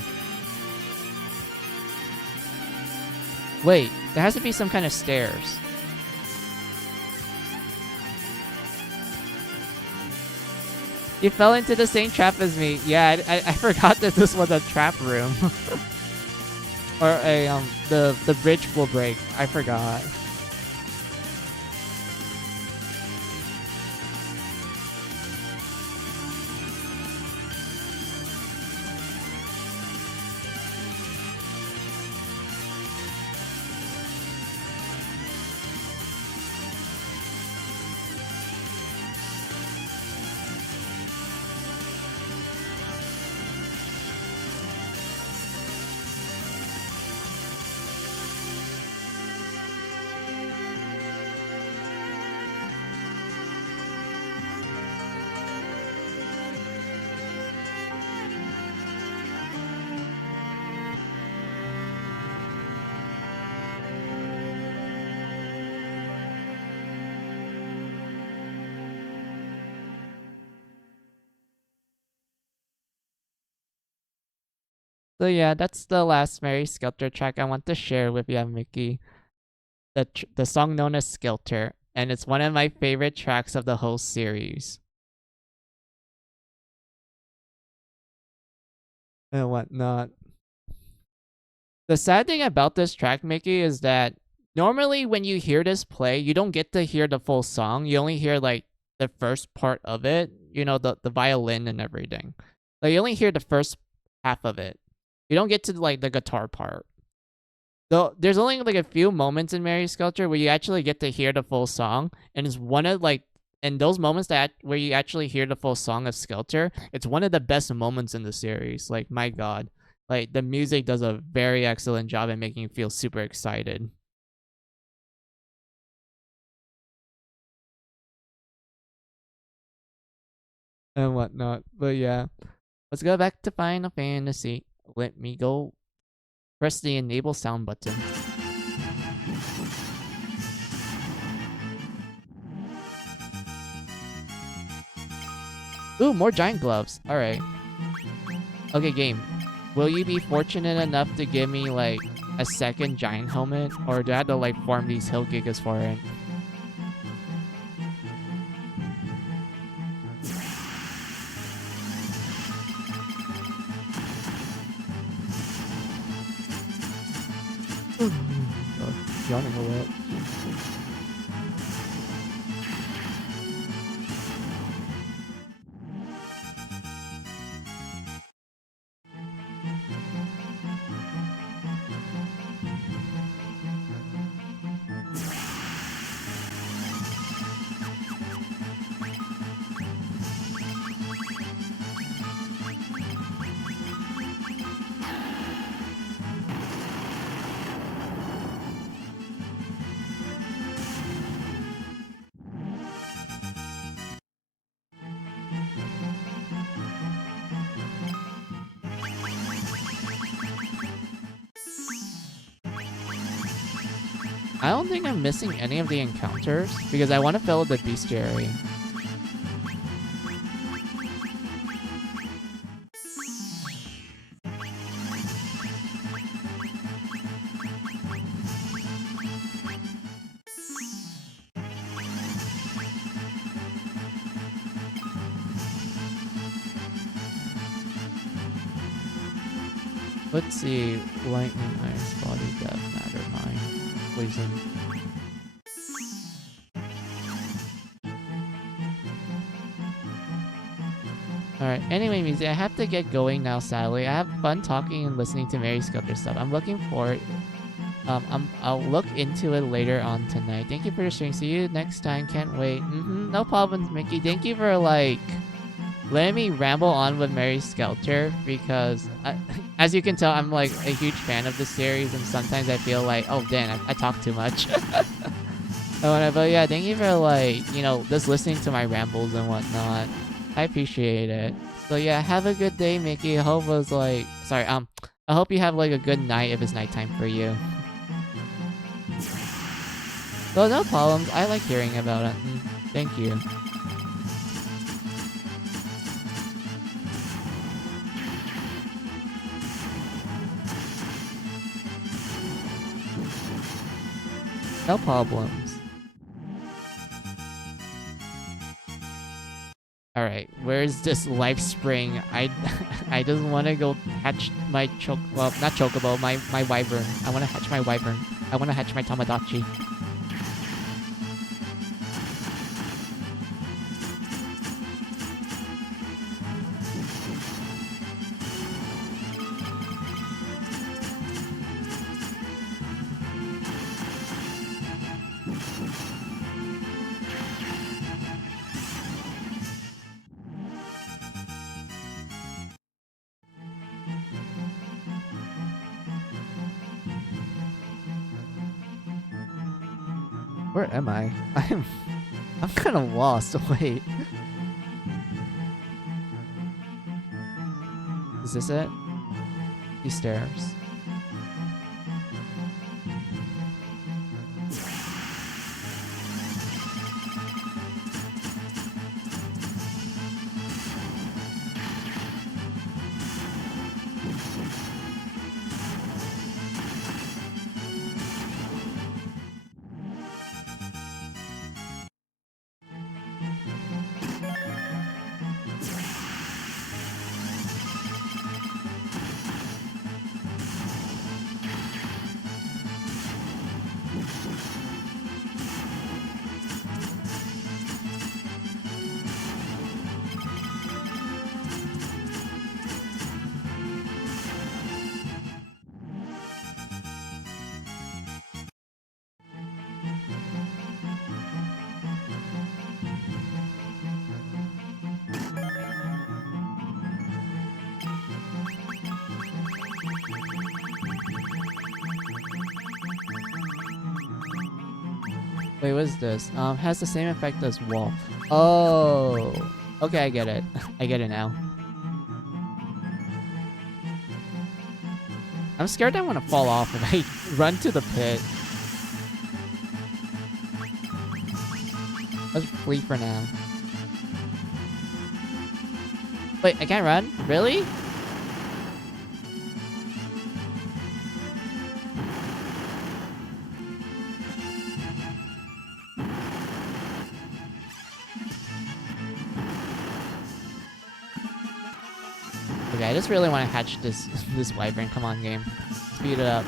Wait, there has to be some kind of stairs. You fell into the same trap as me. Yeah, I forgot that this was a trap room. Or a the bridge will break. I forgot. So yeah, that's the last Mary Skelter track I want to share with you, Mickey. The song known as Skelter, and it's one of my favorite tracks of the whole series. And whatnot. The sad thing about this track, Mickey, is that normally when you hear this play, you don't get to hear the full song. You only hear like the first part of it, you know, the violin and everything. Like you only hear the first half of it. You don't get to like the guitar part. So there's only like a few moments in Mary Sculpture where you actually get to hear the full song, and it's one of like, and those moments that where you actually hear the full song of Skelter, it's one of the best moments in the series. Like my god, like the music does a very excellent job at making you feel super excited. And whatnot. But yeah, let's go back to Final Fantasy. Let me go press the enable sound button. Ooh, more giant gloves. Alright. Okay, game. Will you be fortunate enough to give me, like, a second giant helmet? Or do I have to, like, farm these hill gigas for it? Yawning a lot. I don't think I'm missing any of the encounters because I want to fill the bestiary. Let's see. Lightning, ice, body, death, matter, mind, poison. Alright, anyway, Muzi, I have to get going now, sadly. I have fun talking and listening to Mary Sculptor stuff. I'm looking forward. I'll look into it later on tonight. Thank you for the stream. See you next time. Can't wait. No problems, Mickey. Thank you for, like, letting me ramble on with Mary Skelter because, as you can tell, I'm like a huge fan of the series, and sometimes I feel like, oh damn, I talk too much. But yeah, thank you for like, you know, just listening to my rambles and whatnot. I appreciate it. So yeah, have a good day, Mickey. I hope it was like, sorry, I hope you have like a good night if it's nighttime for you. So no problems. I like hearing about it. Thank you. No problems. Alright, where's this life spring? I I just want to go hatch my well, not chocobo, my wyvern. I want to hatch my wyvern. I want to hatch my Tamagotchi. Where am I? I'm kind of lost. Wait. Is this it? These stairs. Wait, what is this? Has the same effect as wall. Oh. Okay, I get it. I get it now. I'm scared I want to fall off if I run to the pit. Let's flee for now. Wait, I can't run? Really? Okay, I just really want to hatch this wyvern. Come on, game. Speed it up.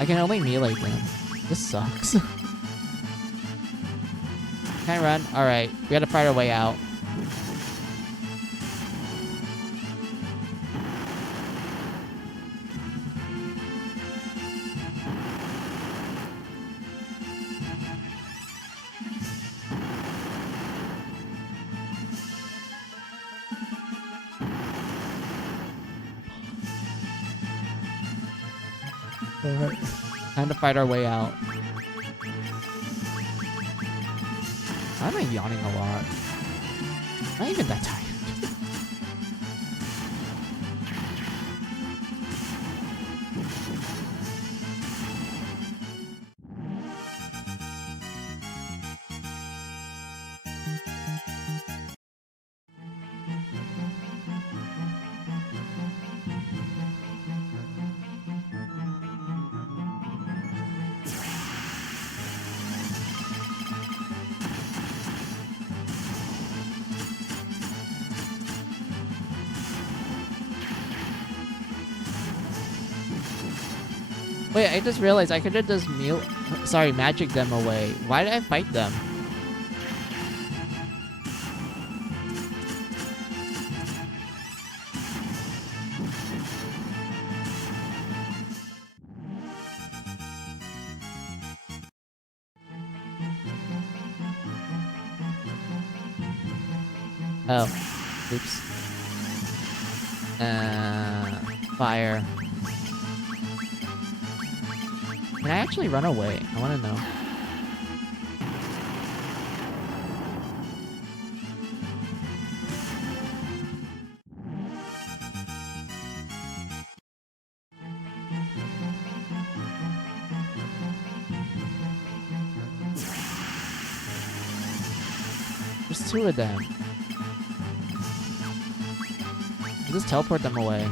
I can only melee them. This sucks. Can I run? Alright, we gotta fight our way out. Time to fight our way out. Why am I yawning a lot? I'm not even that tired. Wait, I just realized I could have just magic them away. Why did I fight them? Oh, oops. Fire. Can I actually run away? I want to know. There's two of them. I'll just teleport them away.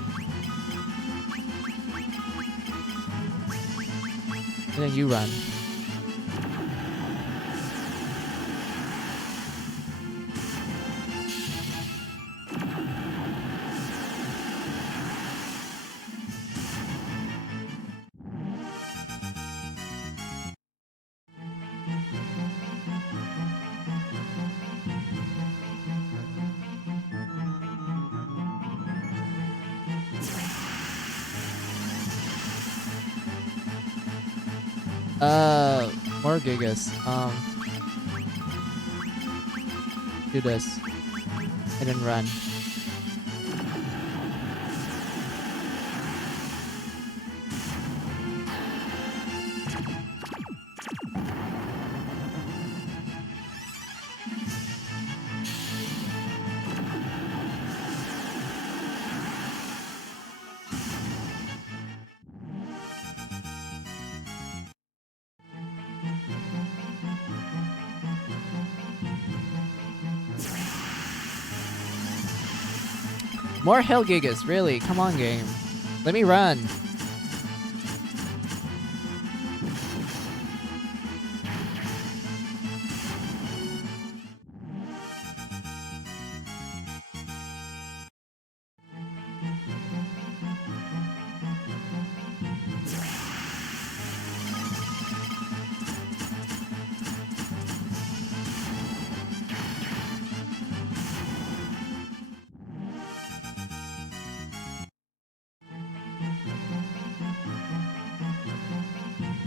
And then you run. More gigas. Do this. And then run. More hill gigas, really? Come on, game. Let me run.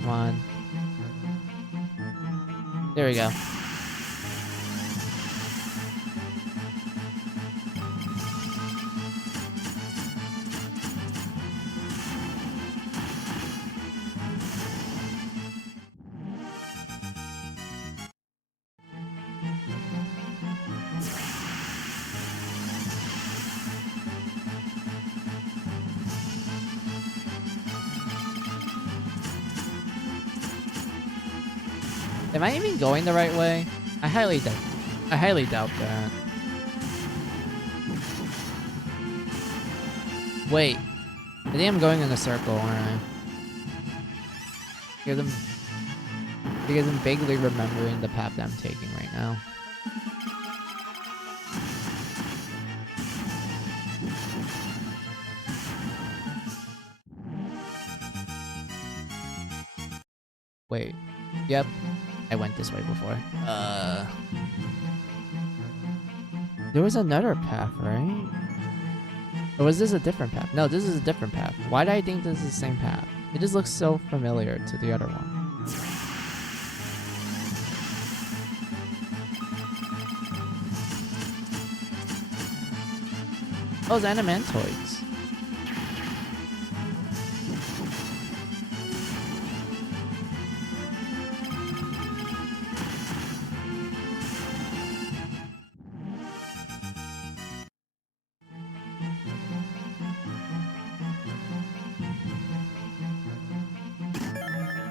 Come on. There we go. Am I even going the right way? I highly doubt that. Wait. I think I'm going in a circle, aren't I? Because I'm vaguely remembering the path that I'm taking right now. Wait. Yep. I went this way before. There was another path, right? Or was this a different path? No, this is a different path. Why do I think this is the same path? It just looks so familiar to the other one. Oh, it's animantoids.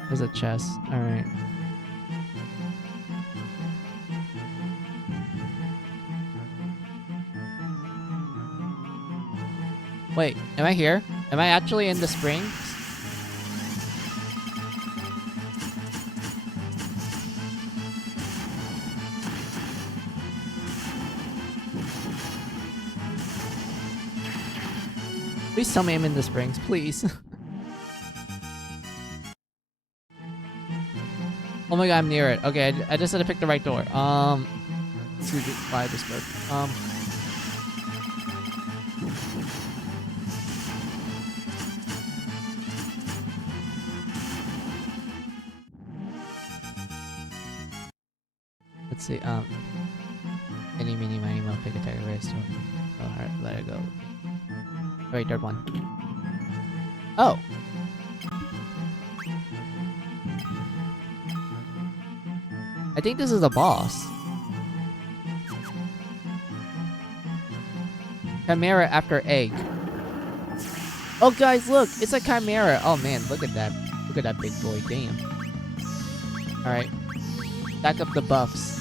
There's a chest. Alright. Wait, am I here? Am I actually in the springs? Please tell me I'm in the springs, please. Oh my god, I'm near it. Okay, I just had to pick the right door. Excuse me, why this bird? Let's see, any, mini, miny, mo, pick a tag, race, oh, alright, let it go. Alright, third one. Oh! I think this is a boss. Chimera after egg. Oh guys, look! It's a chimera! Oh man, look at that. Look at that big boy, damn. Alright. Stack up the buffs.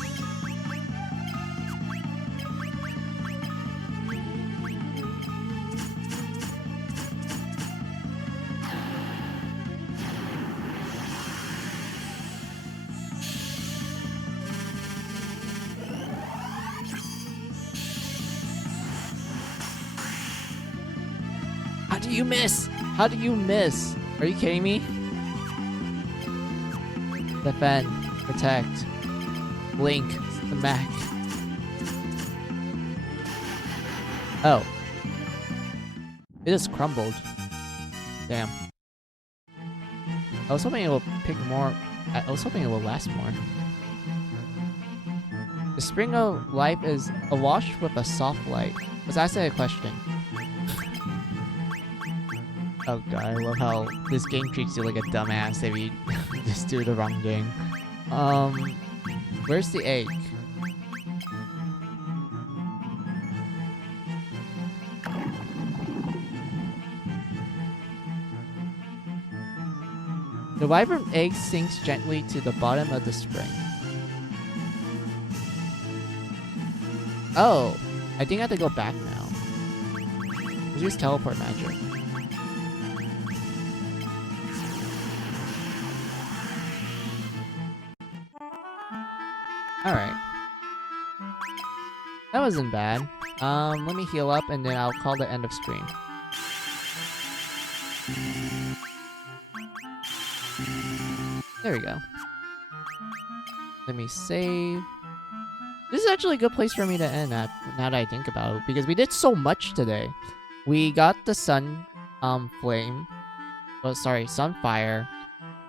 do you miss? How do you miss? Are you kidding me? Defend. Protect. Blink. Smack. Oh. It just crumbled. Damn. I was hoping it will pick more. I was hoping it will last more. The spring of life is awash with a soft light. Was I say a question? Oh god, I love how this game treats you like a dumbass if you just do the wrong thing. Where's the egg? The wyvern egg sinks gently to the bottom of the spring. Oh, I think I have to go back now. Let's use teleport magic. Alright. That wasn't bad. Let me heal up and then I'll call the end of stream. There we go. Let me save. This is actually a good place for me to end at, now that I think about it, because we did so much today. We got the flame. Oh, sorry, Sunfire.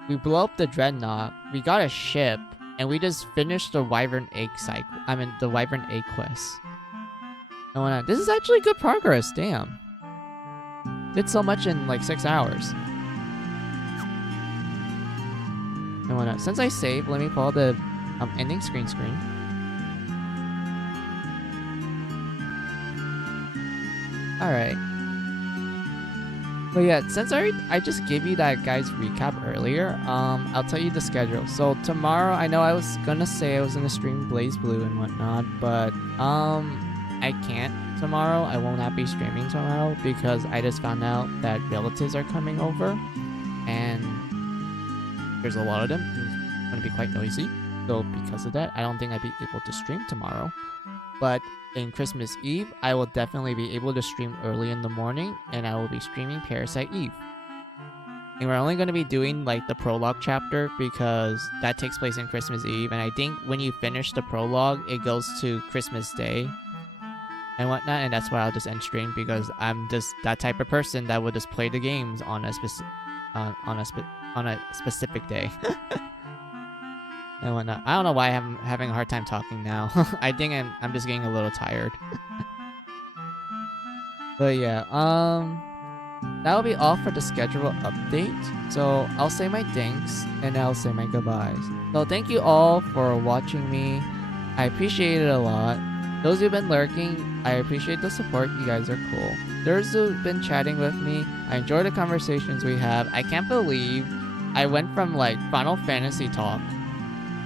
We blew up the dreadnought. We got a ship, and we just finished the wyvern egg cycle. I mean, the wyvern egg quest. And this is actually good progress. Damn. Did so much in like 6 hours. And since I saved, let me pull the ending screen. Alright. But yeah, since I just gave you that guy's recap earlier, I'll tell you the schedule. So tomorrow, I know I was gonna say I was gonna stream Blaze Blue and whatnot, but I can't tomorrow. I will not be streaming tomorrow because I just found out that relatives are coming over, and there's a lot of them. It's gonna be quite noisy. So because of that, I don't think I'd be able to stream tomorrow. But in Christmas Eve, I will definitely be able to stream early in the morning, and I will be streaming Parasite Eve. And we're only going to be doing like the prologue chapter because that takes place in Christmas Eve, and I think when you finish the prologue, it goes to Christmas Day and whatnot, and that's why I'll just end stream because I'm just that type of person that would just play the games on a specific day. And whatnot. I don't know why I'm having a hard time talking now. I think I'm just getting a little tired. But yeah, that'll be all for the schedule update. So I'll say my thanks and I'll say my goodbyes. So thank you all for watching me. I appreciate it a lot. Those who've been lurking, I appreciate the support. You guys are cool. Those who've been chatting with me, I enjoy the conversations we have. I can't believe I went from like Final Fantasy talk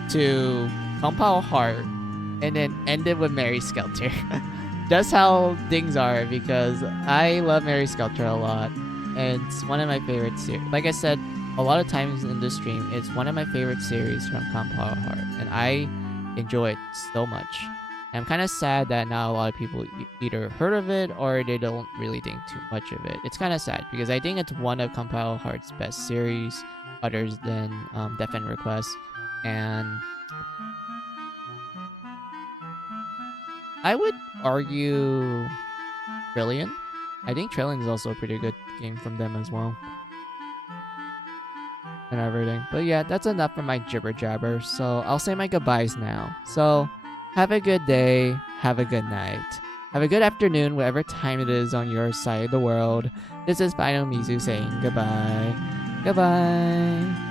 to Compound Heart and then ended with Mary Skelter. That's how things are because I love Mary Skelter a lot, and it's one of my favorite series. Like I said a lot of times in this stream, it's one of my favorite series from Compound Heart, and I enjoy it so much. And I'm kind of sad that not a lot of people either heard of it or they don't really think too much of it. It's kind of sad because I think it's one of Compound Heart's best series, others than Death End Request. And I would argue Trillion. I think Trillion is also a pretty good game from them as well. And everything. But yeah, that's enough for my jibber jabber. So I'll say my goodbyes now. So have a good day. Have a good night. Have a good afternoon, whatever time it is on your side of the world. This is Final Mizu saying goodbye. Goodbye.